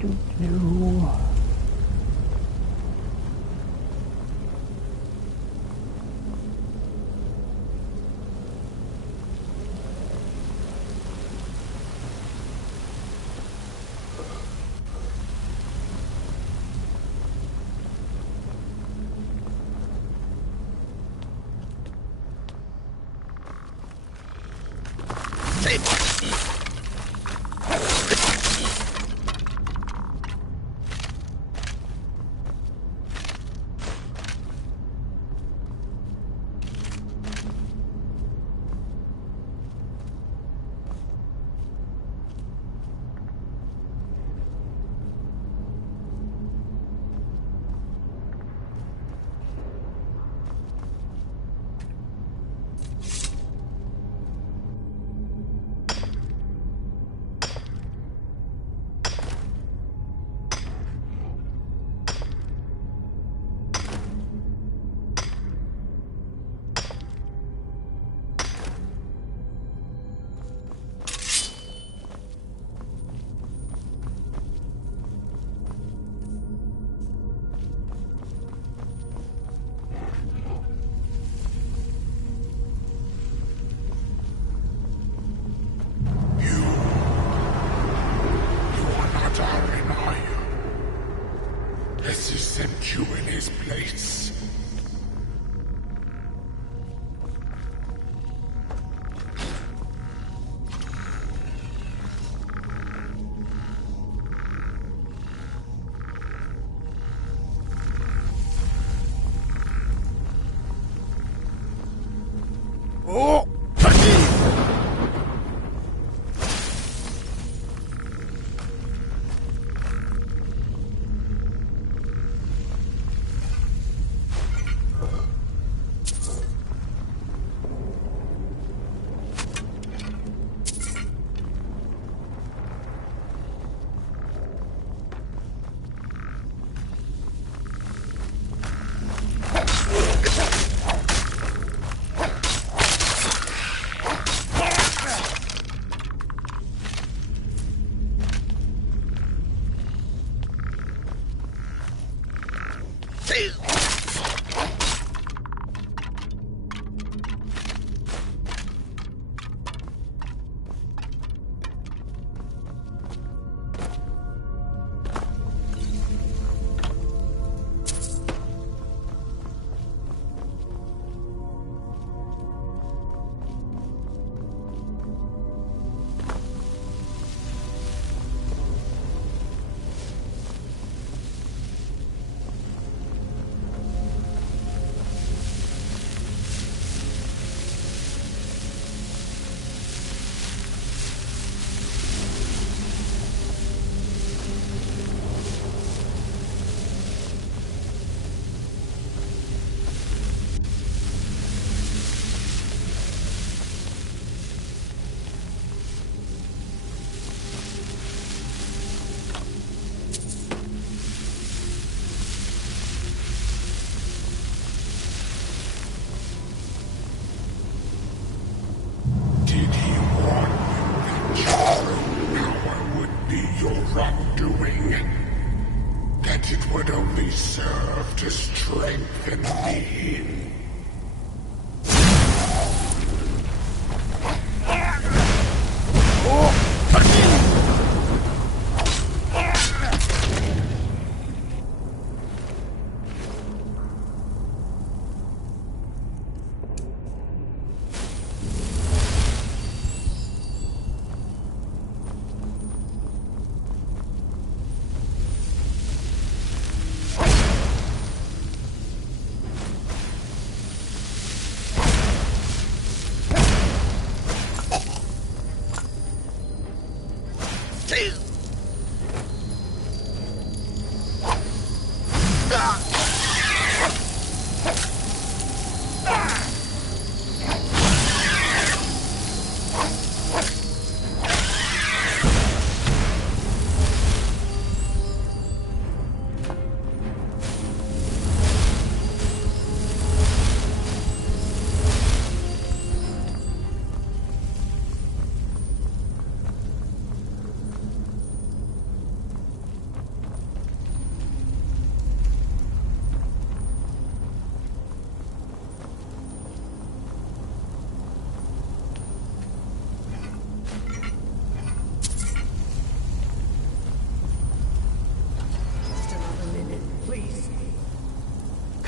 do. You in his place. Oh! That it would only serve to strengthen me.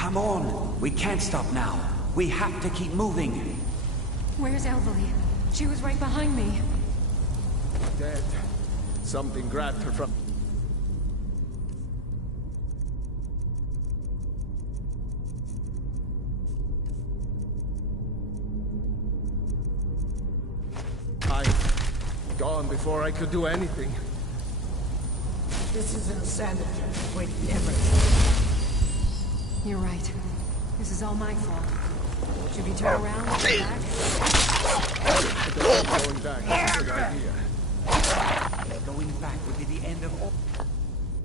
Come on! We can't stop now. We have to keep moving. Where's Elvelie? She was right behind me. Dead. Something grabbed her from... Gone before I could do anything. This is insanity. We'd never... You're right. This is all my fault. Should we turn around and go back? I don't think going back is a good idea. Going back would be the end of all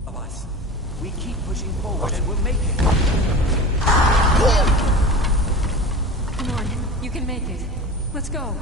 of us. We keep pushing forward and we'll make it. Come on, you can make it. Let's go.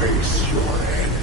Face your end.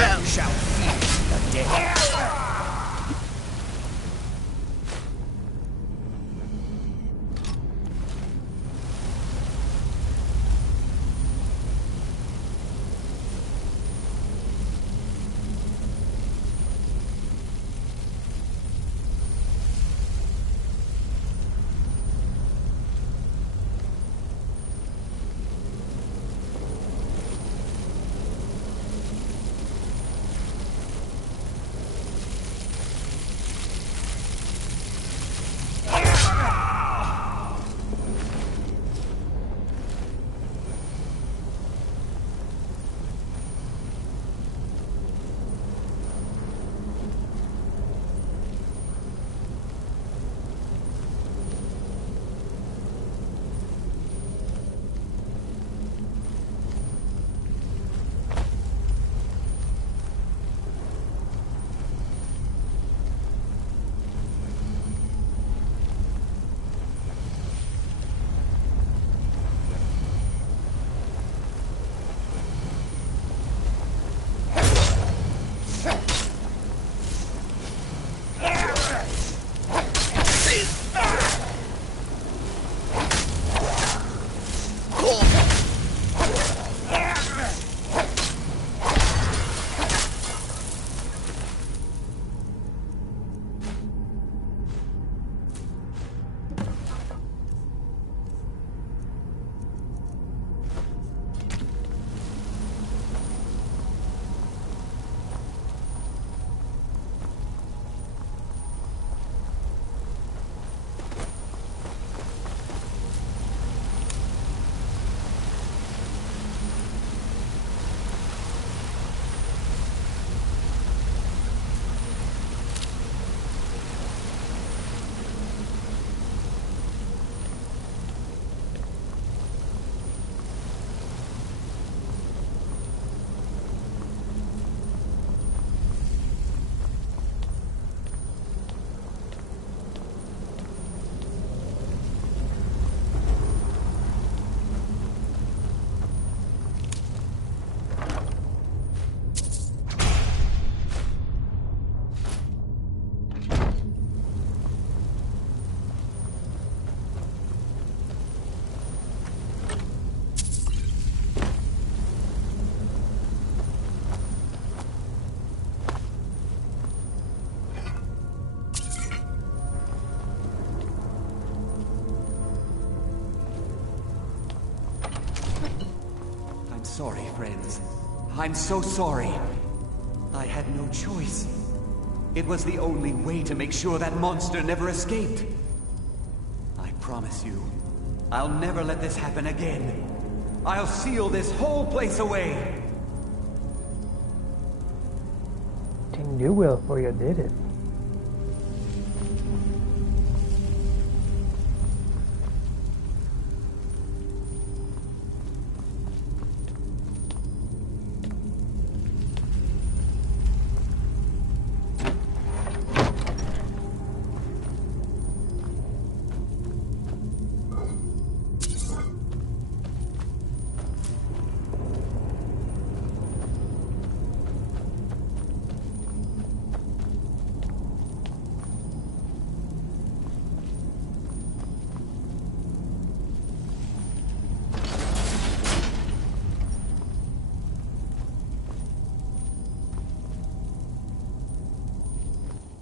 You shall feel the day. Sorry, friends. I'm so sorry. I had no choice. It was the only way to make sure that monster never escaped. I promise you, I'll never let this happen again. I'll seal this whole place away. Didn't do well for you, did it?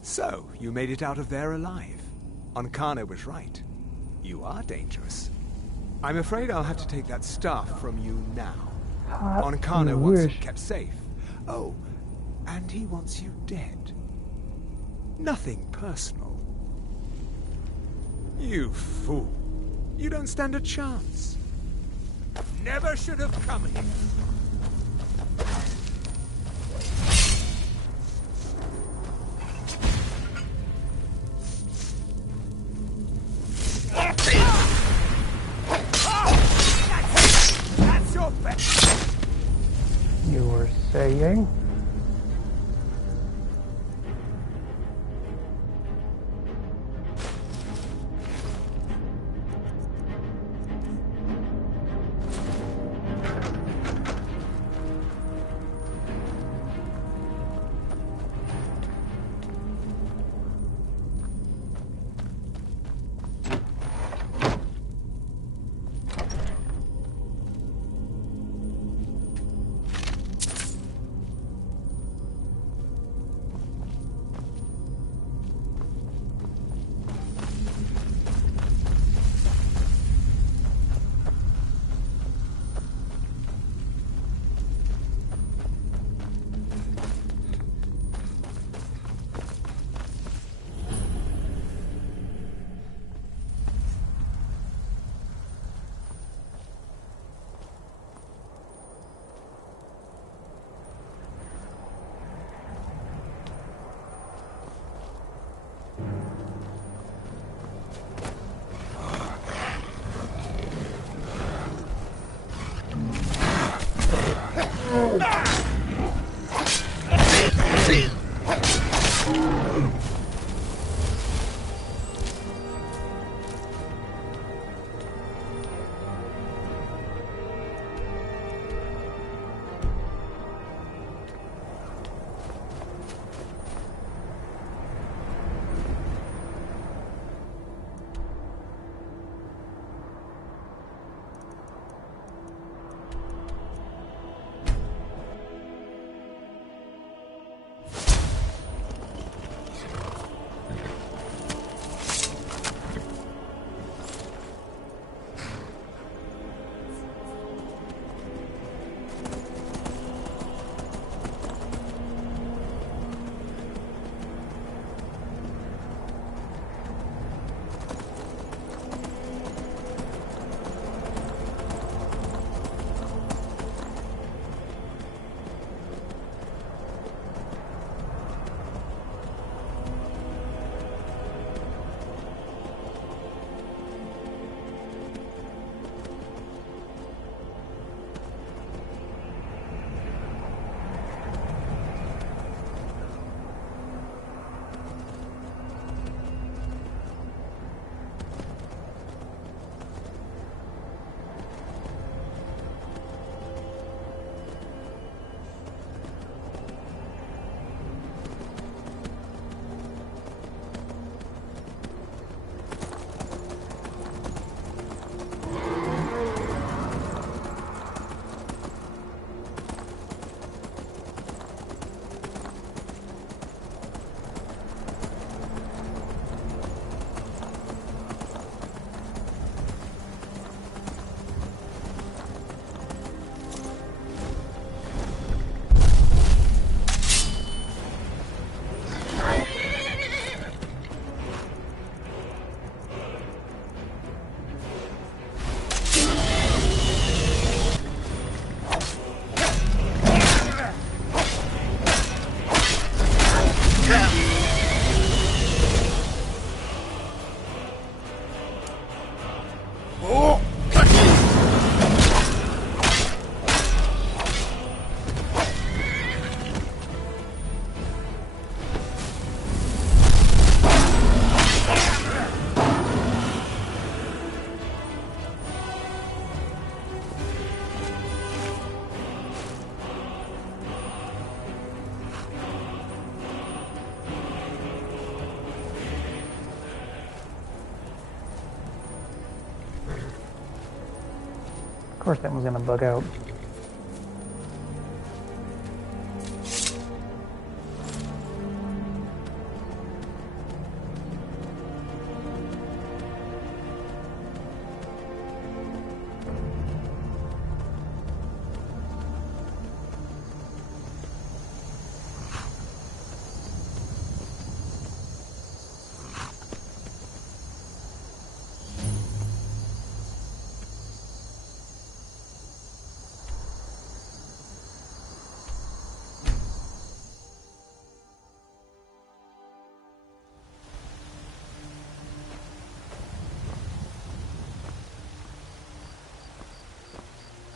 So, you made it out of there alive. Onkano was right. You are dangerous. I'm afraid I'll have to take that staff from you now. Onkano wants it kept safe. Oh, and he wants you dead. Nothing personal. You fool. You don't stand a chance. Never should have come here. You were saying? Of course that one's gonna bug out.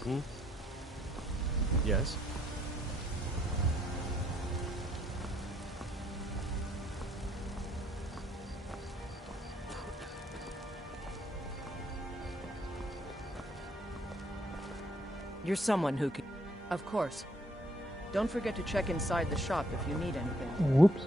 Hmm? Yes? You're someone who can... Of course. Don't forget to check inside the shop if you need anything. Whoops.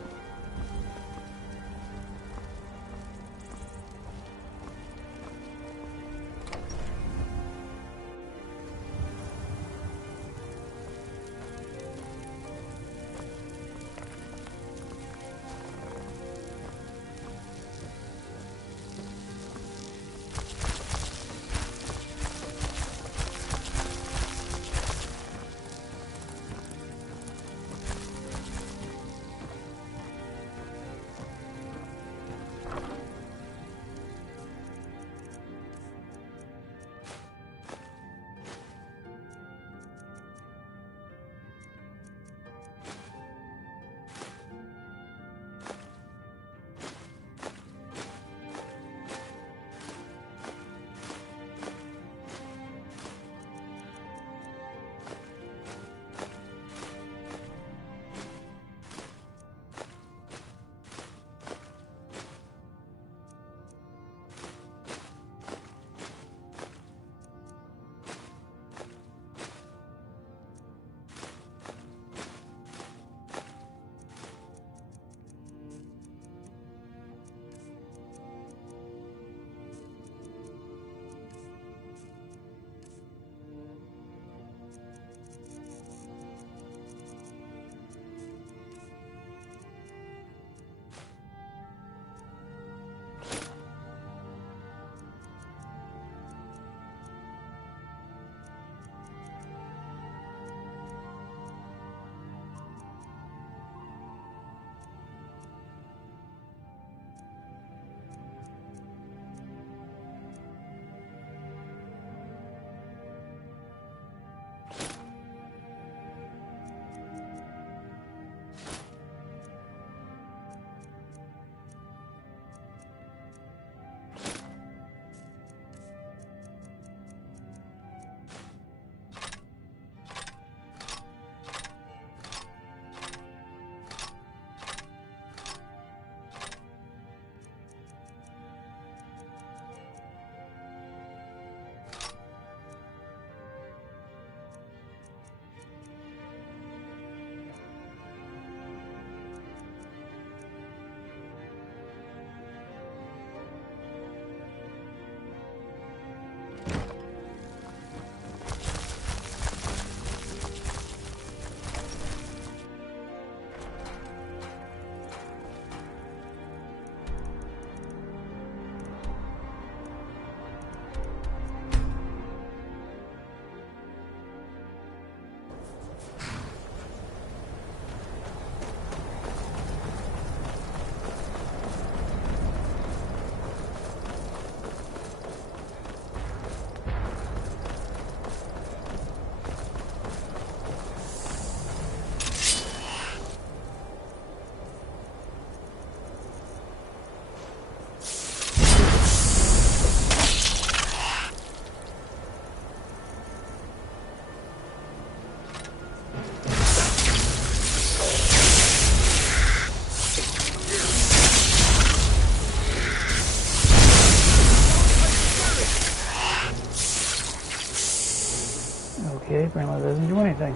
grandmother doesn't do anything.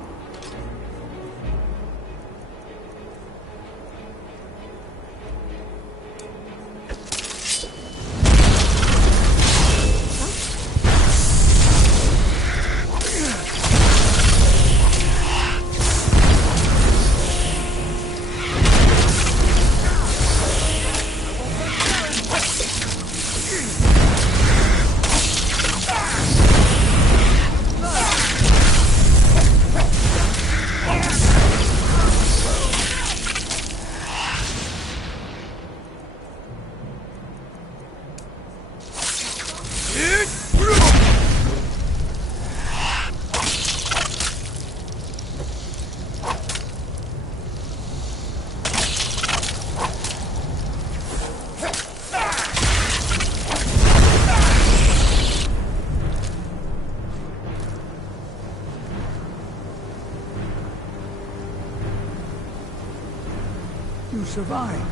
You survived.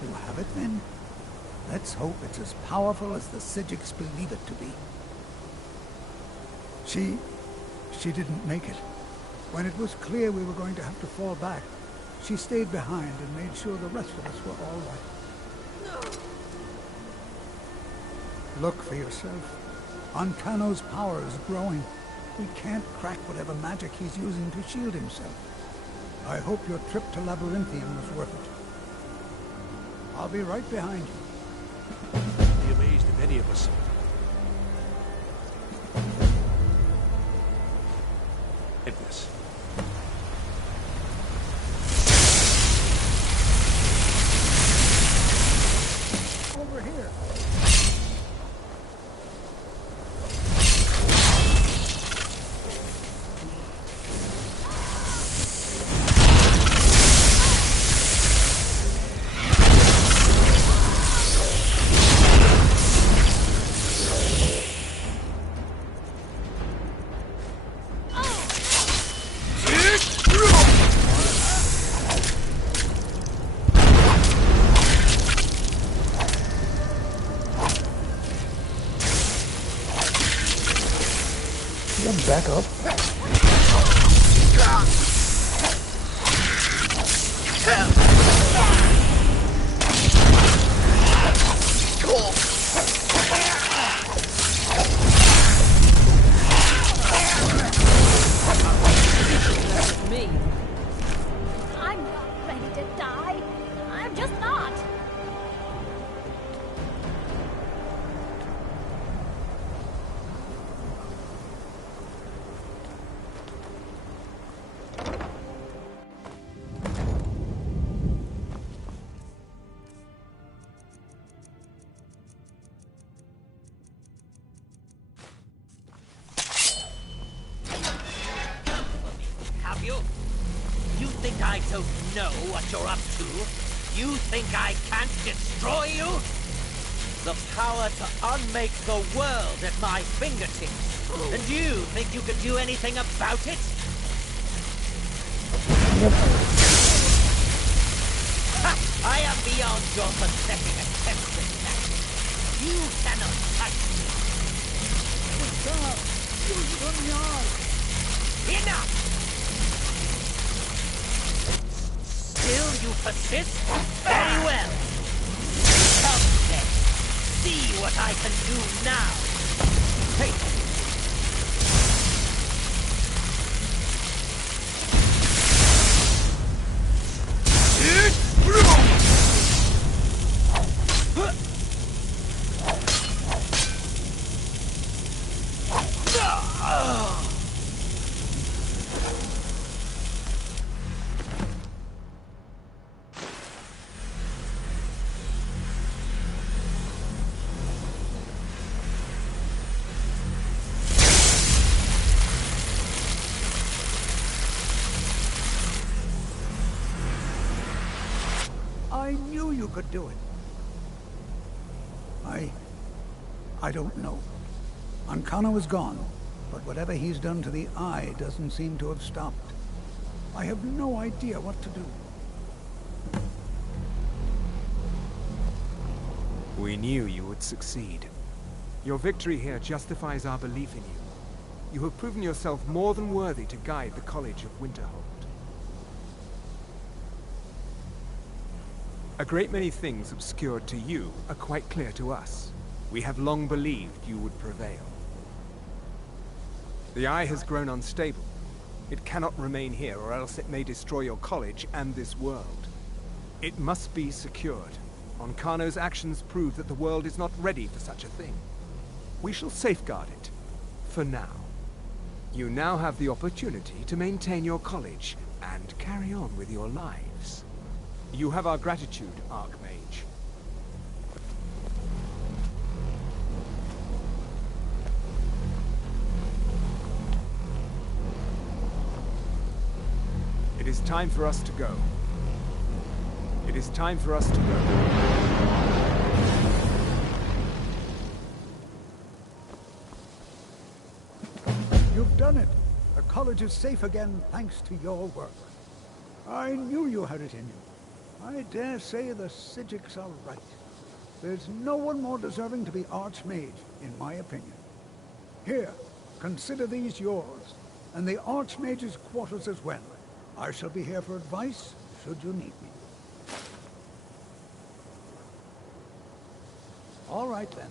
You have it then? Let's hope it's as powerful as the Psijics believe it to be. She didn't make it. When it was clear we were going to have to fall back, she stayed behind and made sure the rest of us were all right. Look for yourself. Ancano's power is growing. We can't crack whatever magic he's using to shield himself. I hope your trip to Labyrinthium was worth it. I'll be right behind you. I'd be amazed if any of us... did this. Over here. Back up. Me. I'm not ready to die. I'm just not. Have you? You think I don't know what you're up to? You think I can't destroy you? The power to unmake the world at my fingertips. And you think you can do anything about it? Ha! I am beyond your pathetic attempts at that. You cannot touch me. Enough! Still you persist? Very well. Come then. See what I can do now. Take it. I knew you could do it. I don't know. Ancano is gone, but whatever he's done to the Eye doesn't seem to have stopped. I have no idea what to do. We knew you would succeed. Your victory here justifies our belief in you. you have proven yourself more than worthy to guide the College of Winterhold. A great many things obscured to you are quite clear to us. We have long believed you would prevail. The Eye has grown unstable. It cannot remain here, or else it may destroy your college and this world. It must be secured. Onkano's actions prove that the world is not ready for such a thing. We shall safeguard it, for now. You now have the opportunity to maintain your college and carry on with your lives. You have our gratitude, Archmage. It is time for us to go. It is time for us to go. You've done it. The college is safe again thanks to your work. I knew you had it in you. I dare say the Psijics are right. There's no one more deserving to be Archmage, in my opinion. Here, consider these yours, and the Archmage's quarters as well. I shall be here for advice, should you need me. All right, then.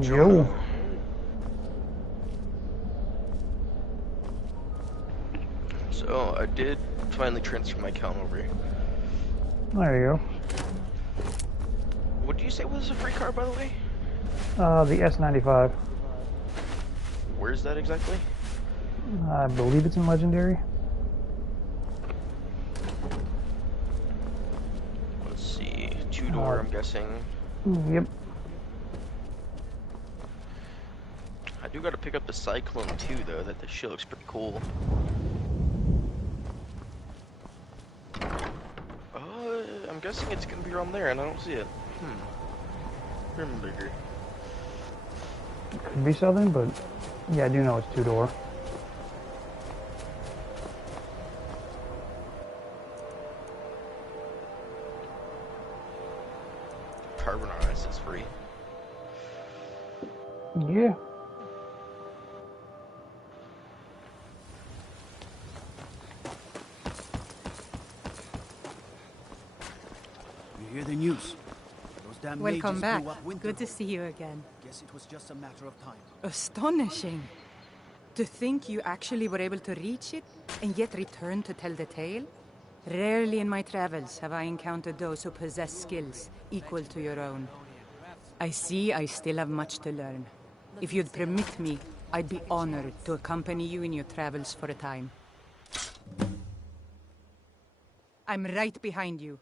Yo. So I did finally transfer my account over. There you What did you say was a free car, by the way? go. The S95. Where's that exactly? I believe it's in Legendary. Let's see. Two-door, I'm guessing. Yep. I do gotta pick up the Cyclone too, though. That the shit looks pretty cool. I'm guessing it's gonna be around there, and I don't see it. Grimburger. Could be something, but yeah, I do know it's two-door. Carbon on ice is free. Yeah. You hear the news? Those damn Welcome mages back. blew up Winterhold. Good to see you again. Guess it was just a matter of time. Astonishing. To think you actually were able to reach it, and yet return to tell the tale? Rarely in my travels have I encountered those who possess skills equal to your own. I see I still have much to learn. If you'd permit me, I'd be honored to accompany you in your travels for a time. I'm right behind you.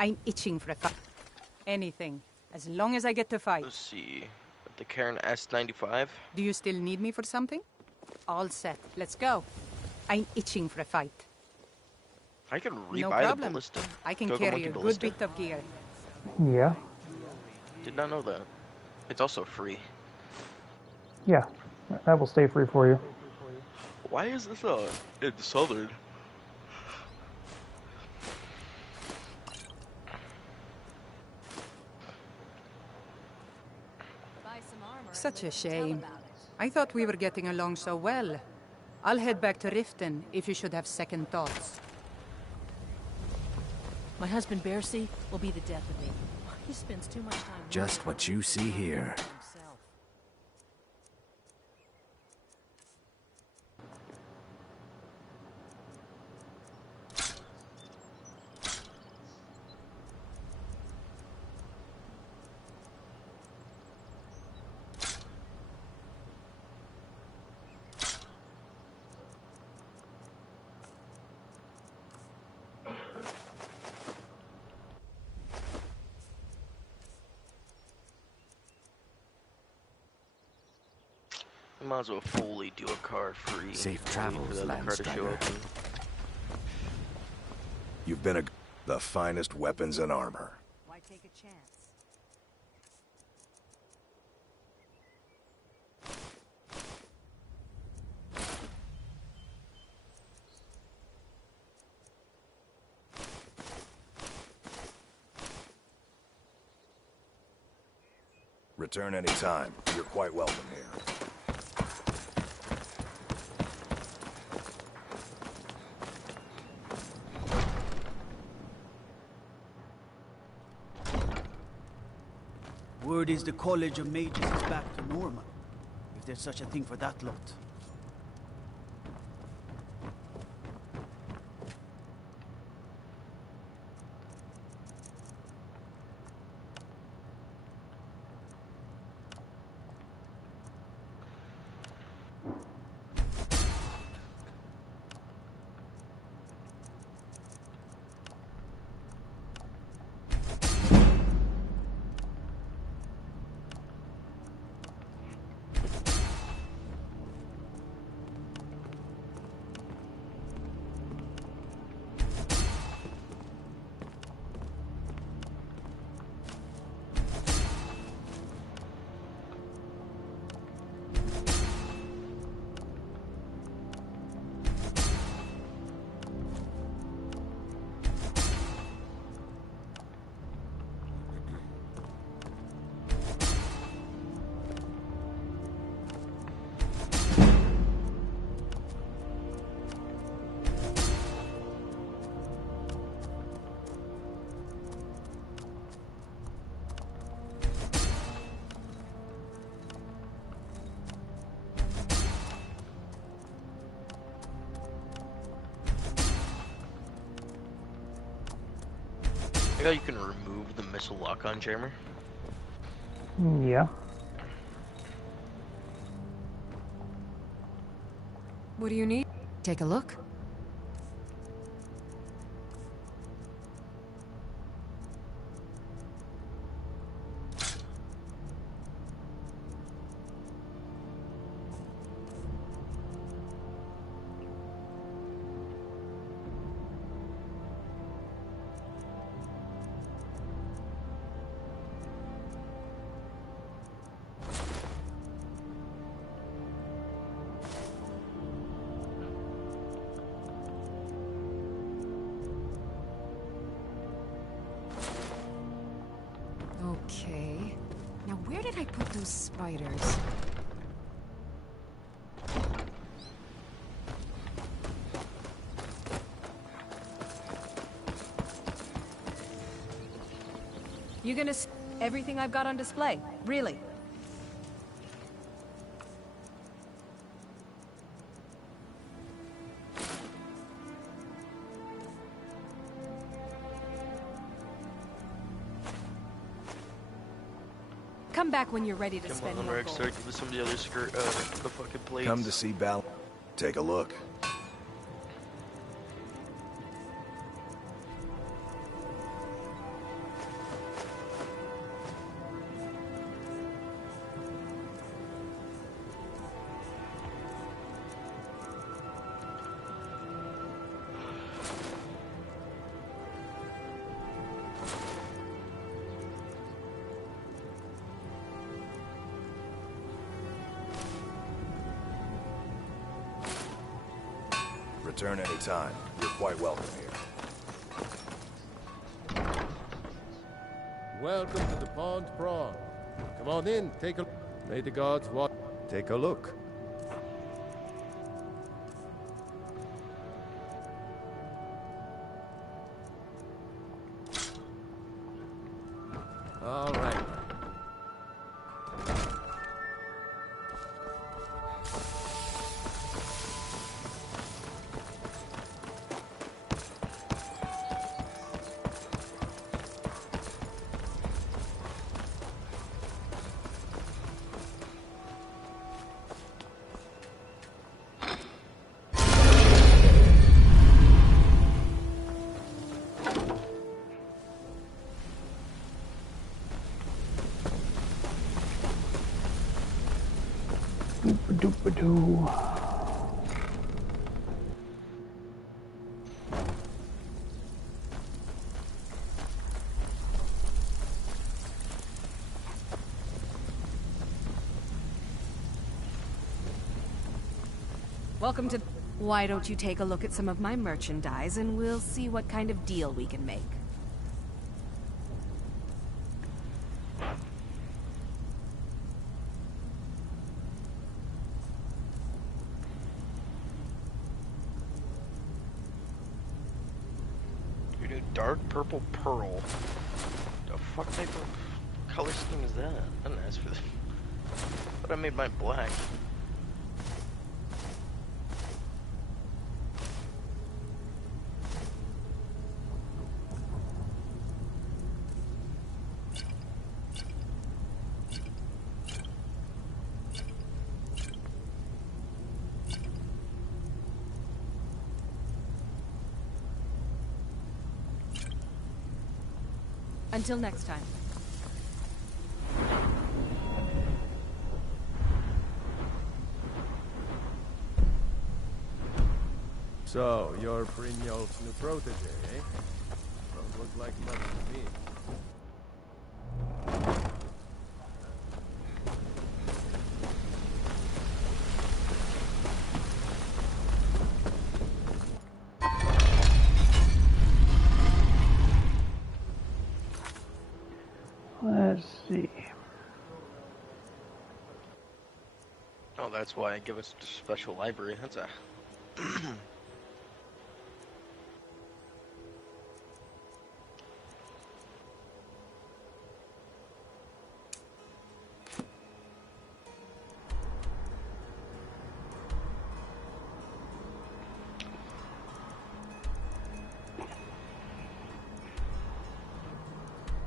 I'm itching for a fight. Anything, as long as I get to fight. Let's see. The Karen S95. Do you still need me for something? All set. Let's go. I'm itching for a fight. I can rebuy No the problem. ballista. I can Go-Go carry Monkey a good ballista. bit of gear. Yeah. Did not know that. It's also free. Yeah. That will stay free for you. Why is this in Southern? Such a shame. I thought we were getting along so well. I'll head back to Riften if you should have second thoughts. My husband Bearsea will be the death of me. He spends too much time. Just what you see here. We might as well fully do a card free. Safe Wait travels, for the other card to show Landstrider. open. You've been the finest weapons and armor. Why take a chance? Return anytime. You're quite welcome here. Word is the College of Mages is back to normal. If there's such a thing for that lot. I think you can remove the missile lock-on jammer. Yeah. What do you need? Take a look. Okay. Now where did I put those spiders? You gonna everything I've got on display? Really? Come back when you're ready to spend Come on, more Rex, gold. give us some of the other skirt, the fucking plates. Come to see Bal. Take a look. Return anytime. You're quite welcome here. Welcome to the Pond Prawn. Come on in, take a... May the gods watch. Take a look. All right. Doo-ba-doo-ba-doo. Welcome to... Why don't you take a look at some of my merchandise and we'll see what kind of deal we can make. Your new dark purple pearl. The fuck type of color scheme is that? I didn't ask for this. But I made mine black. Until next time. So, you're Brynjolf's new protege, eh? Don't look like much to me. Let's see. Oh, that's why I give us a special library. That's a...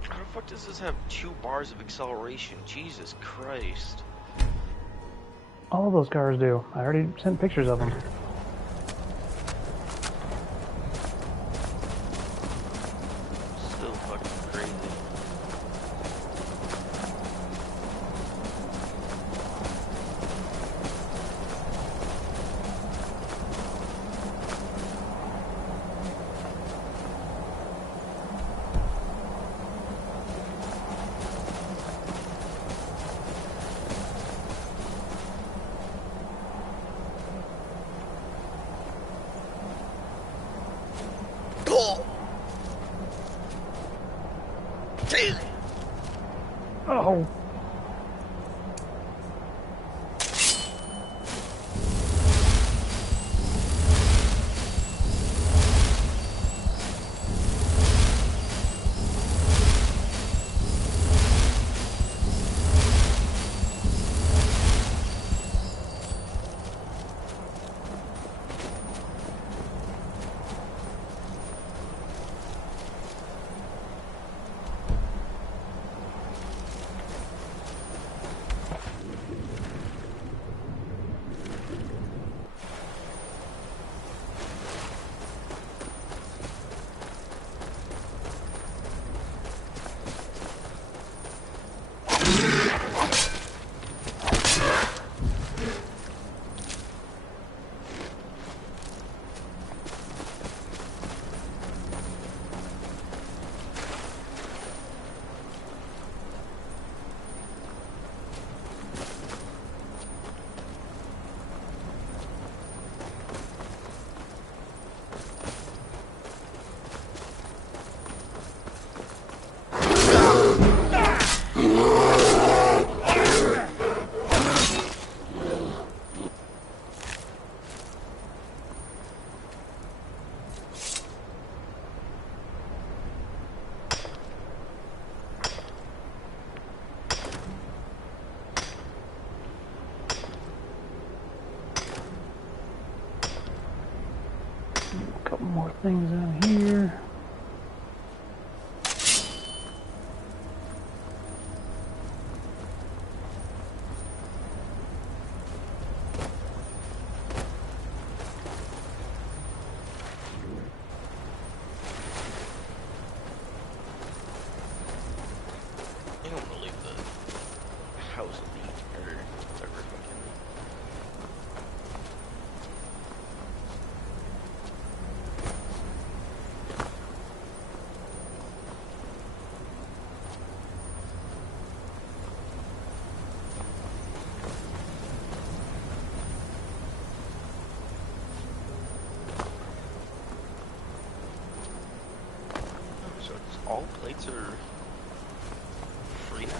How the fuck does this have 2 bars of acceleration? Jesus Christ. All of those cars do. I already sent pictures of them. Still fucking crazy. Oh. Couple more things down here. I don't believe the house elite or whatever fucking. So it's all plates are free now?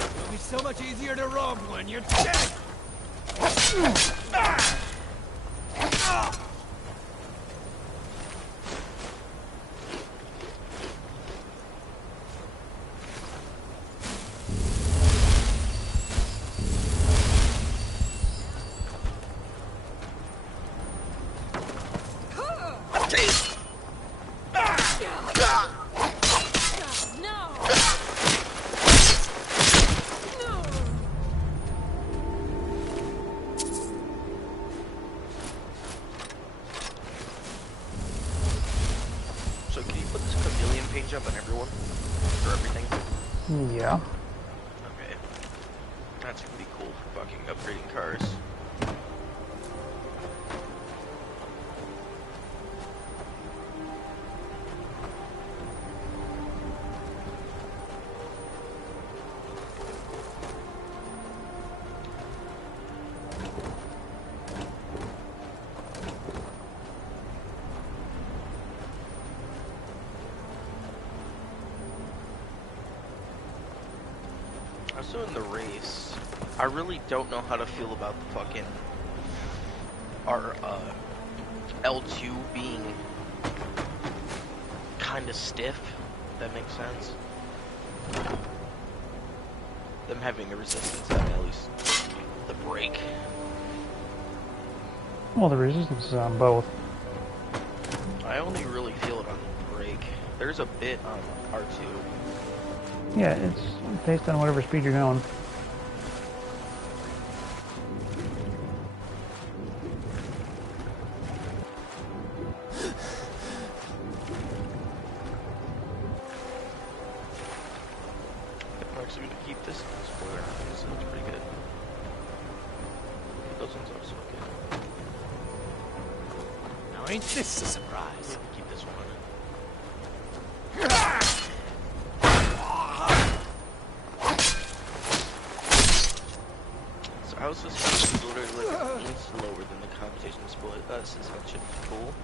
It'll be so much easier to rob when you're dead! So can you put this chameleon page up on everyone? For everything? Yeah. Okay. That's pretty cool for fucking upgrading cars. I was doing the race. I really don't know how to feel about the fucking our L2 being kind of stiff. If that makes sense. Them having a resistance on at least the brake. Well, the resistance is on both. I only really feel it on the brake. There's a bit on R2. Yeah, it's based on whatever speed you're going. I'm actually going to keep this spoiler on this, so it's pretty good. Those ones are so good. Now ain't this a surprise? Keep this one on it. So I was just literally like an inch lower than the competition split us, is how it should be cool.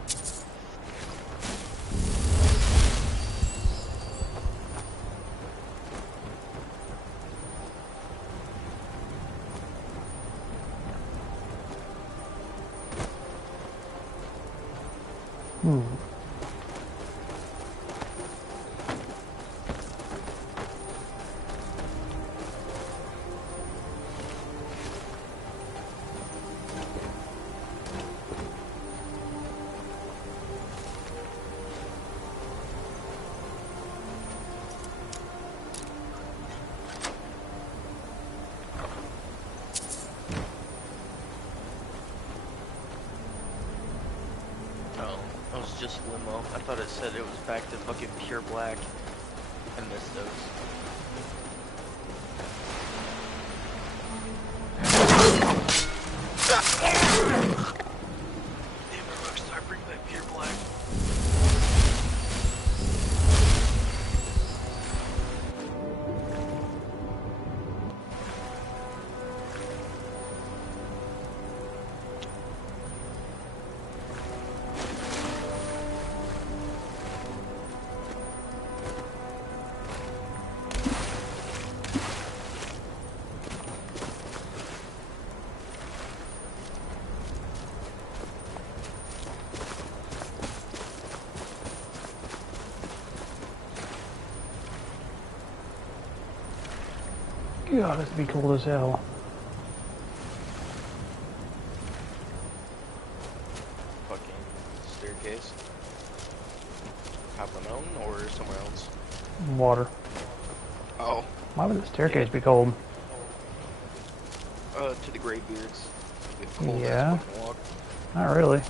That was just limo. I thought it said it was back to fucking pure black. I missed those. Damn it, Rockstar, bring back pure black. God, this would be cold as hell. Fucking staircase. Top of the mountain or somewhere else? Water. Oh. Why would the staircase be cold? To the Greybeards. Cold Yeah. fucking walk. Not really.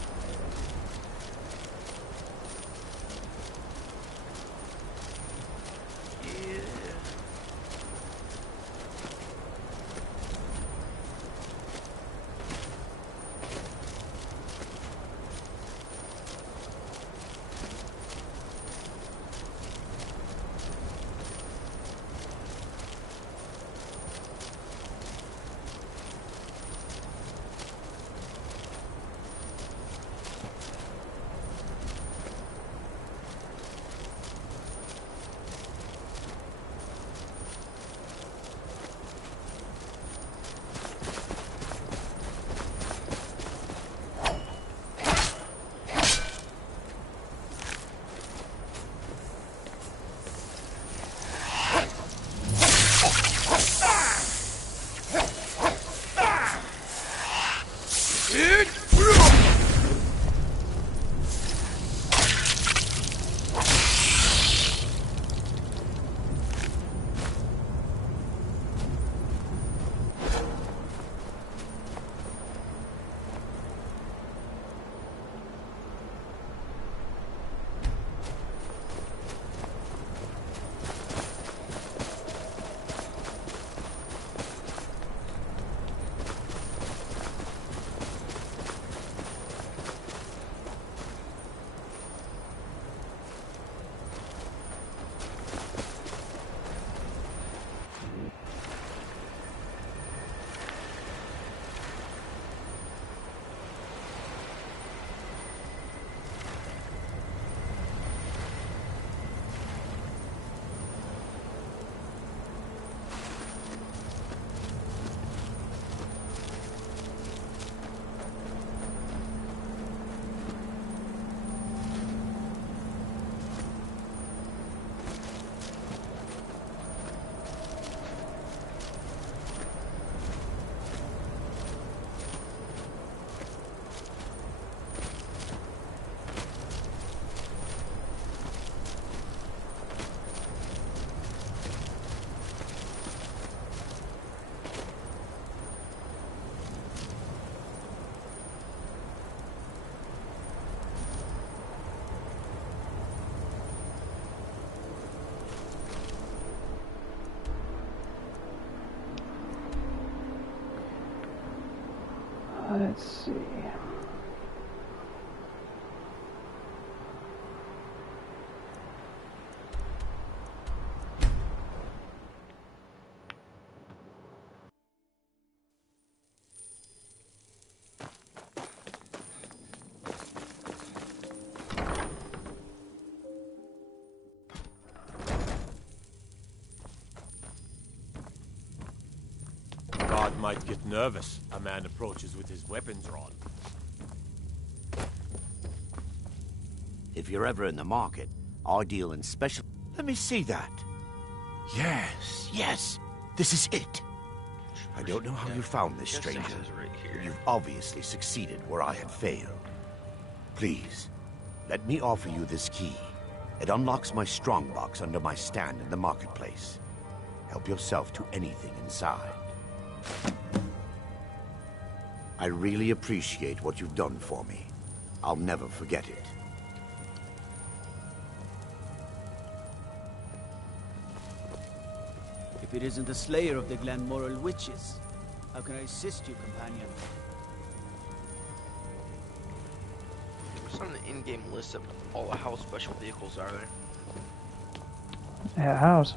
Let's see. God might get nervous. A man approaches with his weapon drawn. If you're ever in the market, I deal in special... Let me see that. Yes, yes, this is it. I don't know how you found this, stranger, but you've obviously succeeded where I had failed. Please, let me offer you this key. It unlocks my strongbox under my stand in the marketplace. Help yourself to anything inside. I really appreciate what you've done for me. I'll never forget it. If it isn't the slayer of the Glenmoral witches, how can I assist you, companion? What's on the in-game list of all the house special vehicles are there? Yeah, house.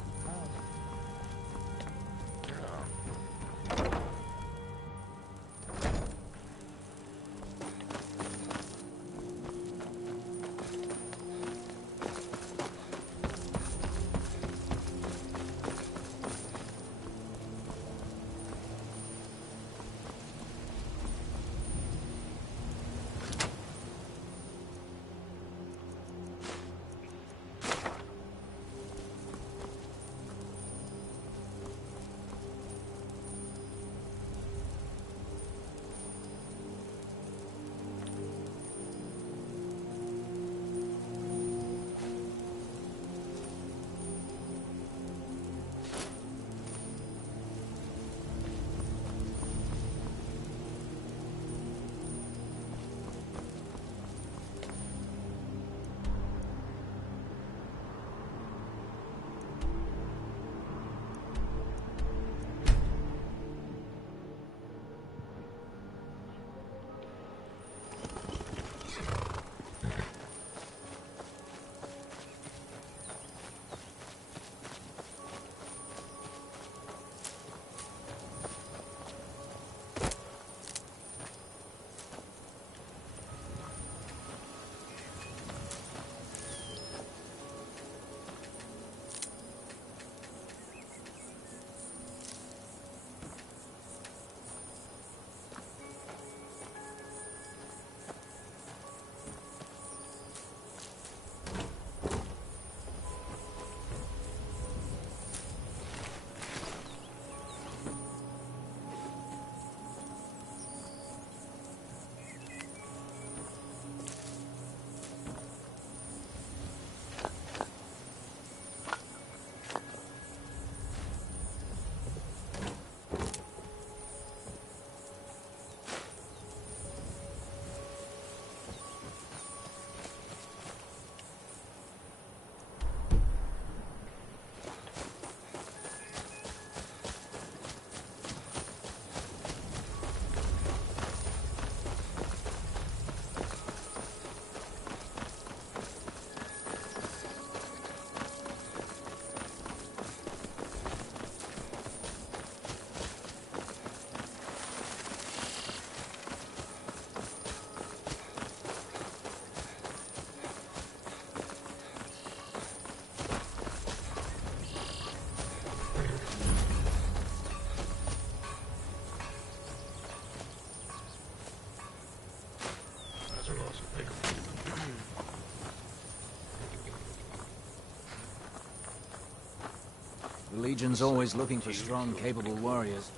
The Legion's always looking for strong, capable warriors.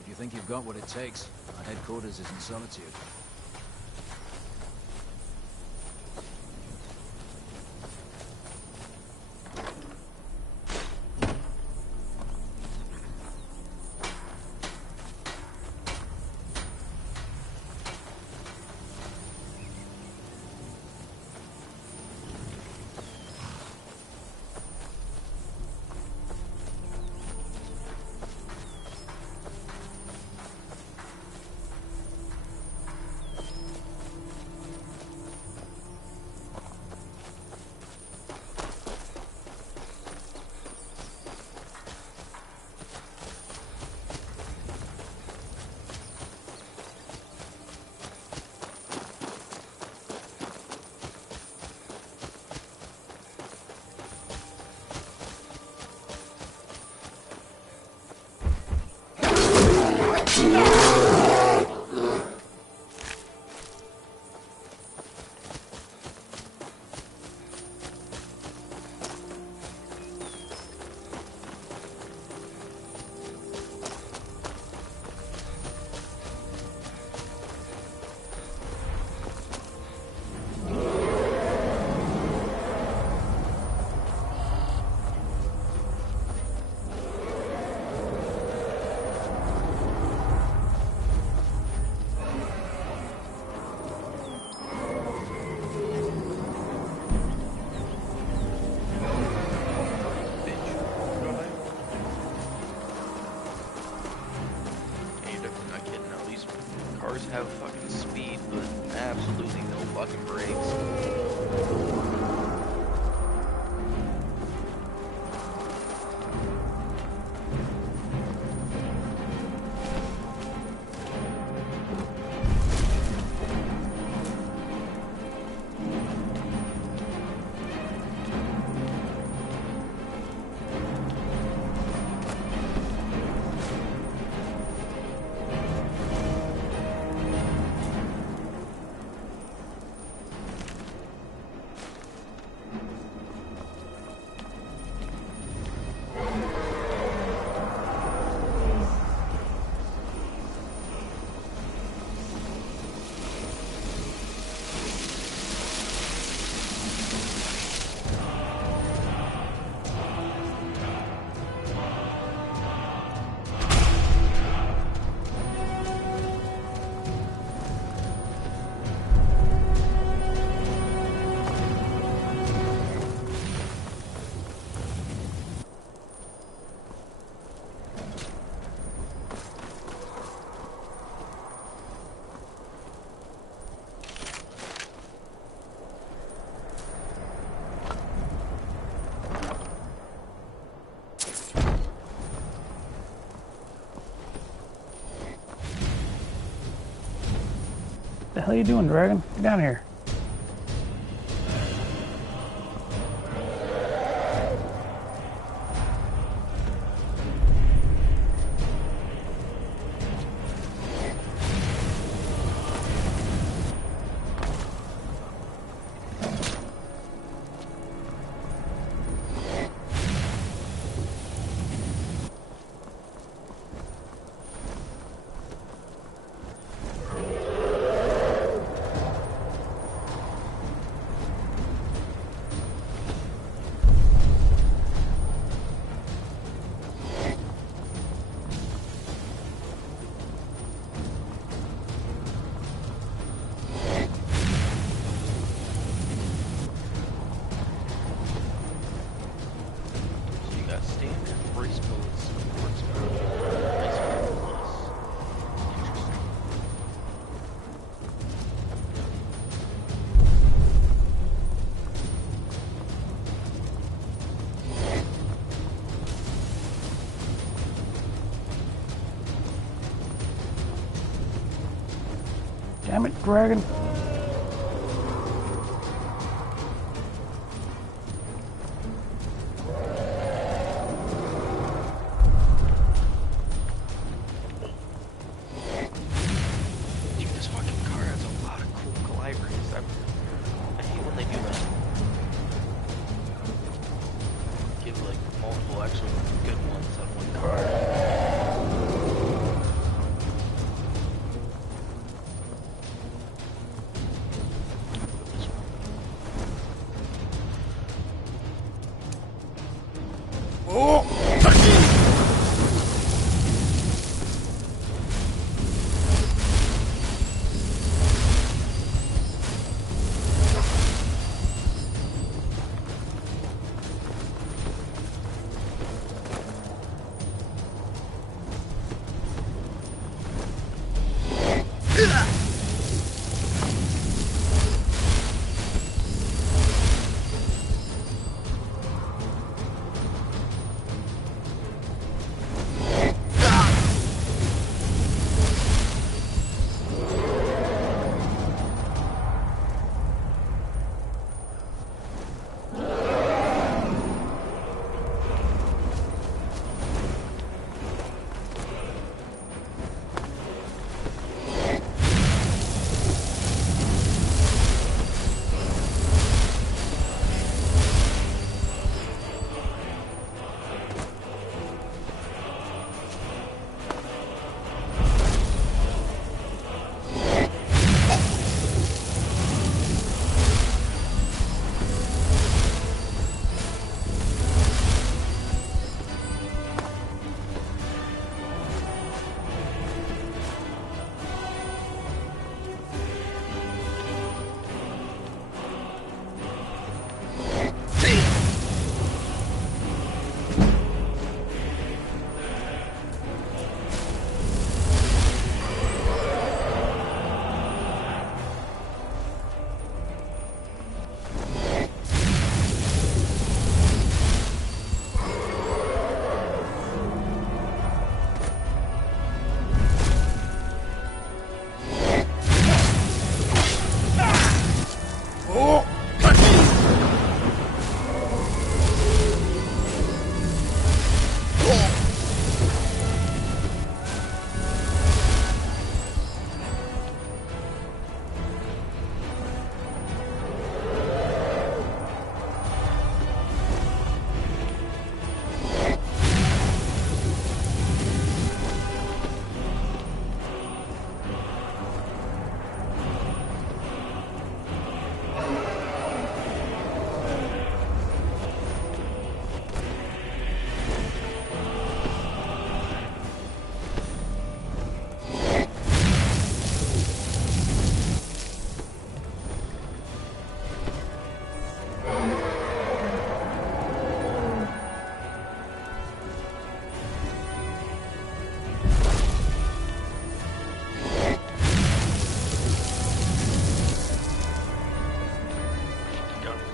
If you think you've got what it takes, our headquarters is in Solitude. have fucking speed, but absolutely no fucking brakes. The hell are you doing, dragon? Get down here. Damn it, dragon. Dude, this fucking car has a lot of cool gliders. I hate when they do that. Give like multiple extra good ones on one car.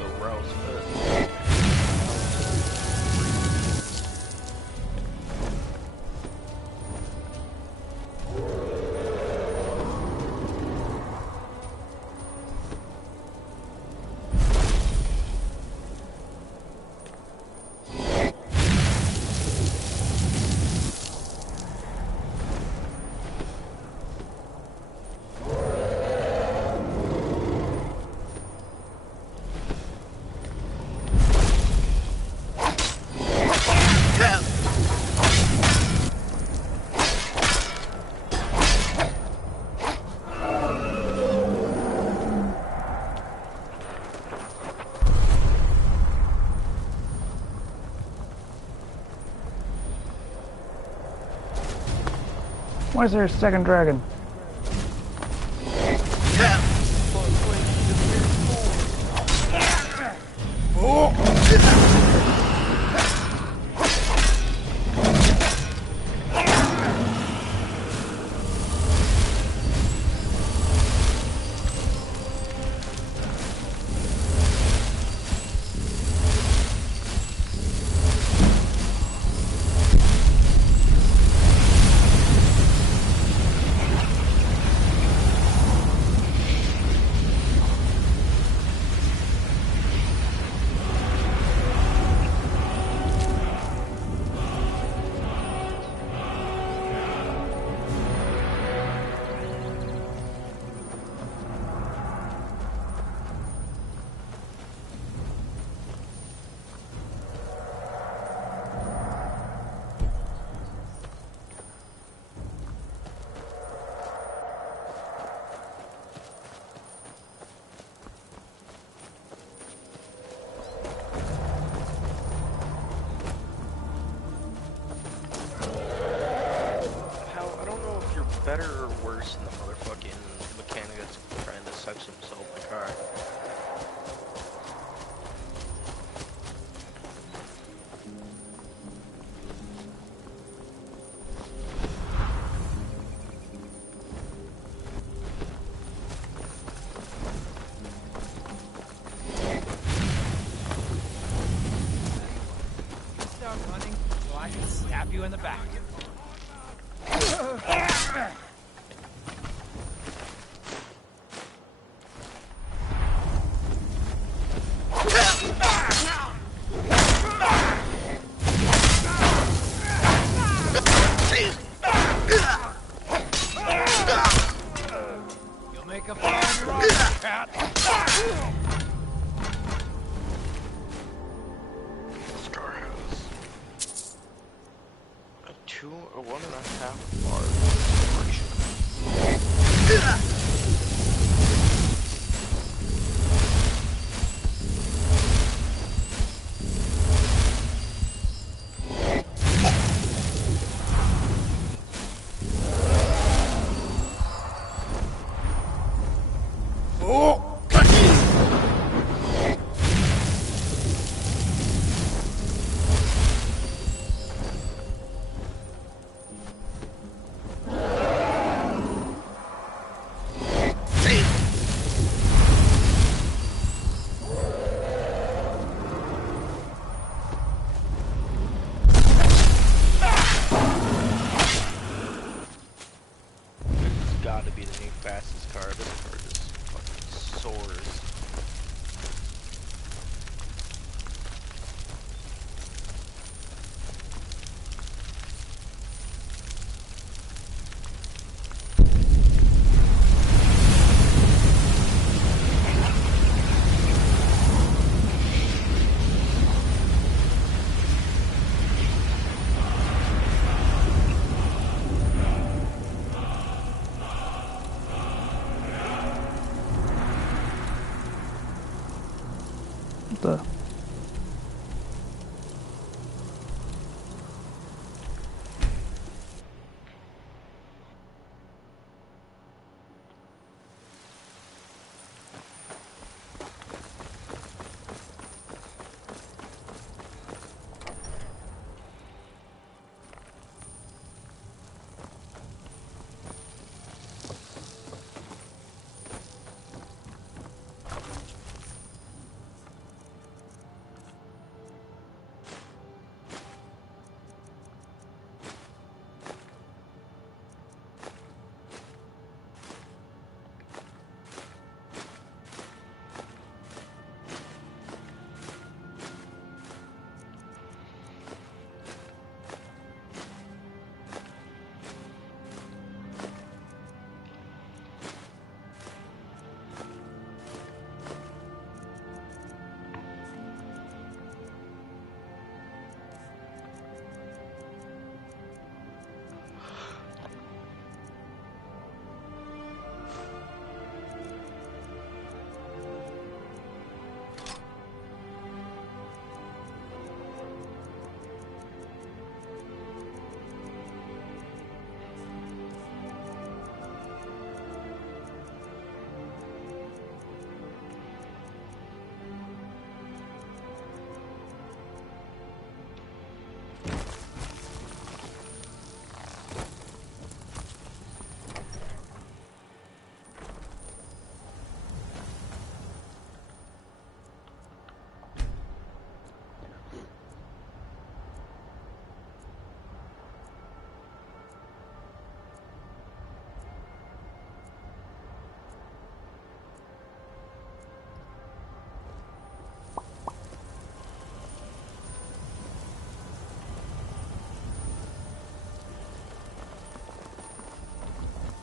go rouse it. Why is there a second dragon? Better or worse than the motherfucking mechanic that's trying to suck himself in the car? Start running so I can stab you in the back. You'll make a fine run, cat. Storehouse. A 1.5 bar operation. Gotta be the new fastest car. This car just fucking soars. The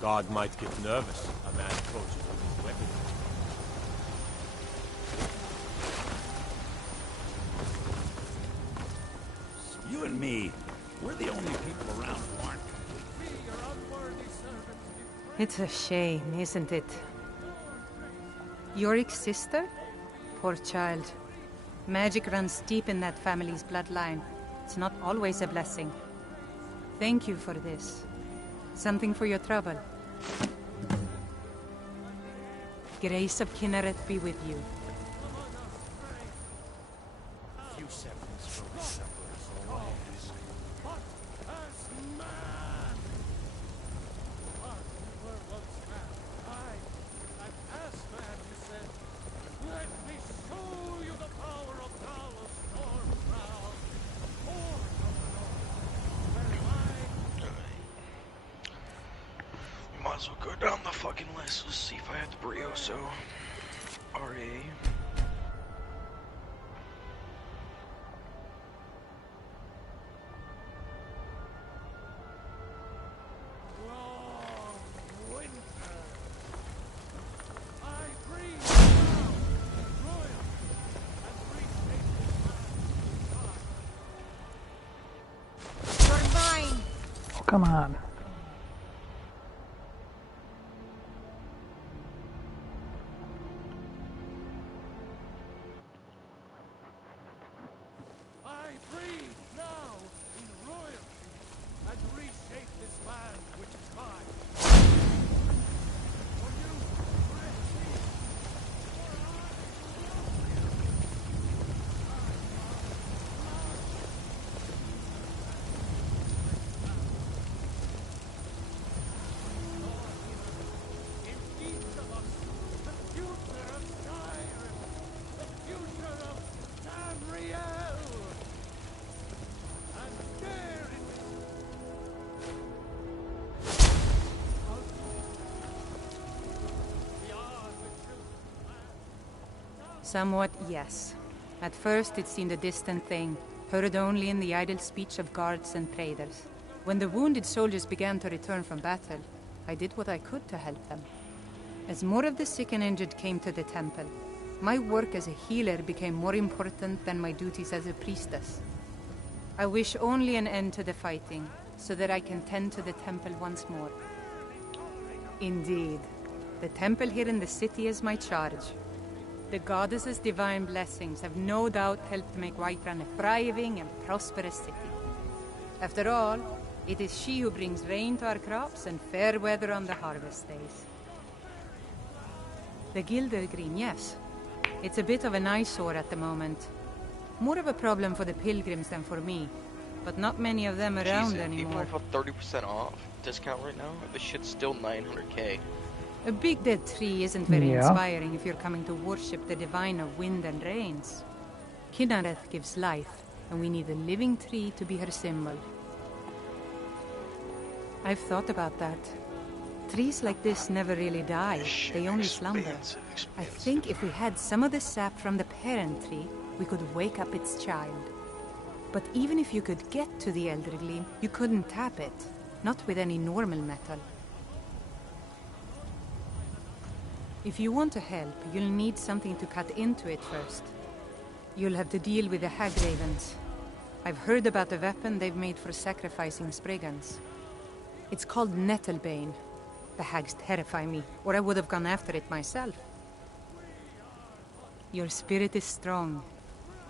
God might get nervous. A man approaches with his weapon. You and me, we're the only people around who aren't. It's a shame, isn't it? Yorick's sister? Poor child. Magic runs deep in that family's bloodline. It's not always a blessing. Thank you for this. Something for your trouble. Grace of Kinnereth be with you. A few seconds for resemblance or less. Might as well go down the fucking list. Let's see if I have the Brioso. R.A. Oh, come on. Somewhat, yes. At first it seemed a distant thing, heard only in the idle speech of guards and traders. When the wounded soldiers began to return from battle, I did what I could to help them. As more of the sick and injured came to the temple, my work as a healer became more important than my duties as a priestess. I wish only an end to the fighting, so that I can tend to the temple once more. Indeed, the temple here in the city is my charge. The goddess's divine blessings have no doubt helped make Whiterun a thriving and prosperous city. After all, it is she who brings rain to our crops and fair weather on the harvest days. The Gilded Green, yes. It's a bit of an eyesore at the moment. More of a problem for the pilgrims than for me, but not many of them around anymore. Even with a 30% off discount right now, this shit's still 900k. A big dead tree isn't very inspiring if you're coming to worship the divine of wind and rains. Kinnereth gives life, and we need a living tree to be her symbol. I've thought about that. Trees like this never really die, they only slumber. I think if we had some of the sap from the parent tree, we could wake up its child. But even if you could get to the elderly, you couldn't tap it, not with any normal metal. If you want to help, you'll need something to cut into it first. You'll have to deal with the hag ravens. I've heard about a weapon they've made for sacrificing Spriggans. It's called Nettlebane. The hags terrify me, or I would have gone after it myself. Your spirit is strong.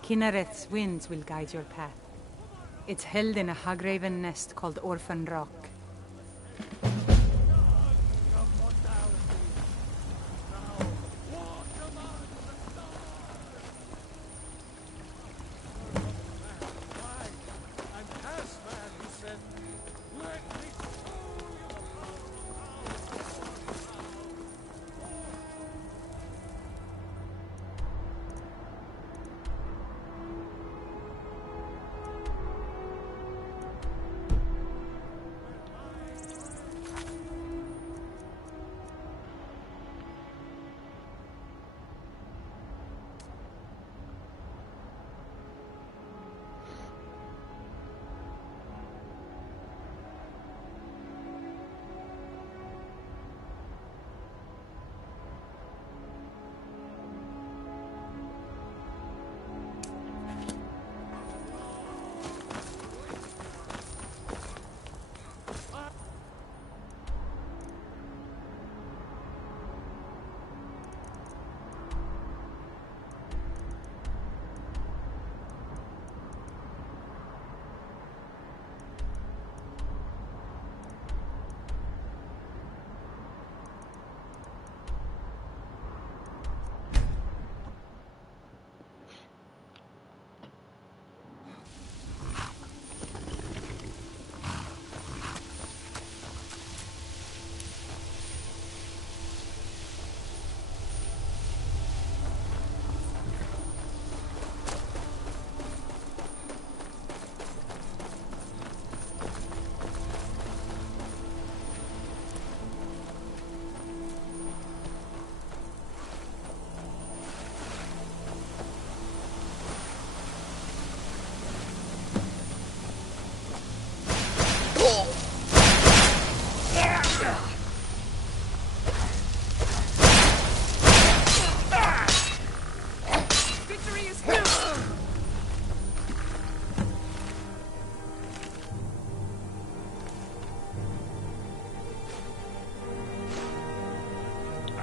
Kinnereth's winds will guide your path. It's held in a hagraven nest called Orphan Rock.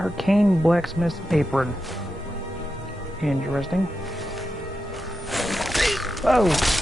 Arcane blacksmith apron. Interesting. Oh!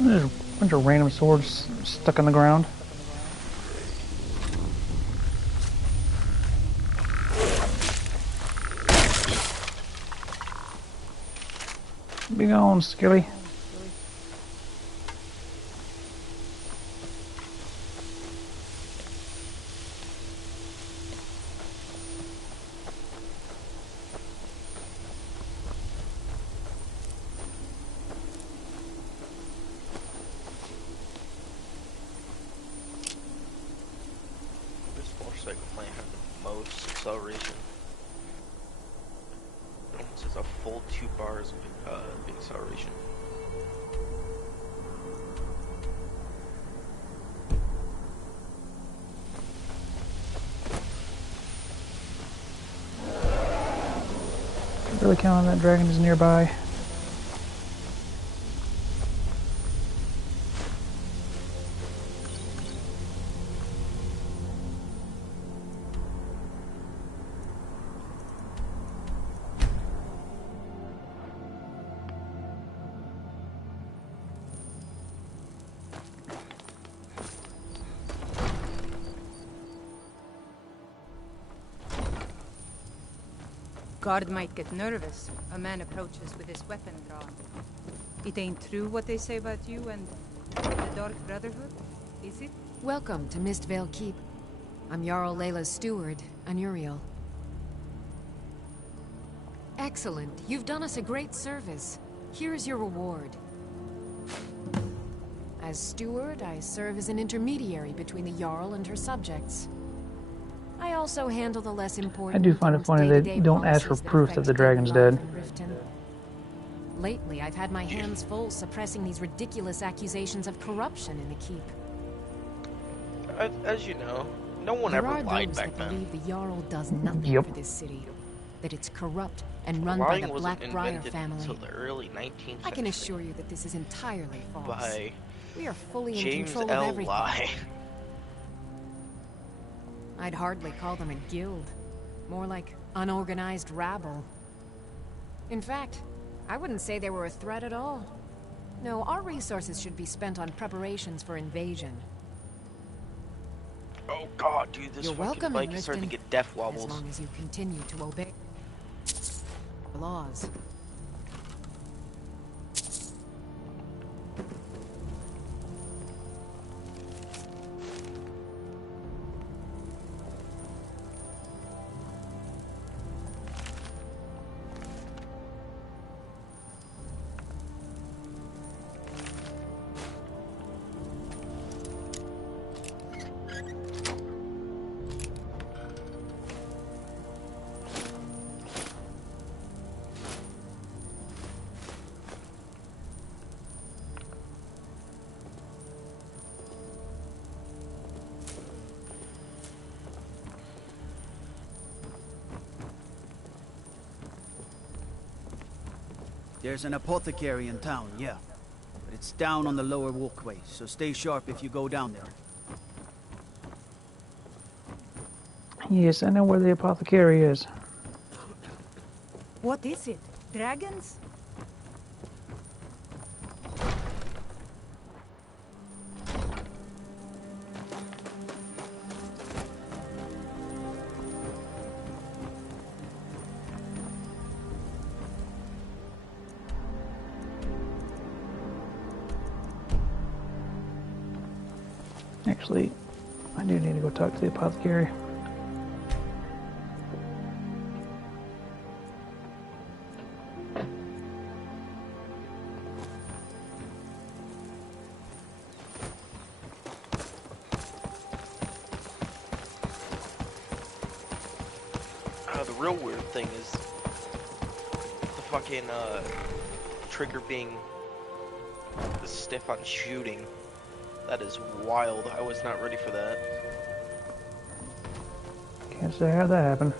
There's a bunch of random swords stuck in the ground. Be gone, Skilly. Acceleration. It almost has a full 2 bars of acceleration. Really counting that dragon is nearby. Guard might get nervous. A man approaches with his weapon drawn. It ain't true what they say about you and the Dark Brotherhood, is it? Welcome to Mistvale Keep. I'm Jarl Layla's steward, Anuriel. Excellent. You've done us a great service. Here's your reward. As steward, I serve as an intermediary between the Jarl and her subjects. I also handle the less important. I do find it funny they don't ask for proof that the dragon's dead. Lately, I've had my hands full suppressing these ridiculous accusations of corruption in the keep. As you know, no one ever lied back then. Believe the Jarl does nothing for this city. That it's corrupt and run by the Blackbriar family. Until the early 19th century. I can assure you that this is entirely false. By we are fully in James control L. of everything. Lie. I'd hardly call them a guild. More like unorganized rabble. In fact, I wouldn't say they were a threat at all. No, our resources should be spent on preparations for invasion. Oh god, dude, this You're fucking welcome, bike is starting to get death wobbles. As long as you continue to obey the laws. There's an apothecary in town, yeah. But it's down on the lower walkway, so stay sharp if you go down there. Yes, I know where the apothecary is. What is it? Dragons? Actually, I do need to go talk to the apothecary. The real weird thing is the fucking trigger being stiff on shooting. That is wild. I was not ready for that. Can't say how that happened.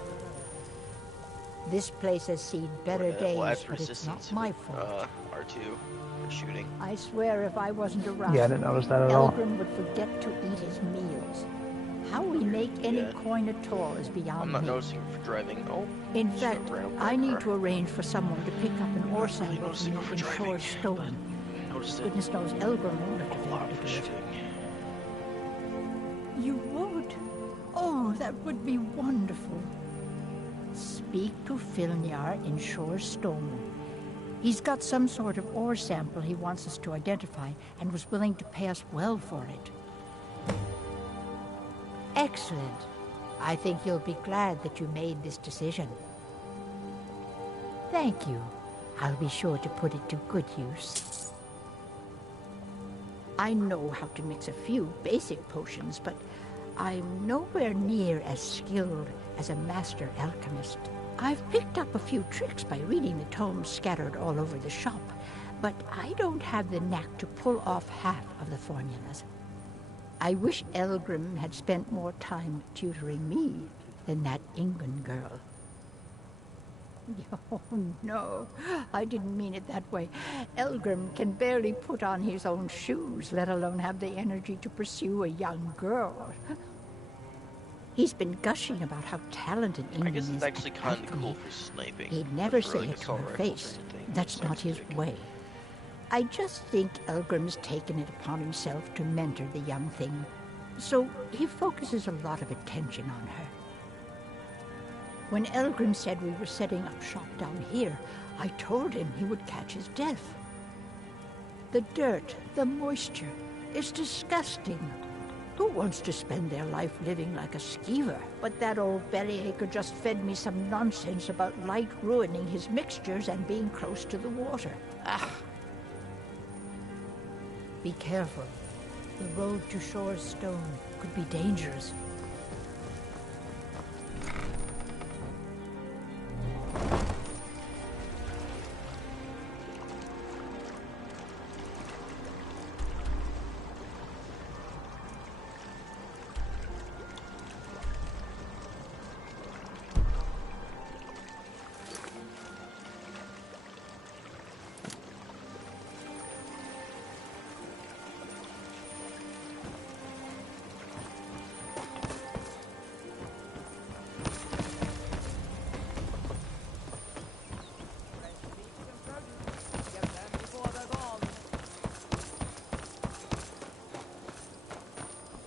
This place has seen better days, Adds but it's resistance not my with, fault. R2 for shooting. I swear if I wasn't around, Yeah, I didn't notice that at all. Elgrim would forget to eat his meals. How we make any coin at all is beyond I'm not me. noticing for driving. Oh. In fact, I need to arrange for someone to pick up an ore sample for me in Shore Stone. Goodness knows Elgrim won't have to fail to do it. You would? Oh, that would be wonderful. Speak to Filnyar in Shore Stone. He's got some sort of ore sample he wants us to identify and was willing to pay us well for it. Excellent. I think you'll be glad that you made this decision. Thank you. I'll be sure to put it to good use. I know how to mix a few basic potions, but I'm nowhere near as skilled as a master alchemist. I've picked up a few tricks by reading the tomes scattered all over the shop, but I don't have the knack to pull off half of the formulas. I wish Elgrim had spent more time tutoring me than that Ingun girl. Oh, no, I didn't mean it that way. Elgrim can barely put on his own shoes, let alone have the energy to pursue a young girl. He's been gushing about how talented Ingun is. I guess it's actually kind of alchemy. cool for sniping. He'd never But for, say like, it to assault her rifles face. and things, That's not his way. I just think Elgrim's taken it upon himself to mentor the young thing, so he focuses a lot of attention on her. When Elgrim said we were setting up shop down here, I told him he would catch his death. The dirt, the moisture, is disgusting. Who wants to spend their life living like a skeever? But that old bellyacre just fed me some nonsense about light ruining his mixtures and being close to the water. Ah! Be careful. The road to Shore Stone could be dangerous.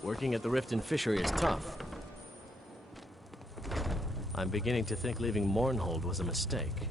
Working at the Riften Fishery is tough. I'm beginning to think leaving Mournhold was a mistake.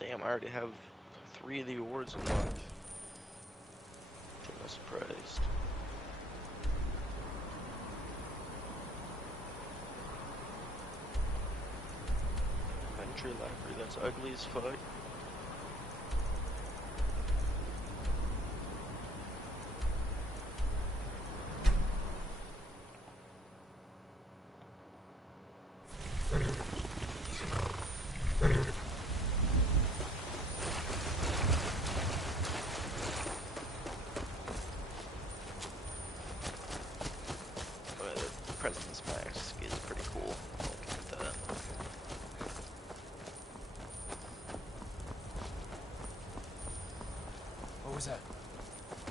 Damn, I already have 3 of the awards unlocked. I'm not surprised. Entry library, that's ugly as fuck. President's Mask is pretty cool. I'll get that. was a...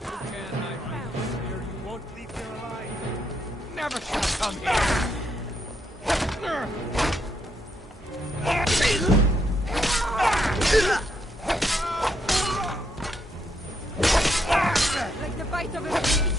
You can't hide from here. You won't leave here alive. Never shall come here. Like the bite of a bee.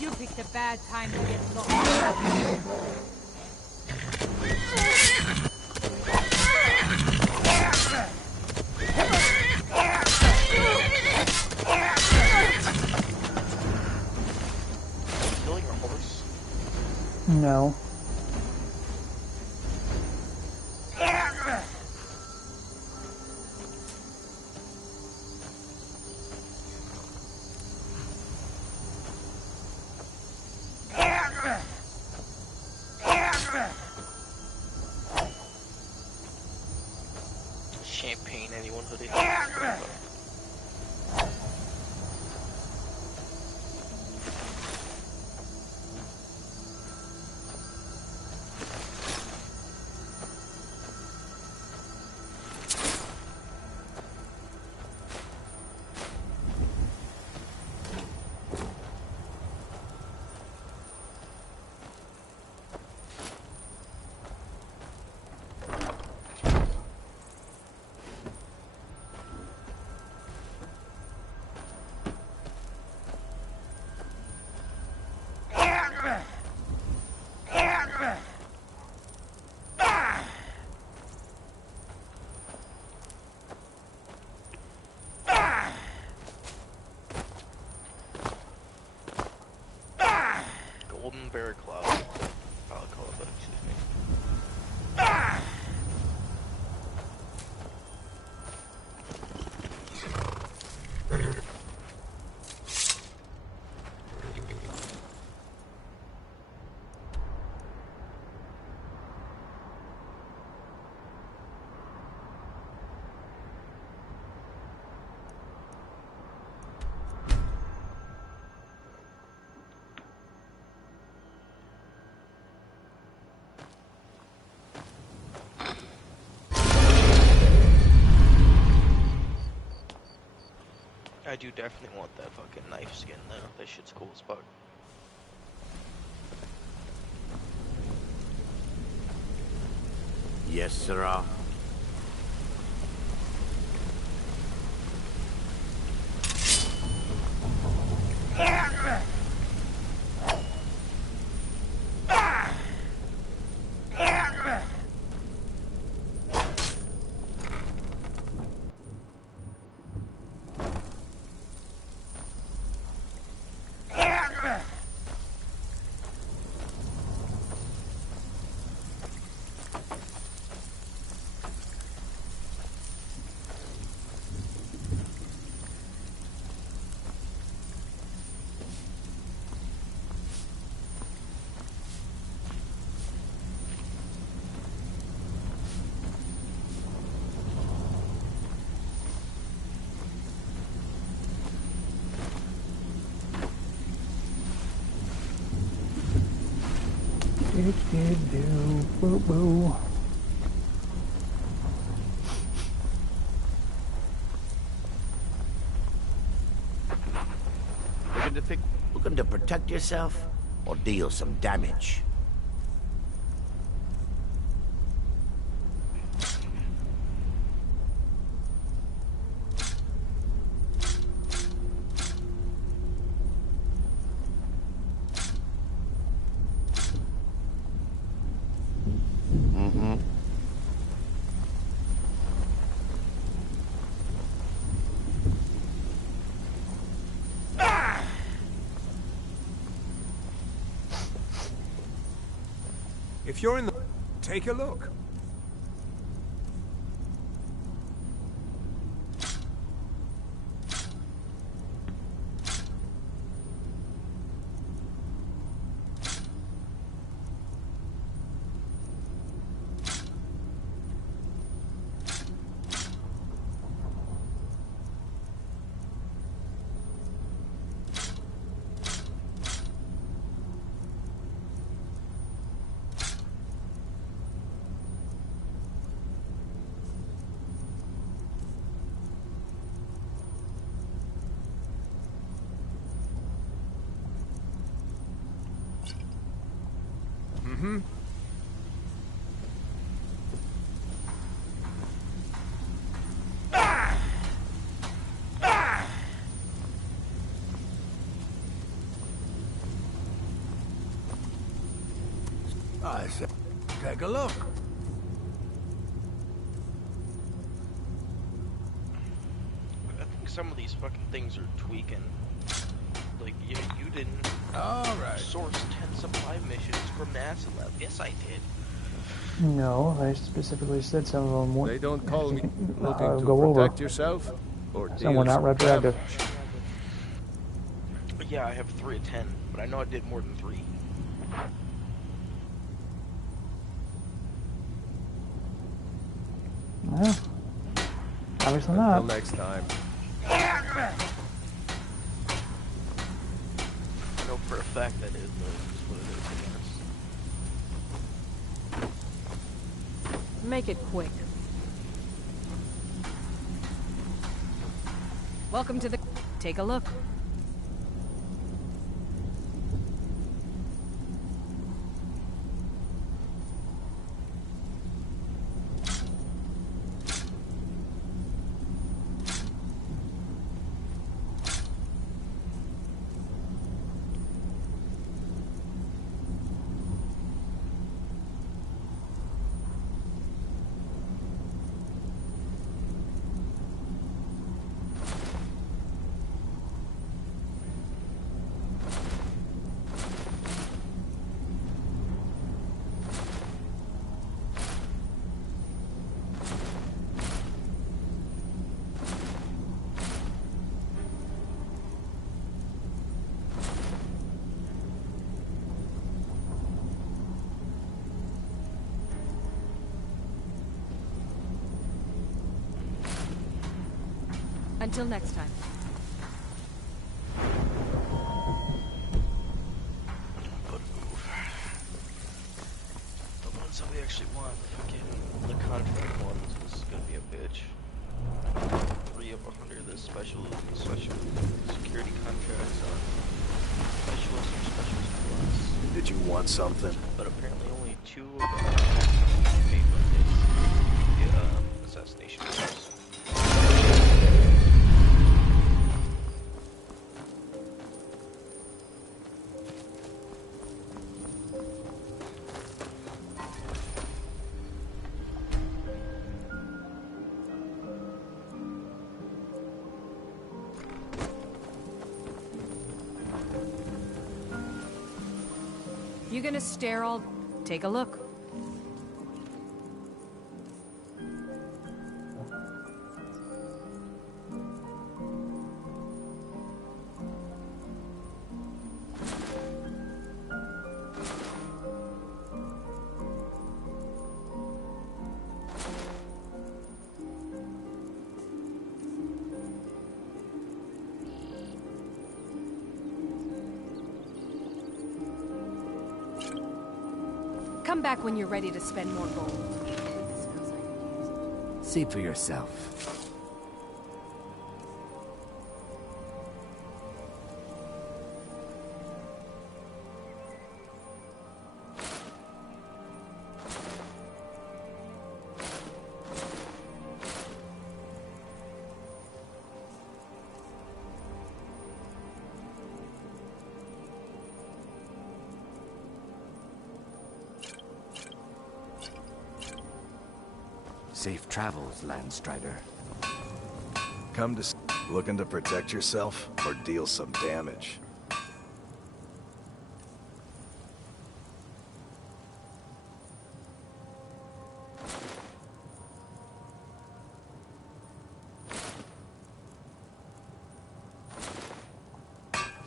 You picked a bad time to get lost. Killing a horse? No. Champagne, anyone hoodie. Golden Bear Cloud. I'll call it that, excuse me. I do definitely want that fucking knife skin though. That shit's cool as fuck. Yes, sirrah. Boo boo. Looking to protect yourself or deal some damage? If you're in the... take a look. I said, take a look. I think some of these fucking things are tweaking. Like, you didn't source 10 supply missions from NASA Lab. Yes, I did. No, I specifically said some of them weren't. They don't call me looking to go protect over. yourself or Some were deal not some retroactive. damage. But yeah, I have 3 of 10, but I know I did more than 3. Well, obviously Until not. next time. I know for a fact that is what it is, I guess. Make it quick. Welcome to the... Take a look. Until next time. The ones that we actually want, the contract ones, this is gonna be a bitch. 3 of 100, the special security contracts on specialists or specialist plus. Did you want something? But apparently only 2 of them paid by the assassination force. You gonna stare all... Take a look. Come back when you're ready to spend more gold. See for yourself. Safe travels, Landstrider. Come to looking to protect yourself or deal some damage.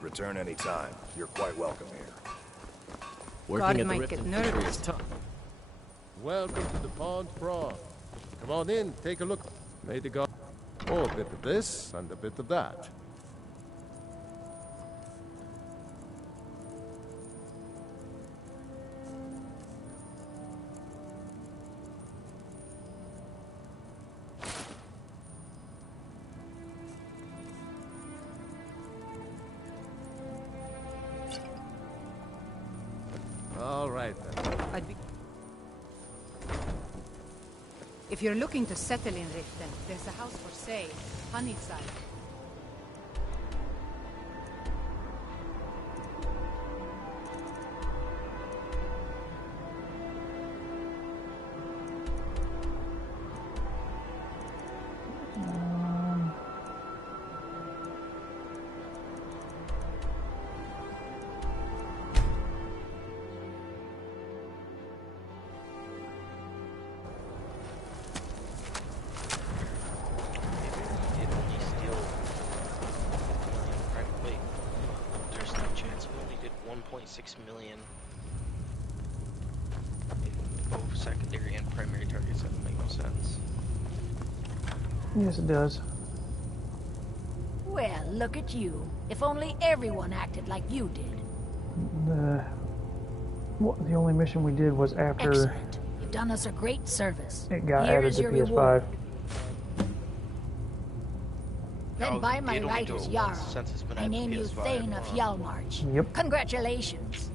Return anytime. You're quite welcome here. God might get nervous. Welcome to the Pond Prawn. Come on in, take a look. May the god... Oh, a bit of this and a bit of that. All right, then. If you're looking to settle in Riften, there's a house for sale, Honeyside. Yes, it does. Well, look at you. If only everyone acted like you did. The only mission we did was after... Excellent. You've done us a great service. It got Here added is to your PS5. reward. Then by my right as Jarl, I name you Thane of Hjalmarch. Yep. Congratulations.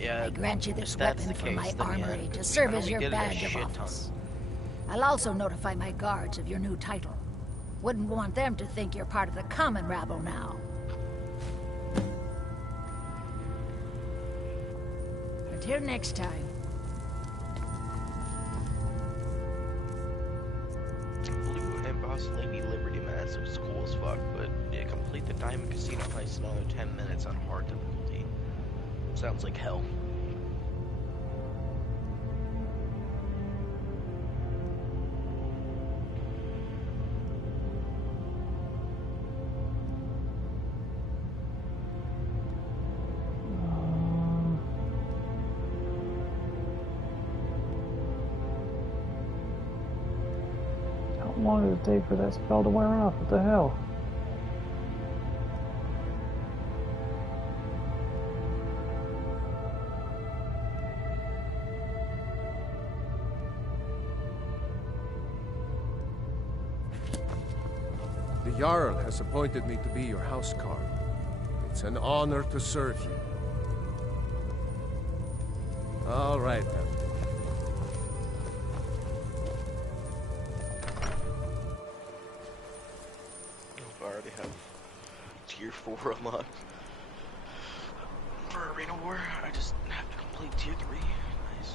I grant you this weapon from my armory to serve as your badge of office. I'll also notify my guards of your new title. Wouldn't want them to think you're part of the common rabble now. Until next time. And Boss Lady Liberty Mask was cool as fuck, but yeah, complete the Diamond Casino heist in another 10 minutes on hard difficulty. Sounds like hell. How long did it take for that spell to wear off? What the hell? The Jarl has appointed me to be your housecarl. It's an honor to serve you. All right, then. I already have tier 4 unlocked. For Arena War, I just have to complete tier 3. Nice.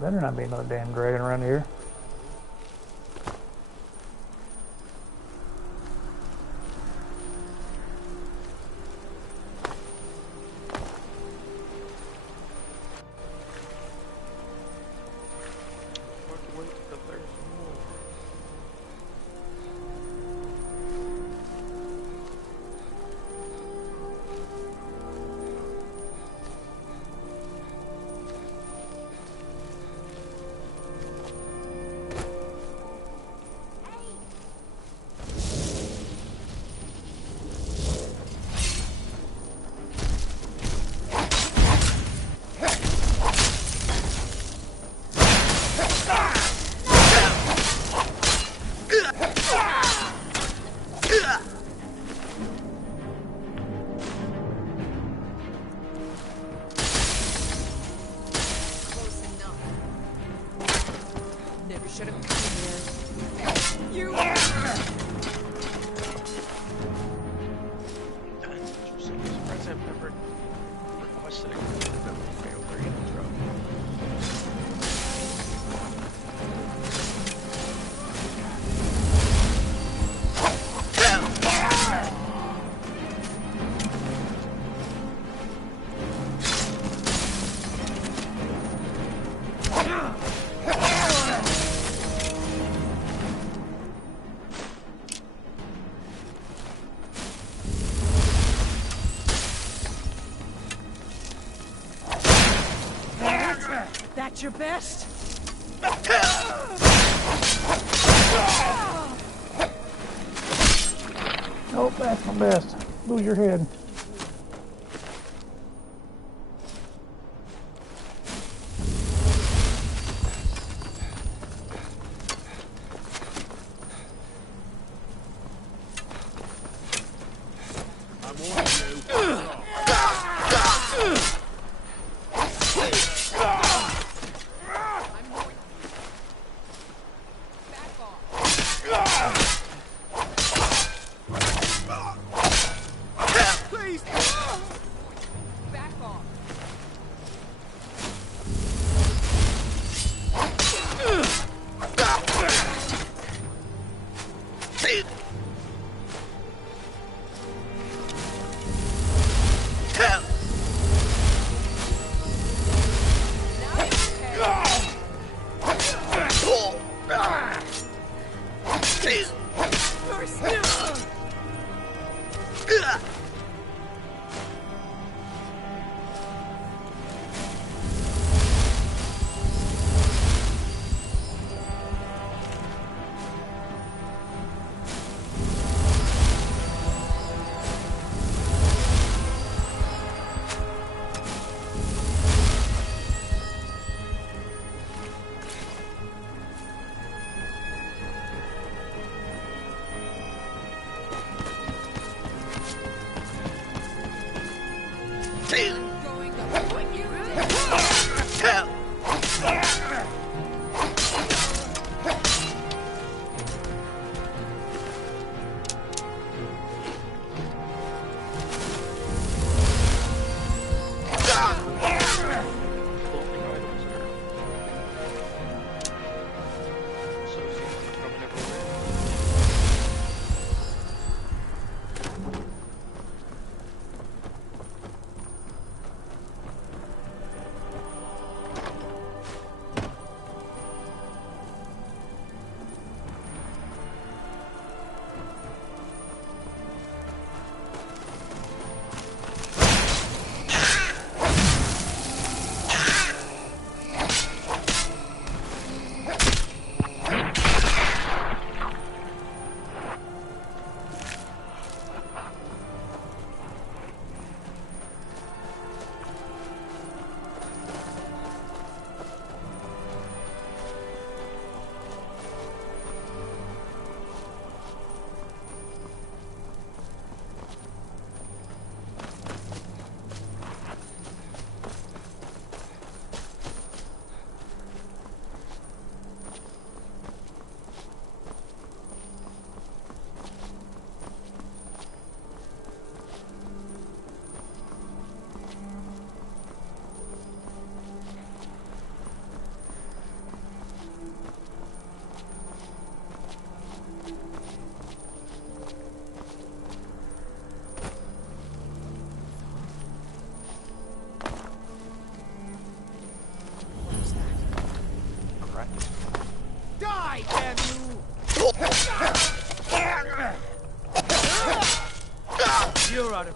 Better not be another damn dragon around here. Never should have come here. You. That's interesting. I'm surprised I've never requested a game that would fail their intro. That's your best? Oh, that's my best. Lose your head. Please!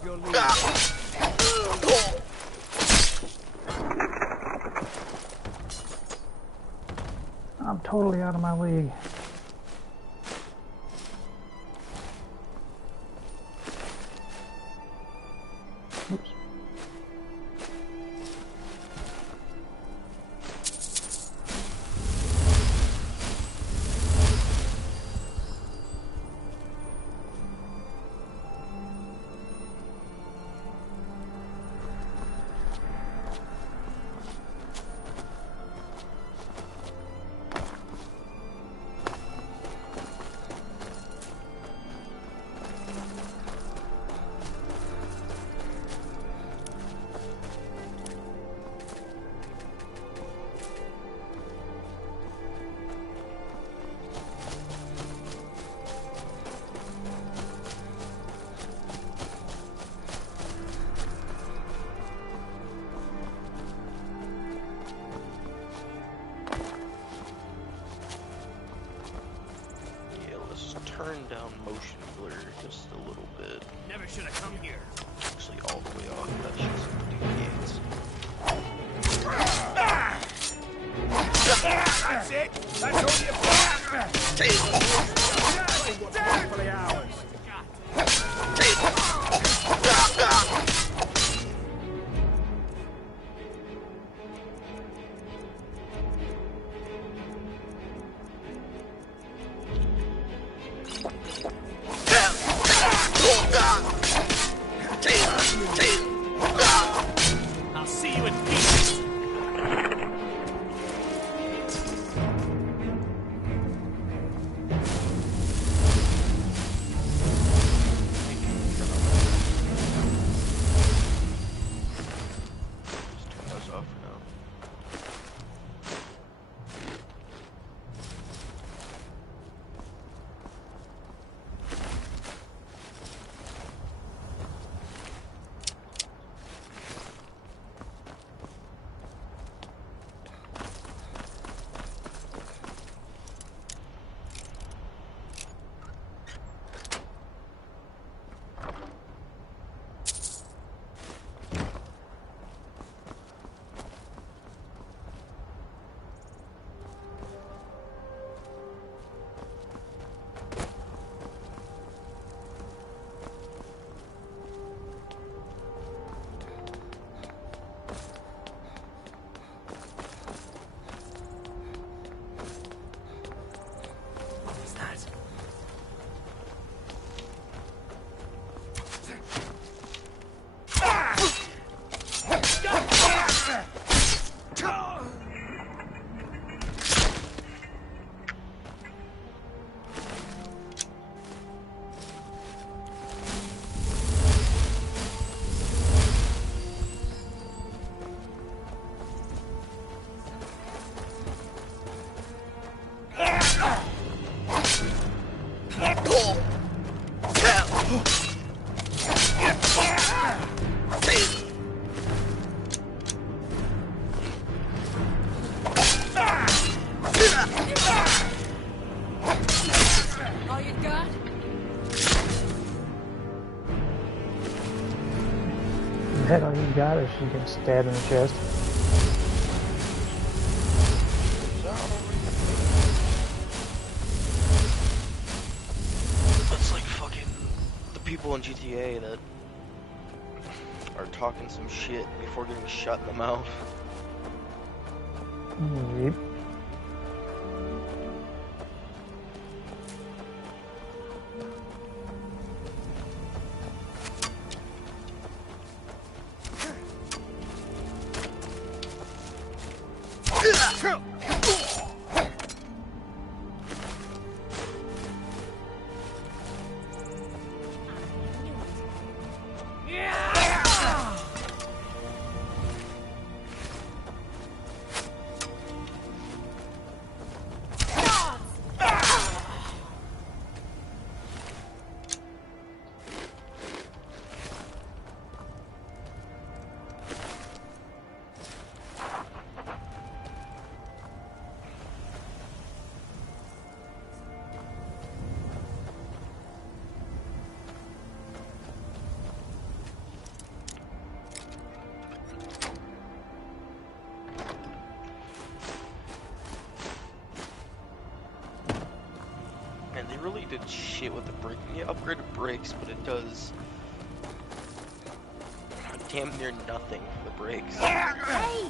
of your lead. I'm totally out of my league. Oops. Turn down motion blur just a little bit. Never should have come here. Actually, all the way off. That shit's duplicates. That's it. That's all you got. Play what's rightfully ours. I'll see you in peace. Just turn those off for now. All you got? Is that all you got, or she gets stabbed in the chest? That's like fucking the people in GTA that are talking some shit before getting shot in the mouth. Yep. did shit with the brick. Yeah, upgraded bricks, but it does damn near nothing for the bricks. Hey!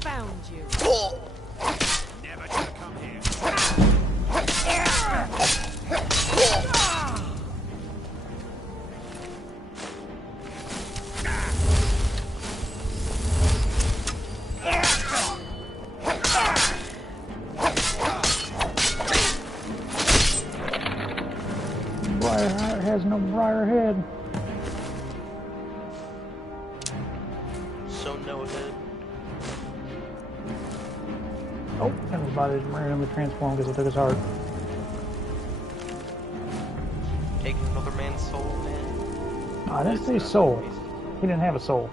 Found you. Never should have come here. Briarheart has no briar head. So no head. Oh, everybody just randomly transformed because it took his heart. Take another man's soul, man. No, I didn't say soul. He didn't have a soul.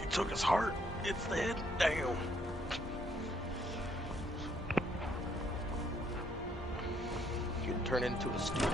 He took his heart. It's the head. Damn. You'd turn into a stew.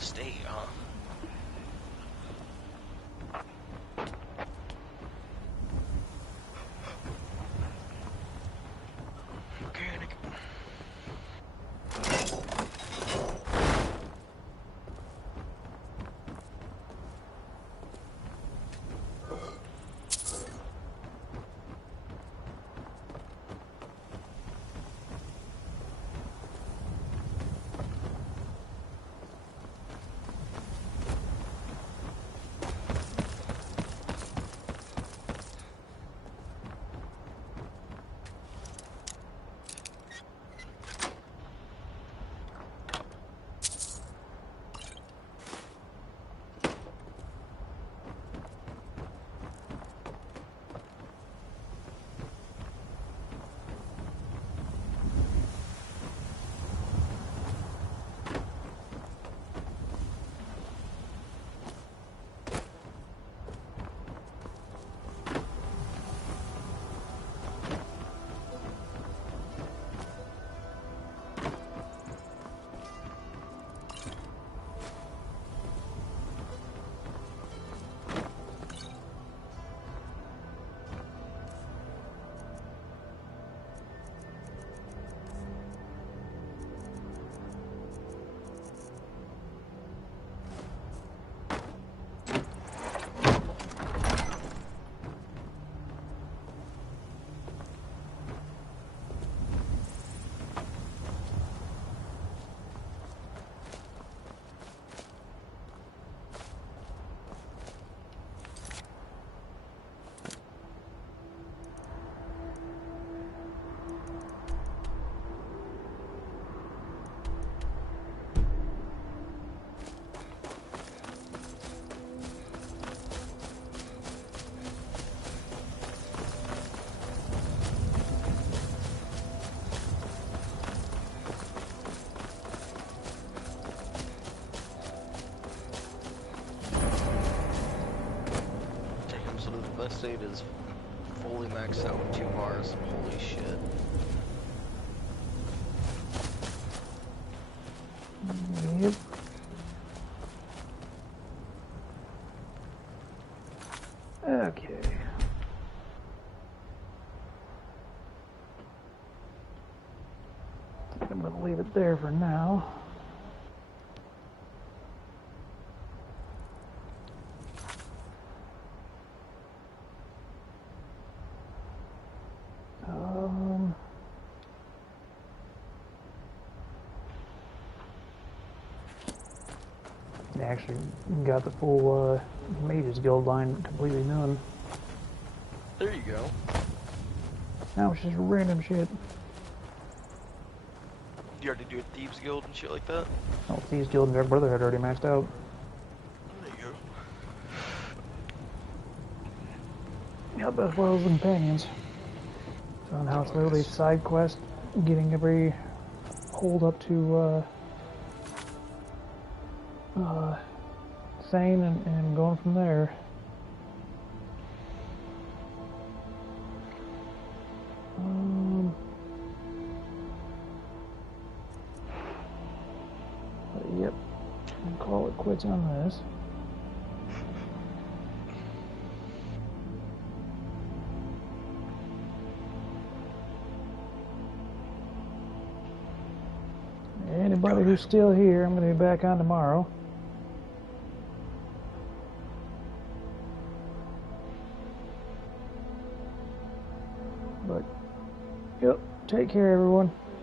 Stay, Mechanic. First aid is fully maxed out with 2 bars. Holy shit. Yep. Okay. I'm gonna leave it there for now. They actually got the full Mages Guild line completely done. There you go. Now it's just random shit. You already do a Thieves Guild and shit like that? Oh, Thieves Guild and Dark Brotherhood already maxed out. There you go. Yep, as well as the companions. So now it's literally side quest, getting every hold up to Sane and going from there. But yep, I'll call it quits on this. Anybody who's still here, I'm going to be back on tomorrow. But, yep, take care everyone.